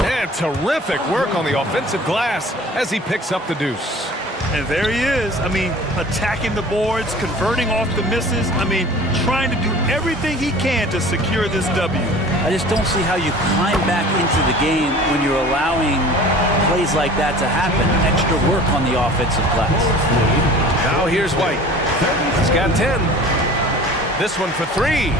And terrific work on the offensive glass as he picks up the deuce. And there he is. I mean, attacking the boards, converting off the misses. I mean, trying to do everything he can to secure this W. I just don't see how you climb back into the game when you're allowing plays like that to happen. Extra work on the offensive glass. Now here's White. He's got 10. This one for three.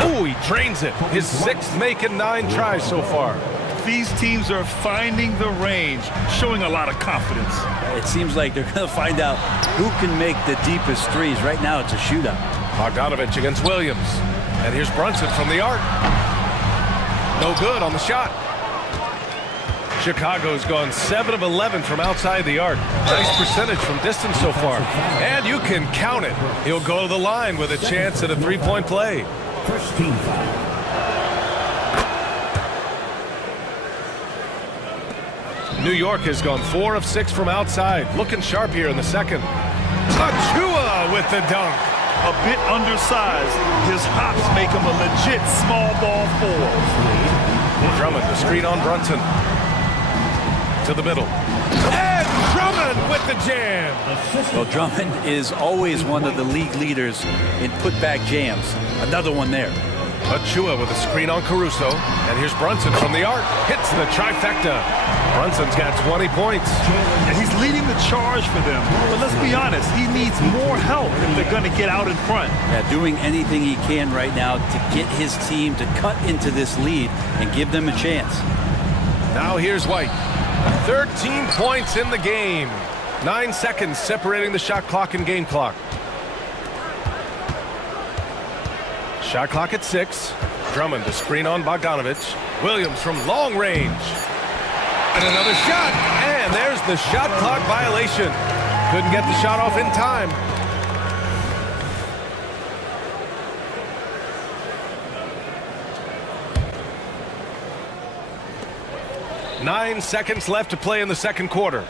Oh, he drains it. His sixth making 9 tries so far. These teams are finding the range, showing a lot of confidence. It seems like they're going to find out who can make the deepest threes. Right now, it's a shootout. Bogdanovich against Williams. And here's Brunson from the arc. No good on the shot. Chicago's gone 7 of 11 from outside the arc. Nice percentage from distance so far. And you can count it. He'll go to the line with a chance at a three-point play. First team foul. New York has gone 4 of 6 from outside. Looking sharp here in the second. Achua with the dunk. A bit undersized. His hops make him a legit small ball forward. Drummond, the screen on Brunson. To the middle. And Drummond with the jam. Well, Drummond is always one of the league leaders in putback jams. Another one there. Achua with a screen on Caruso. And here's Brunson from the arc. Hits the trifecta. Brunson's got 20 points. And he's leading the charge for them. But let's be honest, he needs more help if they're going to get out in front. Yeah, doing anything he can right now to get his team to cut into this lead and give them a chance. Now here's White. 13 points in the game. 9 seconds separating the shot clock and game clock. Shot clock at 6. Drummond to screen on Bogdanovich. Williams from long range. And another shot. And there's the shot clock violation. Couldn't get the shot off in time. Nine seconds left to play in the second quarter.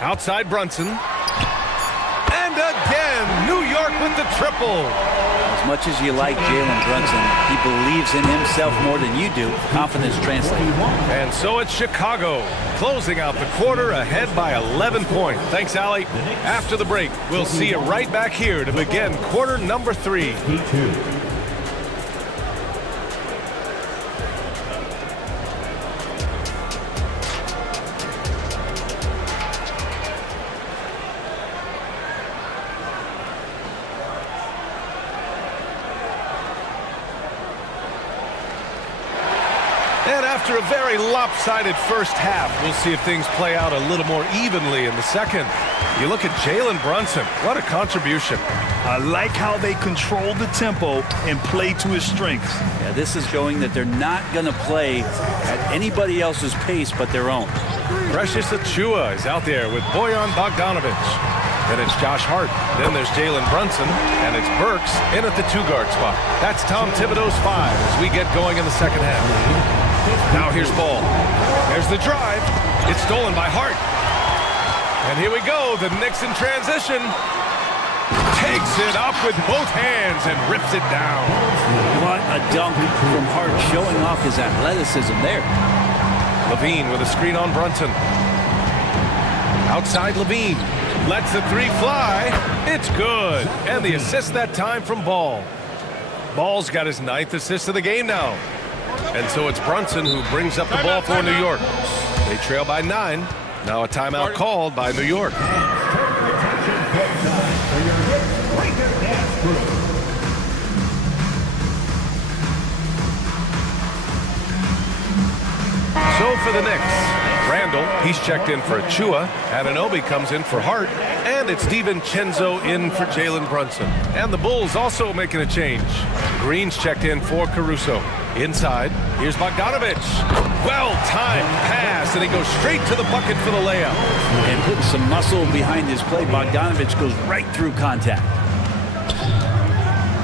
Outside Brunson. And again, New York with the triple. As much as you like Jalen Brunson, he believes in himself more than you do. Confidence translates. And so it's Chicago, closing out the quarter ahead by 11 points. Thanks, Allie. After the break, we'll see you right back here to begin quarter number 3. And after a very lopsided first half, we'll see if things play out a little more evenly in the second. You look at Jalen Brunson. What a contribution. I like how they control the tempo and play to his strengths. Yeah, this is showing that they're not going to play at anybody else's pace but their own. Precious Achua is out there with Bojan Bogdanovich. Then it's Josh Hart. Then there's Jalen Brunson. And it's Burks in at the 2-guard spot. That's Tom Thibodeau's 5 as we get going in the second half. Now here's Ball. There's the drive. It's stolen by Hart. And here we go. The Knicks in transition. Takes it up with both hands and rips it down. What a dunk from Hart, showing off his athleticism there. Levine with a screen on Brunson. Outside Levine. Lets the 3 fly. It's good. And the assist that time from Ball. Ball's got his 9th assist of the game now. And so it's Brunson who brings up the ball for New York. They trail by 9. Now a timeout called by New York. So for the Knicks, Randall, he's checked in for Achua. Anunoby comes in for Hart. And it's DiVincenzo in for Jalen Brunson. And the Bulls also making a change. Green's checked in for Caruso. Inside, here's Bogdanovich. Well-timed pass, and he goes straight to the bucket for the layup. And putting some muscle behind his play, Bogdanovich goes right through contact.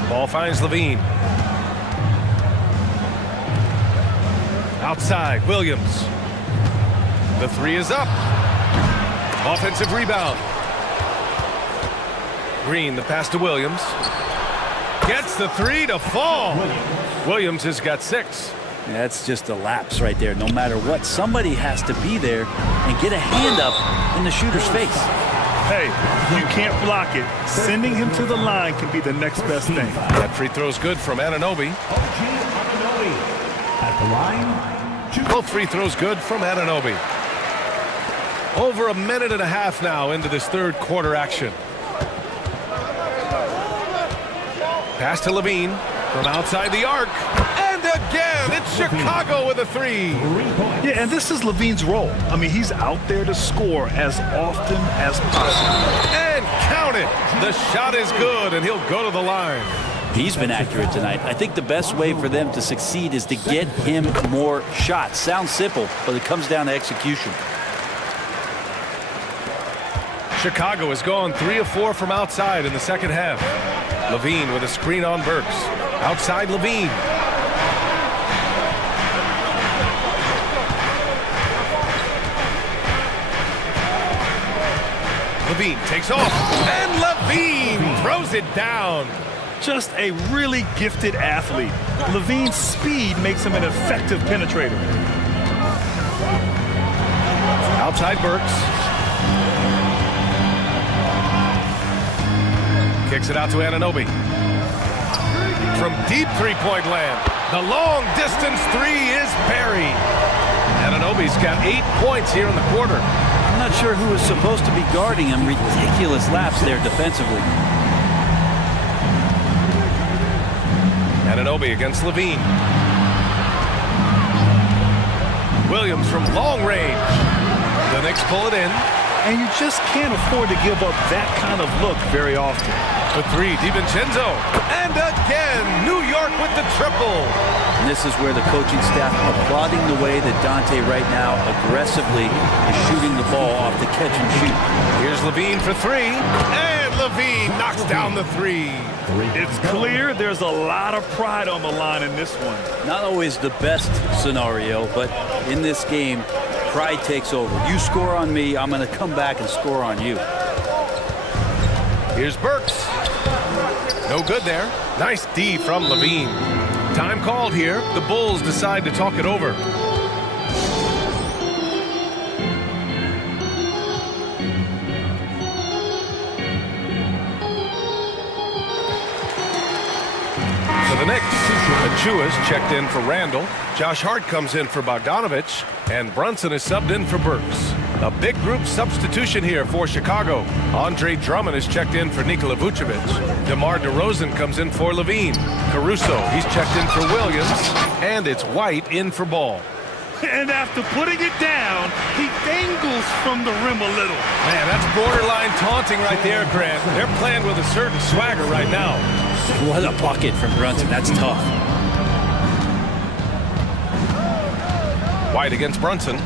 Ball finds Levine. Outside, Williams. The 3 is up. Offensive rebound. Green, the pass to Williams. Gets the 3 to fall. Williams has got 6. That's just a lapse right there. No matter what, somebody has to be there and get a hand up in the shooter's face. Hey, you can't block it. Sending him to the line can be the next best thing. That free throw's good from Anunoby. At the line. Both free throws good from Anunoby. Over a minute and a half now into this third quarter action. Pass to Levine from outside the arc. And again, it's Chicago with a 3. Yeah, and this is Levine's role. I mean, he's out there to score as often as possible. And count it. The shot is good, and he'll go to the line. He's been accurate tonight. I think the best way for them to succeed is to get him more shots. Sounds simple, but it comes down to execution. Chicago has gone 3 of 4 from outside in the second half. Levine with a screen on Burks. Outside Levine. Levine takes off. And Levine throws it down. Just a really gifted athlete. Levine's speed makes him an effective penetrator. Outside Burks. Kicks it out to Anunoby. From deep three-point land. The long distance 3 is buried. Anunoby's got 8 points here in the quarter. I'm not sure who was supposed to be guarding him. Ridiculous lapse there defensively. Anunoby against Levine. Williams from long range. The Knicks pull it in. And you just can't afford to give up that kind of look very often. The 3, DiVincenzo. And again, New York with the triple. And this is where the coaching staff applauding the way that Dante right now aggressively is shooting the ball off the catch and shoot. Here's Levine for 3. And Levine knocks down the 3. It's clear there's a lot of pride on the line in this one. Not always the best scenario, but in this game, pride takes over. You score on me, I'm going to come back and score on you. Here's Burks. No good there. Nice D from Levine. Time called here. The Bulls decide to talk it over. For the Knicks, Achua's checked in for Randall. Josh Hart comes in for Bogdanovich. And Brunson is subbed in for Burks. A big group substitution here for Chicago. Andre Drummond is checked in for Nikola Vucevic. DeMar DeRozan comes in for Levine. Caruso, he's checked in for Williams. And it's White in for Ball. And after putting it down, he dangles from the rim a little. Man, that's borderline taunting right there, Grant. They're playing with a certain swagger right now. What a bucket from Brunson. That's tough. White against Brunson.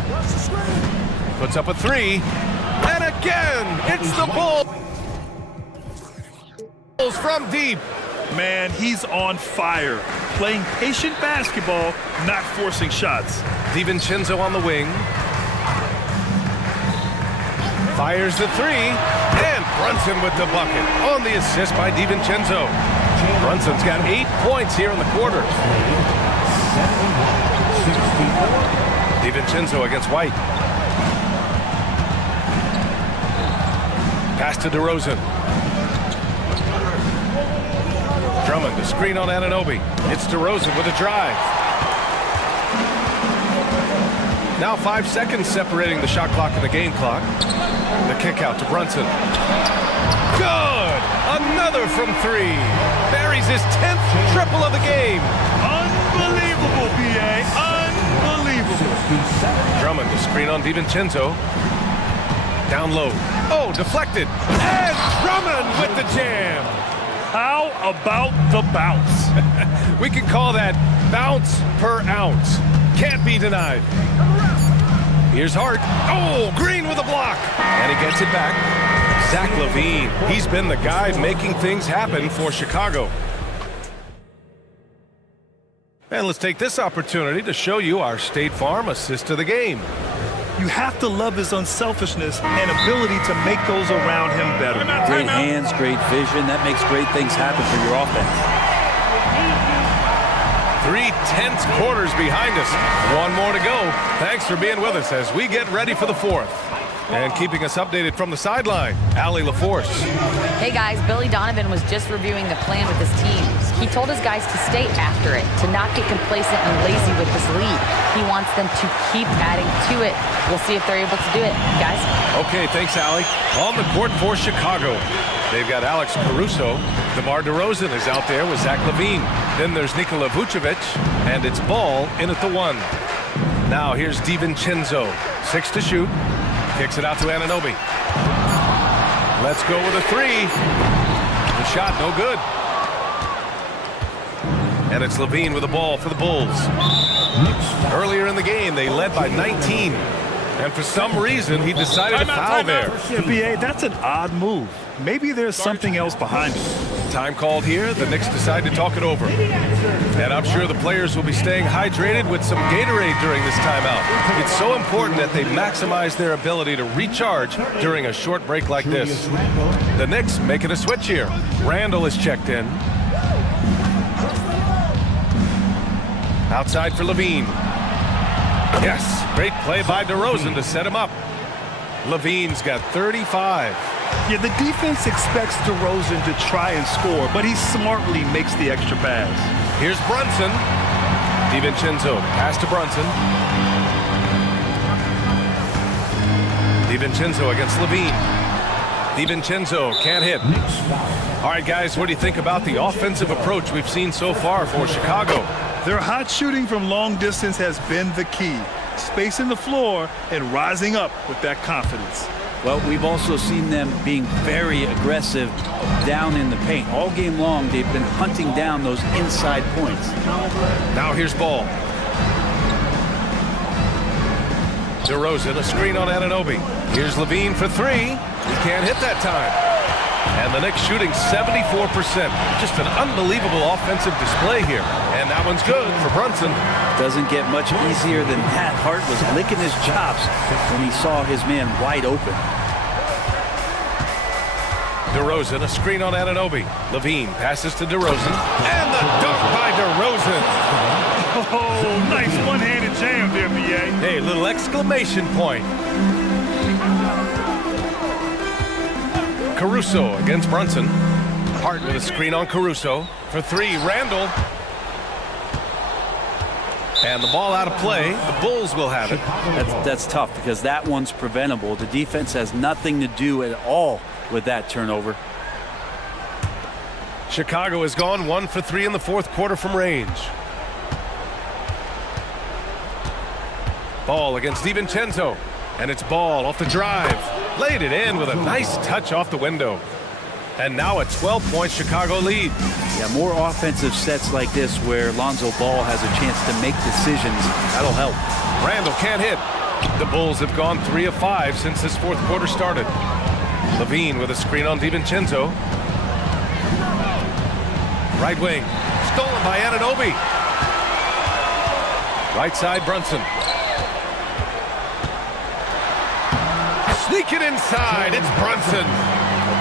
Puts up a 3. And again, it's the Bulls. From deep. Man, he's on fire. Playing patient basketball, not forcing shots. DiVincenzo on the wing. Fires the three. And Brunson with the bucket on the assist by DiVincenzo. Brunson's got 8 points here in the quarter. DiVincenzo against White. Pass to DeRozan. Drummond to screen on Anunoby. It's DeRozan with a drive. Now 5 seconds separating the shot clock and the game clock. The kick out to Brunson. Good! Another from three. Buries his 10th triple of the game. Unbelievable, B.A. Unbelievable. Drummond to screen on DiVincenzo. Down low. Oh, deflected. And Drummond with the jam. How about the bounce? We can call that bounce per ounce. Can't be denied. Here's Hart. Oh, Green with a block. And he gets it back. Zach LaVine. He's been the guy making things happen for Chicago. And let's take this opportunity to show you our State Farm assist of the game. You have to love his unselfishness and ability to make those around him better. Great hands, great vision. That makes great things happen for your offense. 3 tense quarters behind us. One more to go. Thanks for being with us as we get ready for the fourth. And keeping us updated from the sideline, Allie LaForce. Hey guys, Billy Donovan was just reviewing the plan with his team. He told his guys to stay after it, to not get complacent and lazy with this lead. He wants them to keep adding to it. We'll see if they're able to do it, guys. Okay, thanks, Allie. On the court for Chicago, they've got Alex Caruso. DeMar DeRozan is out there with Zach LaVine. Then there's Nikola Vucevic, and it's Ball in at the 1. Now here's DiVincenzo. 6 to shoot. Kicks it out to Anunoby. Let's go with a 3. The shot, no good. And it's LaVine with the ball for the Bulls. Earlier in the game, they led by 19. And for some reason, he decided to foul there. Yeah, B.A., that's an odd move. Maybe there's something else behind it. Time called here. The Knicks decide to talk it over. And I'm sure the players will be staying hydrated with some Gatorade during this timeout. It's so important that they maximize their ability to recharge during a short break like this. The Knicks making a switch here. Randall is checked in. Outside for LaVine. Yes, great play by DeRozan to set him up. LaVine's got 35. Yeah, the defense expects DeRozan to try and score, but he smartly makes the extra pass. Here's Brunson. DiVincenzo, pass to Brunson. DiVincenzo against LaVine. DiVincenzo can't hit. All right, guys, what do you think about the offensive approach we've seen so far for Chicago? Their hot shooting from long distance has been the key. Spacing the floor and rising up with that confidence. Well, we've also seen them being very aggressive down in the paint. All game long, they've been hunting down those inside points. Now here's Ball. DeRozan, a screen on Anunoby. Here's LaVine for 3. He can't hit that time. And the Knicks shooting 74%. Just an unbelievable offensive display here. And that one's good for Brunson. Doesn't get much easier than that. Hart was licking his chops when he saw his man wide open. DeRozan, a screen on Anunoby. LaVine passes to DeRozan. And the dunk by DeRozan. Oh, nice one-handed jam there, B.A. Hey, little exclamation point. Caruso against Brunson. Hart with a screen on Caruso. For 3, Randall. And the ball out of play. The Bulls will have it. That's tough because that one's preventable. The defense has nothing to do at all with that turnover. Chicago has gone 1 for 3 in the fourth quarter from range. Ball against DiVincenzo. And it's Ball off the drive. Laid it in with a nice touch off the window. And now a 12-point Chicago lead. Yeah, more offensive sets like this where Lonzo Ball has a chance to make decisions. That'll help. Randall can't hit. The Bulls have gone 3 of 5 since this fourth quarter started. LaVine with a screen on DiVincenzo. Right wing. Stolen by Anunoby. Right side, Brunson. Sneaking inside. It's Brunson.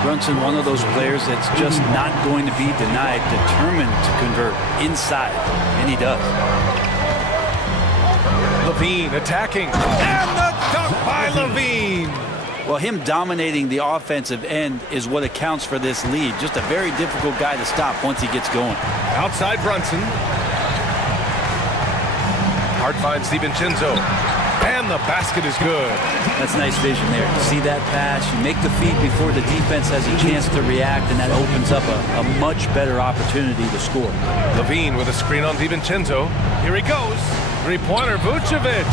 Brunson, one of those players that's just not going to be denied, determined to convert inside, and he does. Levine attacking, and the dunk by Levine. Well, him dominating the offensive end is what accounts for this lead. Just a very difficult guy to stop once he gets going. Outside Brunson. Hart finds DiVincenzo. And the basket is good. That's nice vision there. You see that pass, you make the feed before the defense has a chance to react, and that opens up a much better opportunity to score. Levine with a screen on DiVincenzo. Here he goes. Three-pointer, Vucevic.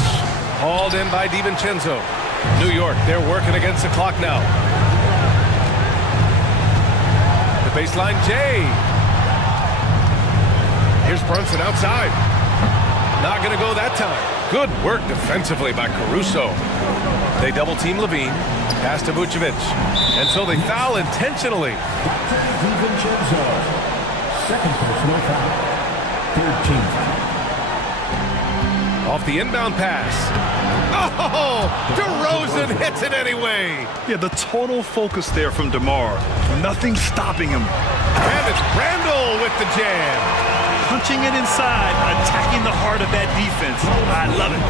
Hauled in by DiVincenzo. New York, they're working against the clock now. The baseline, Jay. Here's Brunson outside. Not going to go that time. Good work defensively by Caruso. They double-team Levine. Pass to Vucevic. And so they foul intentionally. DiVincenzo. Second personal foul. 13th. Off the inbound pass. Oh, DeRozan hits it anyway. Yeah, the total focus there from DeMar. Nothing stopping him. And it's Randall with the jam. Punching it inside, attacking the heart of that defense. I love it.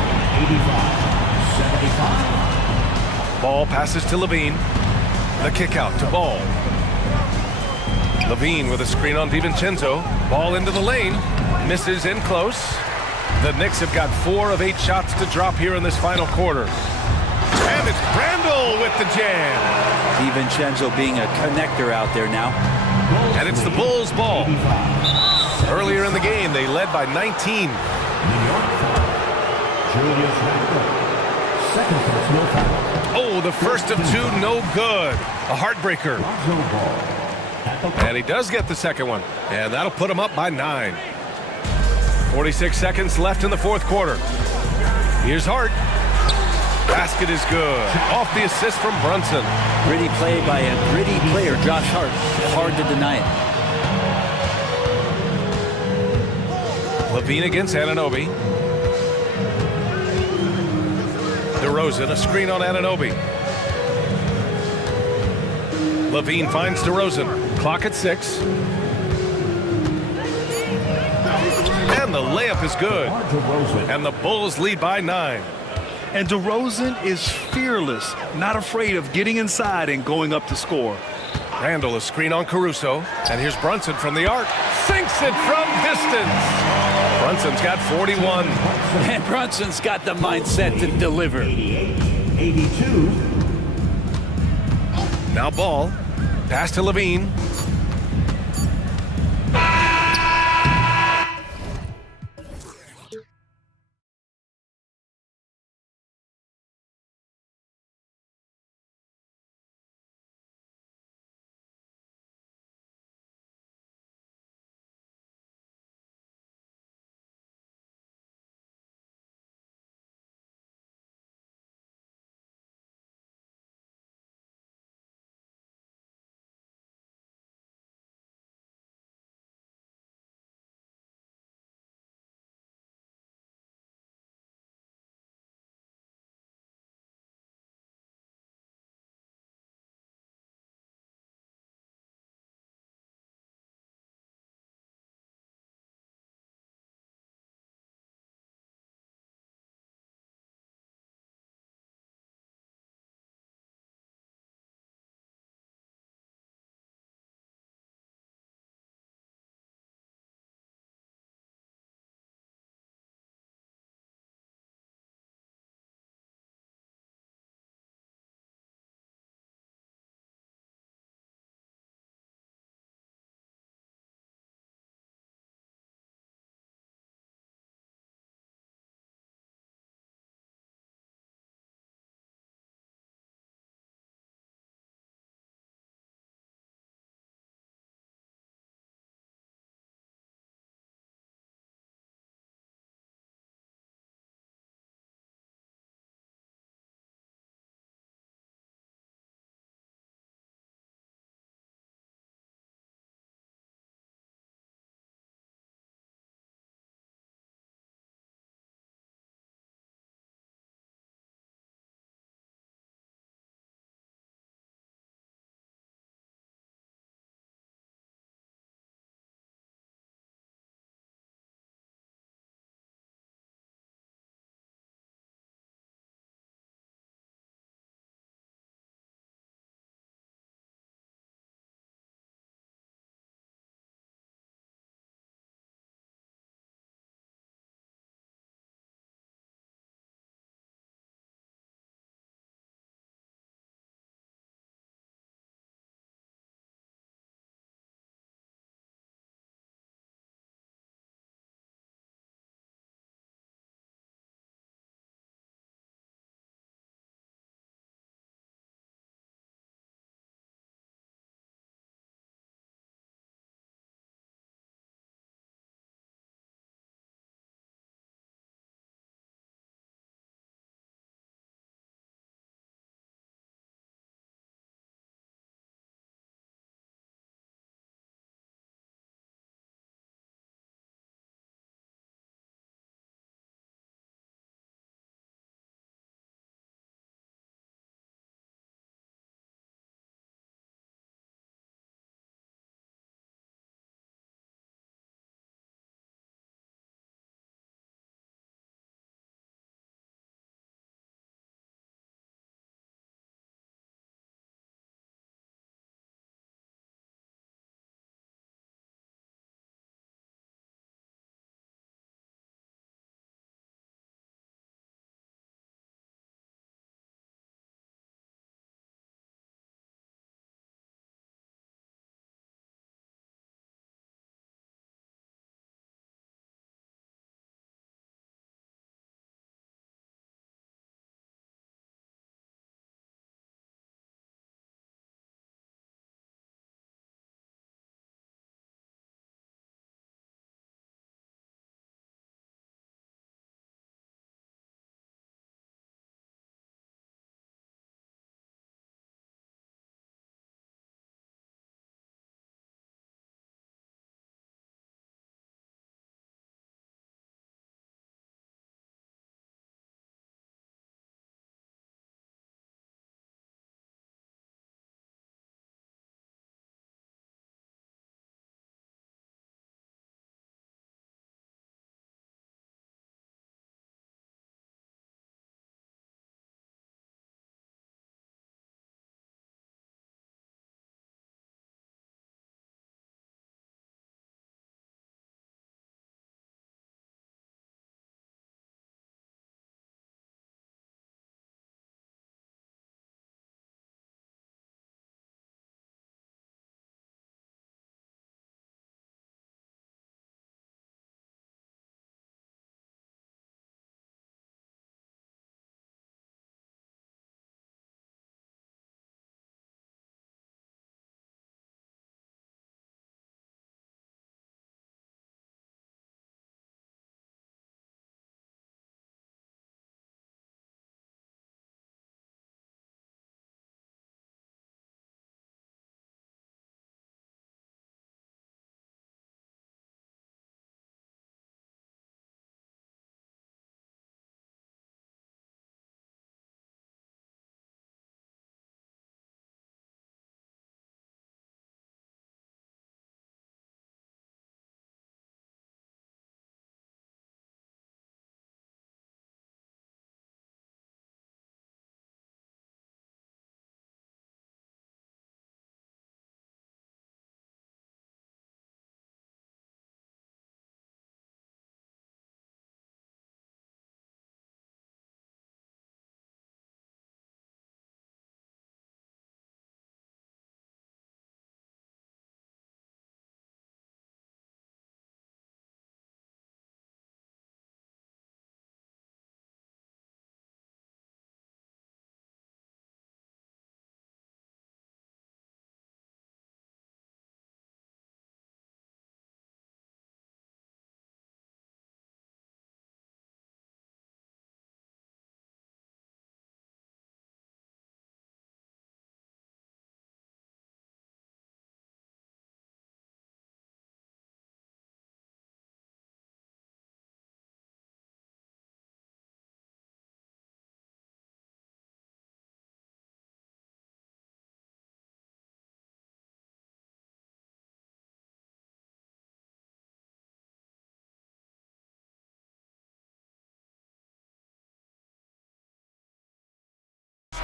85, 75. Ball passes to Levine. The kick out to Ball. Levine with a screen on DiVincenzo. Ball into the lane. Misses in close. The Knicks have got 4 of 8 shots to drop here in this final quarter. And it's Randall with the jam. DiVincenzo being a connector out there now. And it's the Bulls' ball. Earlier in the game, they led by 19. Oh, the first of 2, no good. A heartbreaker. And he does get the second one. And that'll put him up by 9. 46 seconds left in the fourth quarter. Here's Hart. Basket is good. Off the assist from Brunson. Gritty play by a gritty player, Josh Hart. Hard to deny it. Levine against Anunoby. DeRozan, a screen on Anunoby. Levine finds DeRozan. Clock at 6. And the layup is good. And the Bulls lead by 9. And DeRozan is fearless, not afraid of getting inside and going up to score. Randall, a screen on Caruso. And here's Brunson from the arc. Sinks it from distance. Brunson's got 41. And Brunson's got the mindset to deliver. 82. Now Ball. Pass to Levine.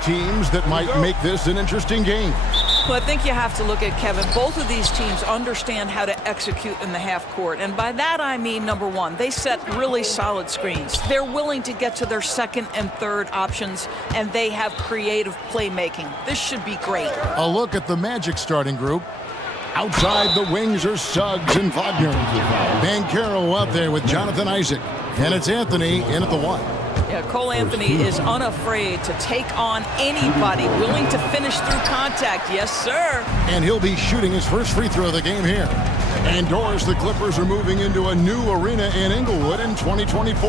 Teams that might make this an interesting game. Well, I think you have to look at, Kevin, both of these teams understand how to execute in the half court. And by that, I mean, number one, they set really solid screens. They're willing to get to their second and third options, and they have creative playmaking. This should be great. A look at the Magic starting group. Outside the wings are Suggs and Wagner. Banchero out there with Jonathan Isaac. And it's Anthony in at the one. Yeah, Cole Anthony is unafraid to take on anybody, willing to finish through contact. Yes, sir. And he'll be shooting his first free throw of the game here. And Doris, the Clippers are moving into a new arena in Inglewood in 2024.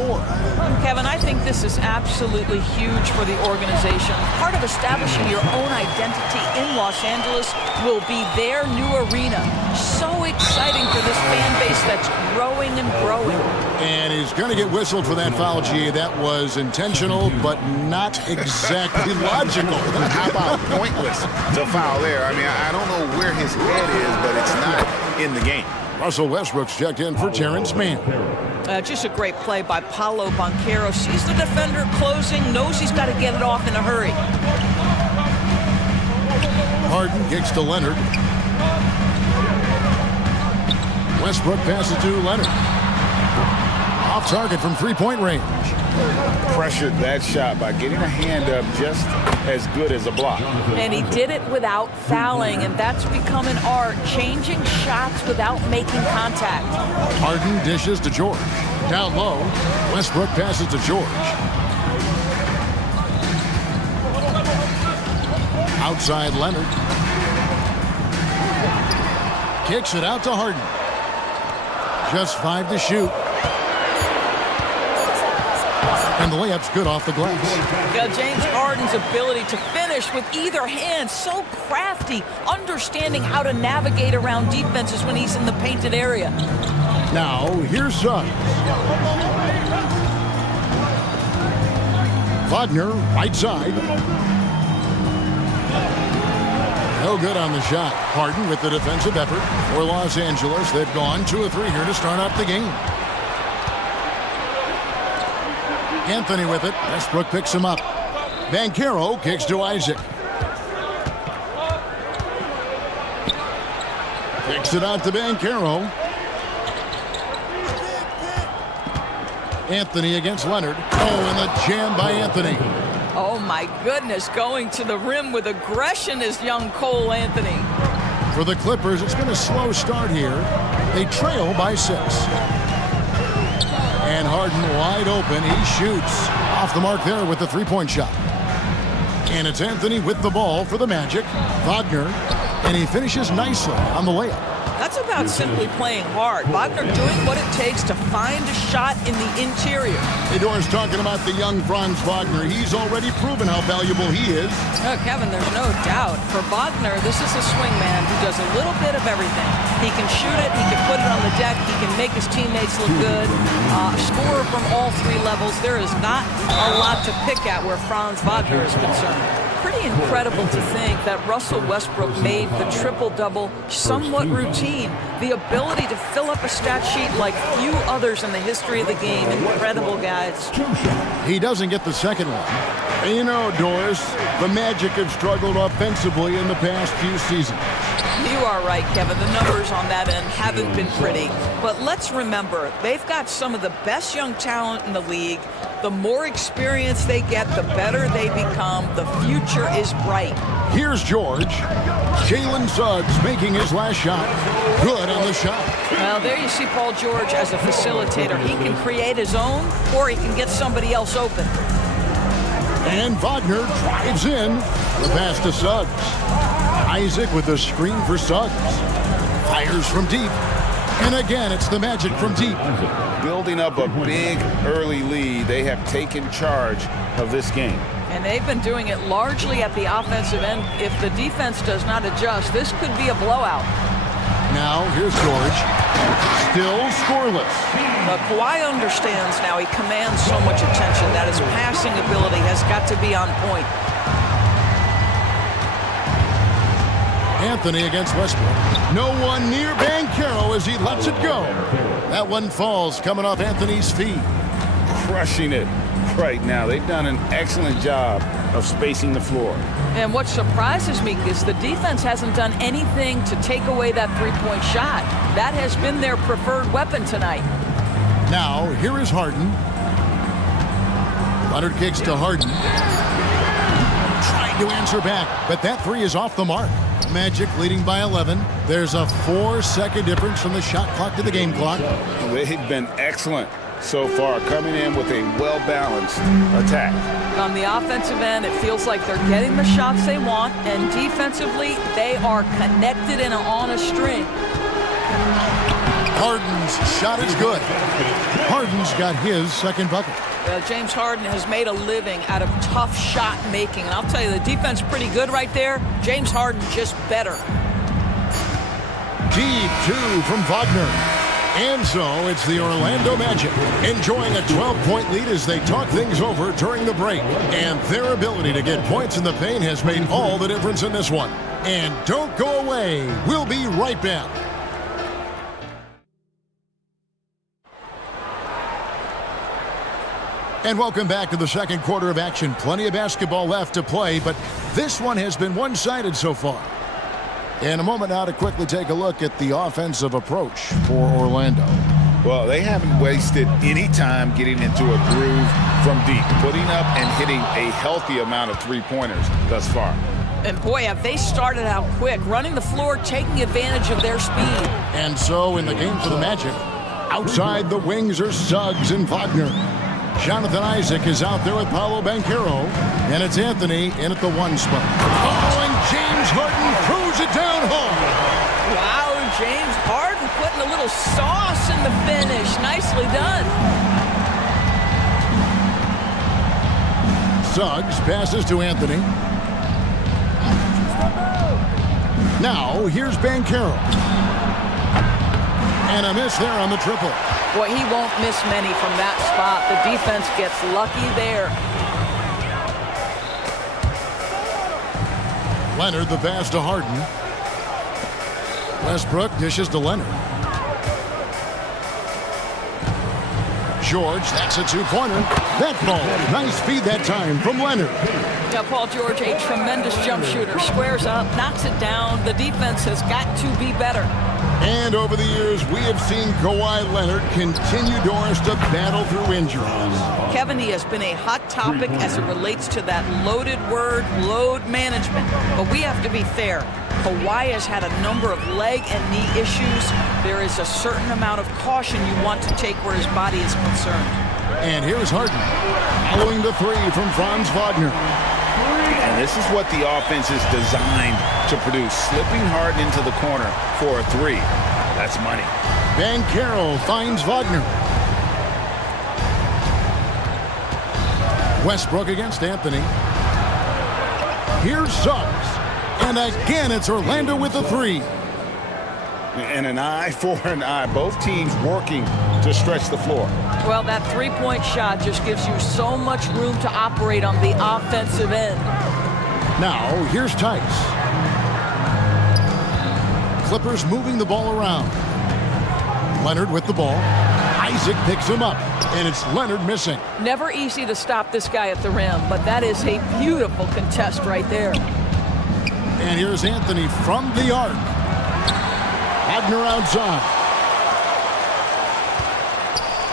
Kevin, I think this is absolutely huge for the organization. Part of establishing your own identity in Los Angeles will be their new arena. So exciting for this fan base that's growing and growing. And he's going to get whistled for that foul, G. That was intentional, but not exactly logical. How about pointless to foul there? I mean, I don't know where his head is, but it's not in the game. Russell Westbrook's checked in for Terrence Mann. Just a great play by Paolo Banchero. Sees the defender closing, knows he's got to get it off in a hurry. Harden kicks to Leonard. Westbrook passes to Leonard. Off target from three-point range. Pressured that shot by getting a hand up just as good as a block. And he did it without fouling, and that's become an art, changing shots without making contact. Harden dishes to George. Down low, Westbrook passes to George. Outside Leonard. Kicks it out to Harden. Just 5 to shoot. And the layup's good off the glass. Yeah, James Harden's ability to finish with either hand, so crafty, understanding how to navigate around defenses when he's in the painted area. Now, here's Suggs. Wagner, right side. No good on the shot. Harden with the defensive effort for Los Angeles. They've gone 2 of 3 here to start off the game. Anthony with it. Westbrook picks him up. Banchero kicks to Isaac. Kicks it out to Banchero. Anthony against Leonard. Oh, and the jam by Anthony. Oh, my goodness. Going to the rim with aggression is young Cole Anthony. For the Clippers, it's been a slow start here. They trail by 6. And Harden wide open. He shoots off the mark there with the three-point shot. And it's Anthony with the ball for the Magic. Wagner, and he finishes nicely on the layup. That's about simply playing hard. Wagner doing what it takes to find a shot in the interior. Hey, Doris, talking about the young Franz Wagner. He's already proven how valuable he is. Oh, Kevin, there's no doubt. For Wagner, this is a swingman who does a little bit of everything. He can shoot it, he can put it on the deck, he can make his teammates look good. Scorer from all 3 levels. There is not a lot to pick at where Franz Wagner is concerned. Pretty incredible to think that Russell Westbrook made the triple-double somewhat routine. The ability to fill up a stat sheet like few others in the history of the game. Incredible, guys. He doesn't get the second one. And you know, Doris, the Magic have struggled offensively in the past few seasons. You are right, Kevin. The numbers on that end haven't been pretty. But let's remember, they've got some of the best young talent in the league. The more experience they get, the better they become. The future is bright. Here's George. Jalen Suggs making his last shot. Good on the shot. Well, there you see Paul George as a facilitator. He can create his own, or he can get somebody else open. And Wagner drives in. The pass to Suggs. Isaac with a screen for Suggs. Fires from deep. And again, it's the Magic from deep. Building up a big early lead, they have taken charge of this game. And they've been doing it largely at the offensive end. If the defense does not adjust, this could be a blowout. Now, here's George. Still scoreless. Kawhi understands now. He commands so much attention that his passing ability has got to be on point. Anthony against Westbrook. No one near Banchero as he lets it go. That one falls coming off Anthony's feet. crushing it right now. They've done an excellent job of spacing the floor. And what surprises me is the defense hasn't done anything to take away that three-point shot. That has been their preferred weapon tonight. Now, here is Harden. Leonard kicks to Harden. Trying to answer back, but that three is off the mark. Magic leading by 11. There's a 4-second difference from the shot clock to the game clock. They've been excellent so far, coming in with a well-balanced attack. On the offensive end, it feels like they're getting the shots they want, and defensively, they are connected and on a string. Harden's shot is good. Harden's got his second bucket. James Harden has made a living out of tough shot making. And I'll tell you, the defense pretty good right there. James Harden just better. Deep two from Wagner. And so it's the Orlando Magic enjoying a 12-point lead as they talk things over during the break. And their ability to get points in the paint has made all the difference in this one. And don't go away. We'll be right back. And welcome back to the second quarter of action. Plenty of basketball left to play, but this one has been one-sided so far. In a moment now to quickly take a look at the offensive approach for Orlando. Well, they haven't wasted any time getting into a groove from deep, putting up and hitting a healthy amount of three-pointers thus far. And boy, have they started out quick, running the floor, taking advantage of their speed. And so in the game for the Magic, outside the wings are Suggs and Wagner. Jonathan Isaac is out there with Paolo Banchero, and it's Anthony in at the one spot. Oh, and James Harden throws it down home. Wow, James Harden putting a little sauce in the finish. Nicely done. Suggs passes to Anthony. Now, here's Banchero. And a miss there on the triple. Boy, he won't miss many from that spot. The defense gets lucky there. Leonard, the pass to Harden. Westbrook dishes to Leonard. George, that's a two-pointer. That ball, nice feed that time from Leonard. Yeah, Paul George, a tremendous jump shooter. Squares up, knocks it down. The defense has got to be better. And over the years, we have seen Kawhi Leonard continue doors to battle through injuries. Kevin, he has been a hot topic as it relates to that loaded word, load management. But we have to be fair. Kawhi has had a number of leg and knee issues. There is a certain amount of caution you want to take where his body is concerned. And here's Harden, following the three from Franz Wagner. And this is what the offense is designed to produce. Slipping Harden into the corner for a three. That's money. Banchero finds Wagner. Westbrook against Anthony. Here's Suggs. And again, it's Orlando with the three. And an eye for an eye. Both teams working to stretch the floor. Well, that three-point shot just gives you so much room to operate on the offensive end. Now, here's Tice. Clippers moving the ball around. Leonard with the ball. Isaac picks him up, and it's Leonard missing. Never easy to stop this guy at the rim, but that is a beautiful contest right there. And here's Anthony from the arc. Wagner outside.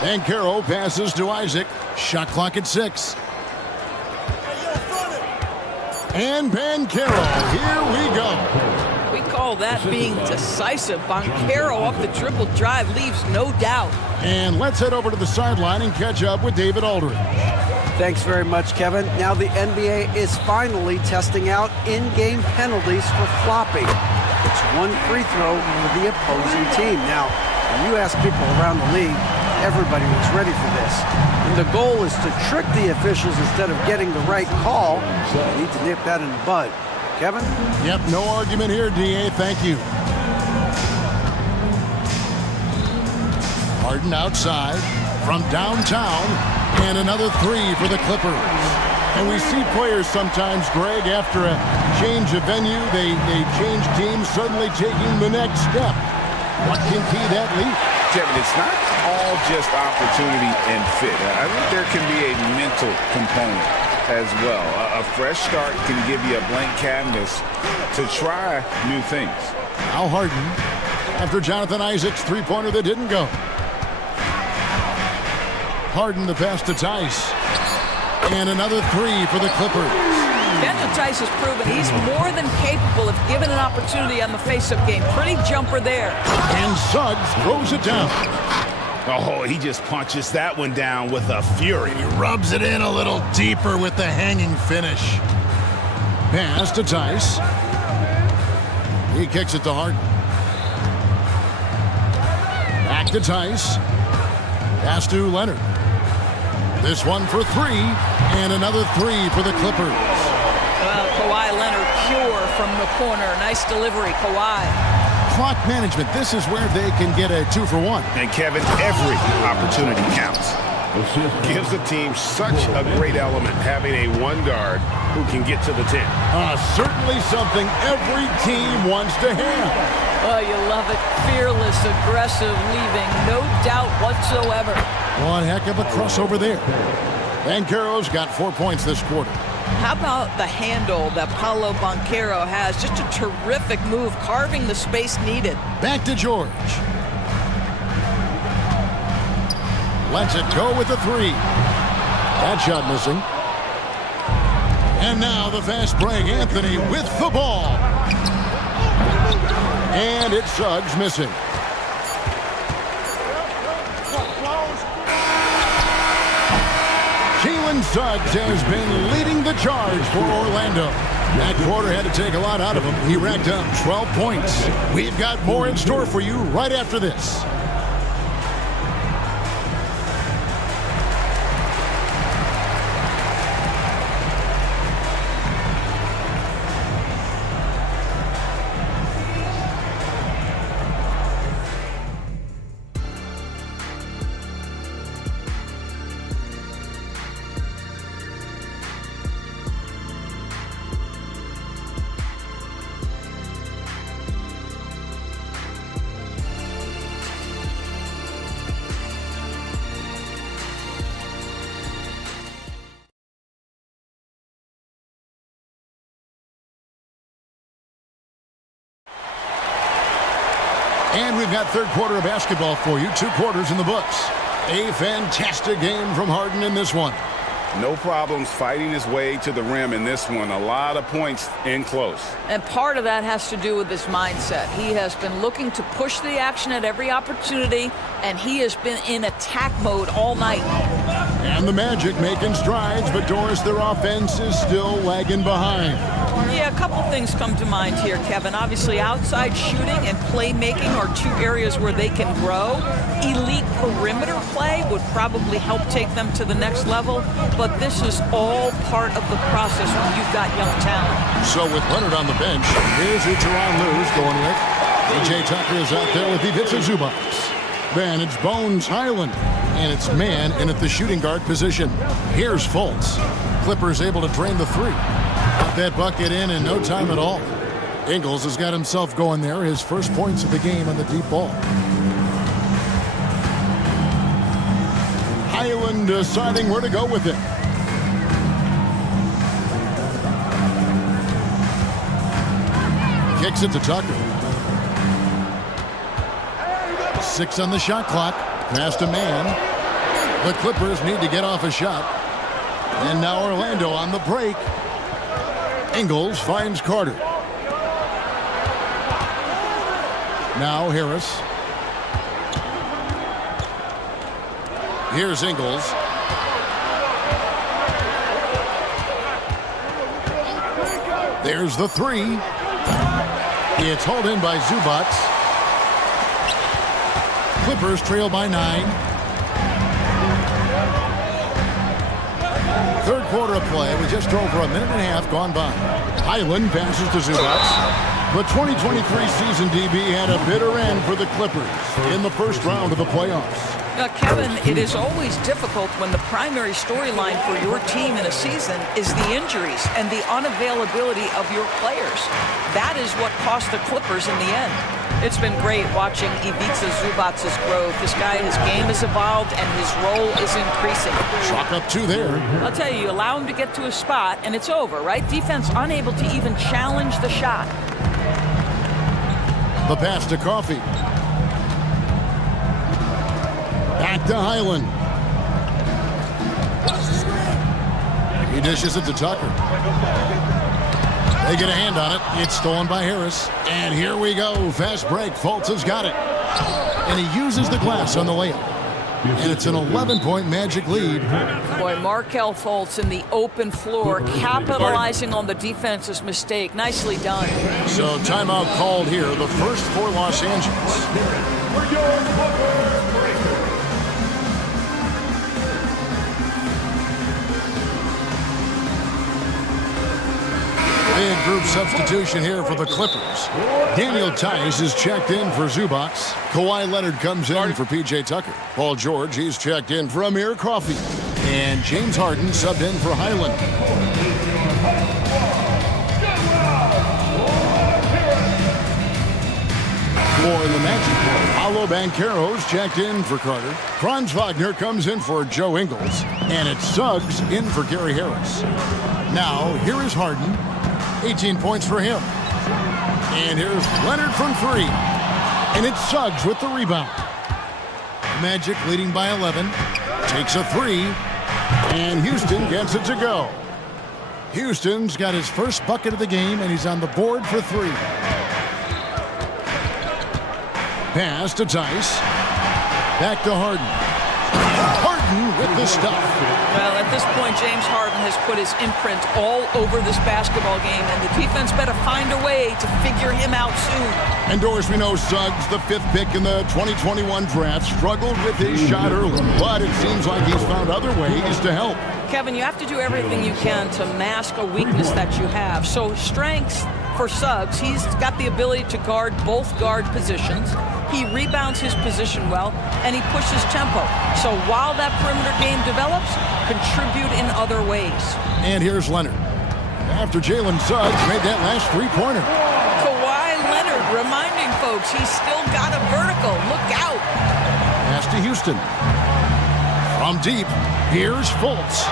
Banchero passes to Isaac. Shot clock at 6. And Banchero, here we go. We call that being decisive. Banchero off the triple drive leaves no doubt. And let's head over to the sideline and catch up with David Aldridge. Thanks very much, Kevin. Now the NBA is finally testing out in-game penalties for flopping. It's one free throw for the opposing team. Now, when you ask people around the league, everybody was ready for this. And the goal is to trick the officials instead of getting the right call. So they need to nip that in the bud. Kevin? Yep, no argument here, DA. Thank you. Harden outside from downtown, and another three for the Clippers. And we see players sometimes, Greg, after a change of venue, they change teams, suddenly taking the next step. What can key that lead? Kevin, it's not all all just opportunity and fit. I think there can be a mental component as well. A fresh start can give you a blank canvas to try new things. Now Harden, after Jonathan Isaac's three-pointer that didn't go. Harden the pass to Tice. And another three for the Clippers. Daniel Tice has proven he's more than capable if given an opportunity on the face-up game. Pretty jumper there. And Suggs throws it down. Oh, he just punches that one down with a fury. He rubs it in a little deeper with the hanging finish. Pass to Tice. He kicks it to Harden. Back to Tice. Pass to Leonard. This one for three, and another three for the Clippers. Well, Kawhi Leonard pure from the corner. Nice delivery, Kawhi. Clock management, this is where they can get a 2-for-1. And Kevin, every opportunity counts. Gives the team such a great element having a one guard who can get to the 10. Certainly something every team wants to have. Oh, you love it. Fearless, aggressive, leaving no doubt whatsoever. One heck of a crossover there. Banchero's got 4 points this quarter. How about the handle that Paolo Banchero has? Just a terrific move, carving the space needed. Back to George. Lets it go with the three. That shot missing. And now the fast break, Anthony with the ball. And it's Suggs missing. Jalen Suggs has been leading the charge for Orlando. That quarter had to take a lot out of him. He racked up 12 points. We've got more in store for you right after this. And we've got third quarter of basketball for you. 2 quarters in the books. A fantastic game from Harden in this one. No problems fighting his way to the rim in this one. A lot of points in close. And part of that has to do with his mindset. He has been looking to push the action at every opportunity, and he has been in attack mode all night. And the Magic making strides, but Doris, their offense is still lagging behind. Yeah, a couple things come to mind here, Kevin. Obviously, outside shooting and playmaking are 2 areas where they can grow. Elite perimeter play would probably help take them to the next level, but this is all part of the process when you've got young talent. So with Leonard on the bench, here's who Teron Lue's going with. A.J. Tucker is out there with Ivica Zubac. Then it's Bones Highland, and it's man in at the shooting guard position. Here's Fultz. Clippers able to drain the three. Got that bucket in no time at all. Ingles has got himself going there, his first points of the game on the deep ball. Highland deciding where to go with it. Kicks it to Tucker. 6 on the shot clock. Pass to man. The Clippers need to get off a shot. And now Orlando on the break. Ingles finds Carter. Now Harris. Here's Ingles. There's the three. It's hauled in by Zubac. Clippers trail by 9. Third quarter of play with just over a minute and a half gone by. Highland passes to Zubac. The 2023 season DB had a bitter end for the Clippers in the first round of the playoffs. Now, Kevin, it is always difficult when the primary storyline for your team in a season is the injuries and the unavailability of your players. That is what cost the Clippers in the end. It's been great watching Ivica Zubac's growth. This guy, his game has evolved and his role is increasing. Chalk up 2 there. I'll tell you, allow him to get to a spot and it's over, right? Defense unable to even challenge the shot. The pass to Coffey. Back to Highland. He dishes it to Tucker. They get a hand on it. It's stolen by Harris. And here we go. Fast break. Fultz has got it. And he uses the glass on the layup. And it's an 11-point Magic lead. Boy, Markelle Fultz in the open floor, capitalizing on the defense's mistake. Nicely done. So timeout called here. The first for Los Angeles. Big group substitution here for the Clippers. Daniel Tice is checked in for Zubac. Kawhi Leonard comes in for P.J. Tucker. Paul George, he's checked in for Amir Coffey. And James Harden subbed in for Highland. For the Magic, Paolo Banchero's checked in for Carter. Franz Wagner comes in for Joe Ingles. And it's Suggs in for Gary Harris. Now, here is Harden. 18 points for him. And here's Leonard from 3. And it's Suggs with the rebound. Magic leading by 11. Takes a 3. And Houston gets it to go. Houston's got his first bucket of the game, and he's on the board for 3. Pass to Tice. Back to Harden. Harden with the stuff. Well, at this point, James Harden has put his imprint all over this basketball game, and the defense better find a way to figure him out soon. And Doris, we know Suggs, the 5th pick in the 2021 draft, struggled with his shot early, but it seems like he's found other ways to help. Kevin, you have to do everything you can to mask a weakness that you have. So strengths for Suggs, he's got the ability to guard both guard positions. He rebounds his position well, and he pushes tempo. So while that perimeter game develops, contribute in other ways. And here's Leonard. After Jalen Suggs made that last 3-pointer. Kawhi Leonard reminding folks he's still got a vertical. Look out. Pass to Houston. From deep, here's Fultz.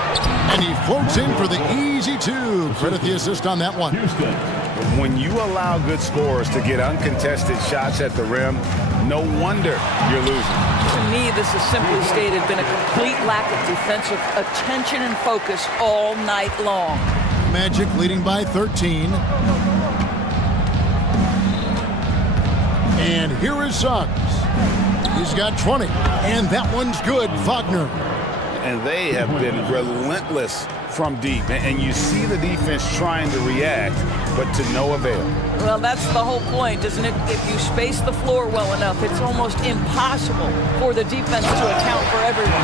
And he floats in for the easy 2. Credit the assist on that one. When you allow good scorers to get uncontested shots at the rim, no wonder you're losing. To me, this is simply stated been a complete lack of defensive attention and focus all night long. Magic leading by 13. And here is Suggs. He's got 20. And that one's good. Wagner. And they have been relentless from deep. And you see the defense trying to react, but to no avail. Well, that's the whole point, isn't it? If you space the floor well enough, it's almost impossible for the defense to account for everyone.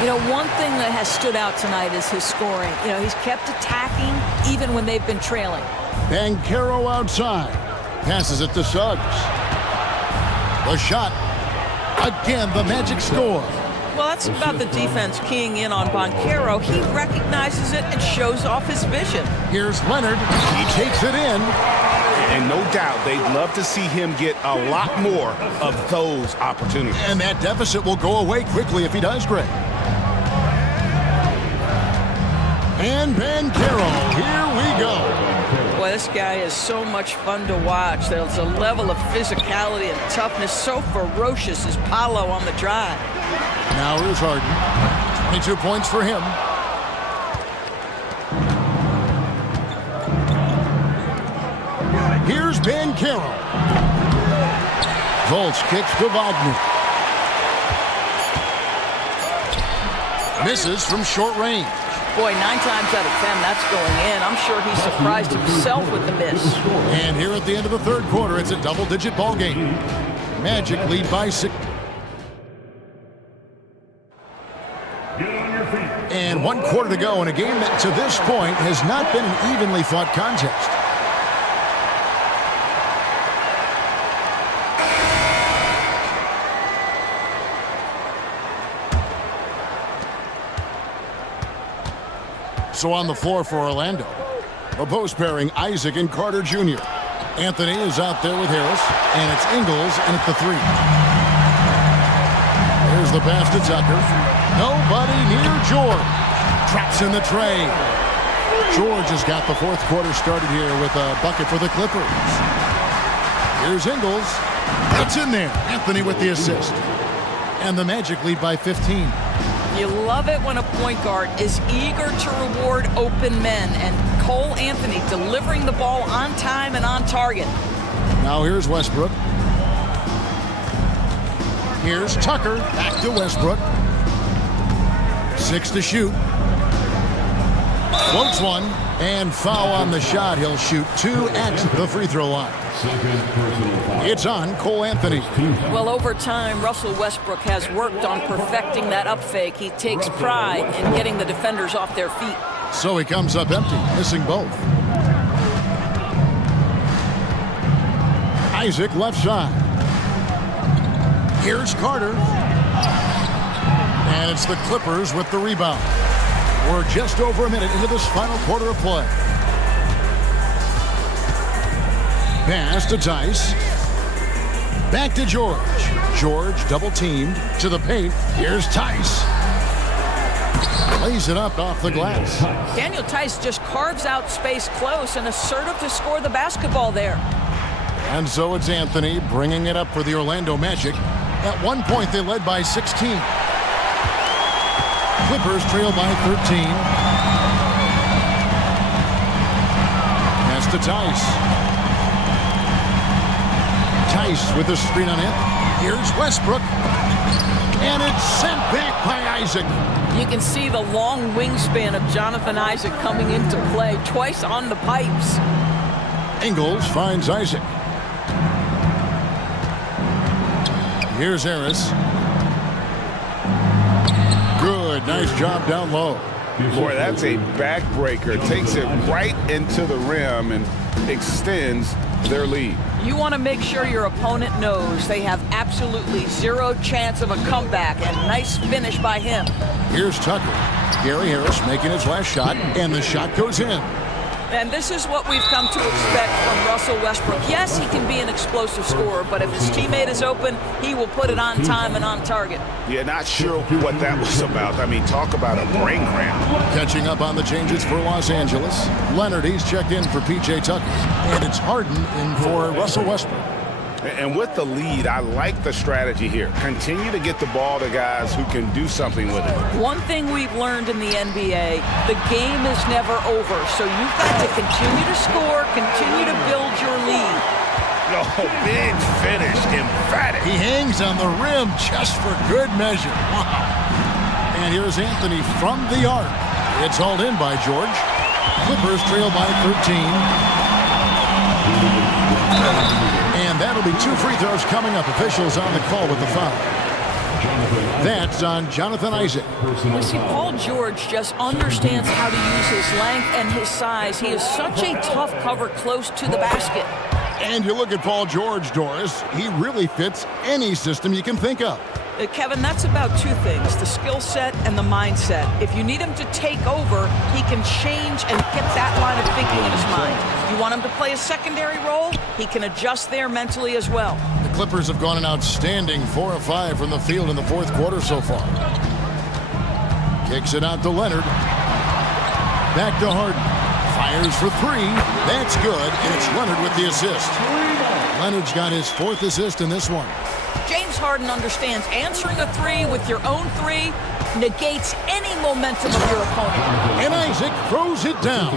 You know, one thing that has stood out tonight is his scoring. You know, he's kept attacking even when they've been trailing. Banchero outside. Passes it to Suggs. The shot. Again, the Magic score. Well, that's about the defense keying in on Banchero. He recognizes it and shows off his vision. Here's Leonard. He takes it in. And no doubt they'd love to see him get a lot more of those opportunities. And that deficit will go away quickly if he does, Greg. And Banchero, here we go. Boy, this guy is so much fun to watch. There's a level of physicality and toughness so ferocious as Paolo on the drive. Now here's Harden. 22 points for him. Here's Banchero. Fultz kicks to Wagner. Misses from short range. Boy, 9 times out of 10, that's going in. I'm sure he surprised himself with the miss. And here at the end of the 3rd quarter, it's a double-digit ball game. Magic lead by 6. And 1 quarter to go in a game that to this point has not been an evenly fought contest. So on the floor for Orlando, a post pairing Isaac and Carter Jr. Anthony is out there with Harris, and it's Ingles in at the 3. Here's the pass to Tucker. Nobody near George. Traps in the tray. George has got the fourth quarter started here with a bucket for the Clippers. Here's Ingles. It's in there. Anthony with the assist. And the Magic lead by 15. You love it when a point guard is eager to reward open men, and Cole Anthony delivering the ball on time and on target. Now here's Westbrook. Here's Tucker. Back to Westbrook. 6 to shoot. Floats one, and foul on the shot. He'll shoot 2 at the free throw line. It's on Cole Anthony. Well, over time, Russell Westbrook has worked on perfecting that up fake. He takes pride in getting the defenders off their feet. So he comes up empty, missing both. Isaac left side. Here's Carter. And it's the Clippers with the rebound. We're just over a minute into this final quarter of play. Pass to Tice. Back to George. George double teamed to the paint. Here's Tice. Lays it up off the glass. Daniel Tice just carves out space close and assertive to score the basketball there. And so it's Anthony bringing it up for the Orlando Magic. At one point, they led by 16. Clippers trail by 13. Pass to Tice. Tice with the screen on it. Here's Westbrook. And it's sent back by Isaac. You can see the long wingspan of Jonathan Isaac coming into play twice on the pipes. Ingles finds Isaac. Here's Harris. Good, nice job down low. Boy, that's a backbreaker. Takes it right into the rim and extends their lead. You want to make sure your opponent knows they have absolutely zero chance of a comeback, and nice finish by him. Here's Tucker. Gary Harris making his last shot, and the shot goes in. And this is what we've come to expect from Russell Westbrook. Yes, he can be an explosive scorer, but if his teammate is open, he will put it on time and on target. Yeah, not sure what that was about. I mean, talk about a brain cramp. Catching up on the changes for Los Angeles. Leonard, he's checked in for P.J. Tucker. And it's Harden in for Russell Westbrook. And with the lead, I like the strategy here. Continue to get the ball to guys who can do something with it. One thing we've learned in the NBA, the game is never over. So you've got to continue to score, continue to build your lead. Oh, big finish, emphatic. He hangs on the rim just for good measure. Wow. And here's Anthony from the arc. It's hauled in by George. Clippers trail by 13. And that'll be 2 free throws coming up. Officials on the call with the foul. That's on Jonathan Isaac. You see, Paul George just understands how to use his length and his size. He is such a tough cover close to the basket. And you look at Paul George, Doris, he really fits any system you can think of. Kevin, that's about 2 things, the skill set and the mindset. If you need him to take over, he can change and get that line of thinking in his mind. You want him to play a secondary role, he can adjust there mentally as well. The Clippers have gone an outstanding 4 of 5 from the field in the fourth quarter so far. Kicks it out to Leonard. Back to Harden. Fires for 3. That's good, and it's Leonard with the assist. Leonard's got his 4th assist in this one. James Harden understands answering a 3 with your own 3 negates any momentum of your opponent. And Isaac throws it down.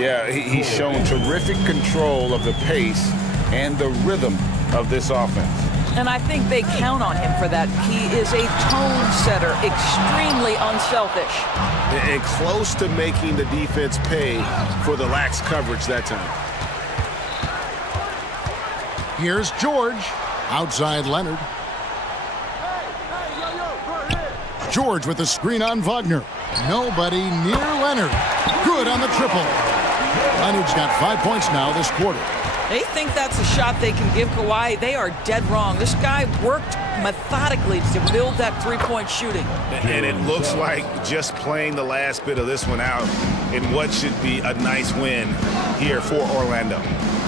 Yeah, he's shown terrific control of the pace and the rhythm of this offense. And I think they count on him for that. He is a tone setter, extremely unselfish. And close to making the defense pay for the lax coverage that time. Here's George. Outside Leonard. George with the screen on Wagner. Nobody near Leonard. Good on the triple. Leonard's got 5 points now this quarter. They think that's a shot they can give Kawhi. They are dead wrong. This guy worked methodically to build that 3-point shooting. And it looks like just playing the last bit of this one out in what should be a nice win here for Orlando.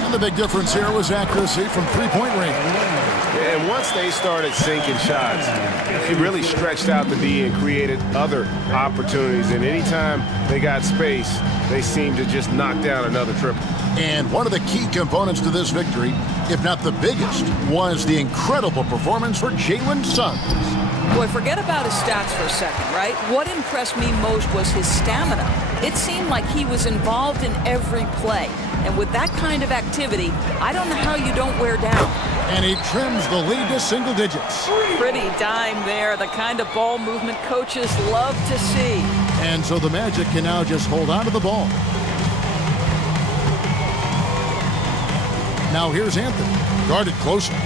And the big difference here was accuracy from three-point range. And once they started sinking shots, it really stretched out the D and created other opportunities. And anytime they got space, they seemed to just knock down another triple. And one of the key components to this victory, if not the biggest, was the incredible performance for Jalen Suggs. Boy, forget about his stats for a second, right? What impressed me most was his stamina. It seemed like he was involved in every play. And with that kind of activity, I don't know how you don't wear down. And he trims the lead to single digits. Pretty dime there, the kind of ball movement coaches love to see. And so the Magic can now just hold on to the ball. Now here's Anthony, guarded closely.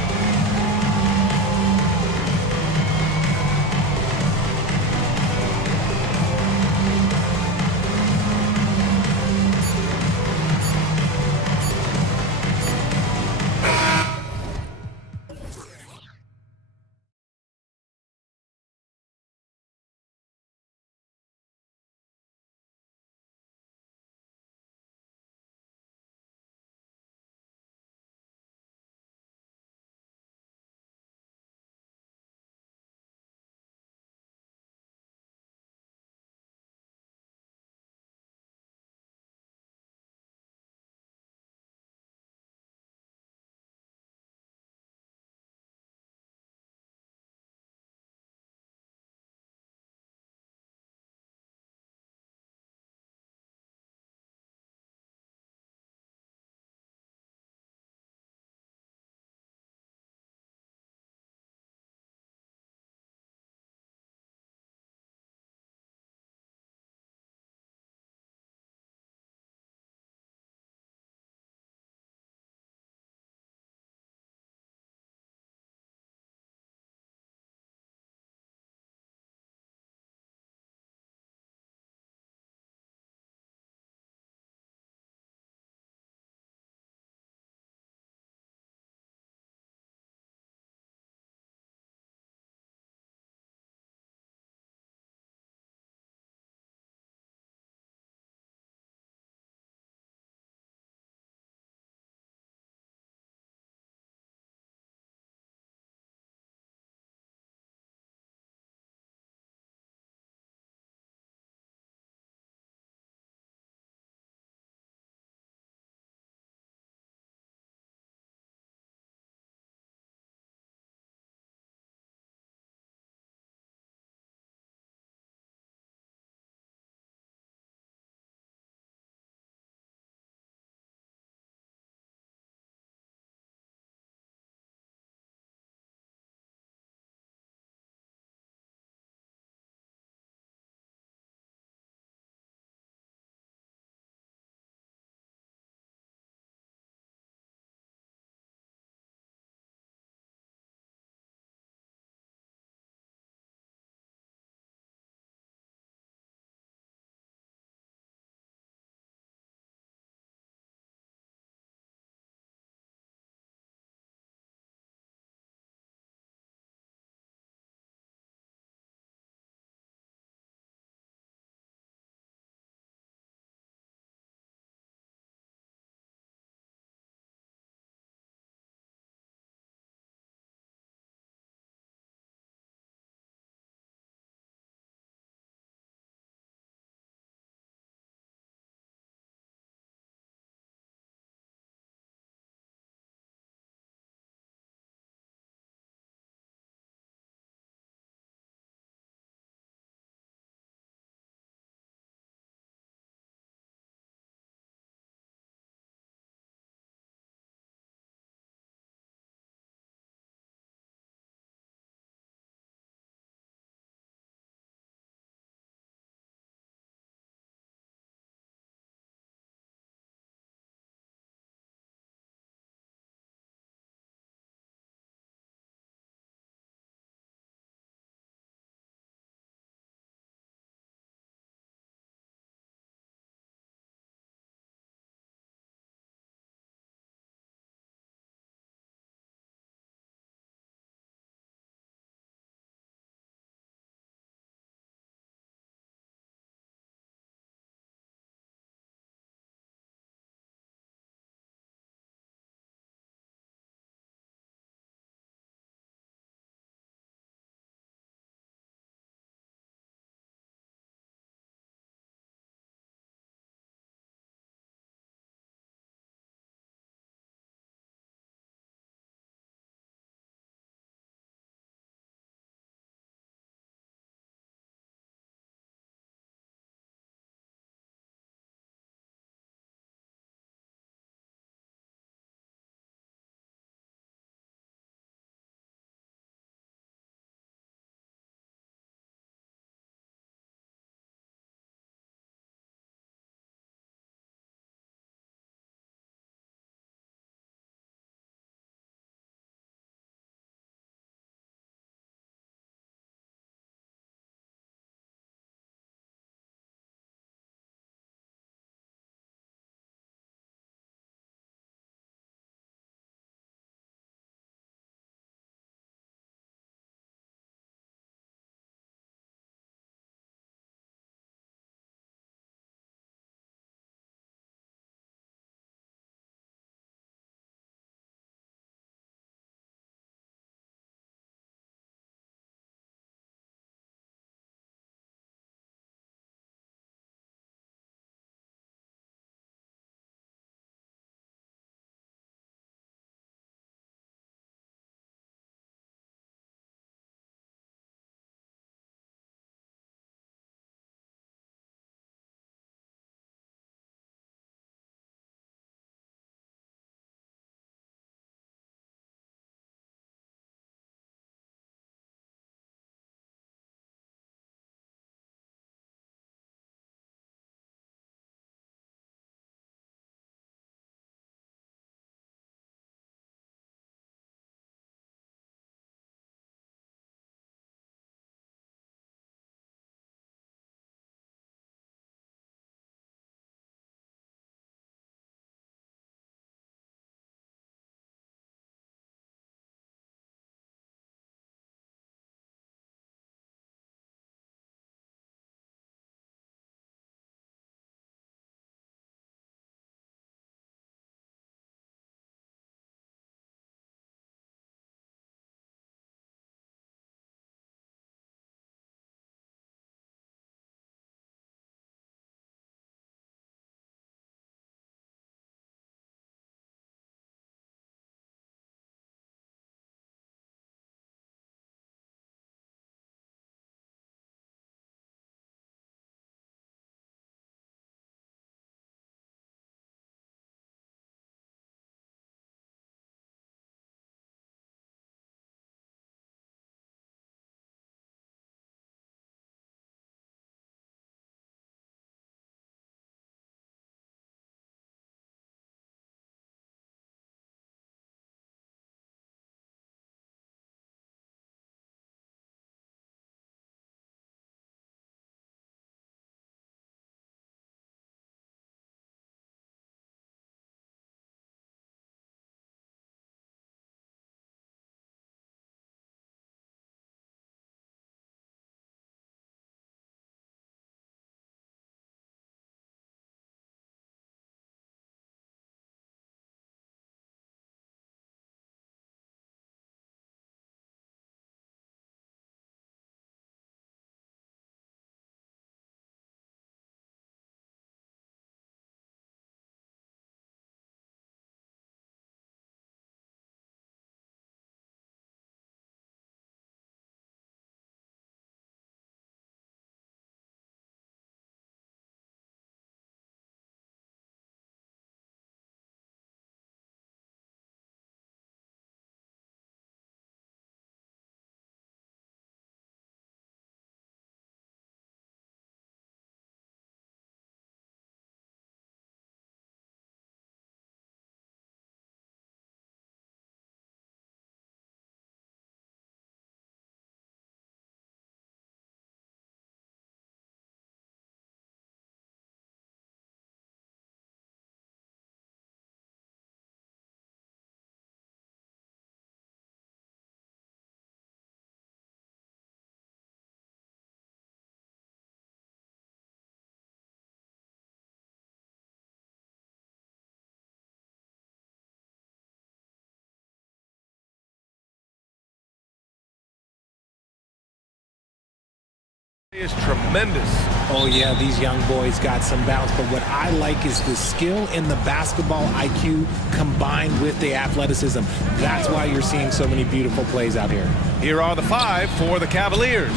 Is tremendous. Oh yeah, these young boys got some bounce, but what I like is the skill and the basketball IQ combined with the athleticism. That's why you're seeing so many beautiful plays out here. Here are the 5 for the Cavaliers.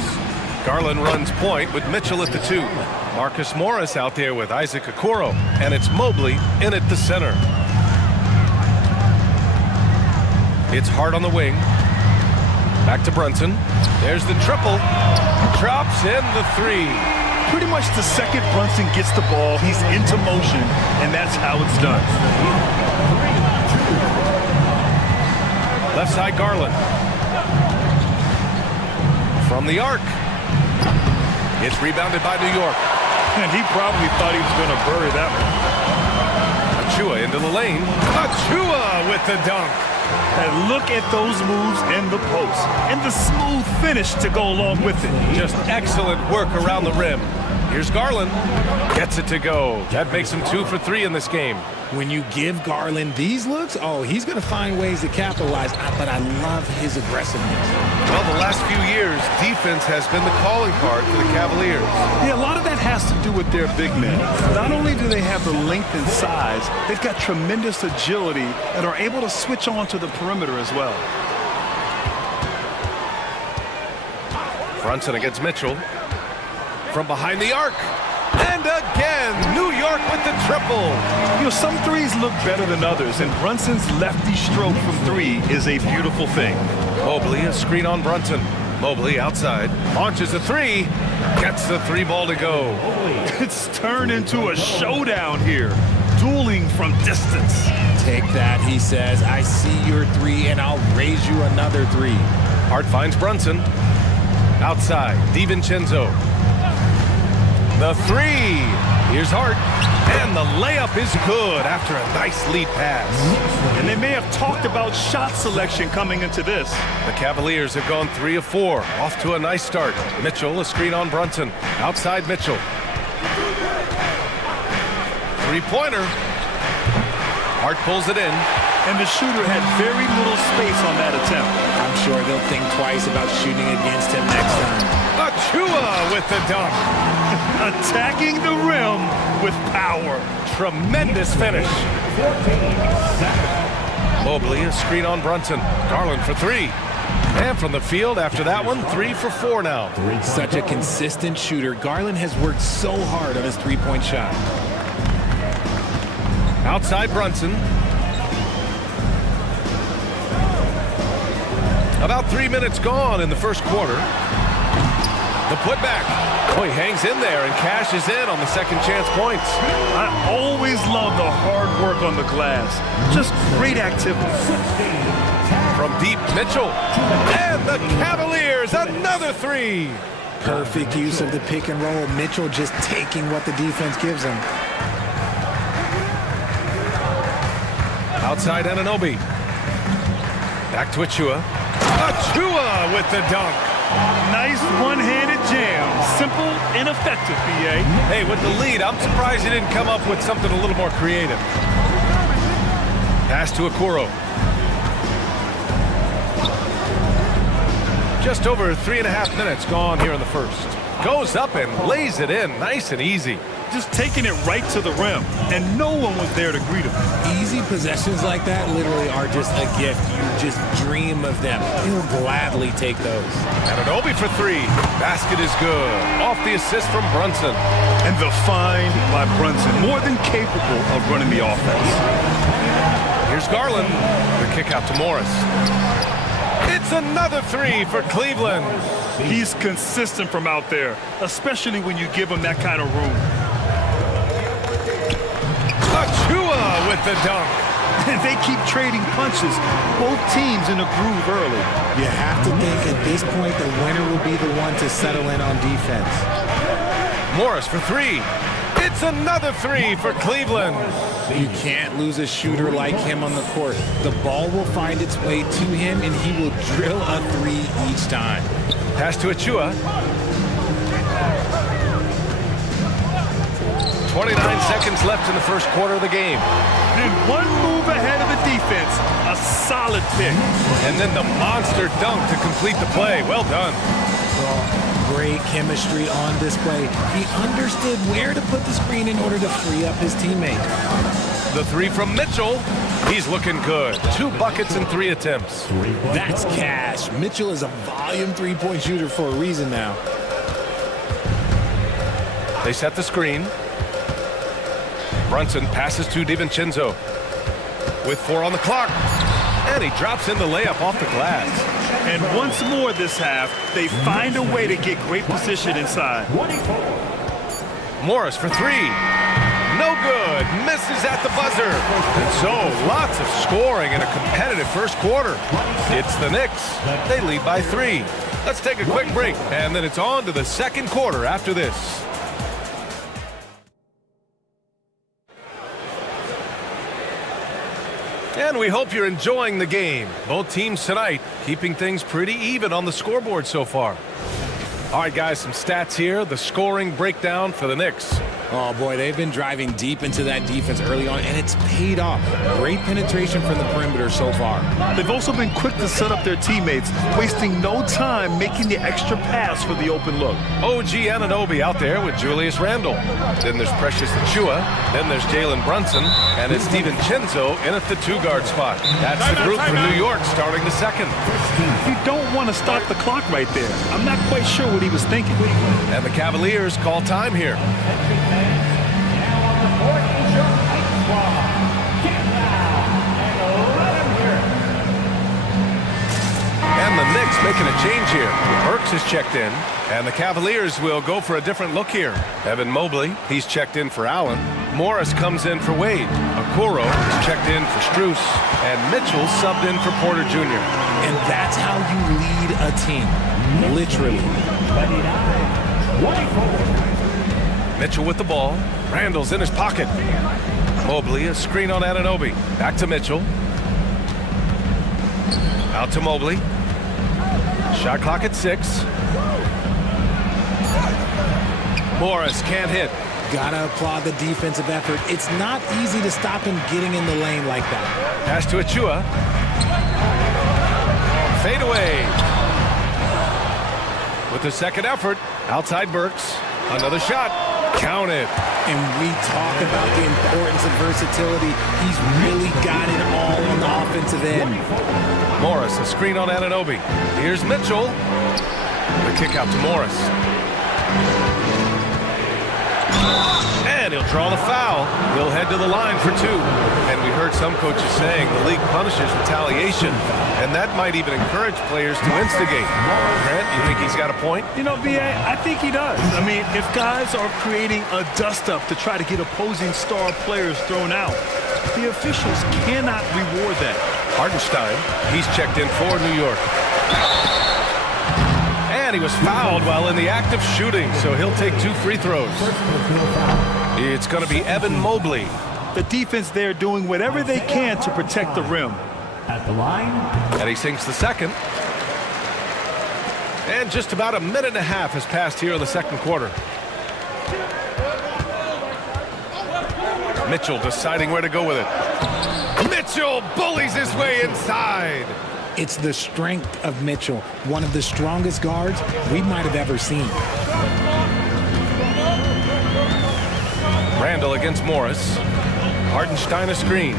Garland runs point with Mitchell at the 2. Marcus Morris out there with Isaac Okoro, and it's Mobley in at the center. It's Hart on the wing. Back to Brunson. There's the triple. Drops in the 3. Pretty much the second Brunson gets the ball, he's into motion, and that's how it's done. Left side Garland. From the arc. It's rebounded by New York. And he probably thought he was going to bury that one. Achua into the lane. Achua with the dunk. And look at those moves in the post. And the smooth finish to go along with it. Just excellent work around the rim. Here's Garland. Gets it to go. That makes him 2 for 3 in this game. When you give Garland these looks, oh, he's going to find ways to capitalize, but I love his aggressiveness. Well, the last few years, defense has been the calling card for the Cavaliers. Yeah, a lot of that has to do with their big men. Not only do they have the length and size, they've got tremendous agility and are able to switch on to the perimeter as well. Brunson against Mitchell. From behind the arc. And again, New York with the triple. You know, some threes look better than others, and Brunson's lefty stroke from 3 is a beautiful thing. Mobley, a screen on Brunson. Mobley outside, launches a 3, gets the 3 ball to go. It's turned into a showdown here, dueling from distance. Take that, he says. I see your 3, and I'll raise you another 3. Hart finds Brunson. Outside, DiVincenzo. The 3. Here's Hart. And the layup is good after a nice lead pass. And they may have talked about shot selection coming into this. The Cavaliers have gone 3 of 4. Off to a nice start. Mitchell, a screen on Brunson. Outside Mitchell. 3-pointer. Hart pulls it in. And the shooter had very little space on that attempt. I'm sure they'll think twice about shooting against him next time. Achua with the dunk. Attacking the rim with power. Tremendous finish. Mobley, a screen on Brunson. Garland for 3. And from the field after that one, 3 for 4 now. Such a consistent shooter. Garland has worked so hard on his 3-point shot. Outside Brunson. About 3 minutes gone in the first quarter. The putback. Oh, he hangs in there and cashes in on the second chance points. I always love the hard work on the glass. Just great activity. From deep, Mitchell. And the Cavaliers, another 3. Perfect use of the pick and roll. Mitchell just taking what the defense gives him. Outside Anunoby. Back to Achua. Achua with the dunk. Nice one-handed jam. Simple and effective, B.A. Hey, with the lead, I'm surprised he didn't come up with something a little more creative. Pass to Okoro. Just over 3.5 minutes gone here in the first. Goes up and lays it in nice and easy. Just taking it right to the rim, and no one was there to greet him. Easy possessions like that literally are just a gift. You just dream of them. He'll gladly take those. Anunoby for 3. Basket is good. Off the assist from Brunson. And the find by Brunson, more than capable of running the offense. Here's Garland. The kick out to Morris. It's another 3 for Cleveland. He's consistent from out there, especially when you give him that kind of room. Achua with the dunk. And they keep trading punches. Both teams in a groove early. You have to think at this point the winner will be the one to settle in on defense. Morris for 3. It's another 3 for Cleveland. You can't lose a shooter like him on the court. The ball will find its way to him, and he will drill a 3 each time. Pass to Achua. 29 seconds left in the first quarter of the game. And one move ahead of the defense. A solid pick. And then the monster dunk to complete the play. Well done. Well, great chemistry on display. He understood where to put the screen in order to free up his teammate. The three from Mitchell. He's looking good. 2 buckets in 3 attempts. That's cash. Mitchell is a volume three-point shooter for a reason now. They set the screen. Brunson passes to DiVincenzo with 4 on the clock. And he drops in the layup off the glass. And once more this half, they find a way to get great position inside. Morris for 3. No good. Misses at the buzzer. And so, lots of scoring in a competitive first quarter. It's the Knicks. They lead by 3. Let's take a quick break, and then it's on to the second quarter after this. And we hope you're enjoying the game. Both teams tonight keeping things pretty even on the scoreboard so far. All right, guys, some stats here. The scoring breakdown for the Knicks. Oh, boy, they've been driving deep into that defense early on, and it's paid off. Great penetration from the perimeter so far. They've also been quick to set up their teammates, wasting no time making the extra pass for the open look. OG Anunoby out there with Julius Randle. Then there's Precious Achiuwa. Then there's Jalen Brunson. And it's DiVincenzo in at the 2-guard spot. That's the group for New York starting the second. You don't want to stop the clock right there. I'm not quite sure what he was thinking. And the Cavaliers call time here. And the Knicks making a change here. Burks is checked in, and the Cavaliers will go for a different look here. Evan Mobley, he's checked in for Allen. Morris comes in for Wade. Okoro is checked in for Strus, and Mitchell subbed in for Porter Jr. And that's how you lead a team, literally. Mitchell with the ball. Randall's in his pocket. Mobley, a screen on Anunoby. Back to Mitchell. Out to Mobley. Shot clock at 6. Morris can't hit. Gotta applaud the defensive effort. It's not easy to stop him getting in the lane like that. Pass to Achiuwa. Fade away. With the second effort, outside Burks. Another shot. Count it. And we talk about the importance of versatility. He's really got it all on the offensive end. Morris, a screen on Anunoby. Here's Mitchell. The kick out to Morris. And he'll draw the foul. He'll head to the line for 2. And we heard some coaches saying the league punishes retaliation. And that might even encourage players to instigate. Grant, you think he's got a point? You know, B.A., I think he does. I mean, if guys are creating a dust-up to try to get opposing star players thrown out, the officials cannot reward that. Hartenstein, he's checked in for New York. And he was fouled while in the act of shooting, so he'll take 2 free throws. It's going to be Evan Mobley. The defense there doing whatever they can to protect the rim. At the line. And he sinks the second. And just about a minute and a half has passed here in the second quarter. Mitchell deciding where to go with it. Mitchell bullies his way inside. It's the strength of Mitchell, one of the strongest guards we might have ever seen. Randall against Morris. Hartenstein a screen.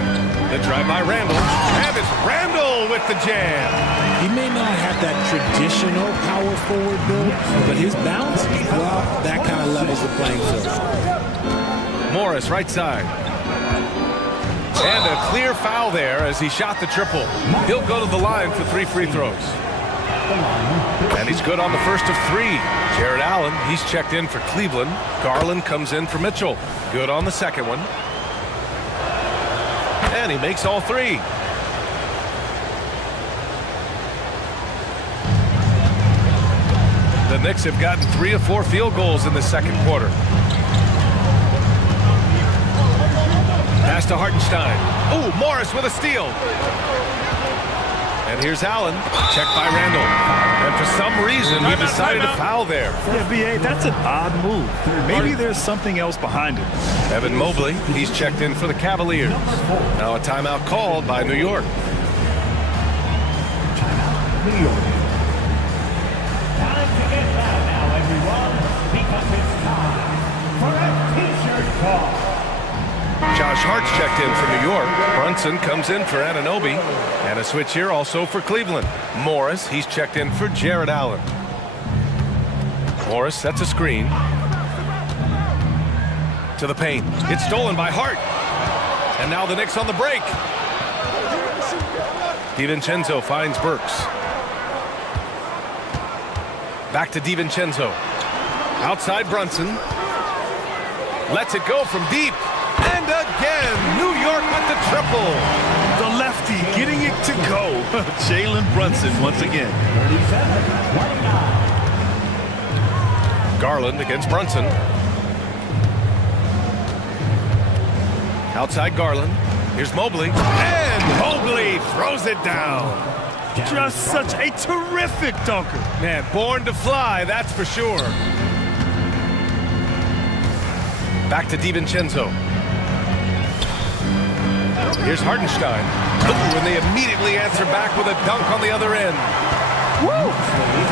The drive by Randall. And it's Randall with the jam. He may not have that traditional power forward build, but his bounce, well, that kind of levels the playing field. Morris right side. And a clear foul there as he shot the triple. He'll go to the line for 3 free throws. And he's good on the first of 3. Jared Allen, he's checked in for Cleveland. Garland comes in for Mitchell. Good on the second one. And he makes all 3. The Knicks have gotten 3 of 4 field goals in the second quarter. Pass to Hartenstein. Oh, Morris with a steal. And here's Allen. Checked by Randall. And for some reason, he decided to foul there. Yeah, B.A., that's an odd move. Maybe there's something else behind it. Evan Mobley, he's checked in for the Cavaliers. Now a timeout called by New York. New York. Time to get foul now, everyone. Josh Hart's checked in for New York. Brunson comes in for Anunoby. And a switch here also for Cleveland. Morris, he's checked in for Jared Allen. Morris sets a screen. To the paint. It's stolen by Hart. And now the Knicks on the break. DiVincenzo finds Burks. Back to DiVincenzo. Outside Brunson. Lets it go from deep. And again, New York with the triple. The lefty getting it to go. Jalen Brunson once again. Garland against Brunson. Outside Garland. Here's Mobley. And Mobley throws it down. Just such a terrific dunker. Man, born to fly, that's for sure. Back to DiVincenzo. Here's Hartenstein. Ooh, and they immediately answer back with a dunk on the other end. Woo!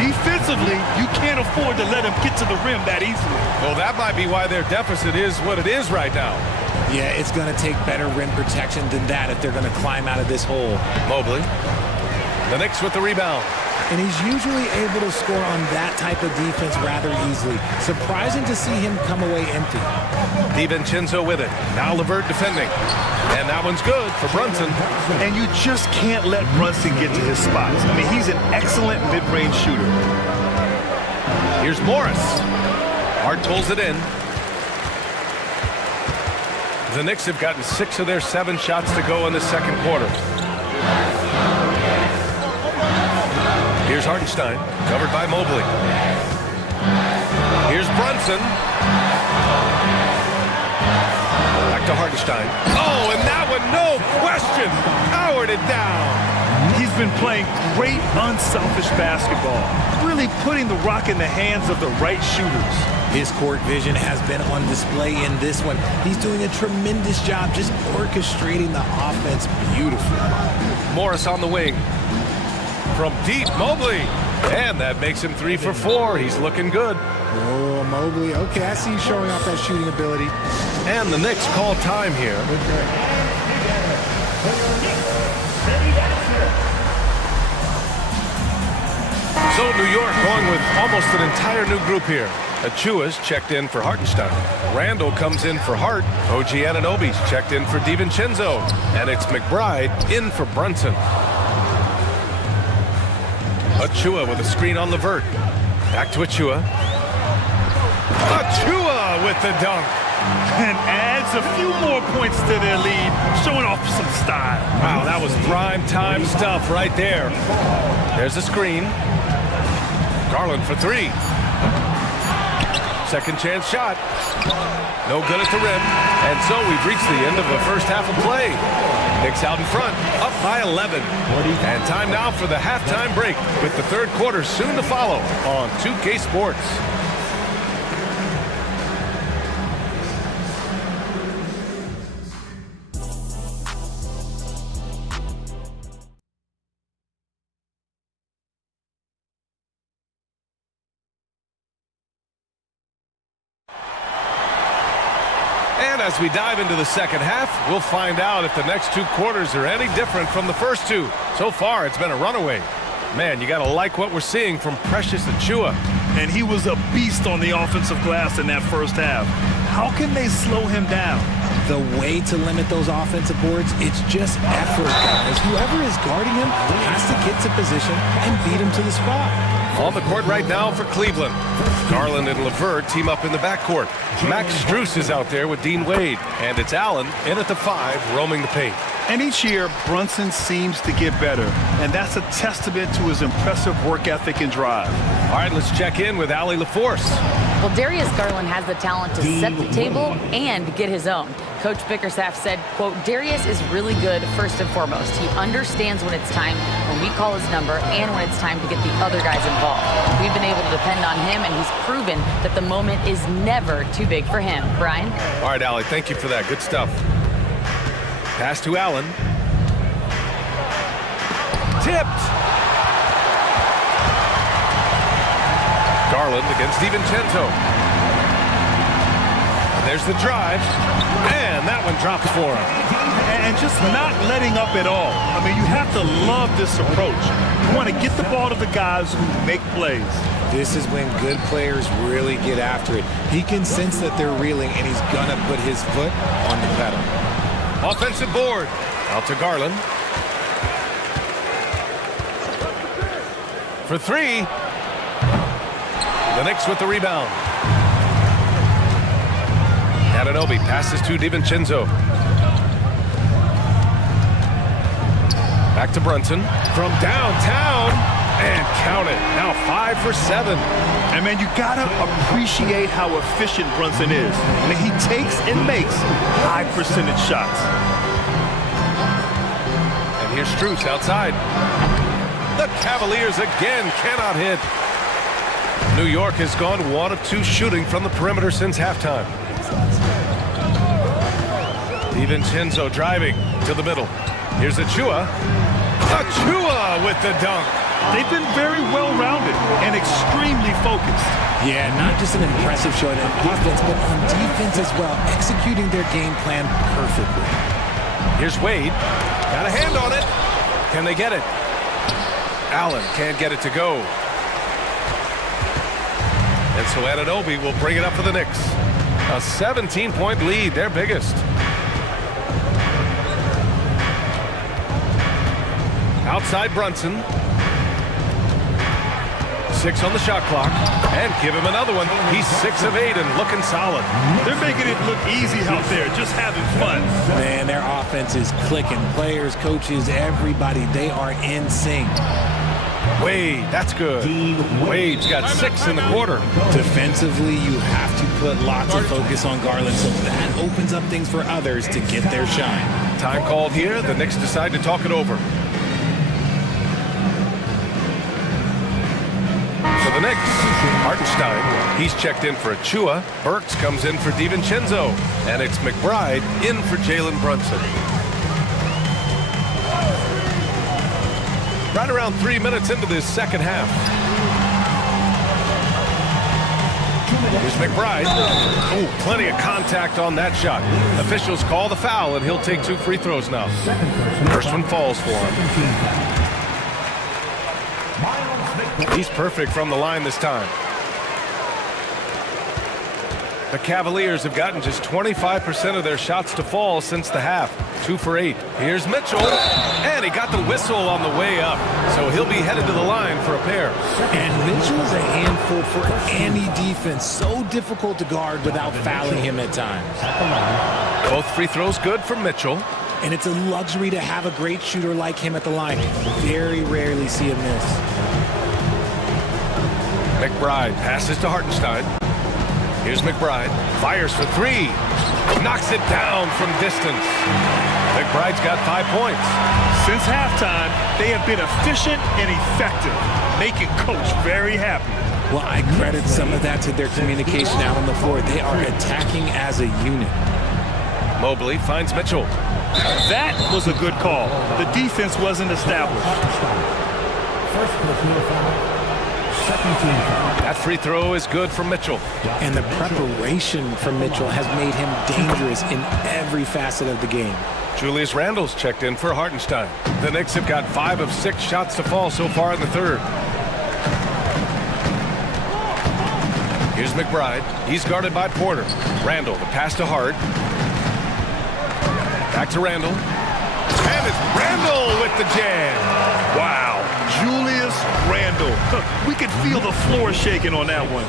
Defensively, you can't afford to let him get to the rim that easily. Well, that might be why their deficit is what it is right now. Yeah, it's going to take better rim protection than that if they're going to climb out of this hole. Mobley. The Knicks with the rebound. And he's usually able to score on that type of defense rather easily. Surprising to see him come away empty. DiVincenzo with it. Now LeVert defending. And that one's good for Brunson. And you just can't let Brunson get to his spots. I mean, he's an excellent mid-range shooter. Here's Morris. Hart pulls it in. The Knicks have gotten 6 of their 7 shots to go in the second quarter. Here's Hartenstein, covered by Mobley. Here's Brunson. Back to Hartenstein. Oh, and that one, no question, powered it down. He's been playing great, unselfish basketball, really putting the rock in the hands of the right shooters. His court vision has been on display in this one. He's doing a tremendous job just orchestrating the offense beautifully. Morris on the wing. From deep, Mobley. And that makes him 3 for 4. He's looking good. Oh, Mobley. Okay, I see you showing off that shooting ability. And the Knicks call time here. So New York going with almost an entire new group here. Achua's checked in for Hartenstein. Randall comes in for Hart. OG Anunoby's checked in for DiVincenzo. And it's McBride in for Brunson. Achua with a screen on LeVert. Back to Achua. Achua with the dunk. And adds a few more points to their lead, showing off some style. Wow, that was prime time stuff right there. There's a screen. Garland for 3. Second chance shot. No good at the rim. And so we've reached the end of the first half of play. Knicks out in front, up by 11. And time now for the halftime break, with the third quarter soon to follow on 2K Sports. And as we dive into the second half, we'll find out if the next 2 quarters are any different from the first 2. So far, it's been a runaway. Man, you got to like what we're seeing from Precious Achiuwa. And he was a beast on the offensive glass in that first half. How can they slow him down? The way to limit those offensive boards, it's just effort, guys. Whoever is guarding him has to get to position and beat him to the spot. On the court right now for Cleveland. Garland and LeVert team up in the backcourt. Max Strus is out there with Dean Wade. And it's Allen in at the 5, roaming the paint. And each year, Brunson seems to get better. And that's a testament to his impressive work ethic and drive. All right, let's check in with Allie LaForce. Well, Darius Garland has the talent to set the table and get his own. Coach Bickerstaff said, quote, Darius is really good first and foremost. He understands when it's time, when we call his number, and when it's time to get the other guys involved. We've been able to depend on him, and he's proven that the moment is never too big for him. Brian? All right, Allie, thank you for that. Good stuff. Pass to Allen. Tipped. Garland against DiVincenzo. There's the drive, and that one drops for him. And just not letting up at all. I mean, you have to love this approach. You want to get the ball to the guys who make plays. This is when good players really get after it. He can sense that they're reeling, and he's going to put his foot on the pedal. Offensive board. Out to Garland. For three. The Knicks with the rebound. Anunoby passes to DiVincenzo. Back to Brunson from downtown, and count it. Now 5 for 7. And man, you gotta appreciate how efficient Brunson is. I mean, he takes and makes high percentage shots. And here's Strus outside. The Cavaliers again cannot hit. New York has gone 1 of 2 shooting from the perimeter since halftime. DiVincenzo driving to the middle. Here's Achua. Achua with the dunk. They've been very well-rounded and extremely focused. Yeah, not just an impressive show on offense, but on defense as well, executing their game plan perfectly. Here's Wade. Got a hand on it. Can they get it? Allen can't get it to go. And so Anunoby will bring it up for the Knicks. A 17-point lead, their biggest. Outside Brunson. 6 on the shot clock. And give him another one. He's 6 of 8 and looking solid. They're making it look easy out there, just having fun. Man, their offense is clicking. Players, coaches, everybody, they are in sync. Wade, that's good. Wade's got 6 in the quarter. Defensively, you have to put lots of focus on Garland, so that opens up things for others to get their shine. Time called here. The Knicks decide to talk it over. For the Knicks, Hartenstein, he's checked in for Achua. Burks comes in for DiVincenzo. And it's McBride in for Jalen Brunson. Right around 3 minutes into this second half. Here's McBride. Oh, plenty of contact on that shot. Officials call the foul, and he'll take 2 free throws now. First one falls for him. He's perfect from the line this time. The Cavaliers have gotten just 25% of their shots to fall since the half. 2 for 8. Here's Mitchell. And he got the whistle on the way up. So he'll be headed to the line for a pair. And Mitchell's a handful for any defense. So difficult to guard without fouling him at times. Both free throws good from Mitchell. And it's a luxury to have a great shooter like him at the line. Very rarely see him miss. McBride passes to Hartenstein. Here's McBride. Fires for 3. Knocks it down from distance. McBride's got 5 points. Since halftime, they have been efficient and effective, making Coach very happy. Well, I credit some of that to their communication out on the floor. They are attacking as a unit. Mobley finds Mitchell. That was a good call. The defense wasn't established. First personal foul. That free throw is good from Mitchell. And the preparation from Mitchell has made him dangerous in every facet of the game. Julius Randle's checked in for Hartenstein. The Knicks have got 5 of 6 shots to fall so far in the third. Here's McBride. He's guarded by Porter. Randle, the pass to Hart. Back to Randle. And it's Randle with the jam. Wow. Julius Randle. We could feel the floor shaking on that one.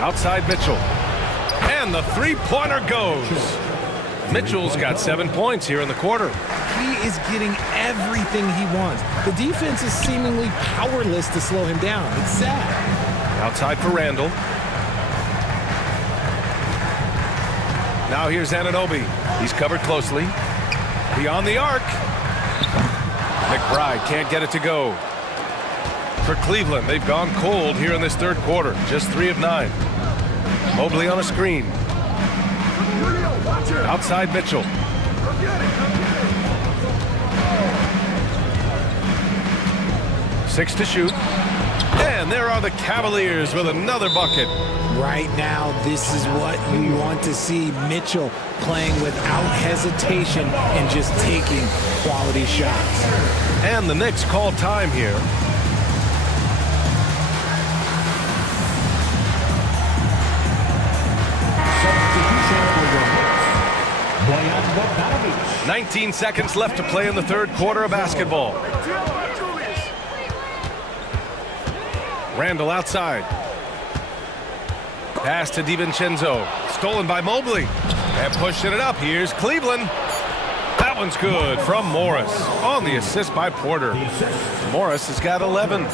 Outside Mitchell. And the three-pointer goes. Mitchell's got 7 points here in the quarter. He is getting everything he wants. The defense is seemingly powerless to slow him down. It's sad. Outside for Randle. Now here's Anunoby. He's covered closely. Beyond the arc. McBride can't get it to go. For Cleveland, they've gone cold here in this third quarter. Just 3 of 9. Mobley on a screen. Outside Mitchell. Six to shoot. And there are the Cavaliers with another bucket. Right now, this is what you want to see. Mitchell playing without hesitation and just taking quality shots. And the Knicks call time here. Substitution. 19 seconds left to play in the third quarter of basketball. Randall outside. Pass to DiVincenzo. Stolen by Mobley. And pushing it up. Here's Cleveland. That one's good from Morris. On the assist by Porter. Morris has got 11.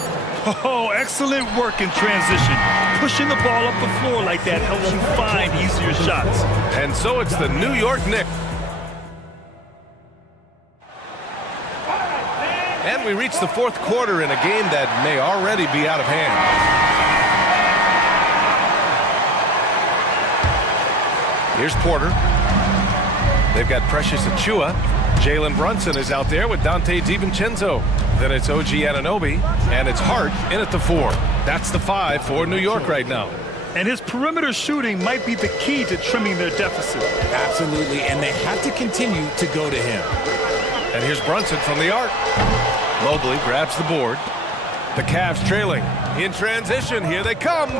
Oh, excellent work in transition. Pushing the ball up the floor like that helps you find easier shots. And so it's the New York Knicks. And we reach the fourth quarter in a game that may already be out of hand. Here's Porter. They've got Precious Achiuwa. Jalen Brunson is out there with Dante DiVincenzo. Then it's OG Anunoby, and it's Hart in at the 4. That's the 5 for New York right now. And his perimeter shooting might be the key to trimming their deficit. Absolutely, and they have to continue to go to him. And here's Brunson from the arc. Mobley grabs the board. The Cavs trailing. In transition, here they come.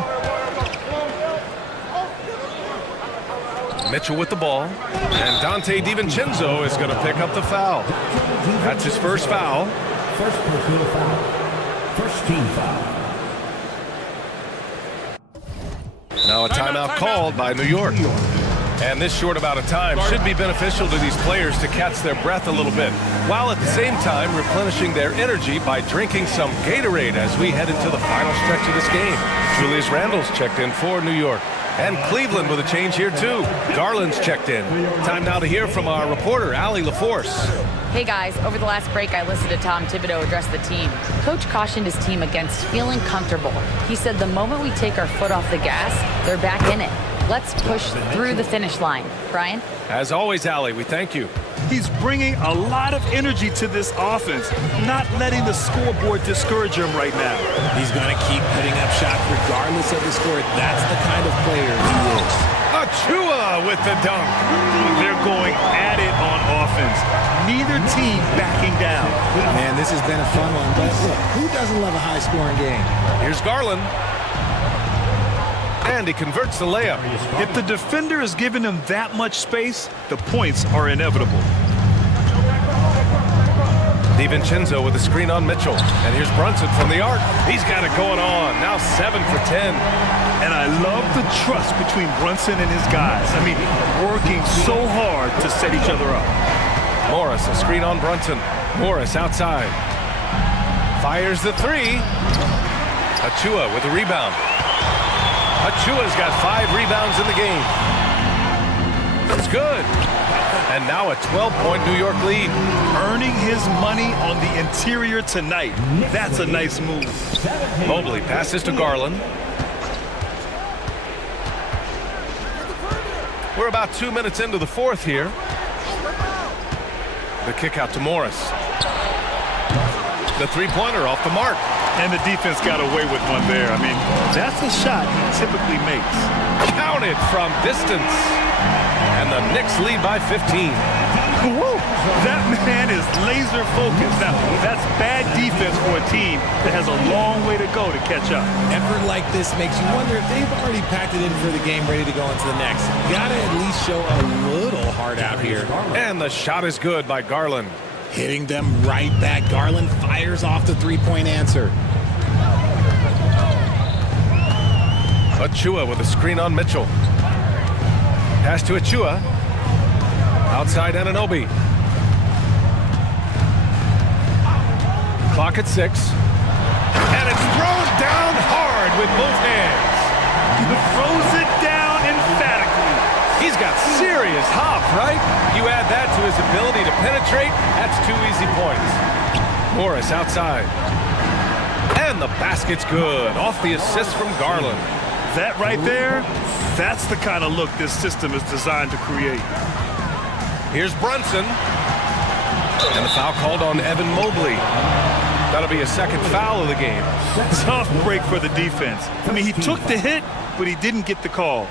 Mitchell with the ball. And Dante DiVincenzo is going to pick up the foul. That's his first foul. First personal foul. First team foul. Now a timeout called by New York. And this short amount of time should be beneficial to these players to catch their breath a little bit, while at the same time replenishing their energy by drinking some Gatorade as we head into the final stretch of this game. Julius Randle's checked in for New York. And Cleveland with a change here too. Garland's checked in. Time now to hear from our reporter, Allie LaForce. Hey guys, over the last break I listened to Tom Thibodeau address the team. Coach cautioned his team against feeling comfortable. He said the moment we take our foot off the gas, they're back in it. Let's push through the finish line. Brian? As always, Allie, we thank you. He's bringing a lot of energy to this offense, not letting the scoreboard discourage him right now. He's going to keep putting up shots regardless of the score. That's the kind of player he is. Achiuwa with the dunk. They're going at it on offense. Neither team backing down. Man, this has been a fun one, but look, who doesn't love a high-scoring game? Here's Garland. And he converts the layup. If the defender is giving him that much space, the points are inevitable. DiVincenzo with a screen on Mitchell. And here's Brunson from the arc. He's got it going on. Now 7 for 10. And I love the trust between Brunson and his guys. I mean, working so hard to set each other up. Morris, a screen on Brunson. Morris outside. Fires the 3. Achiuwa with a rebound. Achiuwa's got 5 rebounds in the game. That's good. And now a 12-point New York lead. Earning his money on the interior tonight. That's a nice move. Mobley passes to Garland. We're about 2 minutes into the fourth here. The kick out to Morris. The three-pointer off the mark. And the defense got away with one there. I mean, that's a shot he typically makes. Counted from distance. And the Knicks lead by 15. Woo! That man is laser focused. Now, that's bad defense for a team that has a long way to go to catch up. Effort like this makes you wonder if they've already packed it in for the game, ready to go into the next. Gotta at least show a little heart out here. And the shot is good by Garland. Hitting them right back. Garland fires off the three-point answer. Achiuwa with a screen on Mitchell. Pass to Achiuwa. Outside Anunoby. Clock at 6. And it's thrown down hard with both hands. Throws it down emphatically. He's got serious hop, right? You add that to his ability to penetrate, that's 2 easy points. Morris outside. And the basket's good. Off the assist from Garland. That right there, that's the kind of look this system is designed to create. Here's Brunson. And the foul called on Evan Mobley. That'll be a second foul of the game. Tough break for the defense. I mean, he took the hit, but he didn't get the call.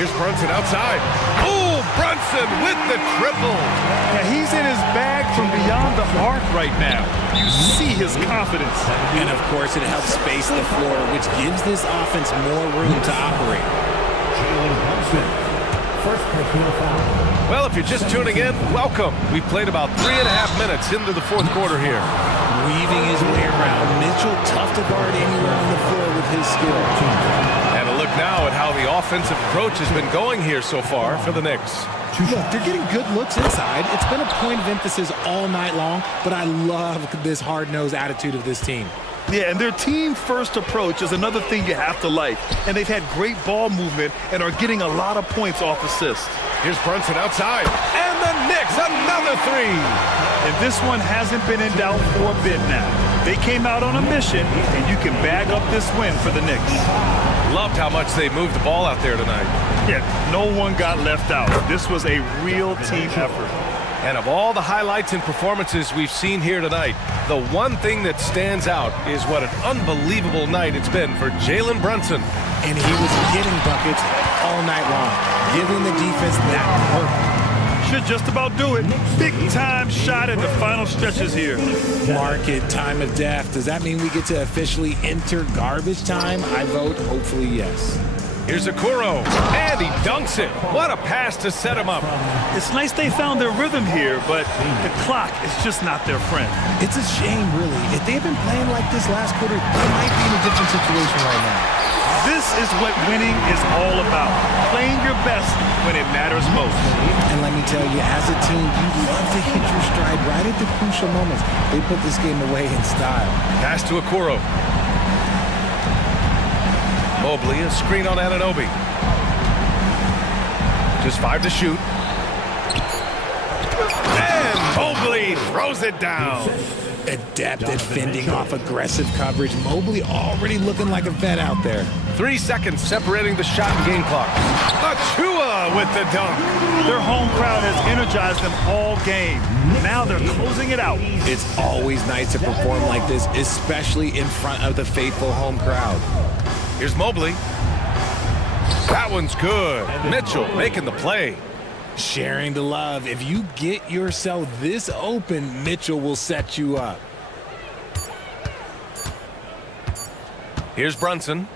Here's Brunson outside. Oh, Brunson with the triple. Yeah, he's in his bag from beyond the arc right now. You see his confidence. And of course, it helps space the floor, which gives this offense more room to operate. First personal foul. Well, if you're just tuning in, welcome. We've played about 3.5 minutes into the fourth quarter here. Weaving his way around. Mitchell, tough to guard anywhere on the floor with his skill. And a look now at how the offensive approach has been going here so far for the Knicks. Look, they're getting good looks inside. It's been a point of emphasis all night long, but I love this hard-nosed attitude of this team. Yeah, and their team-first approach is another thing you have to like. And they've had great ball movement and are getting a lot of points off assists. Here's Brunson outside. And the Knicks, another three. And this one hasn't been in doubt for a bit now. They came out on a mission, and you can bag up this win for the Knicks. Loved how much they moved the ball out there tonight. Yeah, no one got left out. This was a real team effort. And of all the highlights and performances we've seen here tonight, the one thing that stands out is what an unbelievable night it's been for Jalen Brunson. And he was getting buckets all night long, giving the defense that work. Should just about do it. Big time shot in the final stretches here. Mark it, time of death. Does that mean we get to officially enter garbage time? I vote hopefully yes. Here's Okoro, and he dunks it. What a pass to set him up. It's nice they found their rhythm here, but the clock is just not their friend. It's a shame, really. If they had been playing like this last quarter, they might be in a different situation right now. This is what winning is all about. Playing your best when it matters most. And let me tell you, as a team, you love to hit your stride right at the crucial moments. They put this game away in style. Pass to Okoro. Mobley, a screen on Anunoby. Just 5 to shoot. And Mobley throws it down. Adept at fending off aggressive coverage. Mobley already looking like a vet out there. 3 seconds separating the shot and game clock. Achua with the dunk. Their home crowd has energized them all game. Now they're closing it out. It's always nice to perform like this, especially in front of the faithful home crowd. Here's Mobley. That one's good. Mitchell making the play. Sharing the love. If you get yourself this open, Mitchell will set you up. Here's Brunson.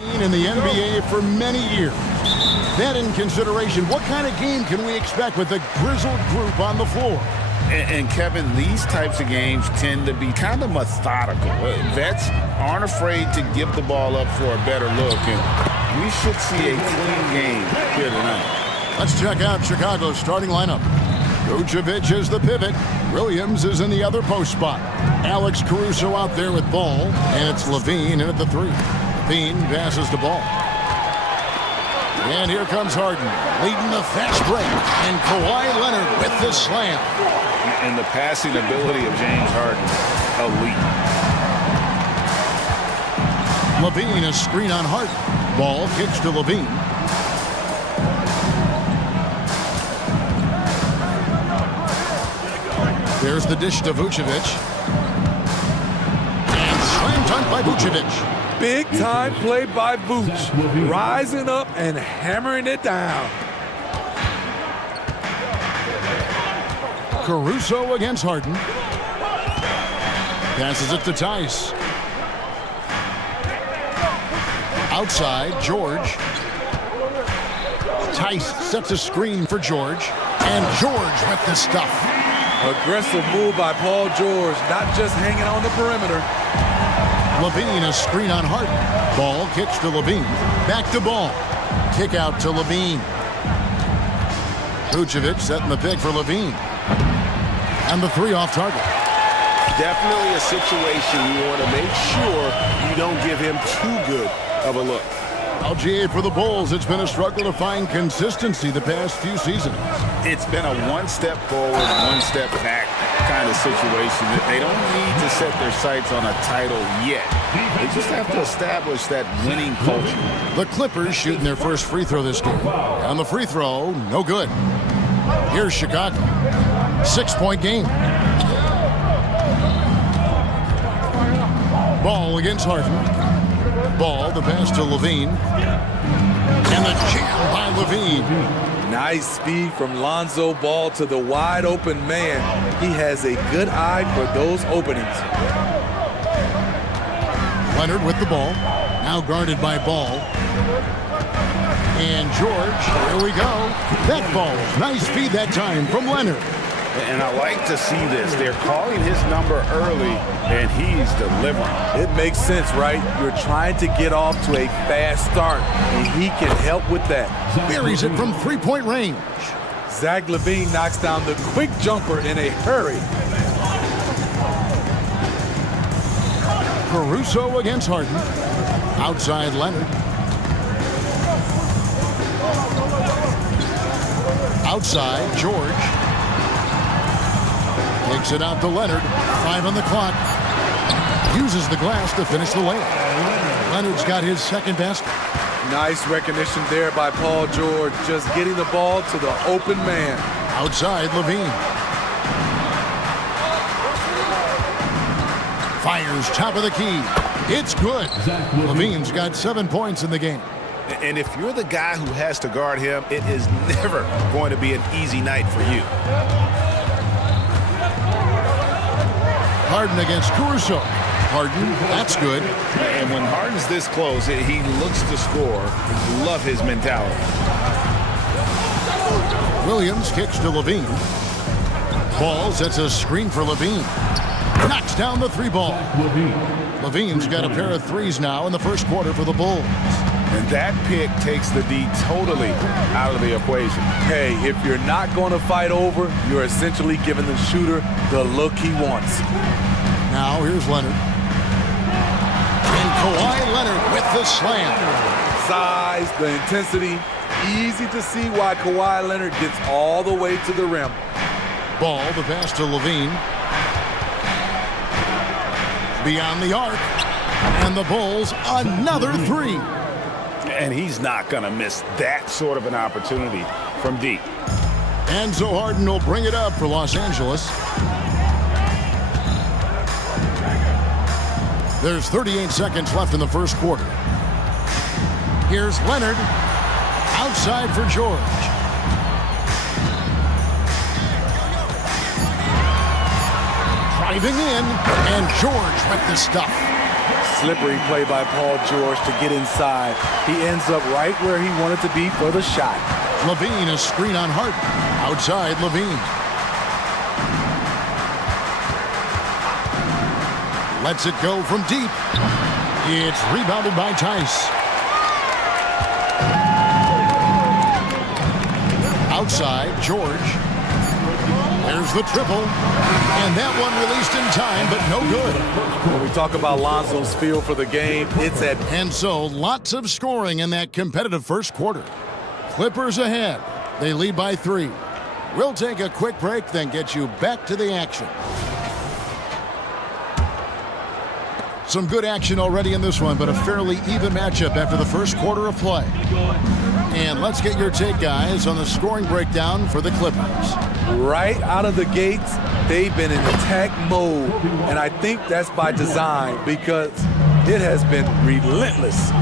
In the NBA for many years. That in consideration, what kind of game can we expect with a grizzled group on the floor? And Kevin, these types of games tend to be kind of methodical. Vets aren't afraid to give the ball up for a better look, and we should see a clean game here tonight. Let's check out Chicago's starting lineup. Vucevic is the pivot. Williams is in the other post spot. Alex Caruso out there with ball, and it's Levine in at the 3. Levine passes the ball. And here comes Harden, leading the fast break. And Kawhi Leonard with the slam. And the passing ability of James Harden, elite. Levine, a screen on Harden. Ball kicks to Levine. There's the dish to Vucevic. And slam dunk by Vucevic. Big time play by Vooch, rising up and hammering it down. Caruso against Harden. Passes it to Tice. Outside, George. Tice sets a screen for George. And George with the stuff. Aggressive move by Paul George, not just hanging on the perimeter. Levine, a screen on Harden. Ball kicks to Levine. Back to ball. Kick out to Levine. Vucevic setting the pick for Levine. And the 3 off target. Definitely a situation you want to make sure you don't give him too good of a look. LGA for the Bulls, it's been a struggle to find consistency the past few seasons. It's been a one-step forward, one-step back kind of situation. They don't need to set their sights on a title yet. They just have to establish that winning culture. The Clippers shooting their first free throw this game. On the free throw, no good. Here's Chicago. 6-point game. Ball against Harden. Ball, the pass to Levine. And the jam by Levine. Nice speed from Lonzo Ball to the wide open man. He has a good eye for those openings. Leonard with the ball. Now guarded by Ball. And George, here we go. That ball, nice feed that time from Leonard. And I like to see this. They're calling his number early, and he's delivering. It makes sense, right? You're trying to get off to a fast start, and he can help with that. Buries it from 3-point range. Zach LaVine knocks down the quick jumper in a hurry. Caruso against Harden. Outside Leonard. Outside George. Takes it out to Leonard. 5 on the clock. Uses the glass to finish the layup. Leonard's got his second basket. Nice recognition there by Paul George. Just getting the ball to the open man. Outside Levine. Fires top of the key. It's good. Levine's got 7 points in the game. And if you're the guy who has to guard him, it is never going to be an easy night for you. Harden against Caruso. Harden, that's good. And when Harden's this close, he looks to score. Love his mentality. Williams kicks to Levine. Ball sets a screen for Levine. Knocks down the 3-ball. Levine's got a pair of threes now in the first quarter for the Bulls. And that pick takes the D totally out of the equation. Hey, if you're not going to fight over, you're essentially giving the shooter the look he wants. Now here's Leonard. And Kawhi Leonard with the slam. Size, the intensity. Easy to see why Kawhi Leonard gets all the way to the rim. Ball, the pass to Levine. Beyond the arc. And the Bulls, another 3. And he's not going to miss that sort of an opportunity from deep. And so Harden will bring it up for Los Angeles. There's 38 seconds left in the first quarter. Here's Leonard. Outside for George. Driving in, and George with the stuff. slippery play by Paul George to get inside. He ends up right where he wanted to be for the shot. Levine, a screen on Harden. Outside, Levine. Lets it go from deep. It's rebounded by Tice. Outside, George. There's the triple. And that one released in time, but no good. When we talk about Lonzo's feel for the game, it's at... And so, lots of scoring in that competitive first quarter. Clippers ahead. They lead by 3. We'll take a quick break, then get you back to the action. Some good action already in this one, but a fairly even matchup after the first quarter of play. And let's get your take, guys, on the scoring breakdown for the Clippers. Right out of the gates, they've been in attack mode. And I think that's by design because it has been relentless.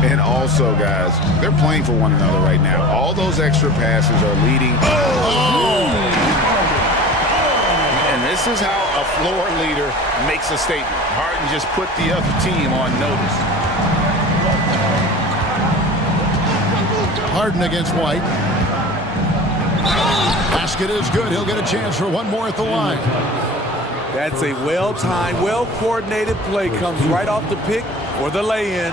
And also, guys, they're playing for one another right now. All those extra passes are leading. And this is how a floor leader makes a statement. Harden just put the other team on notice. Harden against White. Basket is good. He'll get a chance for one more at the line. That's a well-timed, well-coordinated play. Comes right off the pick for the lay-in.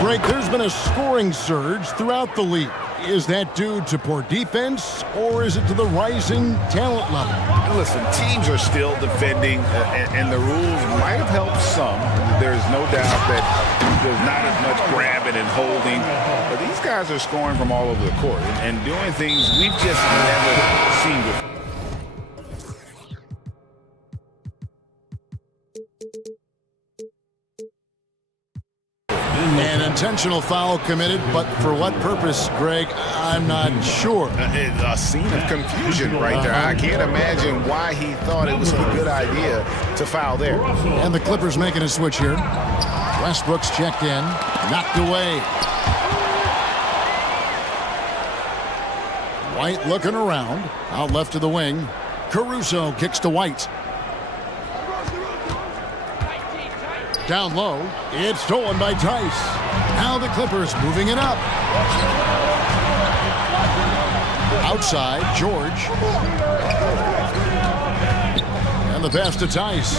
Greg, there's been a scoring surge throughout the league. Is that due to poor defense, or is it to the rising talent level? Listen, teams are still defending, and the rules might have helped some. There's no doubt that there's not as much grabbing and holding. But these guys are scoring from all over the court and doing things we've just never seen before. An intentional foul committed, but for what purpose, Greg, I'm not sure. A scene of confusion right there. I can't imagine why he thought it was a good idea to foul there. And the Clippers making a switch here. Westbrook's checked in, knocked away. White looking around, out left to the wing. Caruso kicks to White. Down low, it's stolen by Tice. Now the Clippers moving it up. Outside, George. And the pass to Tice.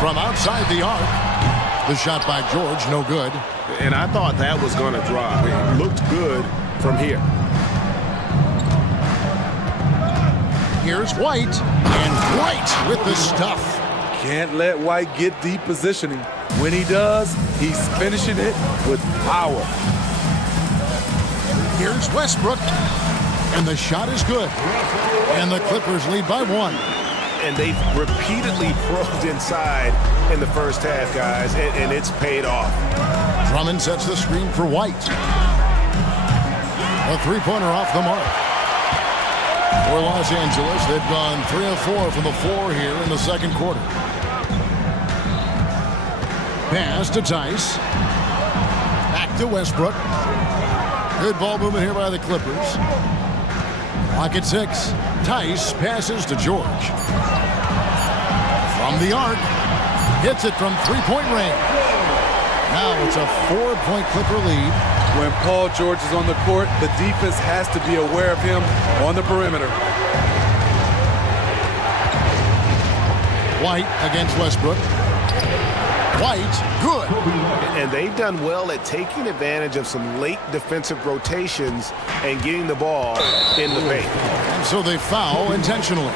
From outside the arc. The shot by George, no good. And I thought that was going to drop. It looked good from here. Here's White. And White with the stuff. Can't let White get deep positioning. When he does, he's finishing it with power. Here's Westbrook. And the shot is good. And the Clippers lead by 1. And they've repeatedly probed inside in the first half, guys, and it's paid off. Drummond sets the screen for White. A three-pointer off the mark. For Los Angeles, they've gone 3 of 4 from the floor here in the second quarter. Pass to Tice. Back to Westbrook. Good ball movement here by the Clippers. Clock at 6. Tice passes to George. From the arc. Hits it from three-point range. Now it's a 4-point Clipper lead. When Paul George is on the court, the defense has to be aware of him on the perimeter. White against Westbrook. White, good. And they've done well at taking advantage of some late defensive rotations and getting the ball in the paint. And so they foul intentionally.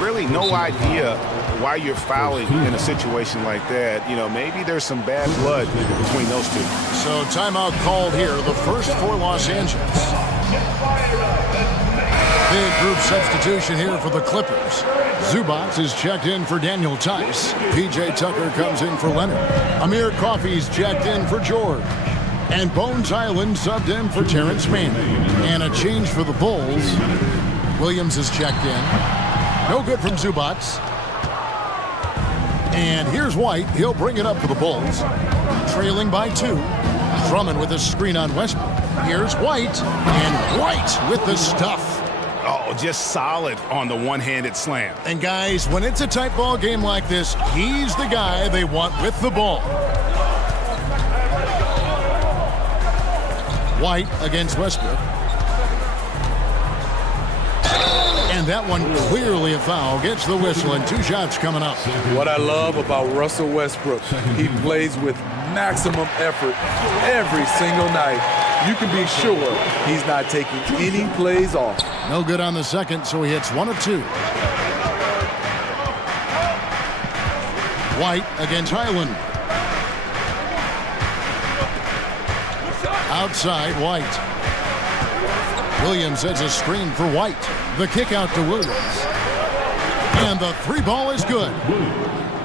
Really no idea why you're fouling in a situation like that. You know, maybe there's some bad blood between those two. So timeout called here, the first for Los Angeles. Big group substitution here for the Clippers. Zubac is checked in for Daniel Tice. P.J. Tucker comes in for Leonard. Amir Coffey's checked in for George. And Bones Island subbed in for Terrence Mann. And a change for the Bulls. Williams is checked in. No good from Zubac. And here's White. He'll bring it up for the Bulls. Trailing by 2. Drummond with a screen on Westbrook. Here's White. And White with the stuff. Oh, just solid on the one-handed slam. And guys, when it's a tight ball game like this, he's the guy they want with the ball. White against Westbrook. And that one clearly a foul. Gets the whistle and 2 shots coming up. What I love about Russell Westbrook, he plays with maximum effort every single night. You can be sure he's not taking any plays off. No good on the second, so he hits 1 of 2. White against Highland. Outside, White. Williams sets a screen for White. The kick out to Williams. And the 3 ball is good.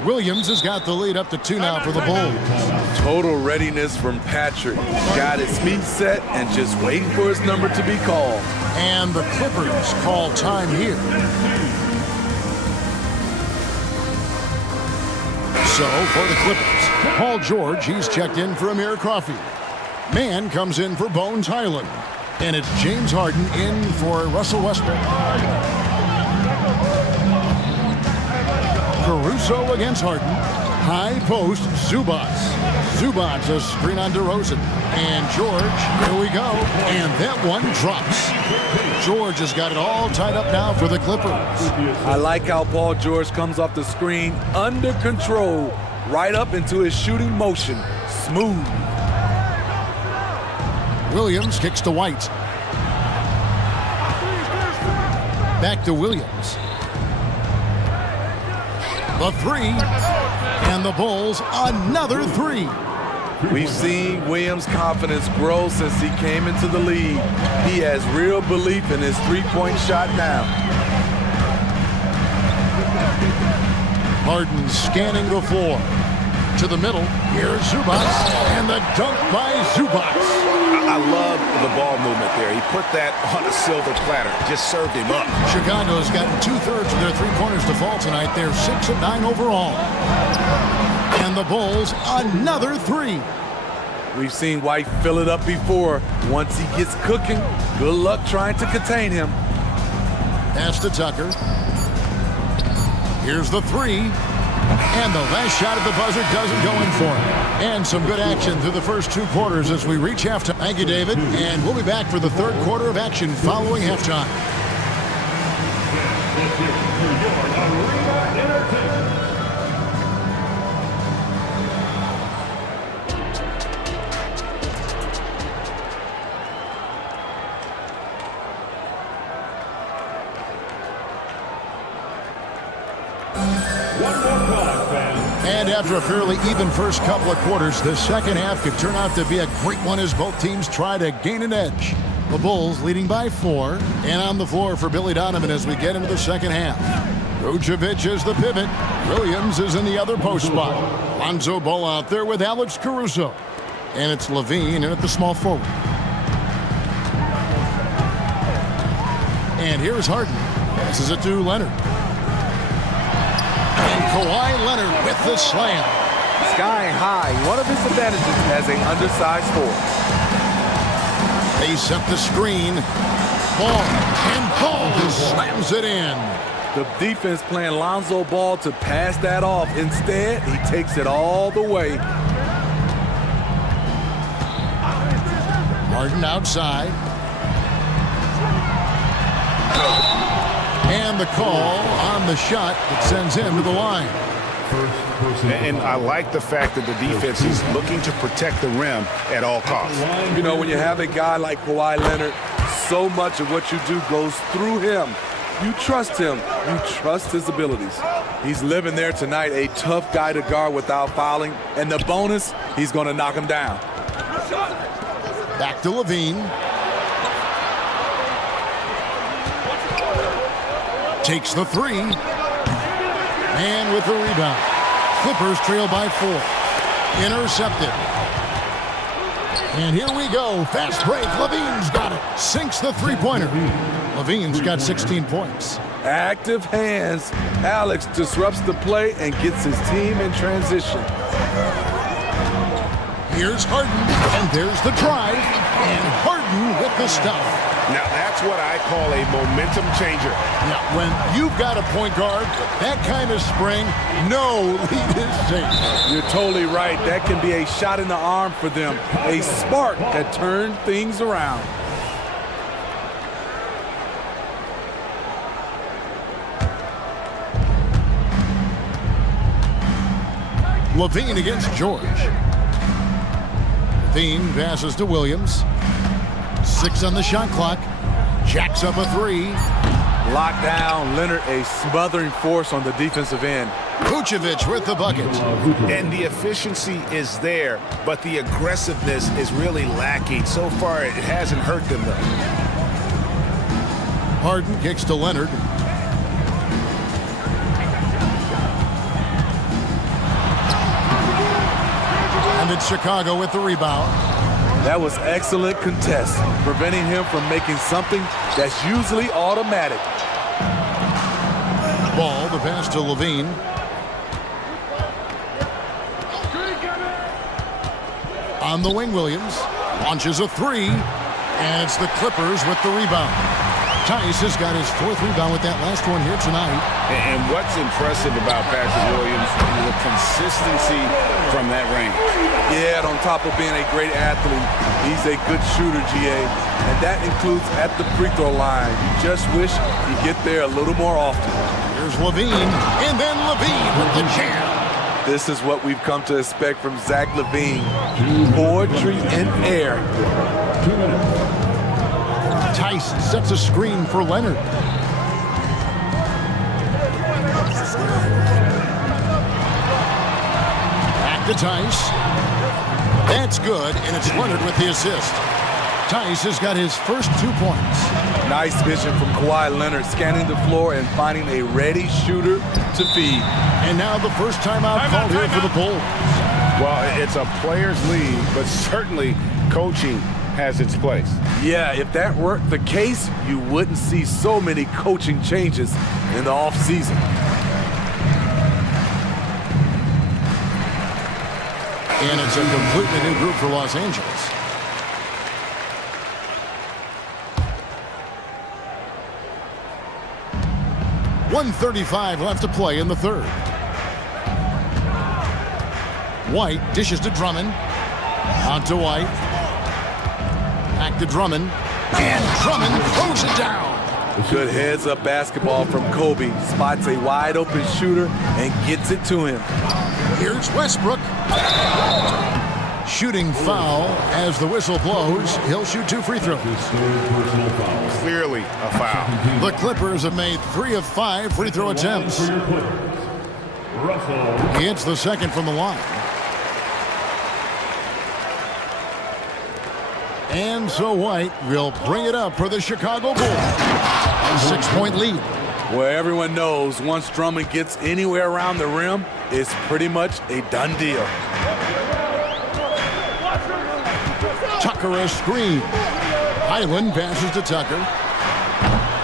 Williams has got the lead up to 2 now for the Bulls. Total readiness from Patrick. Got his feet set and just waiting for his number to be called. And the Clippers call time here. So for the Clippers, Paul George, he's checked in for Amir Coffey. Mann comes in for Bones Highland. And it's James Harden in for Russell Westbrook. Caruso against Harden. High post, Zubats. Zubats a screen on DeRozan. And George, here we go. And that one drops. George has got it all tied up now for the Clippers. I like how Paul George comes off the screen under control, right up into his shooting motion. Smooth. Williams kicks to White. Back to Williams. The 3. And the Bulls, another 3. We've seen Williams' confidence grow since he came into the league. He has real belief in his three-point shot now. Harden scanning the floor. To the middle, here's Zubats, and the dunk by Zubats. I love the ball movement there. He put that on a silver platter, just served him up. Chicago's gotten 2/3 of their three-pointers to fall tonight. They're 6 of 9 overall. And the Bulls, another 3. We've seen White fill it up before. Once he gets cooking, good luck trying to contain him. Pass to Tucker. Here's the 3. And the last shot at the buzzer doesn't go in for him. And some good action through the first 2 quarters as we reach halftime. Thank you, David. And we'll be back for the 3rd quarter of action following halftime. And after a fairly even first couple of quarters, the second half could turn out to be a great one as both teams try to gain an edge. The Bulls leading by 4. And on the floor for Billy Donovan as we get into the second half. Vucevic is the pivot. Williams is in the other post spot. Lonzo Ball out there with Alex Caruso. And it's Levine in at the small forward. And here's Harden. Passes it to Leonard. And Kawhi Leonard with the slam. Sky high. One of his advantages as an undersized forward. They set the screen. Ball. And Ball slams it in. The defense playing Lonzo Ball to pass that off. Instead, he takes it all the way. Harden outside. And the call on the shot that sends him to the line. And I like the fact that the defense is looking to protect the rim at all costs. You know, when you have a guy like Kawhi Leonard, so much of what you do goes through him. You trust him. You trust his abilities. He's living there tonight, a tough guy to guard without fouling. And the bonus, he's going to knock him down. Back to Levine. Takes the 3. And with the rebound. Clippers trail by 4. Intercepted. And here we go. Fast break. Levine's got it. Sinks the three-pointer. Levine's got 16 points. Active hands. Alex disrupts the play and gets his team in transition. Here's Harden. And there's the drive. And Harden with the stuff. Now, that's what I call a momentum changer. Now, when you've got a point guard, that kind of spring, no lead is safe. You're totally right. That can be a shot in the arm for them, a spark that turned things around. Levine against George. Levine passes to Williams. 6 on the shot clock. Jacks up a 3. Locked down. Leonard, a smothering force on the defensive end. Vucevic with the bucket. And the efficiency is there, but the aggressiveness is really lacking. So far, it hasn't hurt them, though. Harden kicks to Leonard. And it's Chicago with the rebound. That was excellent contest, preventing him from making something that's usually automatic. Ball, the pass to Levine. On the wing, Williams launches a 3, and it's the Clippers with the rebound. Tice has got his 4th rebound with that last one here tonight. And what's impressive about Patrick Williams is the consistency from that range. Yeah, on top of being a great athlete, he's a good shooter, GA. And that includes at the free throw line. You just wish he'd get there a little more often. Here's Levine, and then Levine with the jam. This is what we've come to expect from Zach Levine. Poetry in air. Tice sets a screen for Leonard. Back to Tice. That's good, and it's Leonard with the assist. Tice has got his first 2 points. Nice vision from Kawhi Leonard, scanning the floor and finding a ready shooter to feed. And now the first timeout called here for the Bulls. Well, it's a player's league, but certainly coaching has its place. Yeah, if that weren't the case, you wouldn't see so many coaching changes in the offseason. And it's a completely new group for Los Angeles. .135 left to play in the third. White dishes to Drummond. On to White. Back to Drummond. And Drummond throws it down. Good heads-up basketball from Kobe. Spots a wide-open shooter and gets it to him. Here's Westbrook. Shooting foul as the whistle blows. He'll shoot 2 free throws. Clearly a foul. The Clippers have made 3 of 5 free throw attempts. He hits the second from the line. And so White will bring it up for the Chicago Bulls. A 6-point lead. Where everyone knows once Drummond gets anywhere around the rim, it's pretty much a done deal. Tucker a screen. Highland passes to Tucker.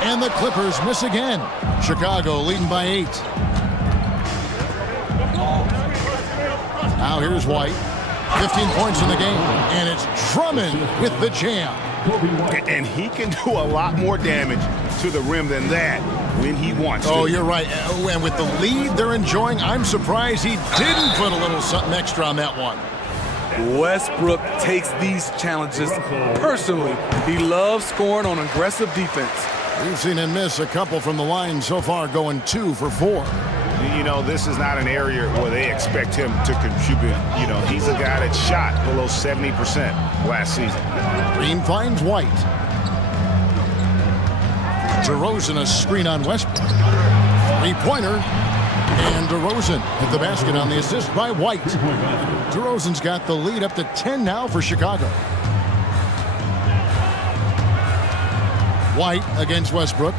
And the Clippers miss again. Chicago leading by 8. Now here's White. 15 points in the game. And it's Drummond with the jam. And he can do a lot more damage to the rim than that when he wants to. Oh, you're right. And with the lead they're enjoying, I'm surprised he didn't put a little something extra on that one. Westbrook takes these challenges personally. He loves scoring on aggressive defense. We've seen him miss a couple from the line so far, going 2 for 4. You know, this is not an area where they expect him to contribute. You know, he's a guy that shot below 70% last season. Green finds White. DeRozan a screen on Westbrook. 3-pointer. And DeRozan at the basket on the assist by White. DeRozan's got the lead up to 10 now for Chicago. White against Westbrook.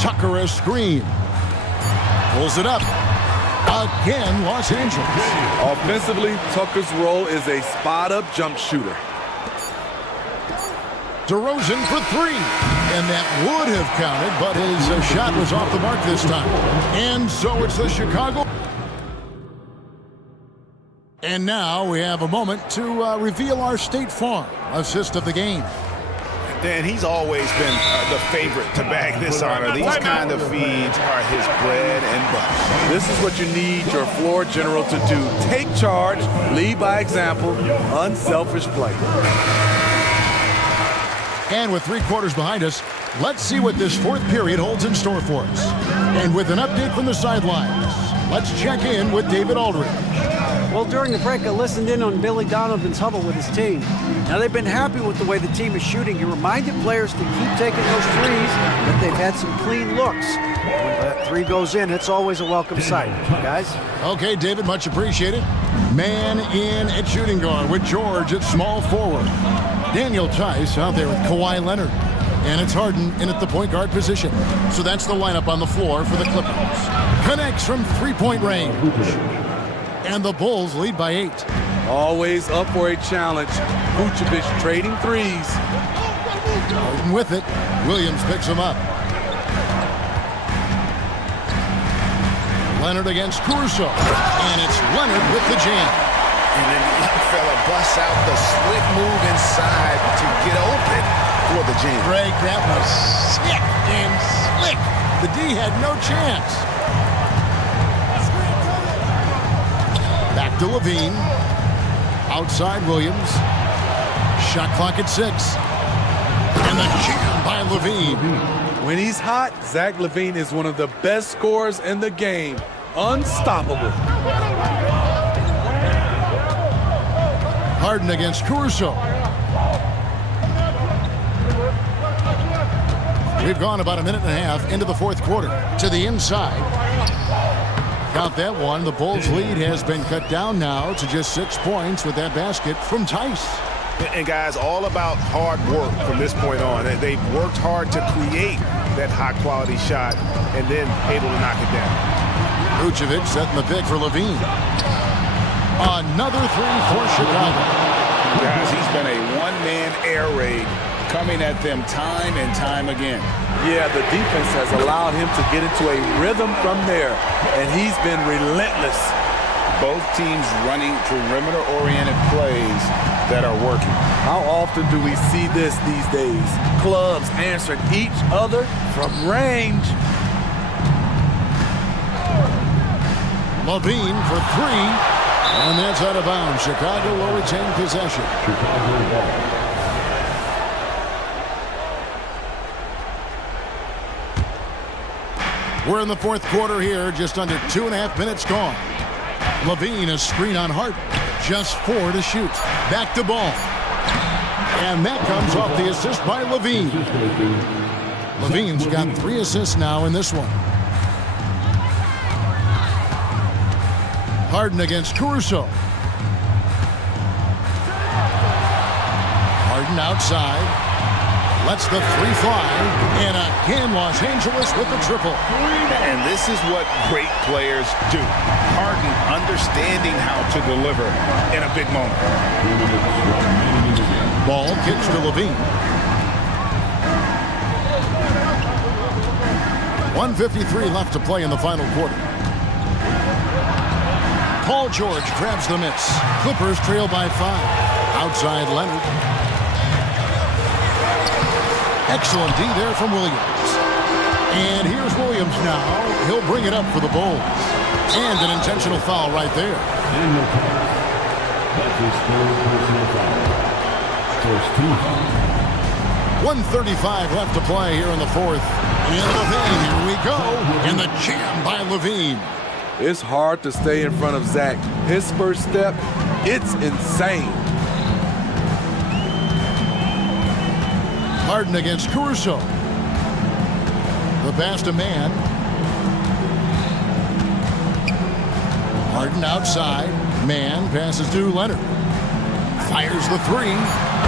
Tucker a screen. Pulls it up. Again, Los Angeles. Offensively, Tucker's role is a spot-up jump shooter. DeRozan for 3. And that would have counted, but his shot was off the mark this time. And so it's the Chicago. And now we have a moment to reveal our State Farm assist of the game. Dan, he's always been the favorite to bag this honor. These kind of feeds are his bread and butter. This is what you need your floor general to do. Take charge, lead by example, unselfish play. And with 3 quarters behind us, let's see what this 4th period holds in store for us. And with an update from the sidelines, let's check in with David Aldridge. Well, during the break, I listened in on Billy Donovan's huddle with his team. Now, they've been happy with the way the team is shooting. He reminded players to keep taking those threes, but they've had some clean looks. When that 3 goes in, it's always a welcome sight. Guys? Okay, David, much appreciated. Man in at shooting guard with George at small forward. Daniel Tice out there with Kawhi Leonard. And it's Harden in at the point guard position. So that's the lineup on the floor for the Clippers. Connects from 3-point range. And the Bulls lead by 8. Always up for a challenge. Vucevic trading threes. Harden with it. Williams picks him up. Leonard against Caruso. And it's Leonard with the jam. And then the young fella busts out the slick move inside to get open for the jam. Greg, that was sick and slick. The D had no chance. Back to Levine. Outside Williams. Shot clock at 6. And the jam by Levine. When he's hot, Zach LaVine is one of the best scorers in the game. Unstoppable. Harden against Caruso. We've gone about a minute and a half into the 4th quarter. To the inside. Count that one. The Bulls' lead has been cut down now to just 6 points with that basket from Tice. And guys, all about hard work from this point on. They've worked hard to create that high-quality shot and then able to knock it down. Vucevic setting the pick for Levine. Another 3 for Chicago. Guys, he's been a one-man air raid coming at them time and time again. Yeah, the defense has allowed him to get into a rhythm from there, and he's been relentless. Both teams running perimeter-oriented plays that are working. How often do we see this these days? Clubs answering each other from range. Levine for 3, and that's out of bounds. Chicago will retain possession. We're in the 4th quarter here, just under 2.5 minutes gone. Levine, a screen on Harden. Just 4 to shoot. Back to ball. And that comes off the assist by Levine. Levine's got 3 assists now in this one. Harden against Caruso. Harden outside. Lets the 3 fly. And again, Los Angeles with the triple. And this is what great players do. Harden understanding how to deliver in a big moment. Ball kicks to Levine. 1:53 left to play in the final quarter. Paul George grabs the miss. Clippers trail by 5. Outside Leonard. Excellent D there from Williams. And here's Williams now. He'll bring it up for the Bulls. And an intentional foul right there. That's his 3rd personal foul. First team foul. 1:35 left to play here in the 4th. And Levine, here we go. And the jam by Levine. It's hard to stay in front of Zach. His first step, it's insane. Harden against Caruso. The pass to man. Harden outside. Man passes to Leonard. Fires the 3.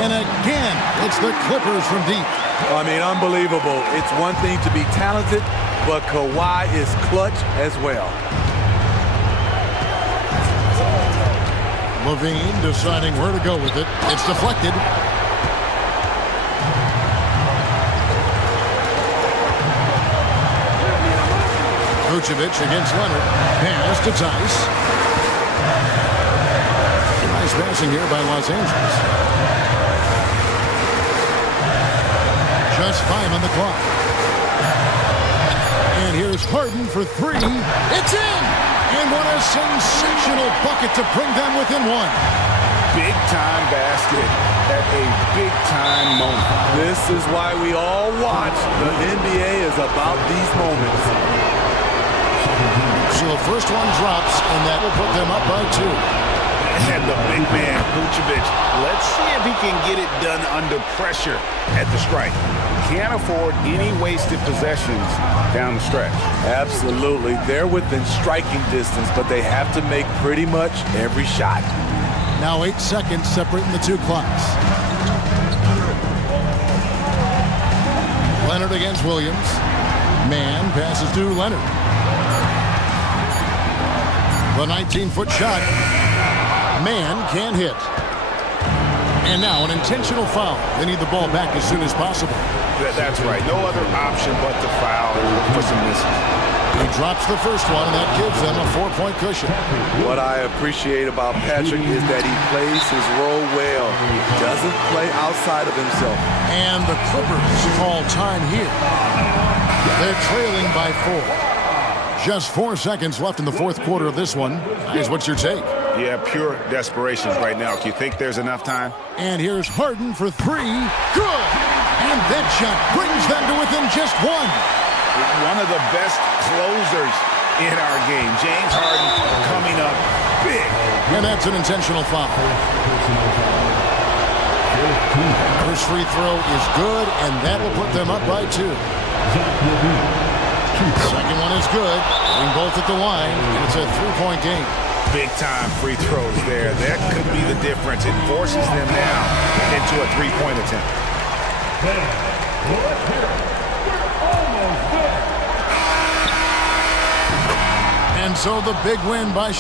And again, it's the Clippers from deep. I mean, unbelievable. It's one thing to be talented, but Kawhi is clutch as well. Levine deciding where to go with it. It's deflected. Vucevic against Leonard. Pass to Tice. pass passing here by Los Angeles. Just 5 on the clock. And here's Harden for 3. It's in! And what a sensational bucket to bring them within 1. Big-time basket at a big-time moment. This is why we all watch. The NBA is about these moments. So the first one drops, and that will put them up by 2. And the big man, Vucevic, let's see if he can get it done under pressure at the strike. Can't afford any wasted possessions down the stretch. Absolutely. They're within striking distance, but they have to make pretty much every shot. Now 8 seconds separating the two clocks. Leonard against Williams. Man passes to Leonard. The 19-foot shot. Man can't hit. And now an intentional foul. They need the ball back as soon as possible. That's right. No other option but to foul for some misses. He drops the first one, and that gives them a 4-point cushion. What I appreciate about Patrick is that he plays his role well. He doesn't play outside of himself. And the Clippers call time here. They're trailing by 4. Just 4 seconds left in the fourth quarter of this one. Guys, what's your take? Yeah, pure desperation right now. Do you think there's enough time? And here's Harden for 3. Good! And that shot brings them to within just 1. One of the best closers in our game. James Harden coming up big. And that's an intentional foul. First free throw is good, and that will put them up by 2. Second one is good. Bring both at the line, and it's a 3-point game. Big-time free throws there. That could be the difference. It forces them now into a 3-point attempt. And so the big win by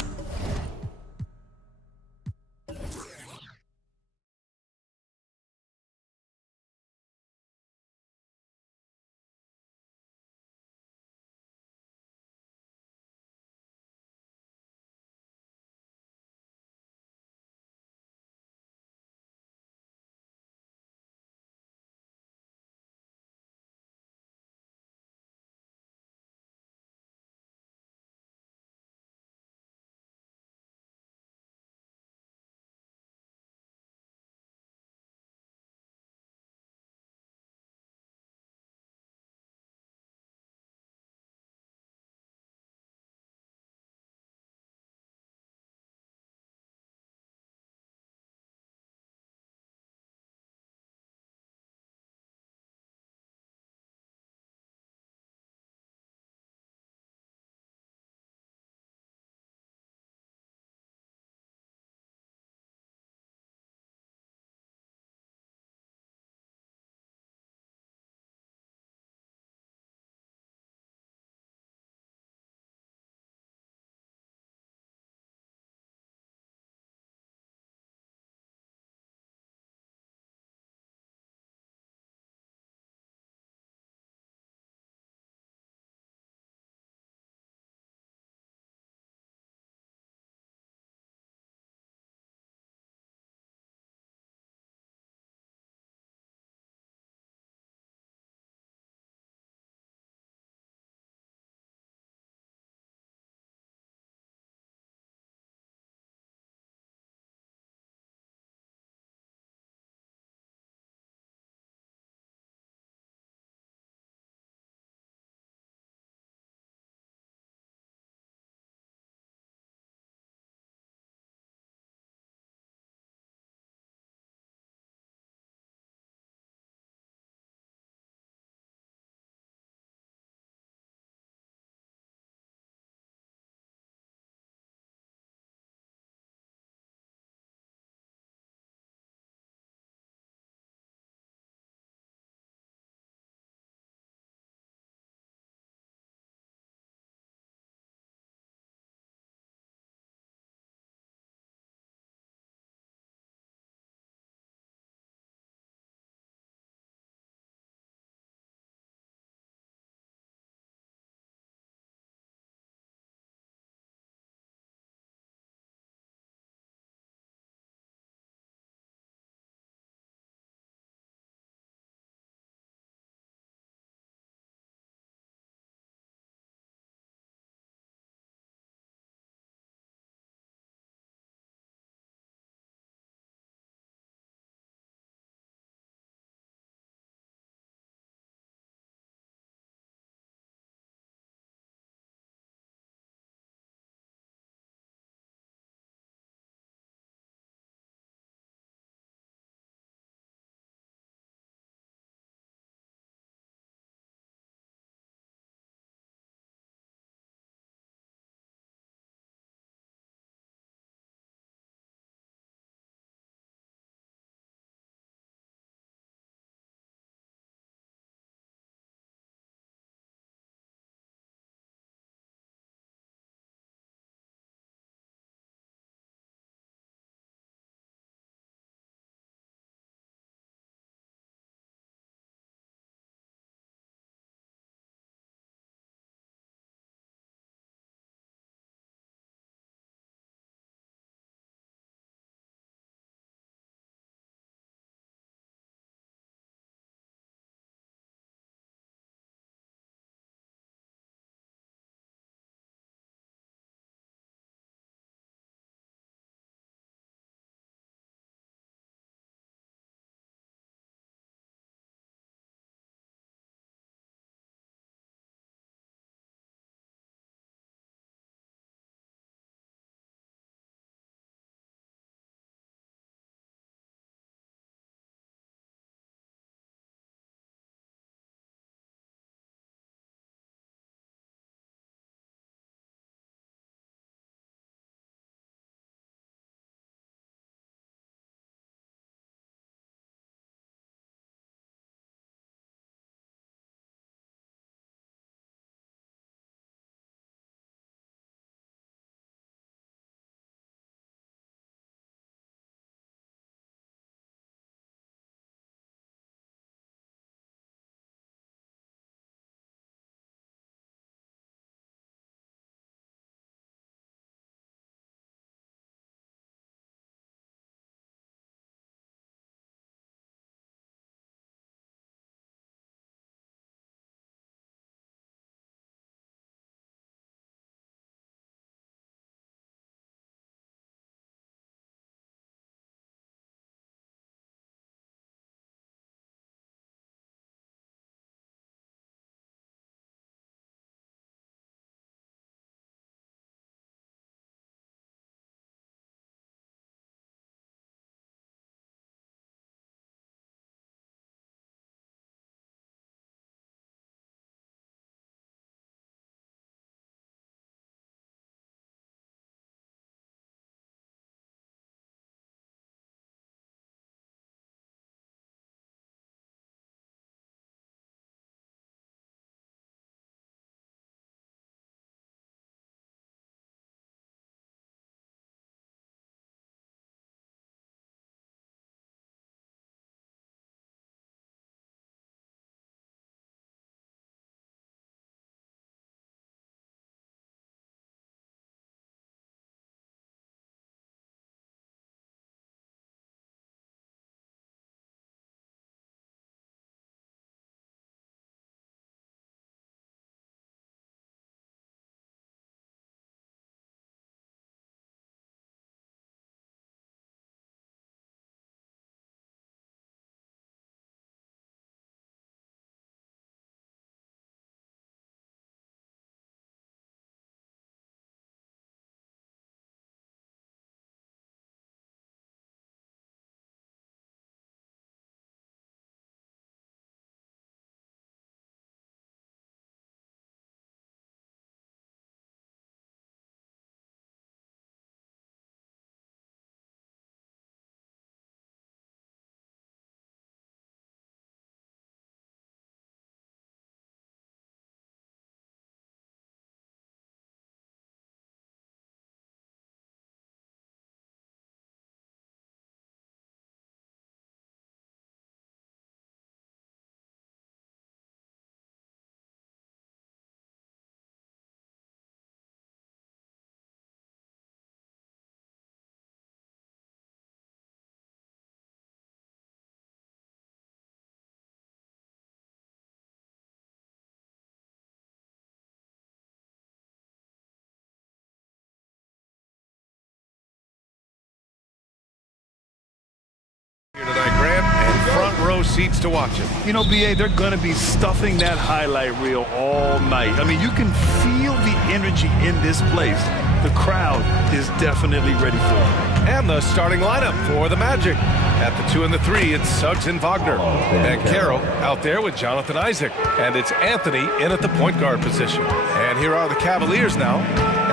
seats to watch it. You know, BA, they're going to be stuffing that highlight reel all night. I mean, you can feel the energy in this place. The crowd is definitely ready for it. And the starting lineup for the Magic. At the 2 and the 3, it's Suggs and Wagner. And Carroll out there with Jonathan Isaac. And it's Anthony in at the point guard position. And here are the Cavaliers now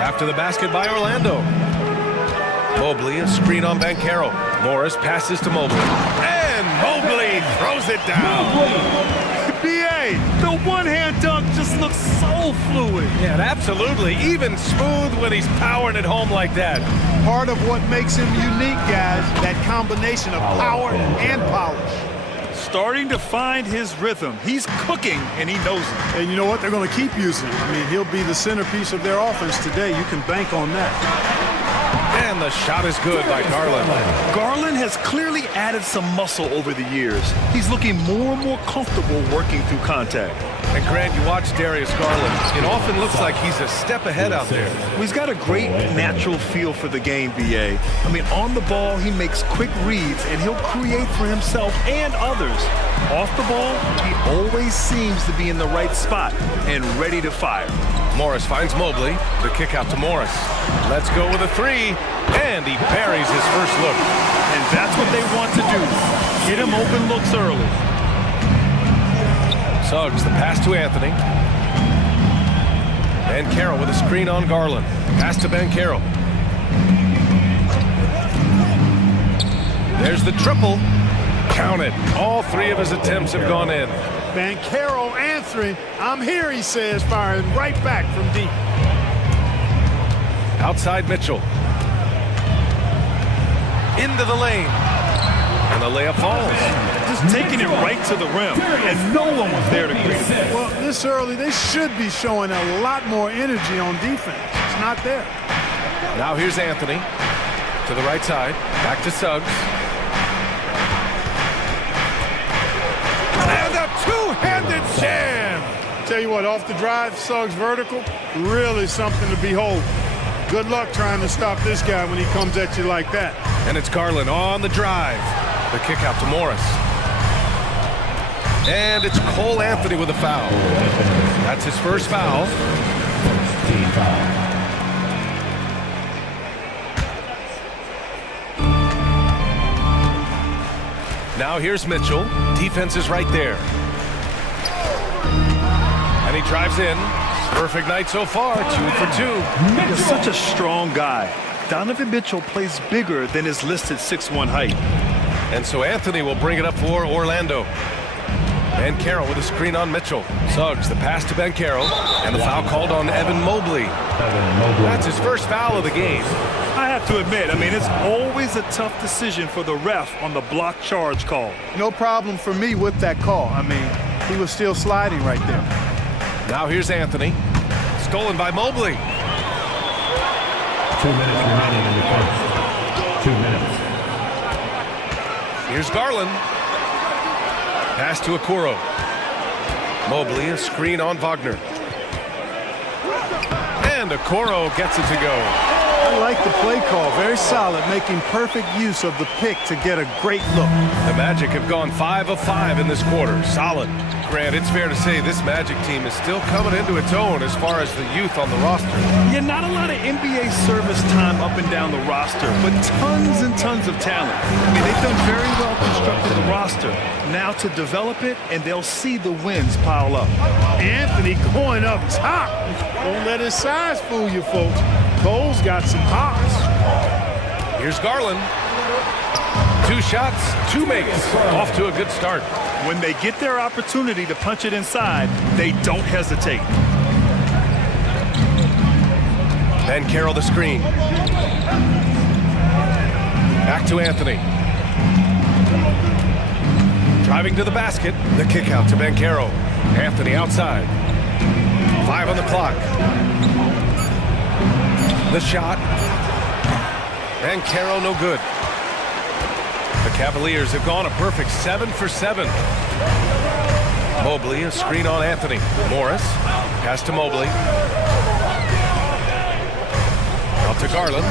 after the basket by Orlando. Mobley, a screen on Banchero. Morris passes to Mobley. And Mobley throws it down. BA, the one-hand dunk just looks so fluid. Yeah, absolutely. Even smooth when he's powering it home like that. Part of what makes him unique, guys, that combination of power and polish. Starting to find his rhythm. He's cooking, and he knows it. And you know what? They're going to keep using him. I mean, he'll be the centerpiece of their offense today. You can bank on that. And the shot is good by Garland. Garland has clearly added some muscle over the years. He's looking more and more comfortable working through contact. And Grant, you watch Darius Garland. It often looks like he's a step ahead out there. Well, he's got a great natural feel for the game, BA. I mean, on the ball, he makes quick reads, and he'll create for himself and others. Off the ball, he always seems to be in the right spot and ready to fire. Morris finds Mobley. The kick out to Morris. Let's go with a 3. And he buries his first look. And that's what they want to do. Get him open looks early. Suggs, the pass to Anthony. Banchero with a screen on Garland. Pass to Banchero. There's the triple. Count it. All 3 of his attempts have gone in. Banchero answering. I'm here, he says, firing right back from deep. Outside Mitchell. Into the lane. And the layup falls. Just taking it right to the rim. And no one was there to greet him. Well, this early, they should be showing a lot more energy on defense. It's not there. Now here's Anthony. To the right side. Back to Suggs. And a two-handed jam. Tell you what, off the drive, Suggs vertical, really something to behold. Good luck trying to stop this guy when he comes at you like that. And it's Garland on the drive. The kick out to Morris. And it's Cole Anthony with a foul. That's his first foul. Team foul. Now here's Mitchell. Defense is right there. And he drives in. Perfect night so far, 2 for 2. He's such a strong guy. Donovan Mitchell plays bigger than his listed 6'1" height. And so Anthony will bring it up for Orlando. Banchero with a screen on Mitchell. Suggs, the pass to Banchero. And the foul called on Evan Mobley. That's his first foul of the game. I have to admit, I mean, it's always a tough decision for the ref on the block charge call. No problem for me with that call. I mean, he was still sliding right there. Now here's Anthony. Stolen by Mobley. 2 minutes remaining in the first. 2 minutes. Here's Garland. Pass to Okoro. Mobley, a screen on Wagner. And Okoro gets it to go. I like the play call. Very solid, making perfect use of the pick to get a great look. The Magic have gone 5 of 5 in this quarter. Solid. Grant, it's fair to say this Magic team is still coming into its own as far as the youth on the roster. Yeah, not a lot of NBA service time up and down the roster, but tons and tons of talent. I mean, they've done very well constructing the roster. Now to develop it, and they'll see the wins pile up. Anthony going up top. Don't let his size fool you, folks. Cole's got some hops. Here's Garland. 2 shots, 2 makes. Off to a good start. When they get their opportunity to punch it inside, they don't hesitate. Banchero the screen. Back to Anthony. Driving to the basket. The kick out to Banchero. Anthony outside. 5 on the clock. The shot. Banchero no good. The Cavaliers have gone a perfect 7 for 7. Mobley, a screen on Anthony. Morris, pass to Mobley. Out to Garland.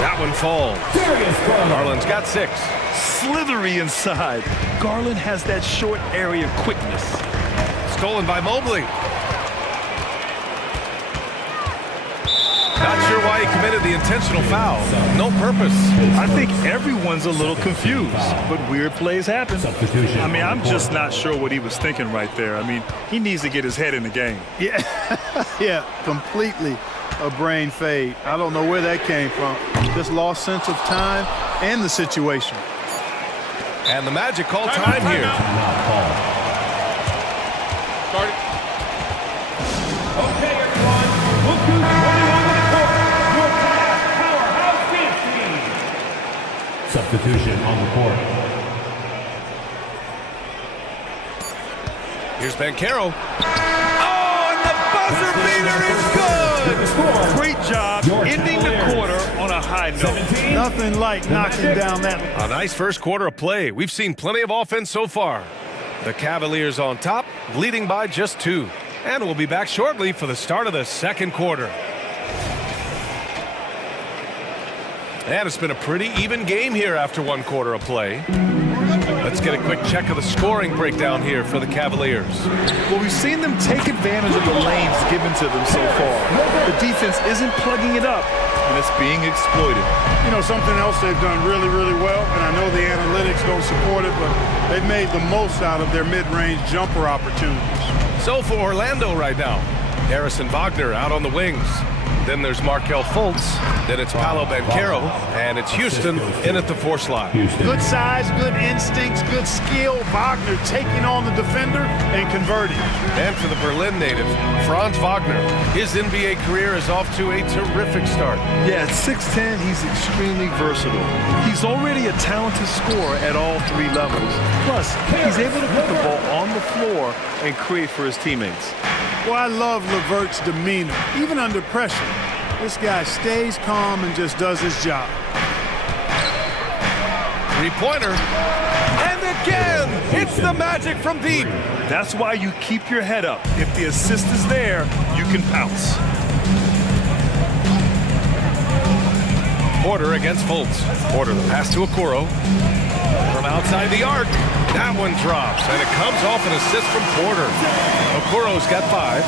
That one falls. Garland's got 6. Slithery inside. Garland has that short area quickness. Stolen by Mobley. Not sure why he committed the intentional foul. No purpose. I think everyone's a little confused, but weird plays happen. I mean, I'm just not sure what he was thinking right there. I mean, he needs to get his head in the game. Yeah, yeah, completely a brain fade. I don't know where that came from. Just lost sense of time and the situation. And the Magic call time here. Start it. Okay, everyone. Look who's running onto the court. Your powerhouse dance team. Substitution on the court. Here's Banchero. Oh, and the buzzer beater is good! Great job ending the quarter on a high note. Nothing like knocking down that. A nice first quarter of play. We've seen plenty of offense so far. The Cavaliers on top, leading by just 2. And we'll be back shortly for the start of the second quarter. And it's been a pretty even game here after 1 quarter of play. Let's get a quick check of the scoring breakdown here for the Cavaliers. Well, we've seen them take advantage of the lanes given to them so far. The defense isn't plugging it up, and it's being exploited. You know, something else they've done really, really well, and I know the analytics don't support it, but they've made the most out of their mid-range jumper opportunities. So for Orlando right now, Harrison Wagner out on the wings. Then there's Markelle Fultz. Then it's Paolo Banchero. And it's Houston in at the 4 slot. Good size, good instincts, good skill. Wagner taking on the defender and converting. And for the Berlin native, Franz Wagner. His NBA career is off to a terrific start. Yeah, at 6'10", he's extremely versatile. He's already a talented scorer at all 3 levels. Plus, he's able to put the ball on the floor and create for his teammates. Well, I love LeVert's demeanor, even under pressure. This guy stays calm and just does his job. 3-pointer. And again, it's the Magic from deep. That's why you keep your head up. If the assist is there, you can pounce. Porter against Fultz. Porter the pass to Okoro. From outside the arc. That one drops, and it comes off an assist from Porter. Okoro's got 5.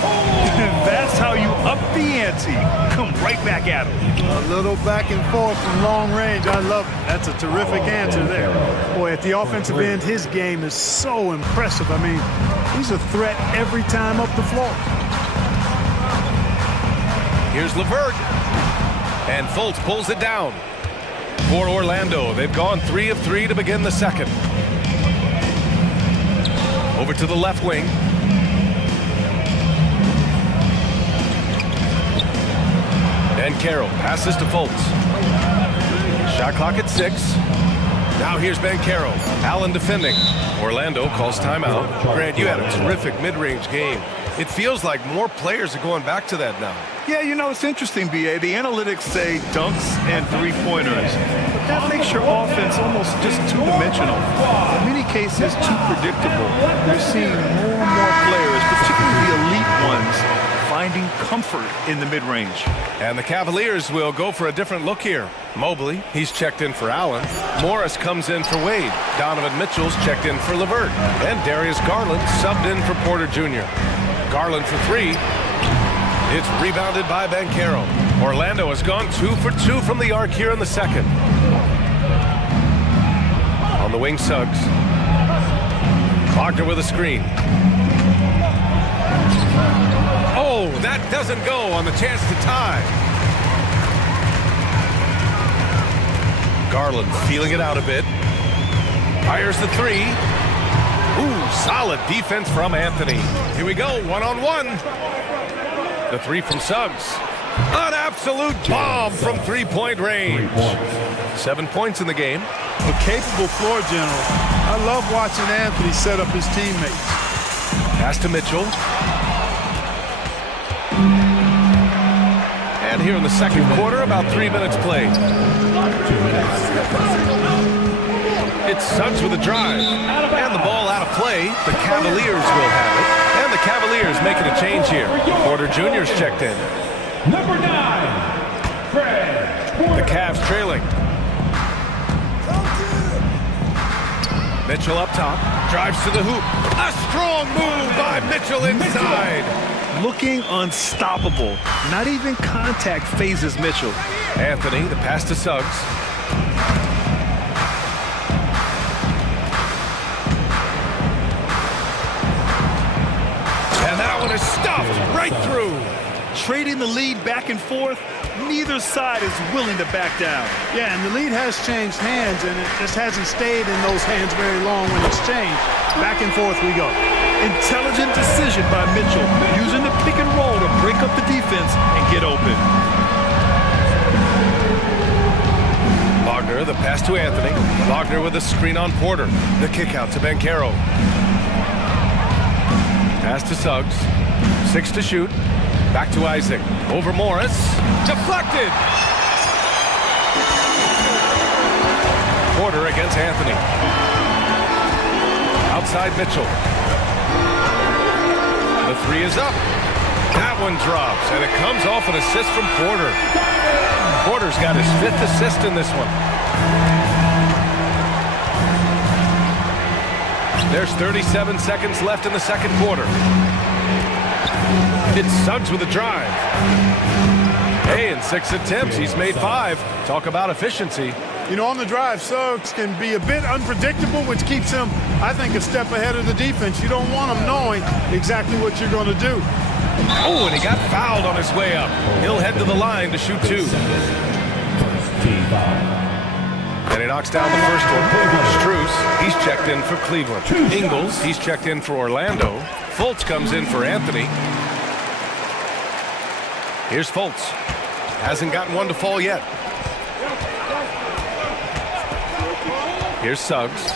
That's how you up the ante. Come right back at him. A little back and forth from long range. I love it. That's a terrific answer there. Boy, at the offensive end, his game is so impressive. I mean, he's a threat every time up the floor. Here's LeVert. And Fultz pulls it down. For Orlando, they've gone 3 of 3 to begin the second. Over to the left wing. Banchero passes to Fultz. Shot clock at 6. Now here's Banchero. Allen defending. Orlando calls timeout. Grant, you had a terrific mid-range game. It feels like more players are going back to that now. Yeah, you know, it's interesting, B.A. The analytics say dunks and 3-pointers. But that makes your offense almost just two-dimensional. In many cases, too predictable. You're seeing more and more players, particularly the elite ones, finding comfort in the mid-range. And the Cavaliers will go for a different look here. Mobley, he's checked in for Allen. Morris comes in for Wade. Donovan Mitchell's checked in for LeVert. And Darius Garland subbed in for Porter Jr. Garland for 3. It's rebounded by Banchero. Orlando has gone 2 for 2 from the arc here in the second. On the wing, Suggs. Wagner with a screen. Oh, that doesn't go on the chance to tie. Garland feeling it out a bit. Fires the 3. Ooh, solid defense from Anthony. Here we go, one-on-one. The 3 from Suggs. An absolute bomb from 3-point range. 7 points in the game. A capable floor general. I love watching Anthony set up his teammates. Pass to Mitchell. And here in the second quarter, about 3 minutes played. It's Suggs with a drive. And the ball out of play. The Cavaliers will have it. And the Cavaliers making a change here. Porter Jr.'s checked in. Number 9, Fred The Cavs trailing. Mitchell up top, drives to the hoop. A strong move by Mitchell inside. Looking unstoppable. Not even contact phases Mitchell. Anthony, the pass to Suggs. And that one is stuffed right through. Trading the lead back and forth, neither side is willing to back down. Yeah, and the lead has changed hands, and it just hasn't stayed in those hands very long when it's changed. Back and forth we go. Intelligent decision by Mitchell, using the pick and roll to break up the defense and get open. Wagner, the pass to Anthony. Wagner with a screen on Porter. The kick out to Banchero. Pass to Suggs. 6 to shoot. Back to Isaac. Over Morris. Deflected. Porter against Anthony. Outside Mitchell. The three is up. That one drops, and it comes off an assist from Porter. Porter's got his 5th assist in this one. There's 37 seconds left in the second quarter. It's Suggs with a drive. Hey, in 6 attempts, he's made 5. Talk about efficiency. You know, on the drive, Suggs can be a bit unpredictable, which keeps him, I think, a step ahead of the defense. You don't want him knowing exactly what you're going to do. Oh, and he got fouled on his way up. He'll head to the line to shoot 2. And he knocks down the first one. Strus, he's checked in for Cleveland. Ingles, he's checked in for Orlando. Fultz comes in for Anthony. Here's Fultz. Hasn't gotten one to fall yet. Here's Suggs.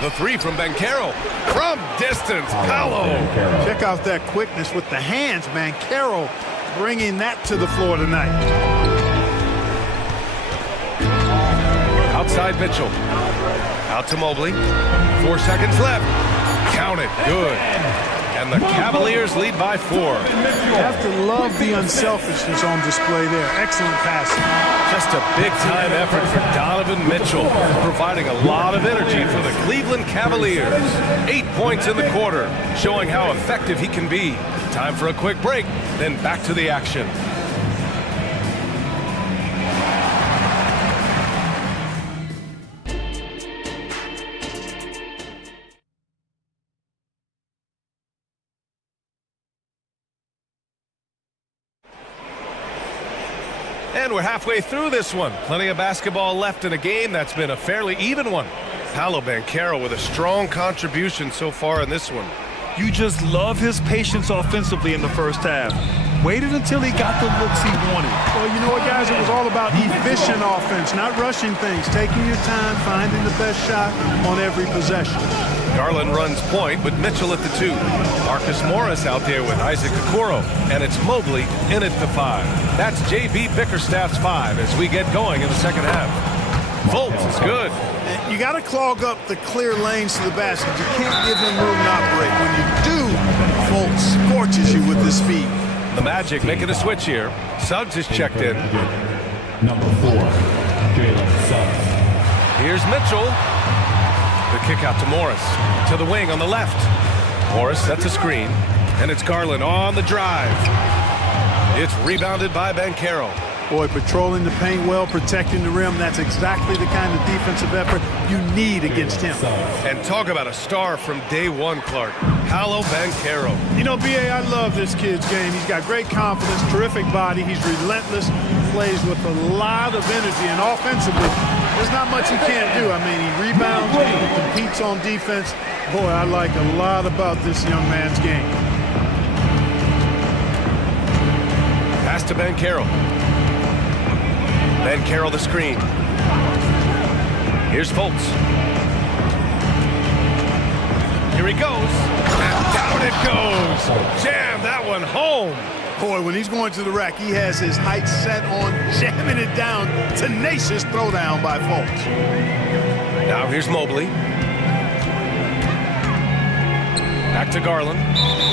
The 3 from Banchero. From distance, Paolo. Check out that quickness with the hands, Banchero bringing that to the floor tonight. Outside Mitchell. Out to Mobley. 4 seconds left. Count it. Good. And the Cavaliers lead by 4. You have to love the unselfishness on display there. Excellent passing. Just a big-time effort for Donovan Mitchell, providing a lot of energy for the Cleveland Cavaliers. 8 points in the quarter, showing how effective he can be. Time for a quick break, then back to the action. And we're halfway through this one. Plenty of basketball left in a game that's been a fairly even one. Paolo Banchero with a strong contribution so far in this one. You just love his patience offensively in the first half. Waited until he got the looks he wanted. Well, you know what, guys? It was all about efficient offense, not rushing things, taking your time, finding the best shot on every possession. Garland runs point with Mitchell at the 2. Marcus Morris out there with Isaac Okoro. And it's Mobley in at the 5. That's J.B. Bickerstaff's 5 as we get going in the second half. Fultz is good. You got to clog up the clear lanes to the basket. You can't give him room to operate. When you do, Fultz scorches you with his speed. The Magic making a switch here. Suggs is checked in. Number 4, Jalen Suggs. Here's Mitchell. The kick out to Morris. To the wing on the left. Morris sets a screen. And it's Garland on the drive. It's rebounded by Banchero. Boy, patrolling the paint well, protecting the rim. That's exactly the kind of defensive effort you need against him. And talk about a star from day one, Clark. Paolo Banchero. You know, B.A., I love this kid's game. He's got great confidence, terrific body. He's relentless, plays with a lot of energy. And offensively, there's not much he can't do. I mean, he rebounds, he competes on defense. Boy, I like a lot about this young man's game. Pass to Banchero. Banchero the screen. Here's Fultz. Here he goes. And down it goes. Jam that one home. Boy, when he's going to the rack, he has his height set on jamming it down. Tenacious throwdown by Fultz. Now here's Mobley. Back to Garland.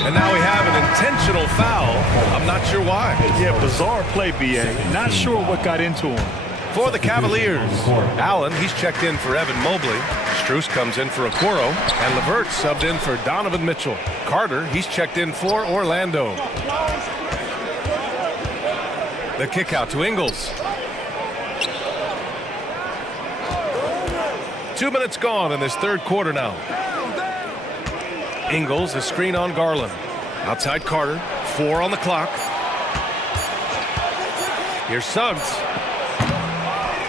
And now we have an intentional foul. I'm not sure why. Yeah, bizarre play, B.A. Not sure what got into him. For the Cavaliers, Allen, he's checked in for Evan Mobley. Strus comes in for Okoro. And Levert subbed in for Donovan Mitchell. Carter, he's checked in for Orlando. The kick out to Ingles. 2 minutes gone in this third quarter now. Ingles, a screen on Garland. Outside Carter, 4 on the clock. Here's Suggs.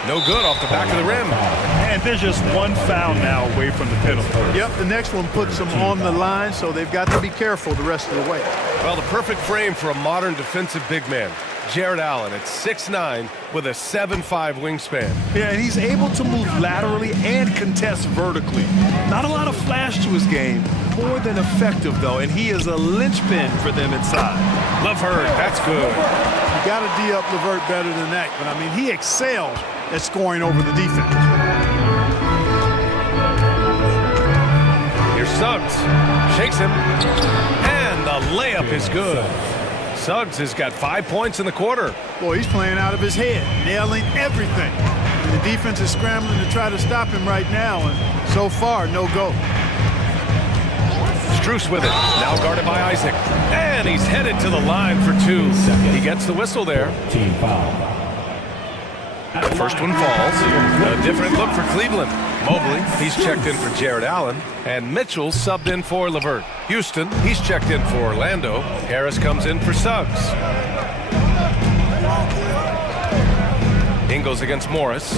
No good off the back of the rim. And there's just one foul now away from the penalty. Yep, the next one puts them on the line, so they've got to be careful the rest of the way. Well, the perfect frame for a modern defensive big man. Jared Allen at 6'9" with a 7'5" wingspan. Yeah, and he's able to move laterally and contest vertically. Not a lot of flash to his game, more than effective, though, and he is a linchpin for them inside. Levert, that's good. You got to D up Levert better than that, but, I mean, he excels at scoring over the defense. Here's Suggs. Shakes him. And the layup is good. Suggs has got 5 points in the quarter. Boy, he's playing out of his head, nailing everything. And the defense is scrambling to try to stop him right now, and so far, no go. Strus with it, now guarded by Isaac. And he's headed to the line for 2. He gets the whistle there. Team foul. The first one falls. A different look for Cleveland. Mobley, he's checked in for Jared Allen. And Mitchell subbed in for Levert. Houston, he's checked in for Orlando. Harris comes in for Suggs. Ingles against Morris.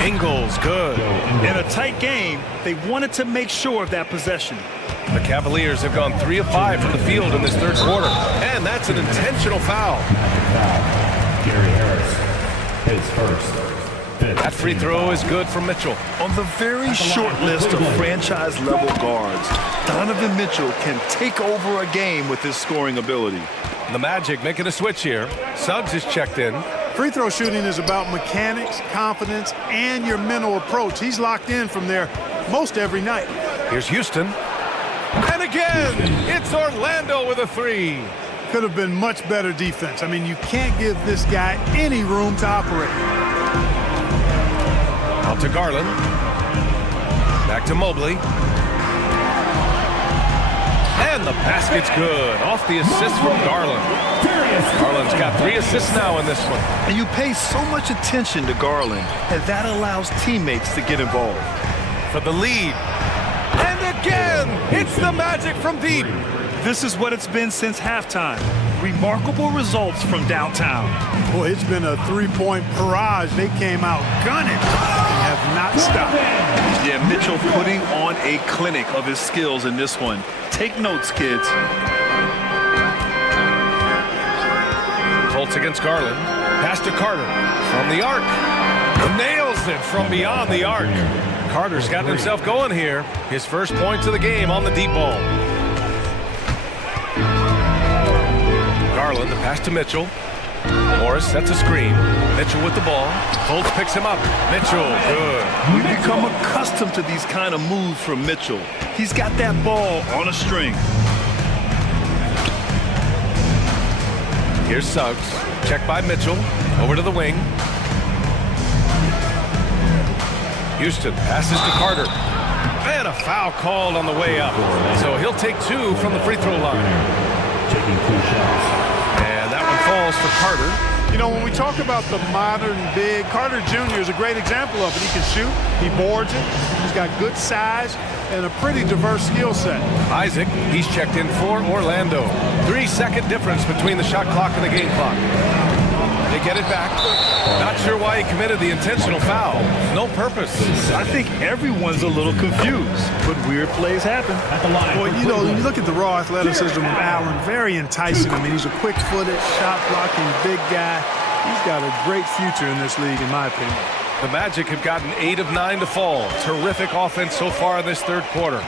Ingles, good. In a tight game, they wanted to make sure of that possession. The Cavaliers have gone 3 of 5 from the field in this third quarter. And that's an intentional foul. Gary Harris, his first. That free throw is good from Mitchell. On the very short list of franchise-level guards, Donovan Mitchell can take over a game with his scoring ability. The Magic making a switch here. Suggs is checked in. Free throw shooting is about mechanics, confidence, and your mental approach. He's locked in from there most every night. Here's Houston. And again, it's Orlando with a 3. Could have been much better defense. I mean, you can't give this guy any room to operate. Out to Garland. Back to Mobley. And the basket's good. Off the assist from Garland. Garland's got 3 assists now in this one. And you pay so much attention to Garland, and that allows teammates to get involved. For the lead. And again, it's the Magic from deep. This is what it's been since halftime. Remarkable results from downtown. Boy, it's been a three-point barrage. They came out gunning and have not stopped. Yeah, Mitchell putting on a clinic of his skills in this one. Take notes, kids. Fultz against Garland. Pass to Carter. From the arc. Nails it from beyond the arc. Carter's gotten himself going here. His first points of the game on the deep ball. Garland, the pass to Mitchell. Morris sets a screen. Mitchell with the ball. Fultz picks him up. Mitchell, good. We've become accustomed to these kind of moves from Mitchell. He's got that ball on a string. Here's Suggs. Check by Mitchell. Over to the wing. Houston passes to Carter. And a foul called on the way up. So he'll take 2 from the free throw line. Taking 2 shots. And that one falls for Carter. You know, when we talk about the modern big, Carter Jr. is a great example of it. He can shoot, he boards it, he's got good size, and a pretty diverse skill set. Isaac, he's checked in for Orlando. 3-second difference between the shot clock and the game clock. They get it back. Not sure why he committed the intentional foul. No purpose. I think everyone's a little confused, but weird plays happen. Well, you know, when you look at the raw athleticism of Allen, very enticing. I mean, he's a quick-footed, shot-blocking, big guy. He's got a great future in this league, in my opinion. The Magic have gotten 8 of 9 to fall. Terrific offense so far in this third quarter.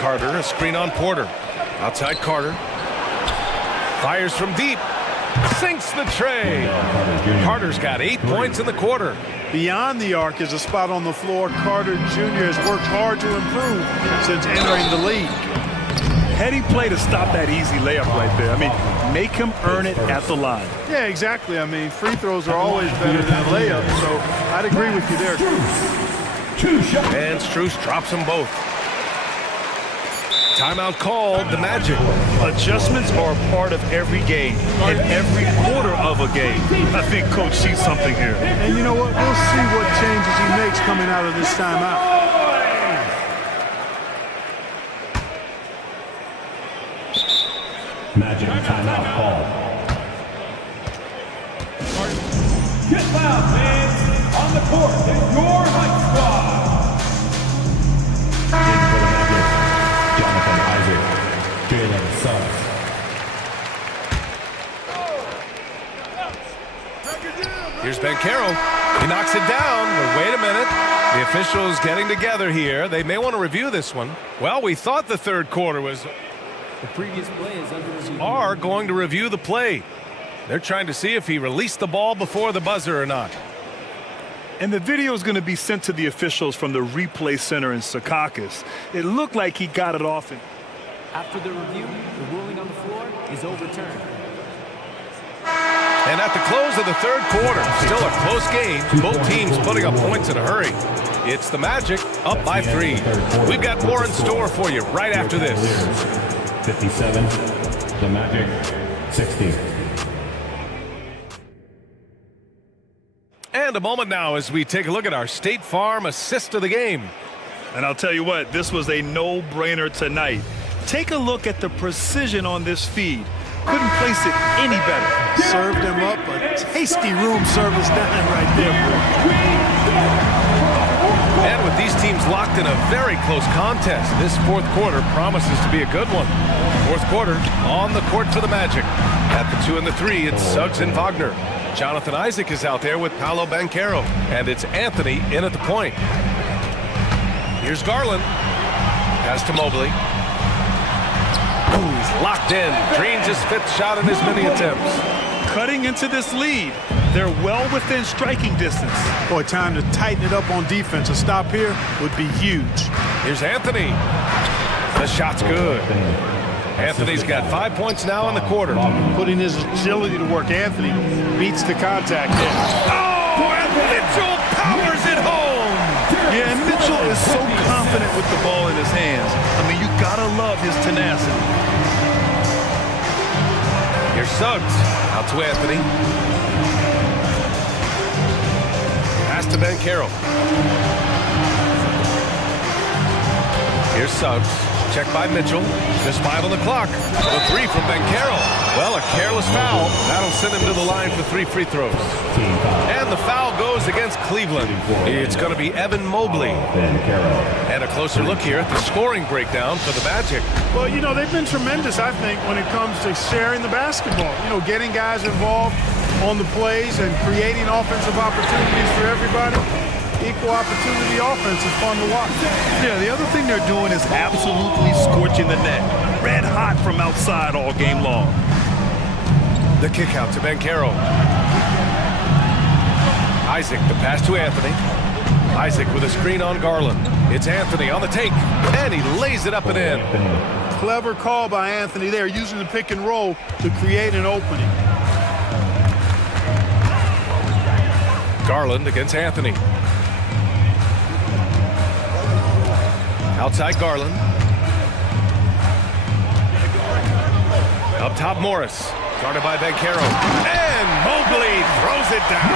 Carter, a screen on Porter. Outside Carter. Fires from deep. Sinks the tray. Carter's got 8 points in the quarter. Beyond the arc is a spot on the floor Carter Jr. has worked hard to improve since entering the league. Heady play to stop that easy layup right there. I mean, make him earn it at the line. Yeah, exactly. I mean, free throws are always better than layups, so I'd agree with you there. And Strus drops them both. Timeout called, the Magic. Adjustments are a part of every game, and every quarter of a game. I think Coach sees something here. And you know what? We'll see what changes he makes coming out of this timeout. Magic timeout call. Get loud, fans. On the court is your hype squad. Jonathan Isaac, Jalen Suggs. Here's Bankero. He knocks it down. But wait a minute. The officials getting together here. They may want to review this one. Well, we thought the third quarter was... The previous play is under review. Are going to review the play. They're trying to see if he released the ball before the buzzer or not. And the video is going to be sent to the officials from the replay center in Secaucus. It looked like he got it off. After the review, the ruling on the floor is overturned. And at the close of the third quarter, still a close game. Both teams putting up points in a hurry. It's the Magic up by 3. We've got more in store for you right after this. 57, the Magic, 60. And a moment now as we take a look at our State Farm assist of the game. And I'll tell you what, this was a no-brainer tonight. Take a look at the precision on this feed. Couldn't place it any better. Served him up a tasty room service dime right there, boy. And with these teams locked in a very close contest, this fourth quarter promises to be a good one. Fourth quarter on the court for the Magic. At the 2 and the 3, it's Suggs and Wagner. Jonathan Isaac is out there with Paolo Bankero. And it's Anthony in at the point. Here's Garland. Pass to Mobley. Ooh, he's locked in. Drains his 5th shot in his many attempts. Cutting into this lead. They're well within striking distance. Boy, time to tighten it up on defense. A stop here would be huge. Here's Anthony. The shot's good. Anthony's got 5 points now in the quarter. Putting his agility to work, Anthony beats the contact. Oh, and Mitchell powers it home. Yeah, and Mitchell is so confident with the ball in his hands. I mean, you gotta love his tenacity. Here's Suggs. Out to Anthony. Pass to Bankero. Here's Suggs. Check by Mitchell. Just 5 on the clock. The 3 from Bankero. Well, a careless foul. That'll send him to the line for 3 free throws. And the foul goes against Cleveland. It's going to be Evan Mobley. And a closer look here at the scoring breakdown for the Magic. Well, you know, they've been tremendous, I think, when it comes to sharing the basketball. You know, getting guys involved on the plays and creating offensive opportunities for everybody. Equal opportunity offense is fun to watch. Yeah, the other thing they're doing is absolutely scorching the net. Red hot from outside all game long. The kick out to Bankero. Isaac, the pass to Anthony. Isaac with a screen on Garland. It's Anthony on the take, and he lays it up and in. Clever call by Anthony there, using the pick and roll to create an opening. Garland against Anthony. Outside Garland. Up top Morris. Guarded by Bankero. And Mobley throws it down.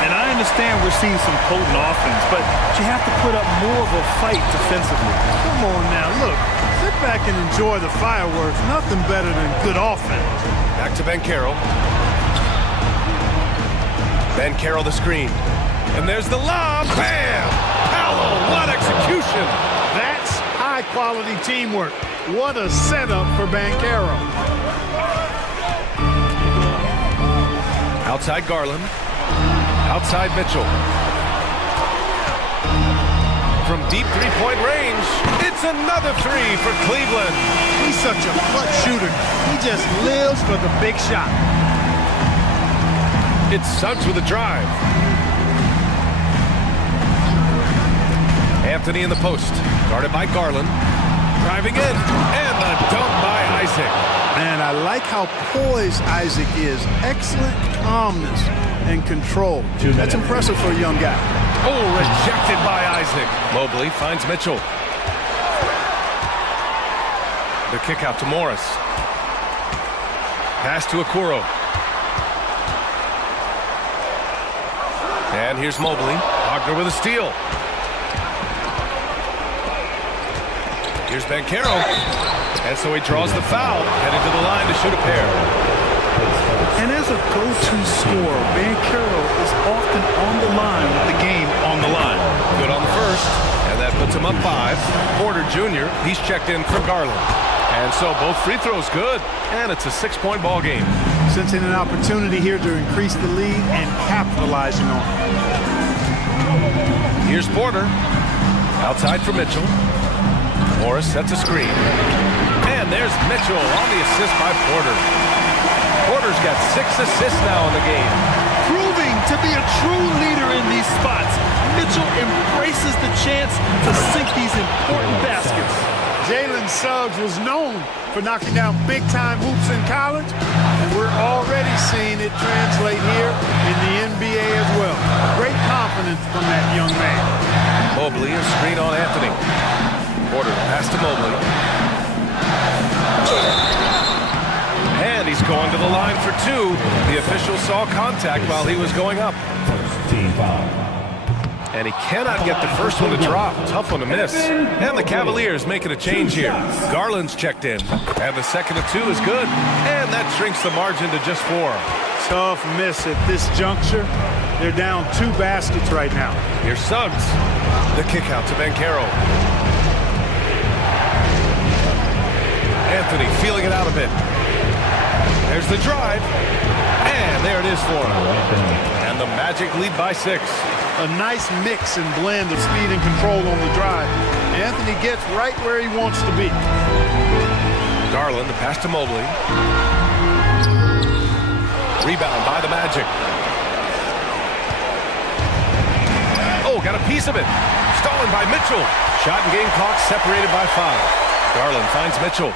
And I understand we're seeing some potent offense, but you have to put up more of a fight defensively. Come on now, look. Sit back and enjoy the fireworks. Nothing better than good offense. Back to Bankero. Bankero the screen. And there's the lob. Bam! Paolo, what execution! That's high-quality teamwork. What a setup for Bankero. Outside Garland. Outside Mitchell. From deep three-point range, it's another 3 for Cleveland. He's such a clutch shooter. He just lives for the big shot. It's Suggs with a drive. Anthony in the post, guarded by Garland. Driving in, and the dunk by Isaac. Man, I like how poised Isaac is. Excellent calmness and control. That's impressive for a young guy. Oh, rejected by Isaac. Mobley finds Mitchell. The kick out to Morris. Pass to Okoro. And here's Mobley. Wagner with a steal. Here's Bankero. And so he draws the foul, headed to the line to shoot a pair. And as a go-to scorer, Bankero is often on the line with the game on the line. Good on the first, and that puts him up 5. Porter Jr., he's checked in for Garland. And so both free throws good, and it's a 6-point ball game. Sensing an opportunity here to increase the lead and capitalizing on it. Here's Porter. Outside for Mitchell. Morris sets a screen. And there's Mitchell on the assist by Porter. Porter's got 6 assists now in the game. Proving to be a true leader in these spots, Mitchell embraces the chance to sink these important baskets. Jalen Suggs was known for knocking down big-time hoops in college, and we're already seeing it translate here in the NBA as well. Great confidence from that young man. Mobley, a screen on Anthony. Porter pass to Mobley. And he's going to the line for 2. The official saw contact while he was going up. And he cannot get the first one to drop. Tough one to miss. And the Cavaliers making a change here. Garland's checked in. And the second of 2 is good. And that shrinks the margin to just 4. Tough miss at this juncture. They're down 2 baskets right now. Here's Suggs. The kick out to Bankero. Anthony feeling it out a bit. There's the drive. And there it is for him. And the Magic lead by 6. A nice mix and blend of speed and control on the drive. Anthony gets right where he wants to be. Garland, the pass to Mobley. Rebound by the Magic. Oh, got a piece of it. Stolen by Mitchell. Shot and game clock separated by 5. Garland finds Mitchell.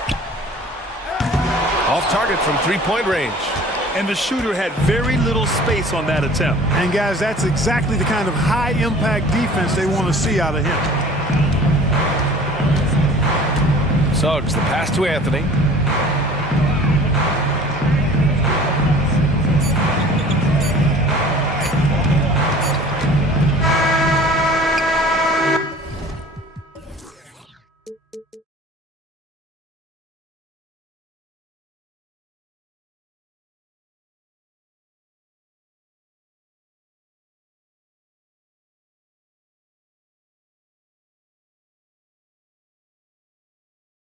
Off target from 3-point range. And the shooter had very little space on that attempt. And guys, that's exactly the kind of high-impact defense they want to see out of him. Suggs, the pass to Anthony.